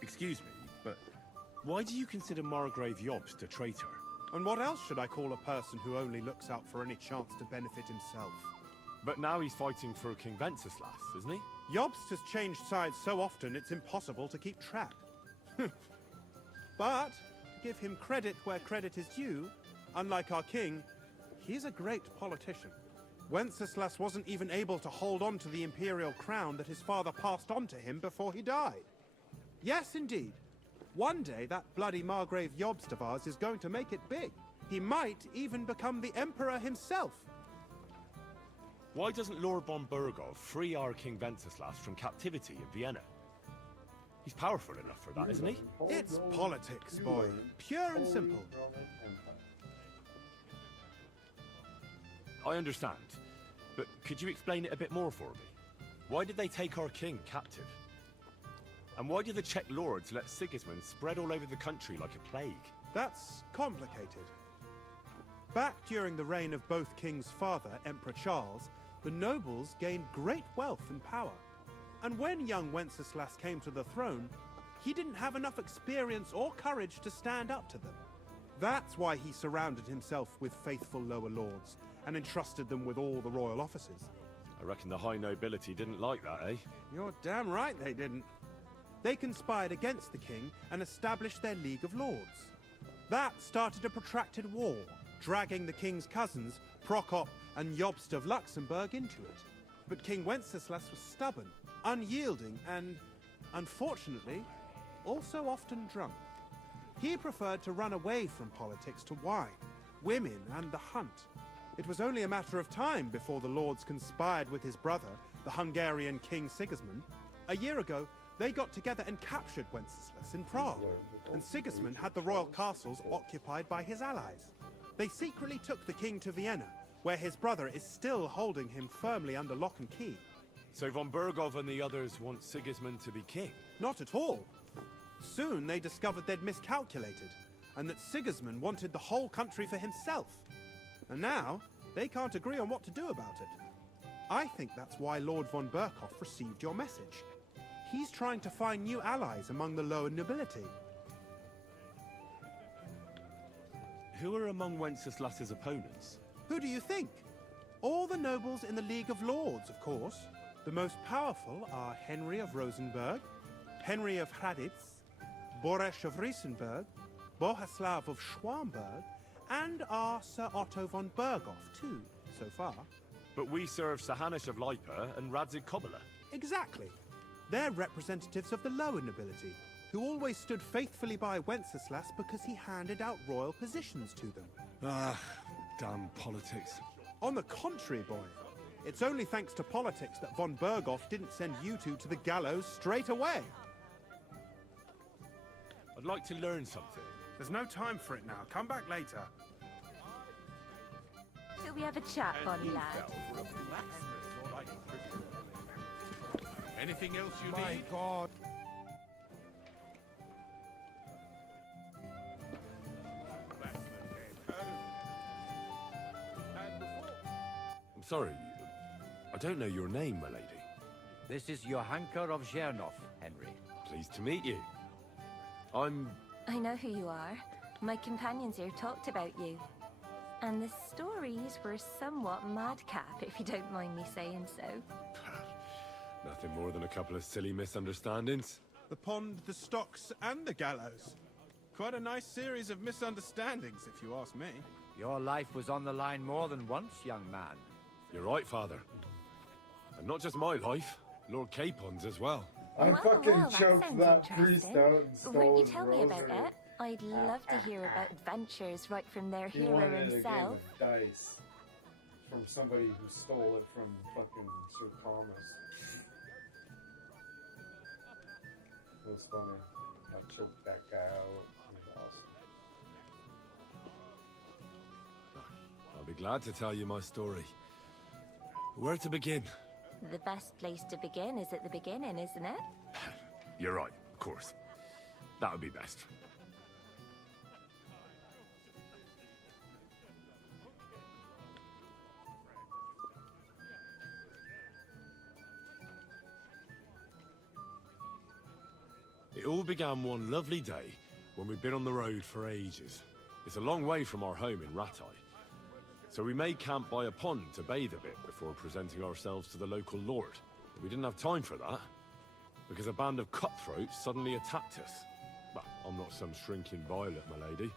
Excuse me, but why do you consider Margrave Jobst a traitor? And what else should I call a person who only looks out for any chance to benefit himself? But now he's fighting for King Wenceslas, isn't he? Jobst has changed sides so often it's impossible to keep track. But, to give him credit where credit is due, unlike our king, he's a great politician. Wenceslas wasn't even able to hold on to the imperial crown that his father passed on to him before he died. Yes, indeed. One day, that bloody Margrave Jobst of ours is going to make it big. He might even become the Emperor himself. Why doesn't Lord von Burgov free our King Wenceslas from captivity in Vienna? He's powerful enough for that, isn't he? It's politics, boy. Pure and simple. I understand, but could you explain it a bit more for me? Why did they take our king captive? And why did the Czech lords let Sigismund spread all over the country like a plague? That's complicated. Back during the reign of both King's father, Emperor Charles, the nobles gained great wealth and power. And when young Wenceslas came to the throne, he didn't have enough experience or courage to stand up to them. That's why he surrounded himself with faithful lower lords and entrusted them with all the royal offices. I reckon the high nobility didn't like that, eh? You're damn right they didn't. They conspired against the king and established their League of Lords. That started a protracted war, dragging the king's cousins, Prokop and Jobst of Luxembourg, into it. But King Wenceslas was stubborn, unyielding, and, unfortunately, also often drunk. He preferred to run away from politics to wine, women, and the hunt. It was only a matter of time before the lords conspired with his brother, the Hungarian King Sigismund. A year ago, they got together and captured Wenceslas in Prague, and Sigismund had the royal castles occupied by his allies. They secretly took the king to Vienna, where his brother is still holding him firmly under lock and key. So von Burgov and the others want Sigismund to be king? Not at all. Soon they discovered they'd miscalculated, and that Sigismund wanted the whole country for himself. And now, they can't agree on what to do about it. I think that's why Lord von Burkhoff received your message. He's trying to find new allies among the lower nobility. Who are among Wenceslas's opponents? Who do you think? All the nobles in the League of Lords, of course. The most powerful are Henry of Rosenberg, Henry of Hraditz, Boresh of Riesenberg, Bohuslav of Schwamberg, and our Sir Otto von Burghoff, too, so far. But we serve Sahanish of Lipa and Radzig Kobyla. Exactly. They're representatives of the lower nobility, who always stood faithfully by Wenceslas because he handed out royal positions to them. Ah, damn politics. On the contrary, boy. It's only thanks to politics that von Burghoff didn't send you two to the gallows straight away. I'd like to learn something. There's no time for it now. Come back later. Shall we have a chat, Bonnie lad? Anything else you My need? God. I'm sorry. I don't know your name, my lady. This is Johanka of Zhernov, Henry. Pleased to meet you. I'm... I know who you are. My companions here talked about you. And the stories were somewhat madcap, if you don't mind me saying so. Nothing more than a couple of silly misunderstandings. The pond, the stocks, and the gallows. Quite a nice series of misunderstandings, if you ask me. Your life was on the line more than once, young man. You're right, Father. And not just my life, Lord Capon's as well. I fucking that choked sounds that interesting. priest out and stole Won't you his tell me about rosary. it? I'd love to hear about adventures right from their He hero wanted a himself. game of dice from somebody who stole it from fucking Sir Thomas. It was funny. I choked that guy out. It was awesome. I'll be glad to tell you my story. Where to begin? The best place to begin is at the beginning, isn't it? You're right, of course. That would be best. It all began one lovely day when we'd been on the road for ages. It's a long way from our home in Ratai. So we made camp by a pond to bathe a bit before presenting ourselves to the local lord. But we didn't have time for that, because a band of cutthroats suddenly attacked us. Well, I'm not some shrinking violet, my lady.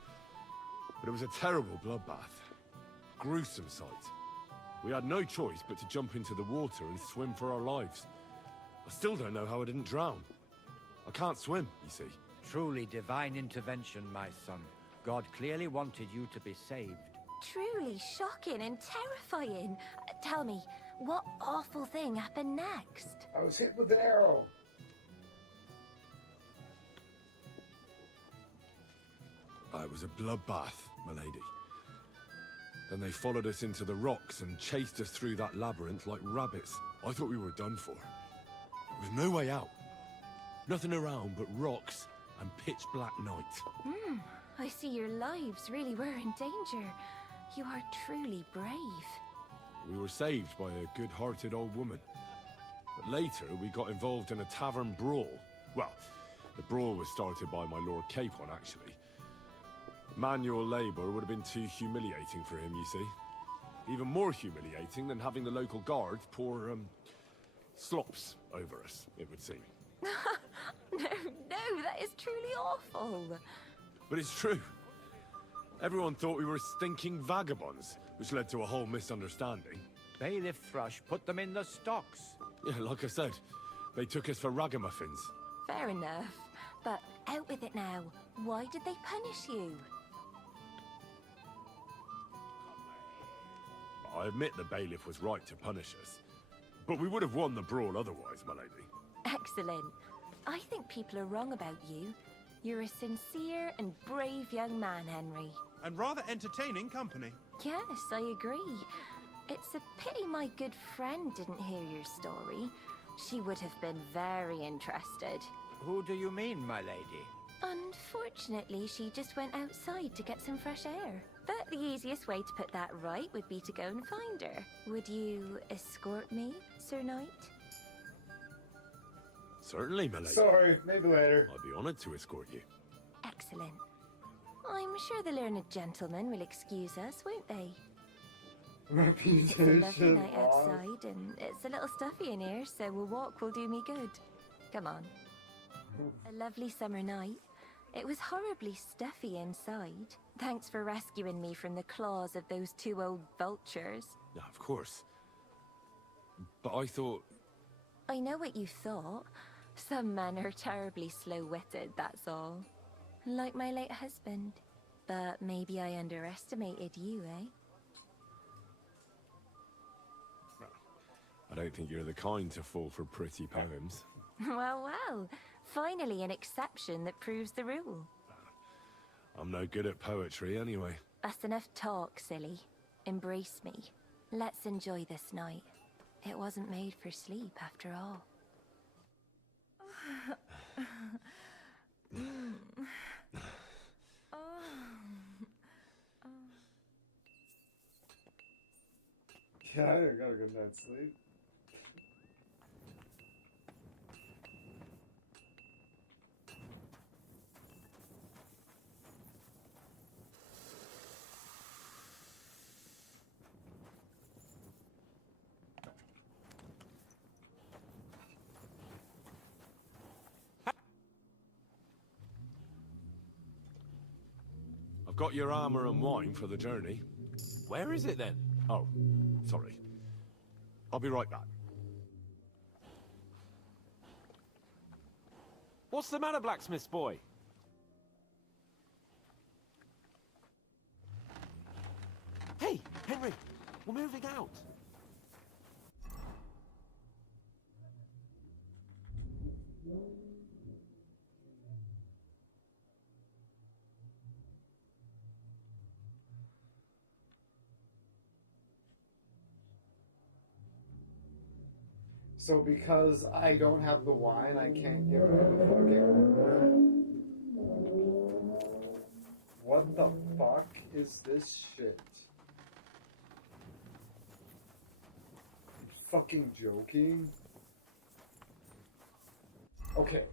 But it was a terrible bloodbath. Gruesome sight. We had no choice but to jump into the water and swim for our lives. I still don't know how I didn't drown. I can't swim, you see. Truly divine intervention, my son. God clearly wanted you to be saved. Truly shocking and terrifying. Tell me, what awful thing happened next? I was hit with an arrow. It was a bloodbath, my lady. Then they followed us into the rocks and chased us through that labyrinth like rabbits. I thought we were done for. With no way out. Nothing around but rocks and pitch black night. I see your lives really were in danger. You are truly brave. We were saved by a good-hearted old woman. But later, we got involved in a tavern brawl. Well, the brawl was started by my Lord Capon, actually. Manual labor would have been too humiliating for him, you see. Even more humiliating than having the local guards pour, slops over us, it would seem. No, that is truly awful. But it's true. Everyone thought we were stinking vagabonds, which led to a whole misunderstanding. Bailiff Thrush put them in the stocks. Yeah, like I said, they took us for ragamuffins. Fair enough. But out with it now. Why did they punish you? I admit the bailiff was right to punish us. But we would have won the brawl otherwise, my lady. Excellent. I think people are wrong about you. You're a sincere and brave young man, Henry. And rather entertaining company. Yes, I agree. It's a pity my good friend didn't hear your story. She would have been very interested. Who do you mean, my lady? Unfortunately, she just went outside to get some fresh air. But the easiest way to put that right would be to go and find her. Would you escort me, Sir Knight? Certainly, my lady. Sorry, maybe later. I'd be honored to escort you. Excellent. I'm sure the learned gentlemen will excuse us, won't they? It's a lovely night outside, and it's a little stuffy in here, so a walk will do me good. Come on. A lovely summer night. It was horribly stuffy inside. Thanks for rescuing me from the claws of those two old vultures. Yeah, of course. But I thought... I know what you thought. Some men are terribly slow-witted, that's all. Like my late husband. But maybe I underestimated you, eh? I don't think you're the kind to fall for pretty poems. Well. Finally an exception that proves the rule. I'm no good at poetry anyway. That's enough talk, silly. Embrace me. Let's enjoy this night. It wasn't made for sleep, after all. Yeah, I got a good night's sleep. I've got your armor and wine for the journey. Where is it then? Oh, sorry. I'll be right back. What's the matter, blacksmith's boy? Hey, Henry, we're moving out. So because I don't have the wine, I can't give him the fucking... What the fuck is this shit? You fucking joking? Okay.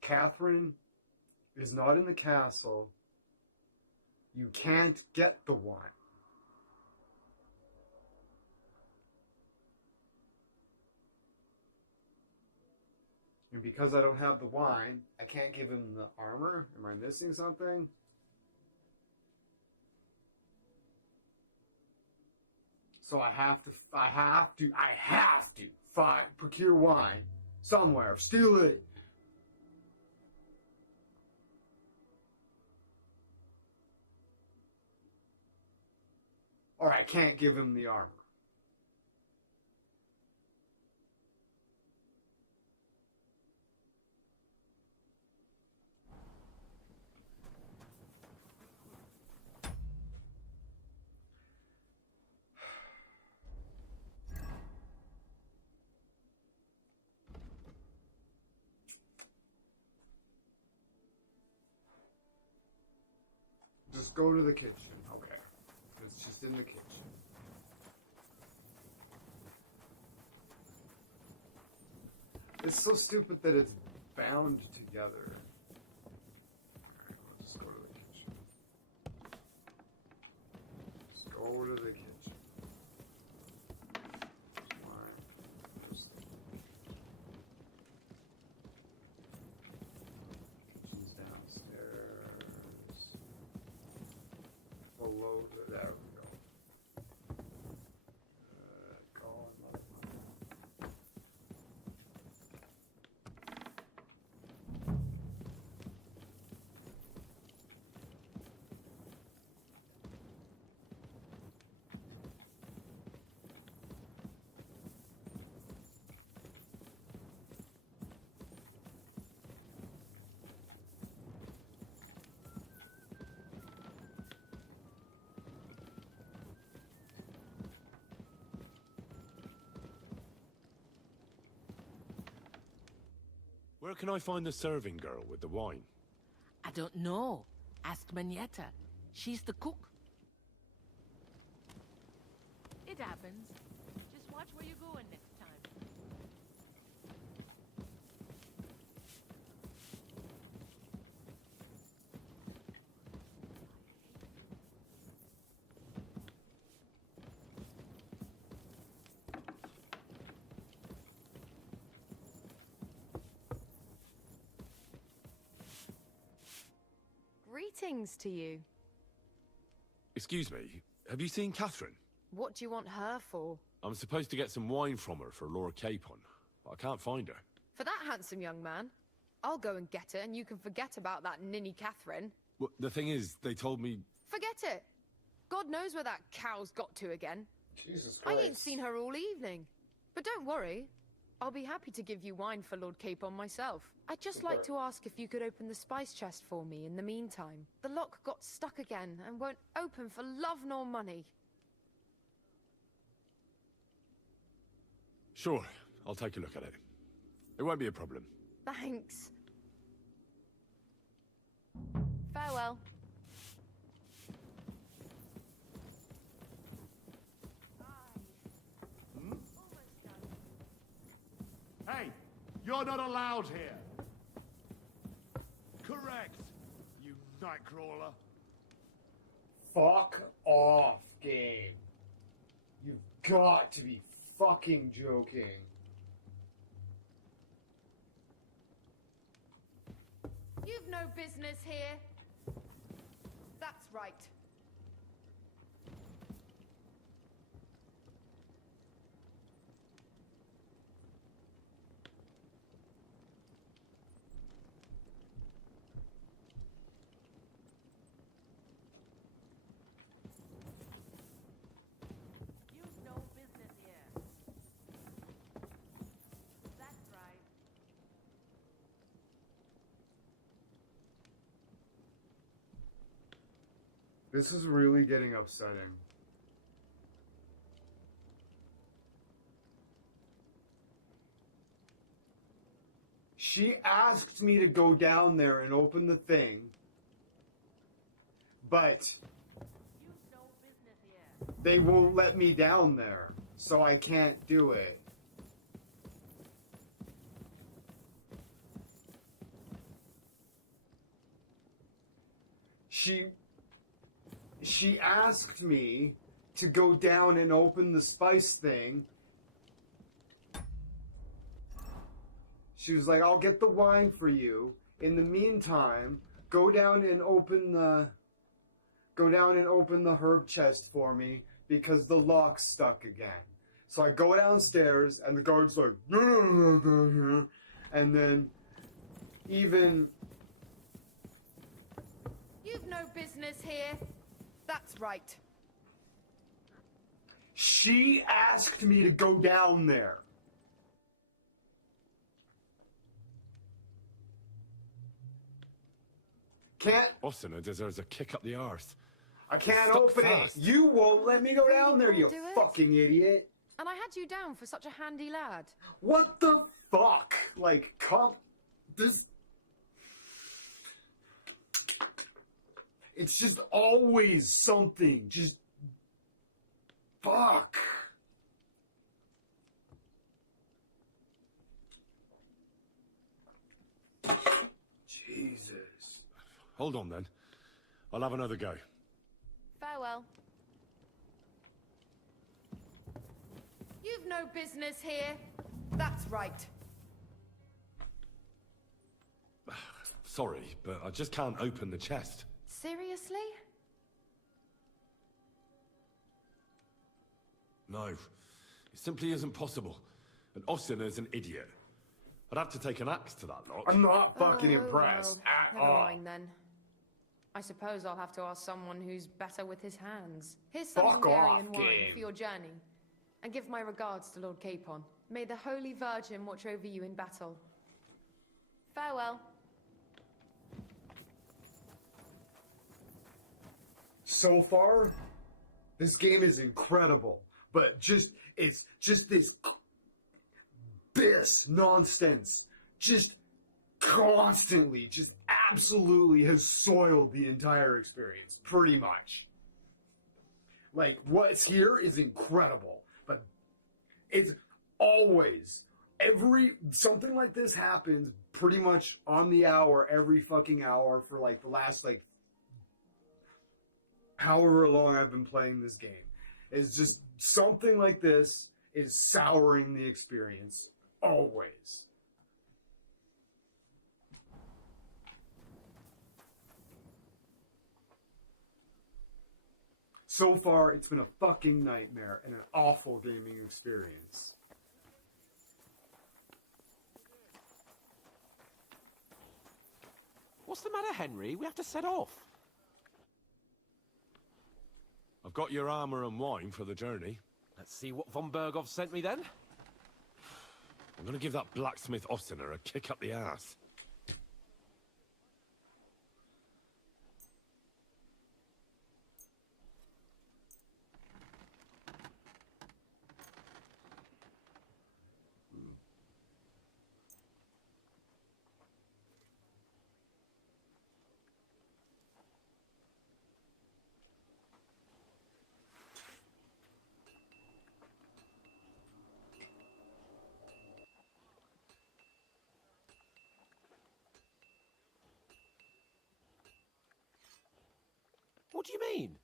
Catherine is not in the castle. You can't get the wine. And because I don't have the wine, I can't give him the armor? Am I missing something? So I have to procure wine somewhere, steal it. Or I can't give him the armor. Just go to the kitchen. Okay. It's just in the kitchen. It's so stupid that it's bound together. Alright, we'll just go to the kitchen. Just go to the kitchen. Alright. Kitchen's downstairs. Below the, there we go. Call another one. Where can I find the serving girl with the wine? I don't know. Ask Manietta. She's the cook. It happens. Just watch where you're going next time. Greetings to you. Excuse me, have you seen Catherine? What do you want her for? I'm supposed to get some wine from her for Lord Capon, but I can't find her. For that handsome young man? I'll go and get her, and you can forget about that ninny Catherine. Well, the thing is, they told me... Forget it! God knows where that cow's got to again. Jesus Christ. I ain't seen her all evening. But don't worry. I'll be happy to give you wine for Lord Capon myself. I'd just like to ask if you could open the spice chest for me in the meantime. The lock got stuck again and won't open for love nor money. Sure, I'll take a look at it. It won't be a problem. Thanks. Farewell. Hey, you're not allowed here. Correct, you nightcrawler. Fuck off, game. You've got to be fucking joking. You've no business here. That's right. You've no business here. That's right. This is really getting upsetting. She asked me to go down there and open the thing, but they won't let me down there, so I can't do it. She asked me to go down and open the spice thing. She was like, I'll get the wine for you. In the meantime, go down and open the herb chest for me because the lock's stuck again. So I go downstairs, and the guard's like, no. And then even... You've no business here. That's right. She asked me to go down there. Can't... Ossina deserves a kick up the arse. I can't Stuck open fast. it. You won't let me go down there, you can't do it? fucking idiot. And I had you down for such a handy lad. What the fuck? Like, come... This... It's just always something. Just... Fuck. Jesus. Hold on, then. I'll have another go. Farewell. You've no business here. That's right. Sorry, but I just can't open the chest. Seriously? No. It simply isn't possible. And Ossina's an idiot. I'd have to take an axe to that lock. I'm not fucking impressed well, at never all. mind then. I suppose I'll have to ask someone who's better with his hands. Here's Fuck some Hungarian off, wine game. for your journey. And give my regards to Lord Capon. May the Holy Virgin watch over you in battle. Farewell. So far, this game is incredible. But it's just this nonsense. Just constantly, just absolutely has soiled the entire experience. Pretty much. Like, what's here is incredible. But it's always, something like this happens pretty much on the hour, every fucking hour for like the last like however long I've been playing this game. It's just something like this is souring the experience. Always. So far, it's been a fucking nightmare and an awful gaming experience. What's the matter, Henry? We have to set off. I've got your armor and wine for the journey. Let's see what von Berghoff sent me then. I'm gonna give that blacksmith Ossina a kick up the ass. What do you mean?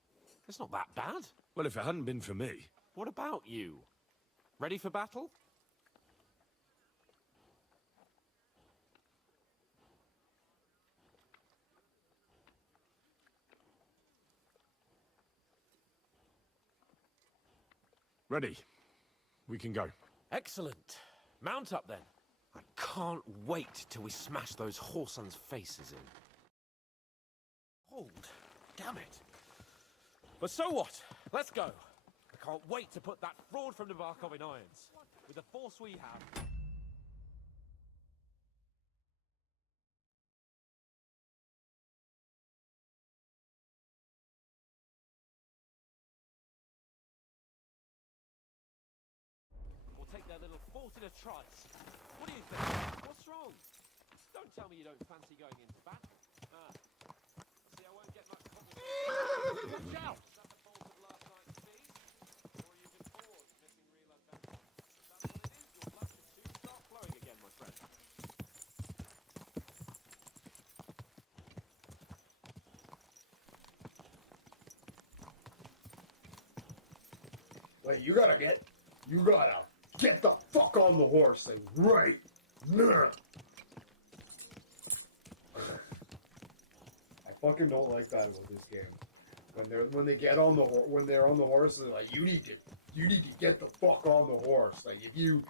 It's not that bad. Well, if it hadn't been for me... What about you? Ready for battle? Ready. We can go. Excellent. Mount up then. I can't wait till we smash those whoresons' faces in. Hold. Damn it. But so what? Let's go. I can't wait to put that fraud from Navarkov in irons. With the force we have... We'll take their little fort in a trice. What do you think? What's wrong? Don't tell me you don't fancy going into battle. See, I won't get much confidence. Watch out! Is that the fault of last night's feast? Or are you just bored, missing real adventure? If that's what it is, your blood should soon start flowing again, my friend. Wait, you gotta get the fuck on the horse and right now. I fucking don't like that about this game. When they get on the when they're on the horse, they're like, you need to get the fuck on the horse. Like if you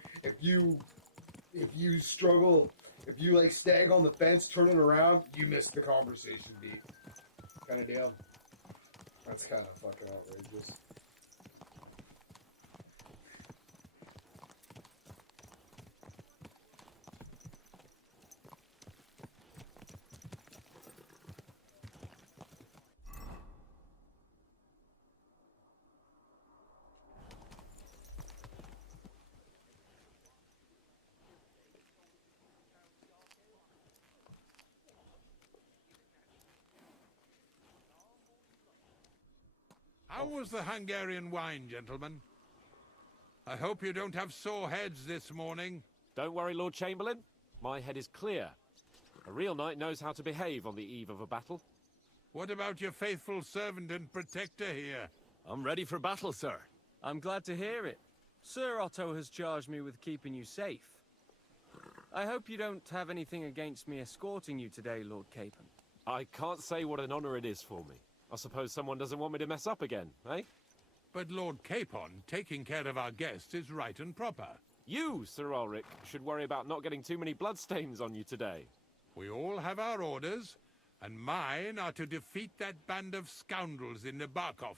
struggle, if you like stag on the fence, turning around, you miss the conversation beat. Kind of deal. That's kind of fucking outrageous. How was the Hungarian wine, gentlemen? I hope you don't have sore heads this morning. Don't worry, Lord Chamberlain. My head is clear. A real knight knows how to behave on the eve of a battle. What about your faithful servant and protector here? I'm ready for battle, sir. I'm glad to hear it. Sir Otto has charged me with keeping you safe. I hope you don't have anything against me escorting you today, Lord Capon. I can't say what an honor it is for me. I suppose someone doesn't want me to mess up again, eh? But Lord Capon, taking care of our guests is right and proper. You, Sir Ulrich, should worry about not getting too many bloodstains on you today. We all have our orders, and mine are to defeat that band of scoundrels in Nabokov.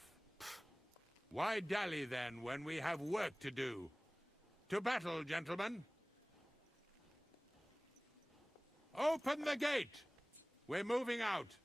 Why dally then when we have work to do? To battle, gentlemen! Open the gate! We're moving out.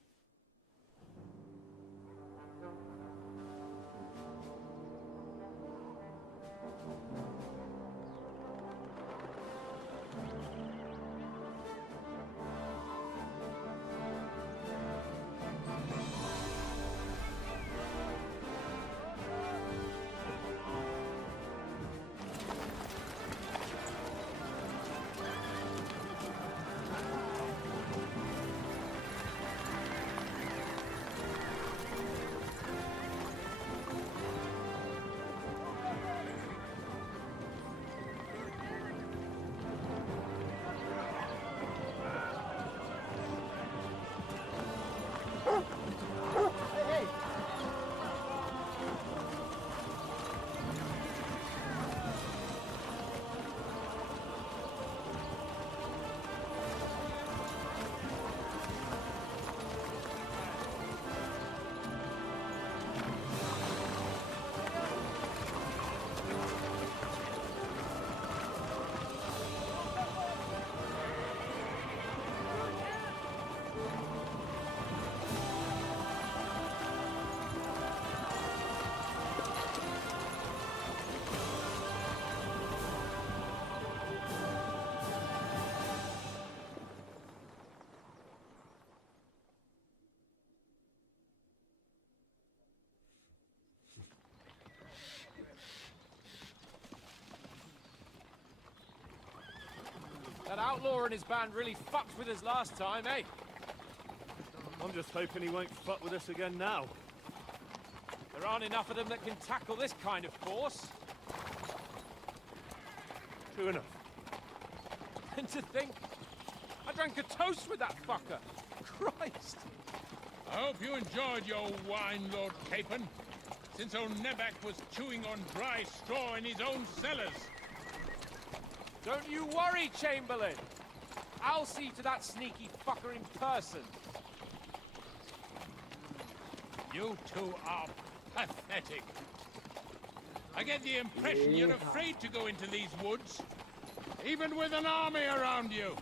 That outlaw and his band really fucked with us last time, eh? I'm just hoping he won't fuck with us again now. There aren't enough of them that can tackle this kind of force. True enough. And to think, I drank a toast with that fucker. Christ. I hope you enjoyed your wine, Lord Capon, since old Nebak was chewing on dry straw in his own cellars. Don't you worry, Chamberlain. I'll see to that sneaky fucker in person. You two are pathetic. I get the impression you're afraid to go into these woods, even with an army around you.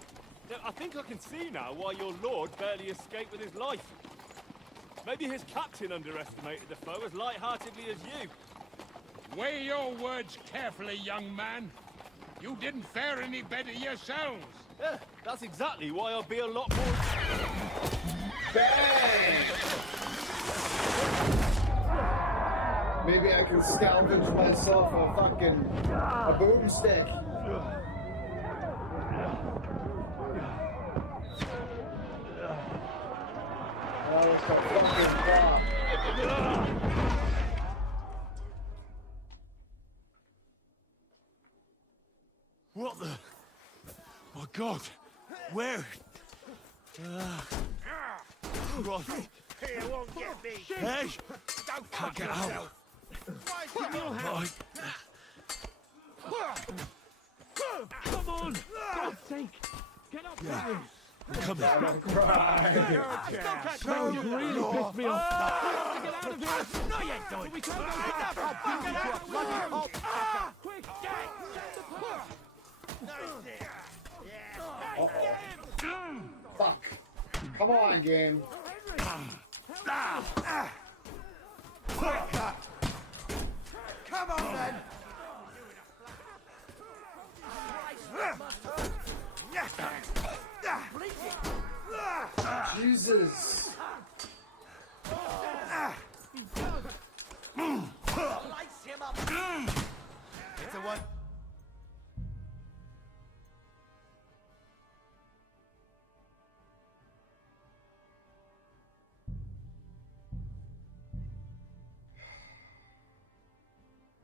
I think I can see now why your lord barely escaped with his life. Maybe his captain underestimated the foe as light-heartedly as you. Weigh your words carefully, young man. You didn't fare any better yourselves. Yeah, that's exactly why I'll be a lot more... Bang! Maybe I can salvage myself a boomstick. That was a fucking prop. What the? My God! Where? Christ! here won't get me. Hey! Don't Can't get out. Give me your hand. Come on! God's sake! Get up, Henry! Come here. on. You really pissed me off. To get out of here! No, you don't. We can't go back! I'll Get you out! a bloody halt. Quick! Fuck. Come on, game. Come on, then. Jesus. Lights him up. It's a one.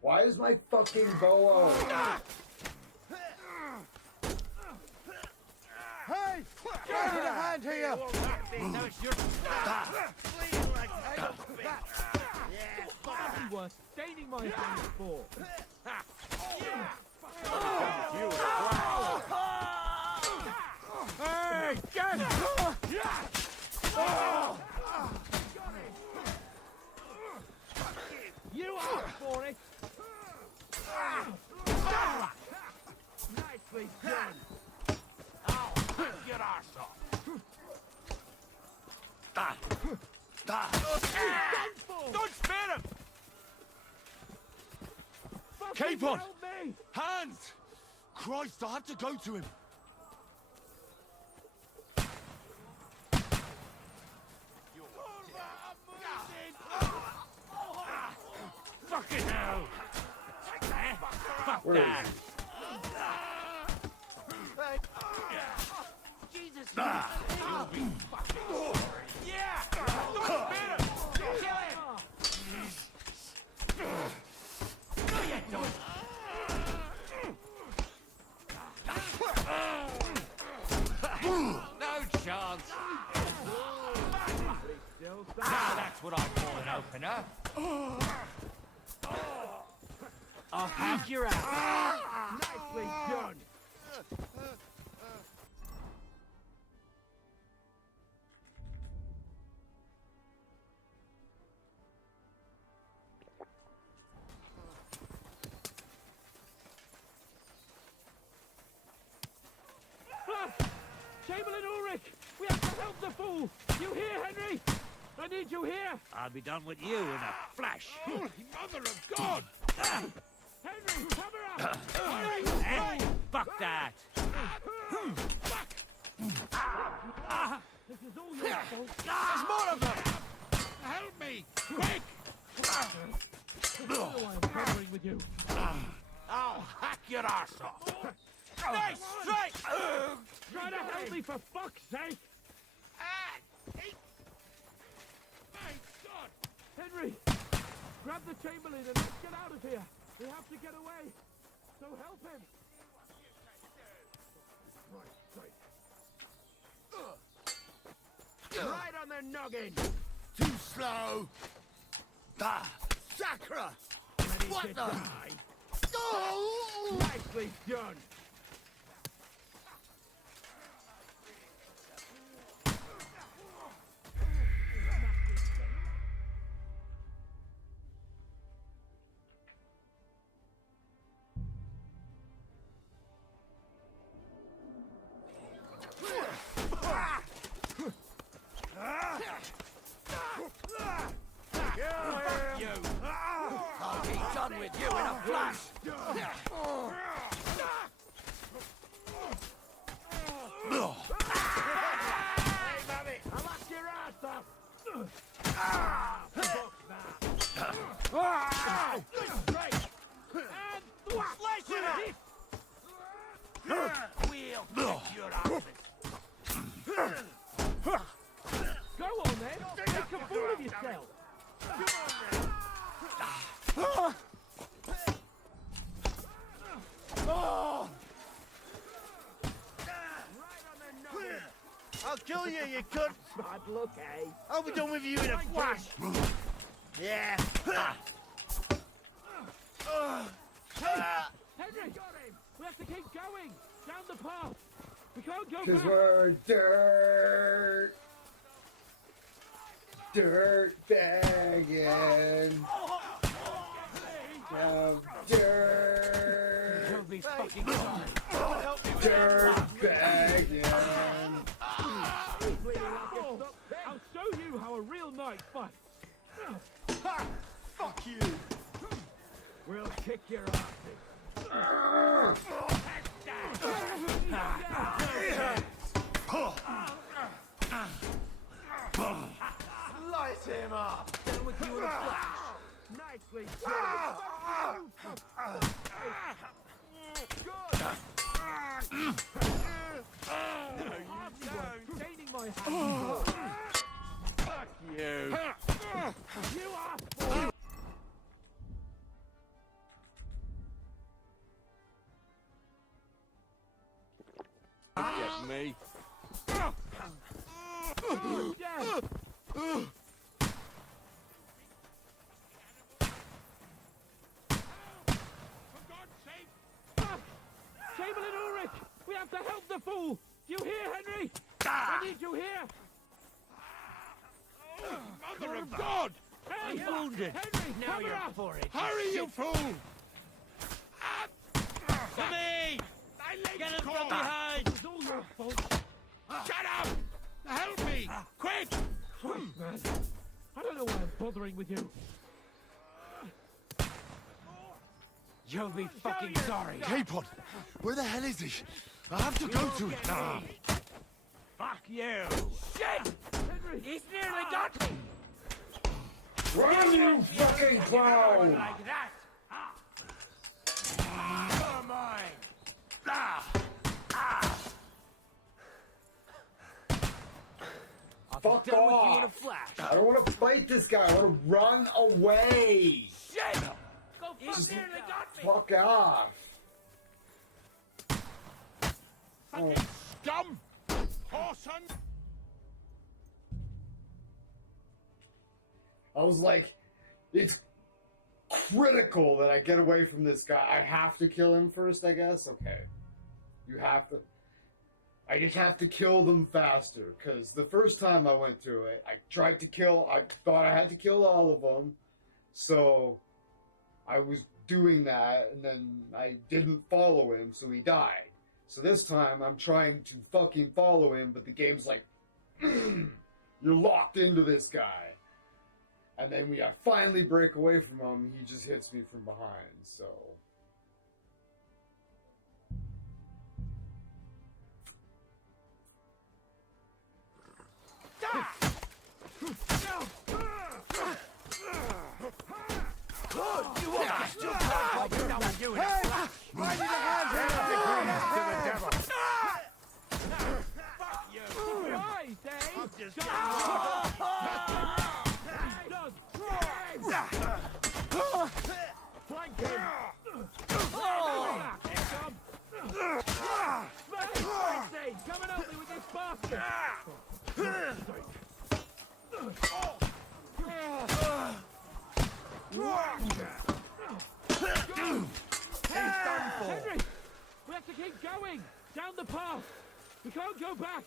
Why is my fucking bow out? Hey! Give me a hand here! You were staining my hands for. Hey! Get it! You asked for it. Nicely done. Get arse off! Don't spare him! Keep on! Help me! Hands! Christ, I had to go to him. Fucking hell! Fuck Where that! is Jesus! You'll be fucking sorry. Yeah! Don't spare him! Kill him! No, you don't! No chance! Now that's what I call an opener. I'll hack your ass. Nicely done. Chamberlain Ulrich, we have to help the fool. You hear, Henry? I need you here. I'll be done with you in a flash. Holy mother of God! Henry, cover up. Fuck that! This is all your fault. There's more of them! Help me! Quick! Oh, I'm covering with you. I'll hack your arse off! Nice strike! Try to help me, for fuck's sake! My God! Henry, grab the Chamberlain and let's get out of here. We have to get away. So help him. Right on the noggin! Too slow. Sacra! Ready What to the? die. Oh! Nicely done. I'll be done with you in a flash! Hey, Bobby! I'll knock your ass off. Good strike! And Slice it up! We'll kick your asses! go on then. Make a fool of yourself. Come on then! Right on the noggin. I'll kill you, you cunt! Bad luck, eh? I'll be done with you in a flash! Yeah! Henry! We have to keep going! Down the path! We can't go Because back! we're dirt bagging. Dirt. You'll be fucking sorry. Dirt bagging. I'll show you how a real knight fights! Fuck you! We'll kick your ass! Light him up! Then with you in a flash! Nicely gaining my hand! Fuck you! You are Get me! Chamberlain Ulrich! We have to help the fool! You hear, Henry? I need you here! Mother of God! Hey, I'm wounded! Henry, Now cover you're up! for it. Hurry, you fool! To me! Get him from behind! It's all your fault! Shut up! Help me! Quick! Christ, man. I don't know why I'm bothering with you. You'll be fucking sorry. K-Pod, where the hell is he? I have to go to him. Fuck you! Shit! Henry! He's nearly got me! Run, you fucking clown! Like that! You're mine! Fuck Done with you in a off! flash. I don't want to fight this guy. I want to run away. Shit! Go Just nearly got me! fuck off. Fucking scum! Whoreson! I was like, it's critical that I get away from this guy. I have to kill him first, I guess? Okay. You have to. I just have to kill them faster, because the first time I went through it, I tried to kill, I thought I had to kill all of them, so I was doing that, and then I didn't follow him, so he died. So this time, I'm trying to fucking follow him, but the game's like, you're locked into this guy. And then when I finally break away from him, he just hits me from behind, so... You want to still can't be done with you in a flash! Right in the hands to the devil! Fuck you! Right, eh? I'm just Flank him! Come and help me with this bastard! Henry! We have to keep going! Down the path! We can't go back!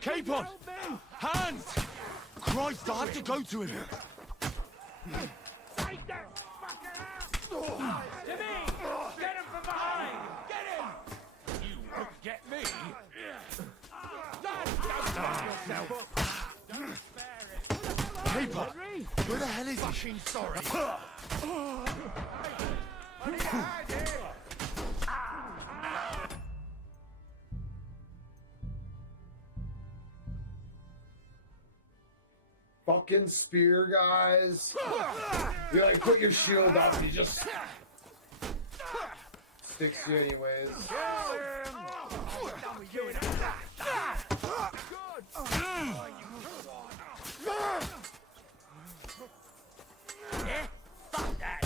K-Pod! Hands! Christ, I have to go to him. Take that fucker out! To me! Get him from behind! Get him! You won't get me! K-Pod, where the hell is he? Fucking sorry! Fucking spear guys. You like put your shield up and he just sticks you anyways. doing it. Good. Yeah? Fuck that.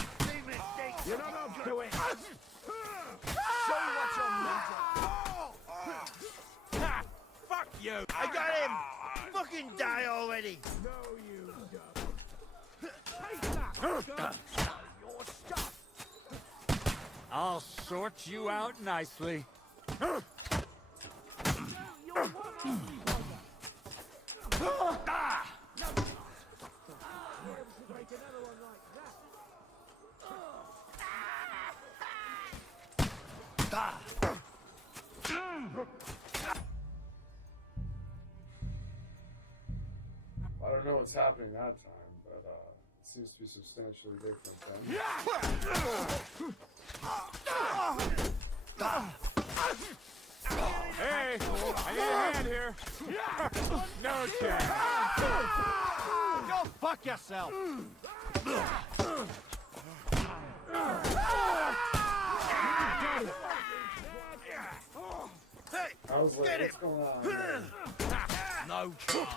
You're not up to it. Show you what you're made of. Fuck you. I got him. Fucking die already. No, you don't. Take that. Your stuff. I'll sort you out nicely. I don't know what's happening that time, but it seems to be substantially different then. Hey, I need a hand here. No chance. Go fuck yourself. I was like, what's going on? No chance.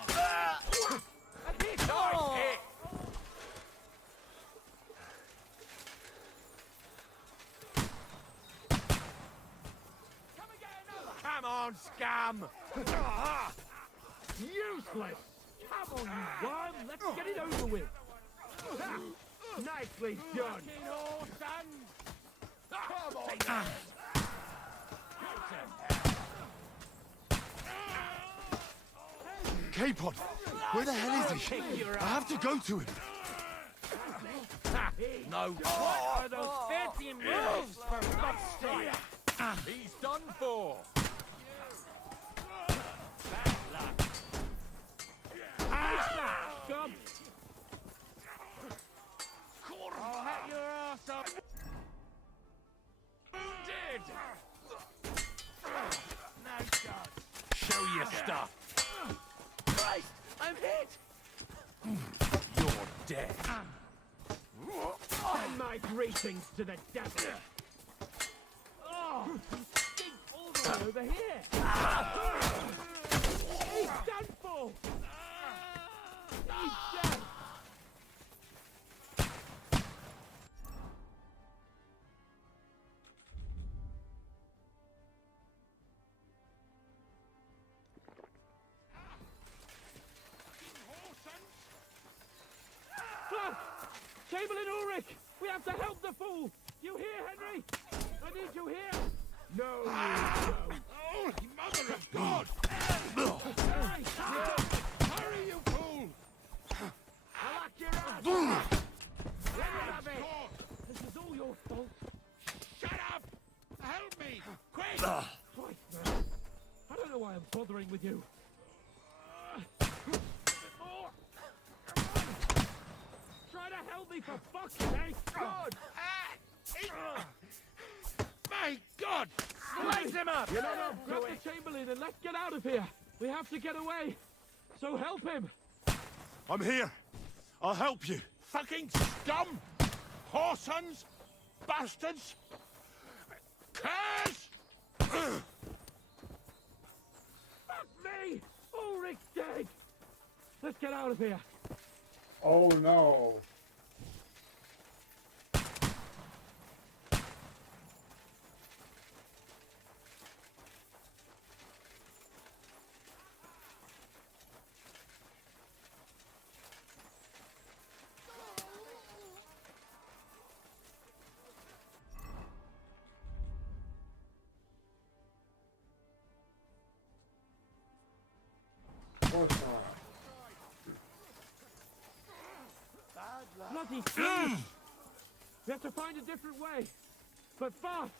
Come on, scum! Useless! Come on, you worm! Let's get it over with! Nicely done! Come on, Capon! Where the hell is he? I have to go to him. No. What are those fancy moves, for fuck's sake? He's done for. Scum! I'll hat your ass up! Dead. Nice shot! Show your stuff. Christ! I'm hit! You're dead. And my greetings to the devil! Oh! Think all the way over here! He's done for! He's dead! Chamberlain Ulrich! We have to help the fool! You hear, Henry? I need you here! No, you don't! Holy mother of God! Hurry, you fool! I'll lock your ass! Let me have it! This is all your fault! Shut up! Help me! Quick! Christ, man! I don't know why I'm bothering with you. A bit more! Come on! Try to help me, for fuck's sake! God! My God! Slice him up! You're not up to it! Grab the Chamberlain and let's get out of here! We have to get away! So help him! I'm here. I'll help you. Fucking scum! Whoresons! Bastards! Curse! Fuck me! Ulrich's dead! Let's get out of here! Oh no. Of course not. Bloody fiends! We have to find a different way. But fast!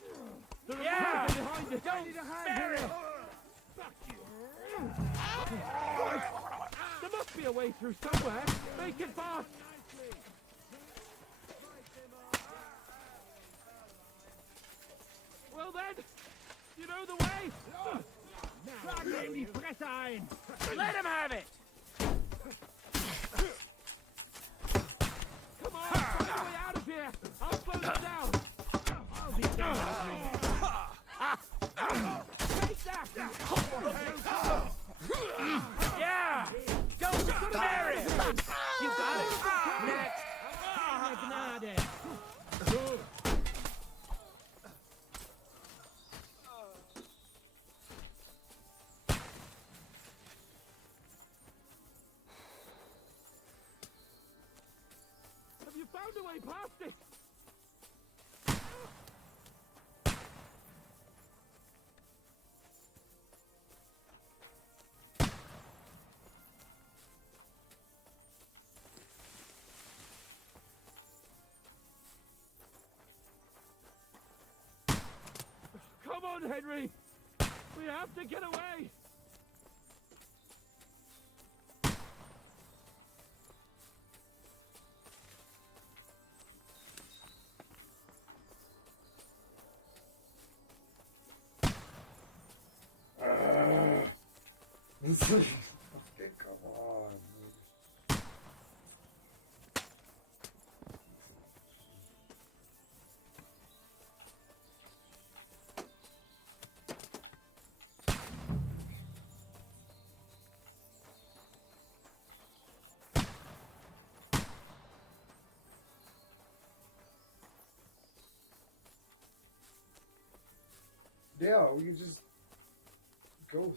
The revolvers are behind us! Don't spare it! Fuck you! There must be a way through somewhere! Make it fast! Well then, you know the way? Press iron! Let him have it! Come on, find a way out of here! I'll slow them down! I'll be down. Take that! found a way past it! Come on, Henry! We have to get away! Fucking come on. Yeah, we can just go.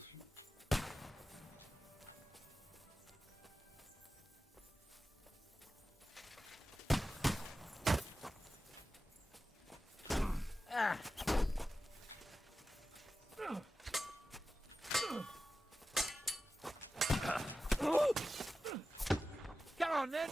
Come on then.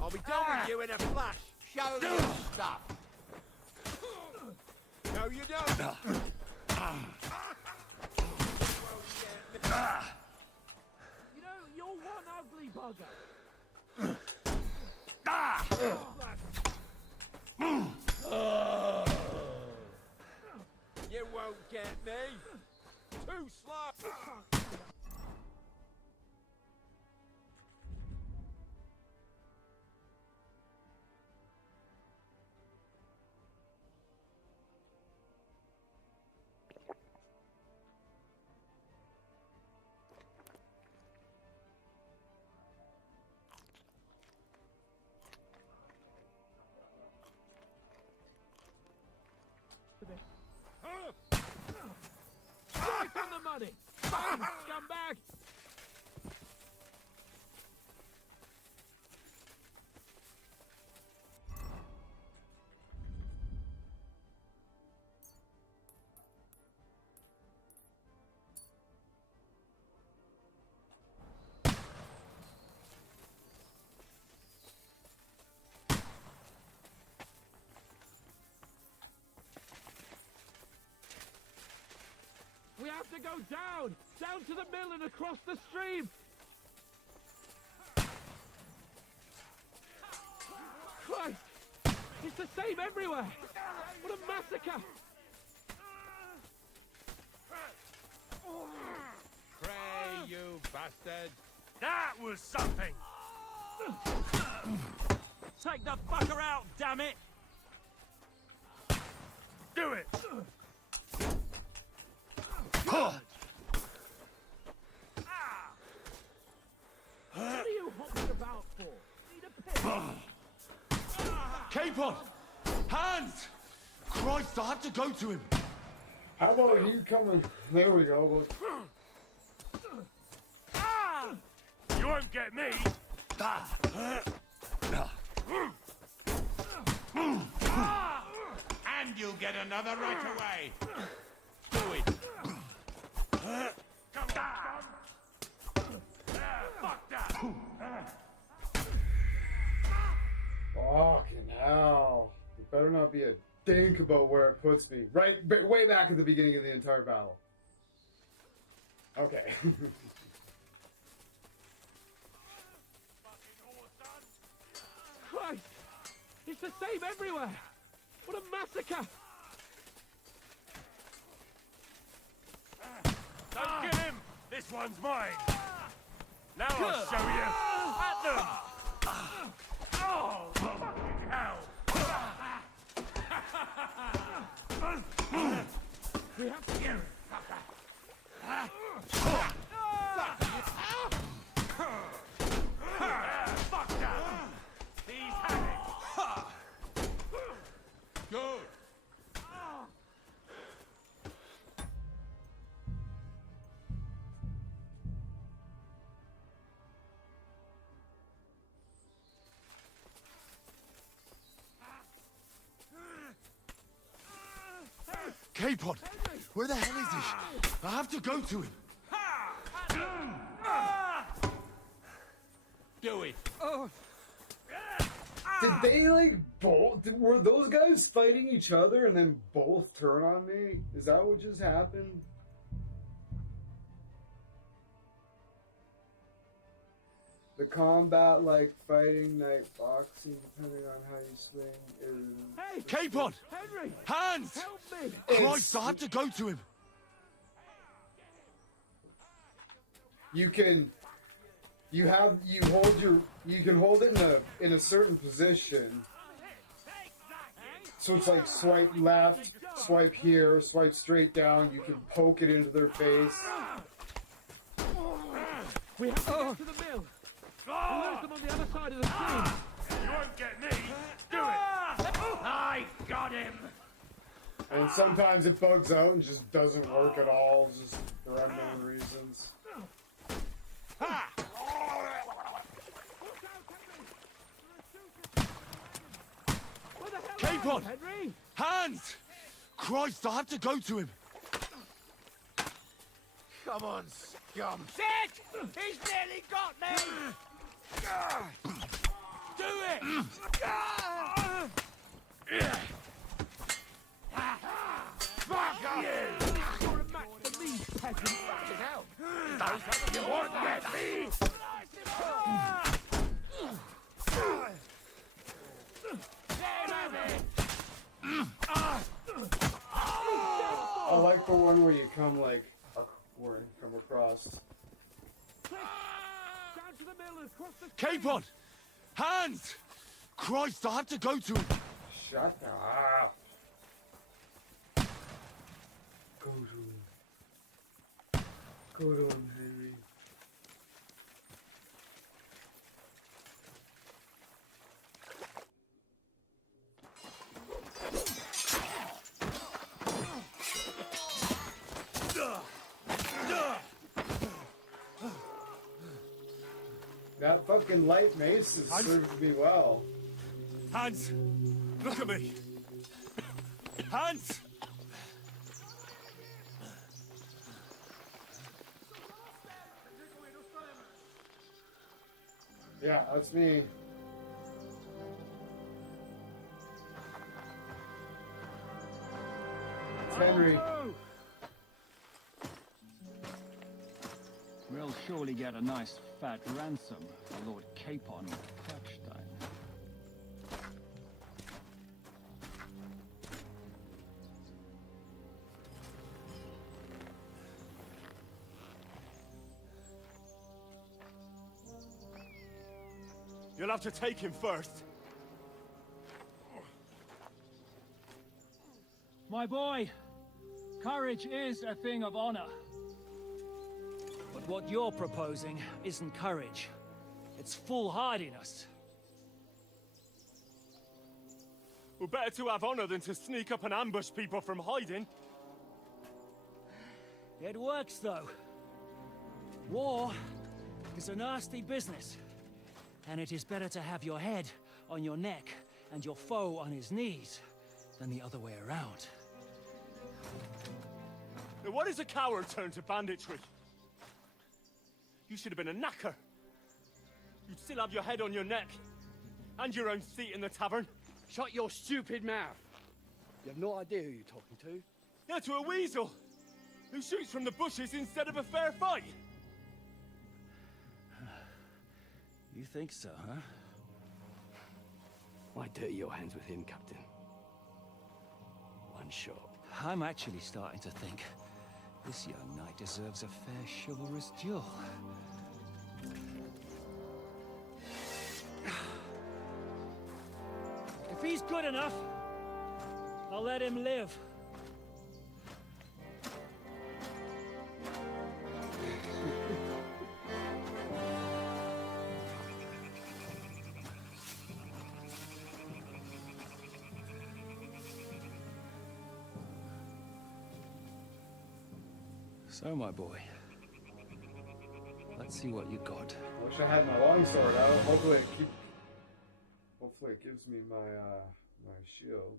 I'll be done with you in a flash. Show me your stuff. No, you don't. You know, you're one ugly bugger. You won't get me. Too slow. Right on the money! Fucking scumbag! We have to go down! Down to the mill and across the stream! Christ! It's the same everywhere! What a massacre! Pray, you bastard. That was something! Take the fucker out, damn it! Do it! What are you hopping about for? Need a pick? Capon! Hands! Christ, I have to go to him! How about you coming? There we go. You won't get me! And you'll get another right away. Do it. Come on! Fuck that! Fucking hell. It better not be a dink about where it puts me. Right, way back at the beginning of the entire battle. Okay. Christ! It's the same everywhere! What a massacre! Don't get him! This one's mine! Now I'll show you! At them! Oh, fucking hell! We have to get him! Fuck that! He's had it! Good. Capon! Where the hell is he? I have to go to him! Do it! Did they like both? Were those guys fighting each other and then both turn on me? Is that what just happened? The combat, like fighting, night boxing, depending on how you swing, is. Hey, Capon! Henry! Hands! Help me! Christ, I have to go to him! You can hold it in a certain position. So it's like swipe left, swipe here, swipe straight down. You can poke it into their face. We have to get to the mill. We'll lose them on the other side of the stream. You won't get me. Do it. I got him. And sometimes it bugs out and just doesn't work at all, just for unknown reasons. Capon! Hands! Christ, I have to go to him! Come on, scum. Shit! He's nearly got me! Do it! Fuck off! You're a match for me, peasant. Fucking hell! You won't get me! I like the one where you come like where you come across. Down to the mill and cross the Capon! Hands! Christ, I have to go to him! Shut up. Go to him. Go to him, Henry. That fucking light mace has served me well. Hans! Look at me! Hans! Yeah, that's me. It's Henry. We'll surely get a nice fat ransom for Lord Capon of Kirkstein. You'll have to take him first. My boy, courage is a thing of honor. But what you're proposing isn't courage. It's foolhardiness. Well, better to have honor than to sneak up and ambush people from hiding. It works, though. War is a nasty business. And it is better to have your head on your neck and your foe on his knees than the other way around. Now, what is a coward turned to banditry? You should have been a knacker. You'd still have your head on your neck. And your own seat in the tavern. Shut your stupid mouth. You have no idea who you're talking to. Yeah, to a weasel. Who shoots from the bushes instead of a fair fight. You think so, huh? Why dirty your hands with him, Captain? One shot. I'm actually starting to think this young knight deserves a fair chivalrous duel. If he's good enough, I'll let him live. So, my boy, let's see what you got. I wish I had my longsword out. Hopefully it gives me my my shield.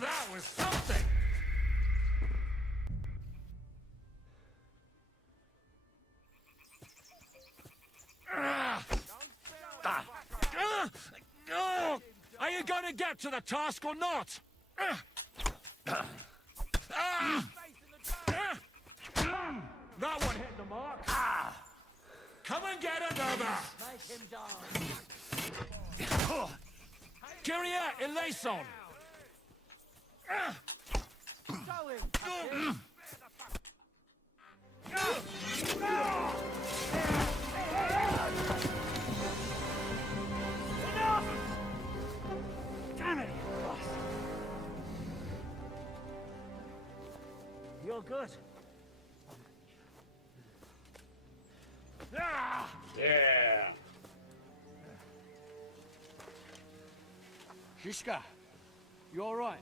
That was something! Are you gonna get to the task or not? That one hit the mark. Come and get another. Make him die. Kyrie eleison. Damn it, you're good. Yeah. Shishka, you all right?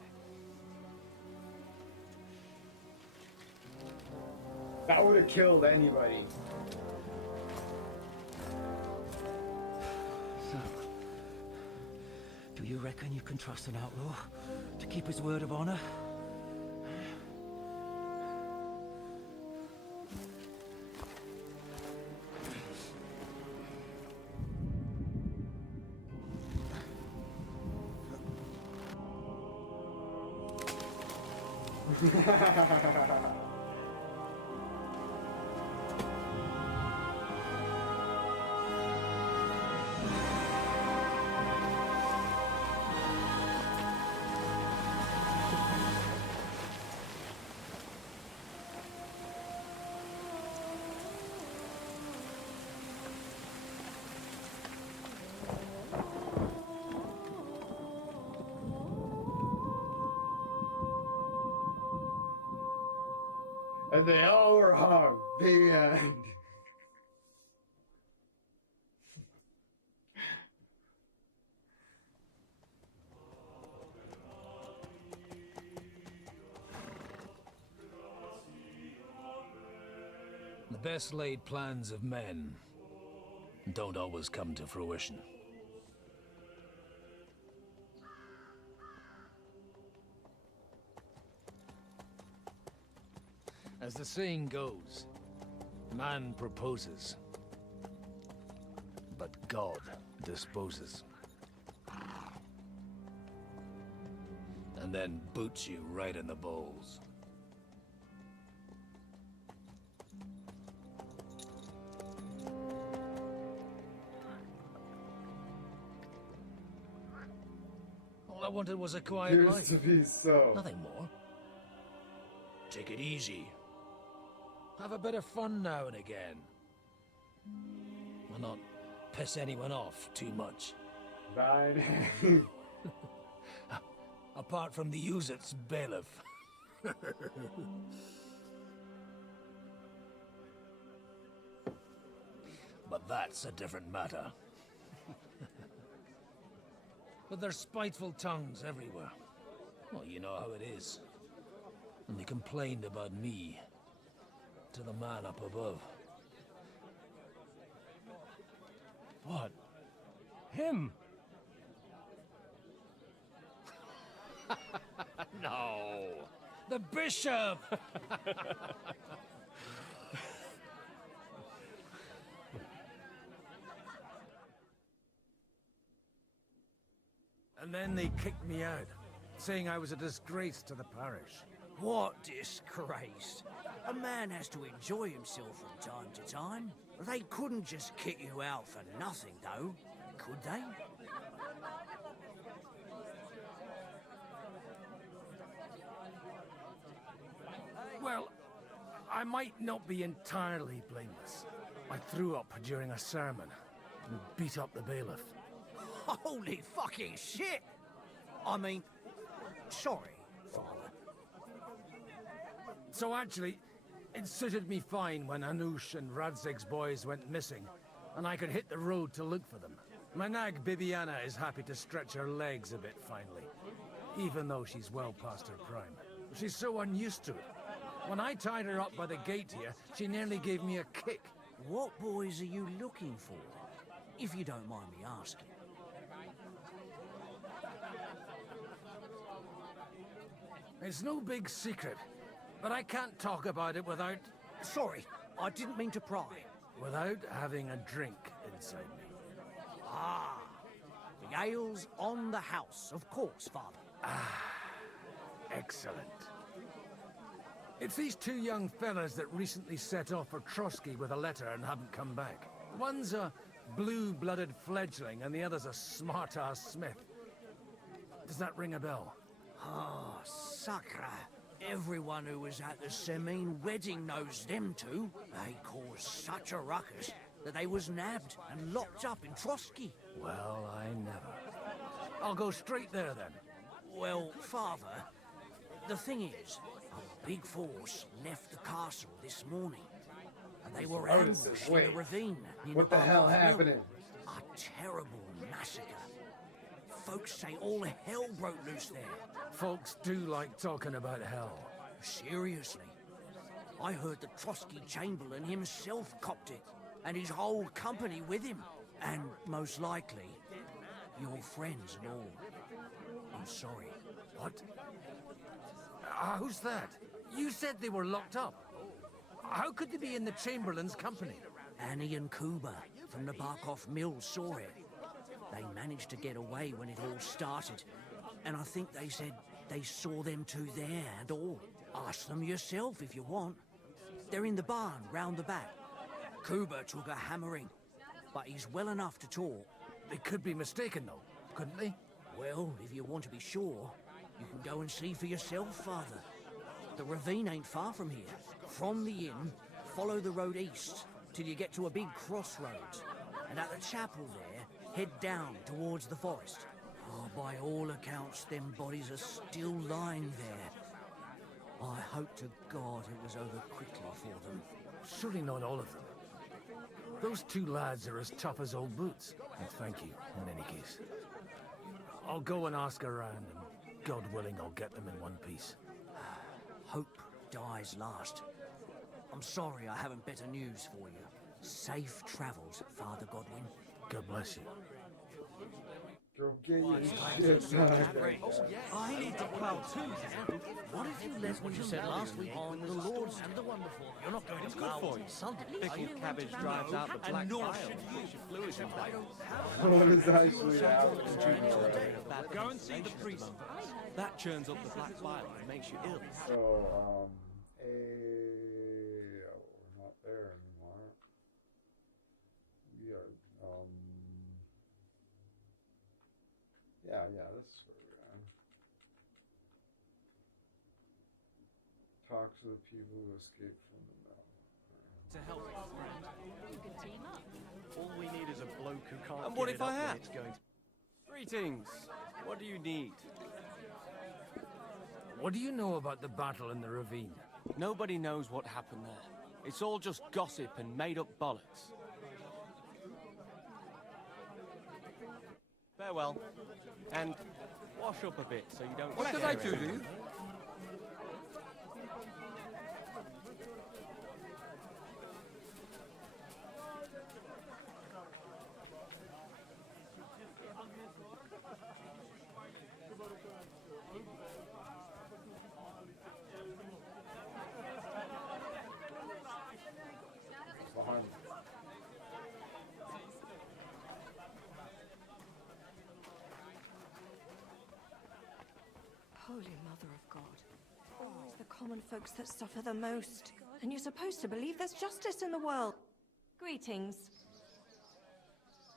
That would have killed anybody. So, do you reckon you can trust an outlaw to keep his word of honor? And they all were hung. The end. The best laid plans of men don't always come to fruition. As the saying goes, man proposes, but God disposes. And then boots you right in the balls. All I wanted was a quiet Appears life. to be so. Nothing more. Take it easy. Have a bit of fun now and again. Will not piss anyone off too much. Fine. Apart from the Uzit's bailiff. But that's a different matter. But there's spiteful tongues everywhere. Well, you know how it is. And they complained about me to the man up above. What? Him? No! The bishop! And then they kicked me out, saying I was a disgrace to the parish. What disgrace? A man has to enjoy himself from time to time. They couldn't just kick you out for nothing, though, could they? Well, I might not be entirely blameless. I threw up during a sermon and beat up the bailiff. Holy fucking shit! I mean, sorry, Father. So actually, it suited me fine when Anush and Radzig's boys went missing, and I could hit the road to look for them. My nag Bibiana is happy to stretch her legs a bit finally, even though she's well past her prime. She's so unused to it. When I tied her up by the gate here, she nearly gave me a kick. What boys are you looking for, if you don't mind me asking? It's no big secret, but I can't talk about it without... Sorry, I didn't mean to pry. Without having a drink inside me. Ah, the ale's on the house, of course, Father. Excellent. It's these two young fellas that recently set off for Trotsky with a letter and haven't come back. One's a blue-blooded fledgling and the other's a smart-ass smith. Does that ring a bell? Ah, sacre. Everyone who was at the Semine wedding knows them two. They caused such a ruckus that they was nabbed and locked up in Trotsky. Well, I never. I'll go straight there then. Well, Father, the thing is, a big force left the castle this morning. And they were ambushed in a ravine. What the hell happening? A terrible massacre. Folks say all hell broke loose there. Folks do like talking about hell. Seriously. I heard the Trotsky Chamberlain himself copped it, and his whole company with him. And most likely, your friends and all. I'm sorry. What? Who's that? You said they were locked up. How could they be in the Chamberlain's company? Annie and Kuba from the Barkov Mill saw it. They managed to get away when it all started. And I think they said they saw them two there and all. Ask them yourself if you want. They're in the barn round the back. Kuba took a hammering, but he's well enough to talk. They could be mistaken though, couldn't they? Well, if you want to be sure, you can go and see for yourself, Father. The ravine ain't far from here. From the inn, follow the road east till you get to a big crossroads. And at the chapel there, head down towards the forest. Oh, by all accounts, them bodies are still lying there. I hope to God it was over quickly for them. Surely not all of them. Those two lads are as tough as old boots. And thank you, in any case. I'll go and ask around, and God willing, I'll get them in one piece. Hope dies last. I'm sorry I haven't better news for you. Safe travels, Father Godwin. God bless you. Go get your shit done. I need to plow too. What if you let what you said last week on the Lord's and the one before? You're not going to plow on Sunday. Pickled cabbage drives out the black bile and puts your fluid in there. What is actually happening? Go and see the priest. That churns up the black bile and makes you ill. So, we're not there anymore. We are, yeah, this is where we're at. Talk to the people who escaped from the mill. To help a friend. You can team up. All we need is a bloke who can't. And what if I have? Greetings. What do you need? What do you know about the battle in the ravine? Nobody knows what happened there. It's all just gossip and made-up bollocks. Farewell. And wash up a bit so you don't... What did I do to you? Behind me. Holy Mother of God. Always the common folks that suffer the most. And you're supposed to believe there's justice in the world. Greetings.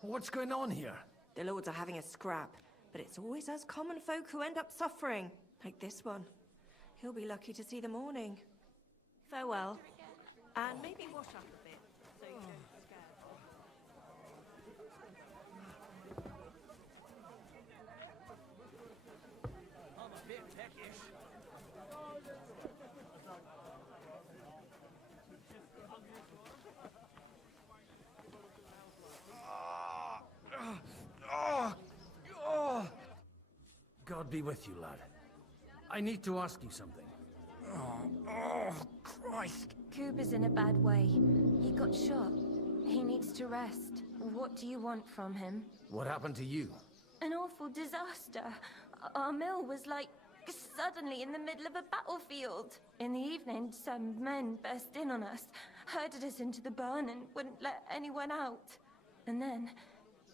What's going on here? The lords are having a scrap, but it's always us common folk who end up suffering. Like this one. He'll be lucky to see the morning. Farewell. And maybe wash up a bit, so you don't get scared. I'm a bit peckish. God be with you, lad. I need to ask you something. Oh, Christ. Kuba's in a bad way. He got shot. He needs to rest. What do you want from him? What happened to you? An awful disaster. Our mill was like suddenly in the middle of a battlefield. In the evening, some men burst in on us, herded us into the barn and wouldn't let anyone out. And then,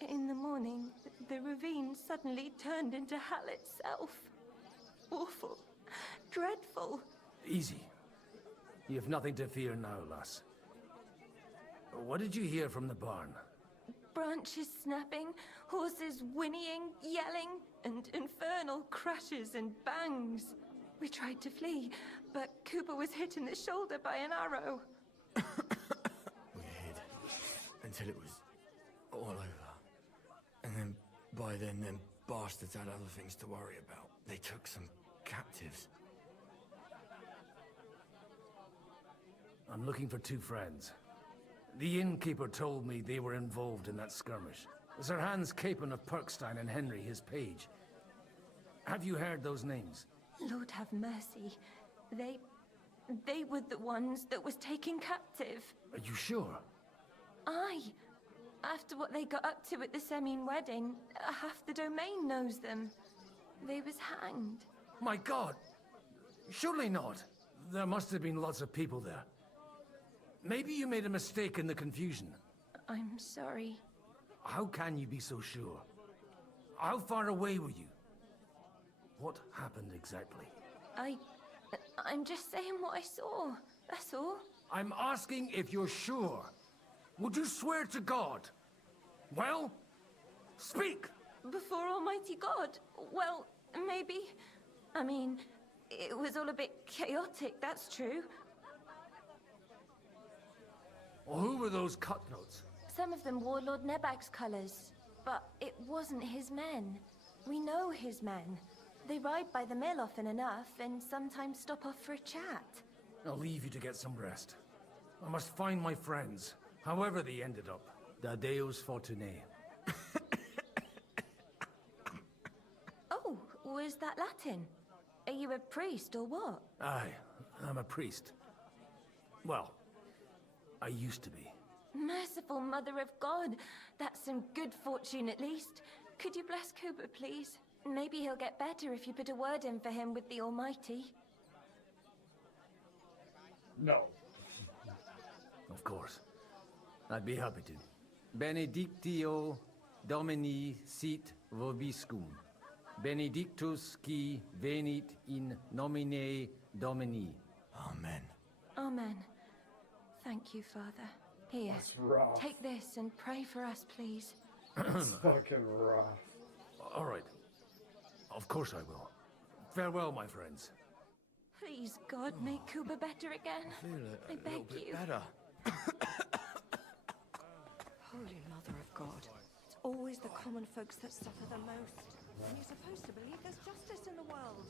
in the morning, the ravine suddenly turned into hell itself. Awful. Dreadful. Easy. You have nothing to fear now, lass. What did you hear from the barn? Branches snapping, horses whinnying, yelling, and infernal crashes and bangs. We tried to flee, but Cooper was hit in the shoulder by an arrow. We hid until it was all over. And then, by then, them bastards had other things to worry about. They took some captives. I'm looking for two friends. The innkeeper told me they were involved in that skirmish. Sir Hans Capon of Perkstein and Henry, his page. Have you heard those names? Lord have mercy. They were the ones that was taken captive. Are you sure? Aye. After what they got up to at the Semine wedding, half the domain knows them. They was hanged. My God! Surely not. There must have been lots of people there. Maybe you made a mistake in the confusion. I'm sorry. How can you be so sure? How far away were you? What happened exactly? I'm just saying what I saw. That's all. I'm asking if you're sure. Would you swear to God? Well, speak! Before Almighty God? Well, maybe. I mean, it was all a bit chaotic, that's true. Well, who were those cutthroats? Some of them wore Lord Nebag's colours, but it wasn't his men. We know his men. They ride by the mill often enough, and sometimes stop off for a chat. I'll leave you to get some rest. I must find my friends, however they ended up. Da Deus Fortunae. Oh, was that Latin? Are you a priest or what? Aye, I'm a priest. Well, I used to be. Merciful Mother of God, that's some good fortune at least. Could you bless Cooper, please? Maybe he'll get better if you put a word in for him with the Almighty. No. Of course. I'd be happy to. Benedictio Domini sit vobiscum. Benedictus qui venit in nomine Domini. Amen. Amen. Thank you, Father. Here, That's rough. take this and pray for us, please. It's fucking rough. All right. Of course I will. Farewell, my friends. Please, God, make Cooper better again. I beg you. Better. Holy Mother of God. It's always the common folks that suffer the most. And you're supposed to believe there's justice in the world.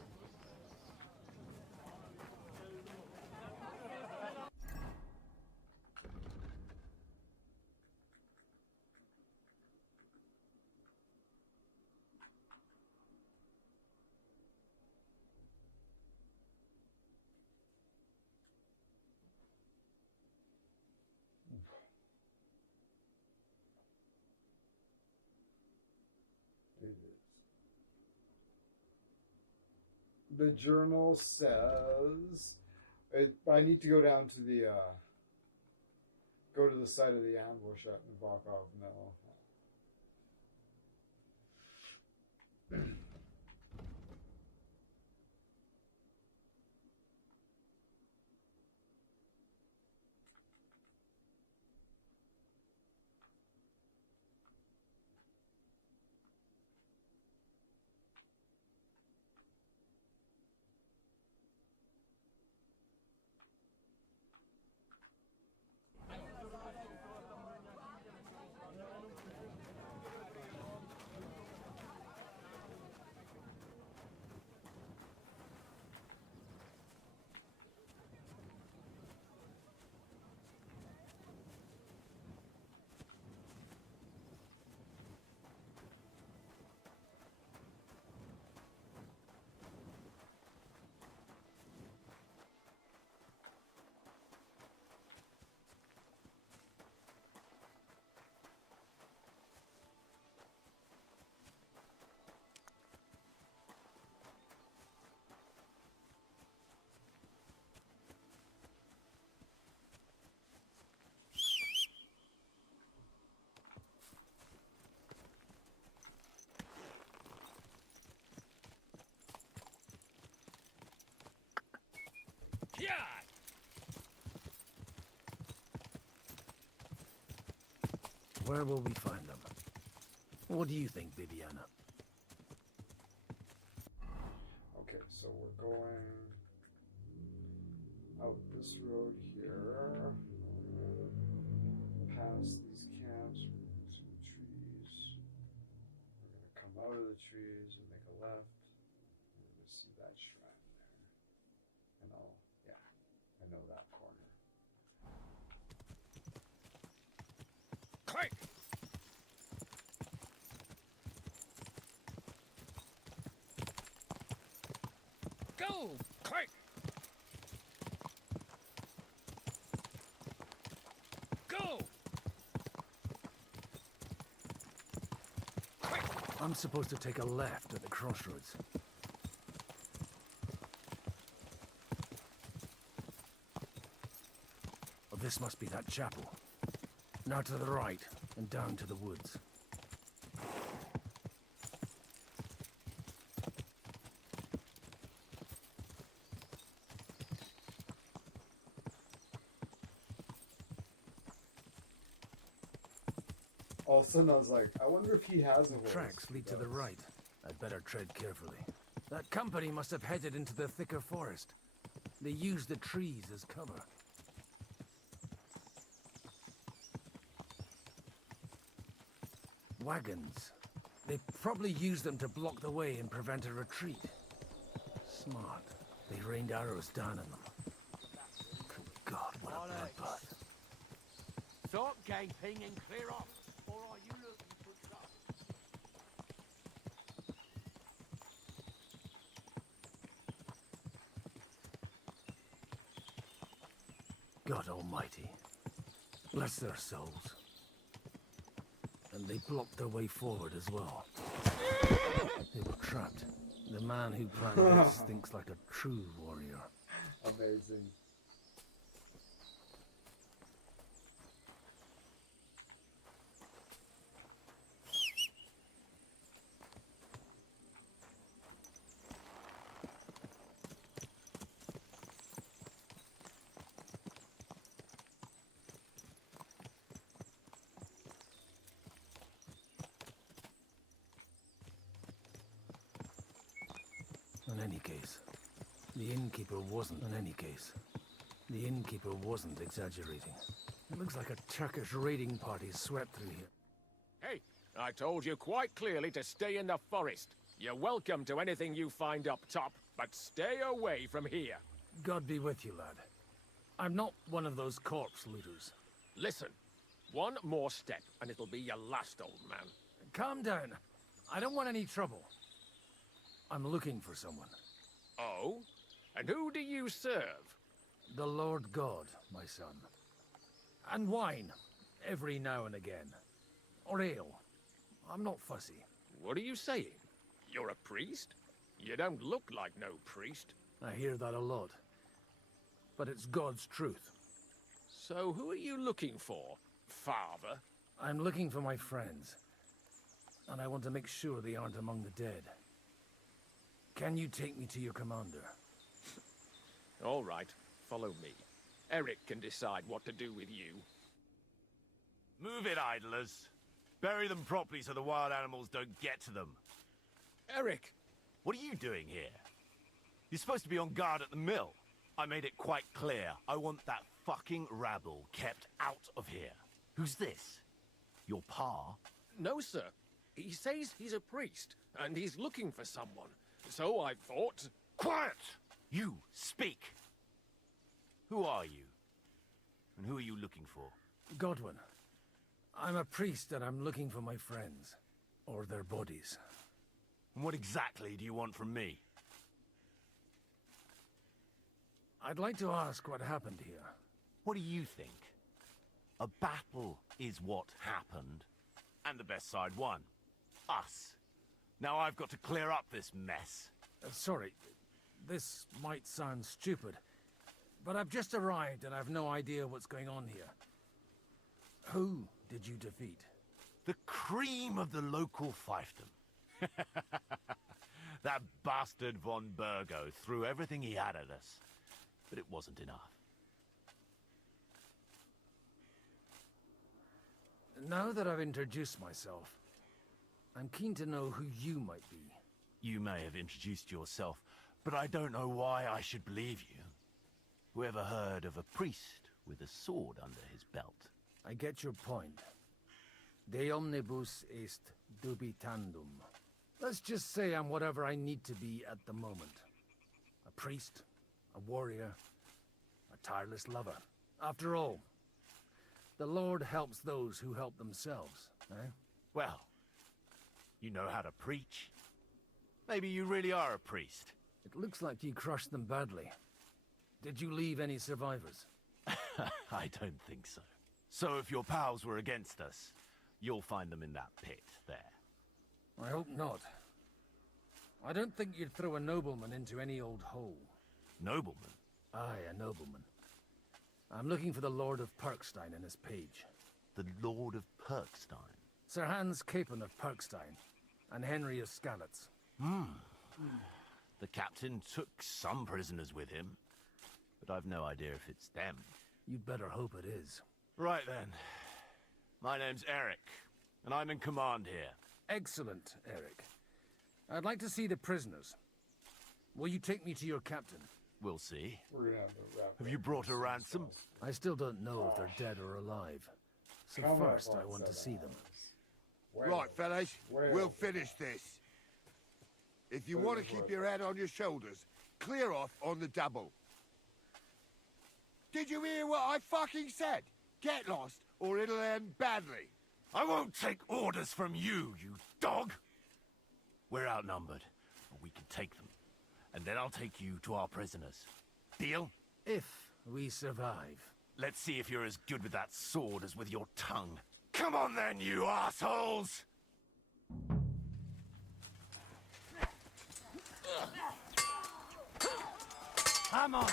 The journal says I need to go down to the site of the ambush at Nabokov Mill. Where will we find them? What do you think, Bibiana? Okay, so we're going out this road here, past these camps, we're going to the trees. We're going to come out of the trees and make a left. We're going to see that shrine there. And I know that corner. Quick! Go! Quick! Go! Quick! I'm supposed to take a left at the crossroads. Well, this must be that chapel. Now to the right, and down to the woods. All of a sudden I was like, I wonder if he has a horse. Tracks lead to the right. I'd better tread carefully. That company must have headed into the thicker forest. They used the trees as cover. Wagons. They probably used them to block the way and prevent a retreat. Smart. They rained arrows down on them. Good God, what a bloodbath. Stop gaping and clear off, or are you looking for trouble? God Almighty. Bless their souls. And they blocked their way forward as well. They were trapped. The man who planned this thinks like a true warrior. Amazing. In any case, the innkeeper wasn't exaggerating. It looks like a Turkish raiding party swept through here. Hey, I told you quite clearly to stay in the forest. You're welcome to anything you find up top, but stay away from here. God be with you, lad. I'm not one of those corpse looters. Listen, one more step and it'll be your last, old man. Calm down. I don't want any trouble. I'm looking for someone. Oh? And who do you serve? The Lord God, my son. And wine, every now and again. Or ale. I'm not fussy. What are you saying? You're a priest? You don't look like no priest. I hear that a lot. But it's God's truth. So who are you looking for, Father? I'm looking for my friends. And I want to make sure they aren't among the dead. Can you take me to your commander? All right, follow me. Eric can decide what to do with you. Move it, idlers. Bury them properly so the wild animals don't get to them. Eric! What are you doing here? You're supposed to be on guard at the mill. I made it quite clear. I want that fucking rabble kept out of here. Who's this? Your pa? No, sir. He says he's a priest, and he's looking for someone. So I thought... Quiet! You, speak! Who are you? And who are you looking for? Godwin. I'm a priest and I'm looking for my friends. Or their bodies. And what exactly do you want from me? I'd like to ask what happened here. What do you think? A battle is what happened. And the best side won. Us. Now I've got to clear up this mess. Sorry, this might sound stupid, but I've just arrived and I've no idea what's going on here. Who did you defeat? The cream of the local fiefdom. That bastard von Burgo threw everything he had at us. but it wasn't enough. Now that I've introduced myself, I'm keen to know who you might be. You may have introduced yourself, but I don't know why I should believe you. Whoever heard of a priest with a sword under his belt? I get your point. De omnibus est dubitandum. Let's just say I'm whatever I need to be at the moment. A priest, a warrior, a tireless lover. After all, the Lord helps those who help themselves, eh? Well, you know how to preach. Maybe you really are a priest. It looks like you crushed them badly. Did you leave any survivors? I don't think so. So if your pals were against us, you'll find them in that pit there. I hope not. I don't think you'd throw a nobleman into any old hole. Nobleman? Aye, a nobleman. I'm looking for the Lord of Perkstein and his page. The Lord of Perkstein? Sir Hans Capon of Perkstein, and Henry of Skalitz. The captain took some prisoners with him, but I've no idea if it's them. You'd better hope it is. Right then. My name's Eric, and I'm in command here. Excellent, Eric. I'd like to see the prisoners. Will you take me to your captain? We'll see. We're gonna have to wrap Have up you brought a this ransom? stuff. I still don't know if they're dead or alive. So Come up first, on I want to 7 see them. Well, Right, fellas, well. we'll finish this. If you want to keep your head on your shoulders, clear off on the double. Did you hear what I fucking said? Get lost, or it'll end badly. I won't take orders from you, you dog! We're outnumbered, but we can take them. And then I'll take you to our prisoners. Deal? If we survive. Let's see if you're as good with that sword as with your tongue. Come on then, you assholes! Come on!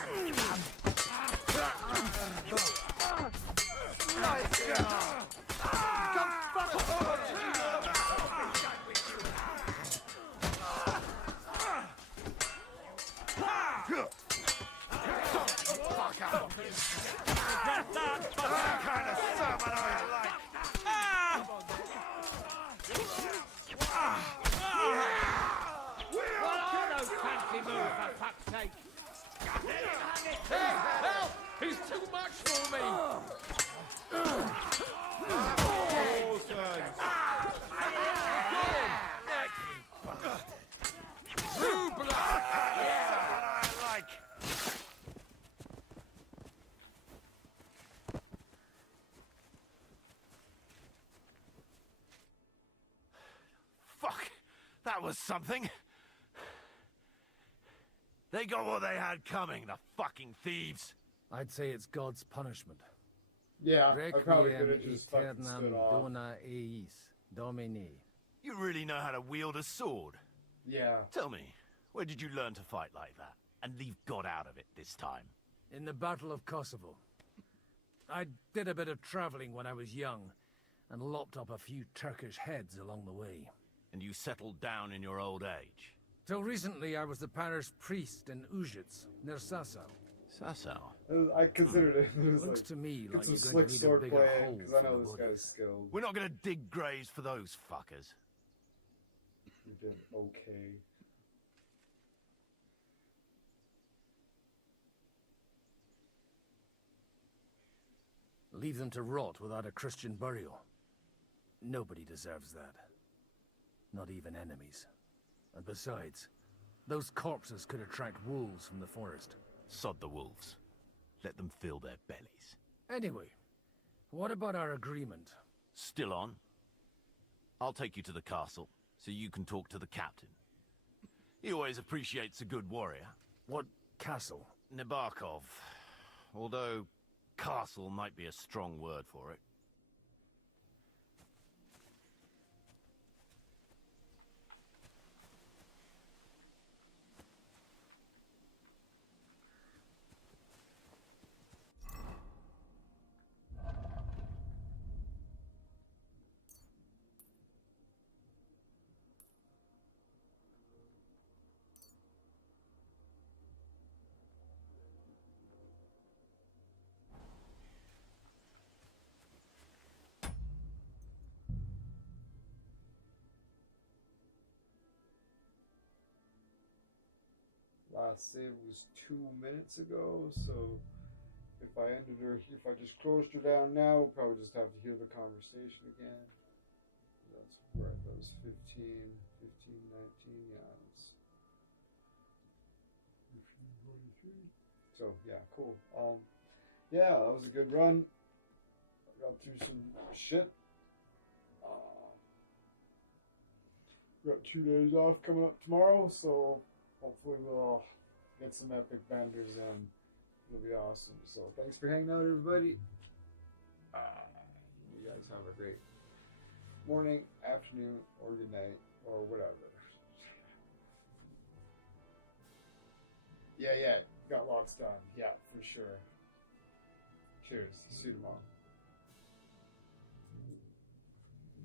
He's too much for me! Fuck! That was something! They got what they had coming, the fucking thieves! I'd say it's God's punishment. Yeah, I probably could have Requiem just fucking aeternam stood off. dona eis, Domini. You really know how to wield a sword? Yeah. Tell me, where did you learn to fight like that? And leave God out of it this time? In the Battle of Kosovo. I did a bit of traveling when I was young, and lopped up a few Turkish heads along the way. And you settled down in your old age? Till recently, I was the parish priest in Ujits, near Sasau. Sasau? I considered it. It was Looks like, to me get like some you're slick going to need a sword bigger play hole because I for know the this bodies. guy's skilled. We're not gonna dig graves for those fuckers. You did okay. Leave them to rot without a Christian burial. Nobody deserves that. Not even enemies. And besides, those corpses could attract wolves from the forest. Sod the wolves. Let them fill their bellies. Anyway, what about our agreement? Still on? I'll take you to the castle, so you can talk to the captain. He always appreciates a good warrior. What castle? Nebarkov. Although, castle might be a strong word for it. last save was 2 minutes ago, so if I just closed her down now, we'll probably just have to hear the conversation again. That's right, that was 15, 19, yeah, that's 15, 43. So, yeah, cool. Yeah, that was a good run. I got through some shit. Got 2 days off coming up tomorrow, so hopefully we'll get some epic benders in. It'll be awesome. So thanks for hanging out, everybody. You guys have a great morning, afternoon, or good night, or whatever. Yeah, got lots done. Yeah, for sure. Cheers. See you tomorrow.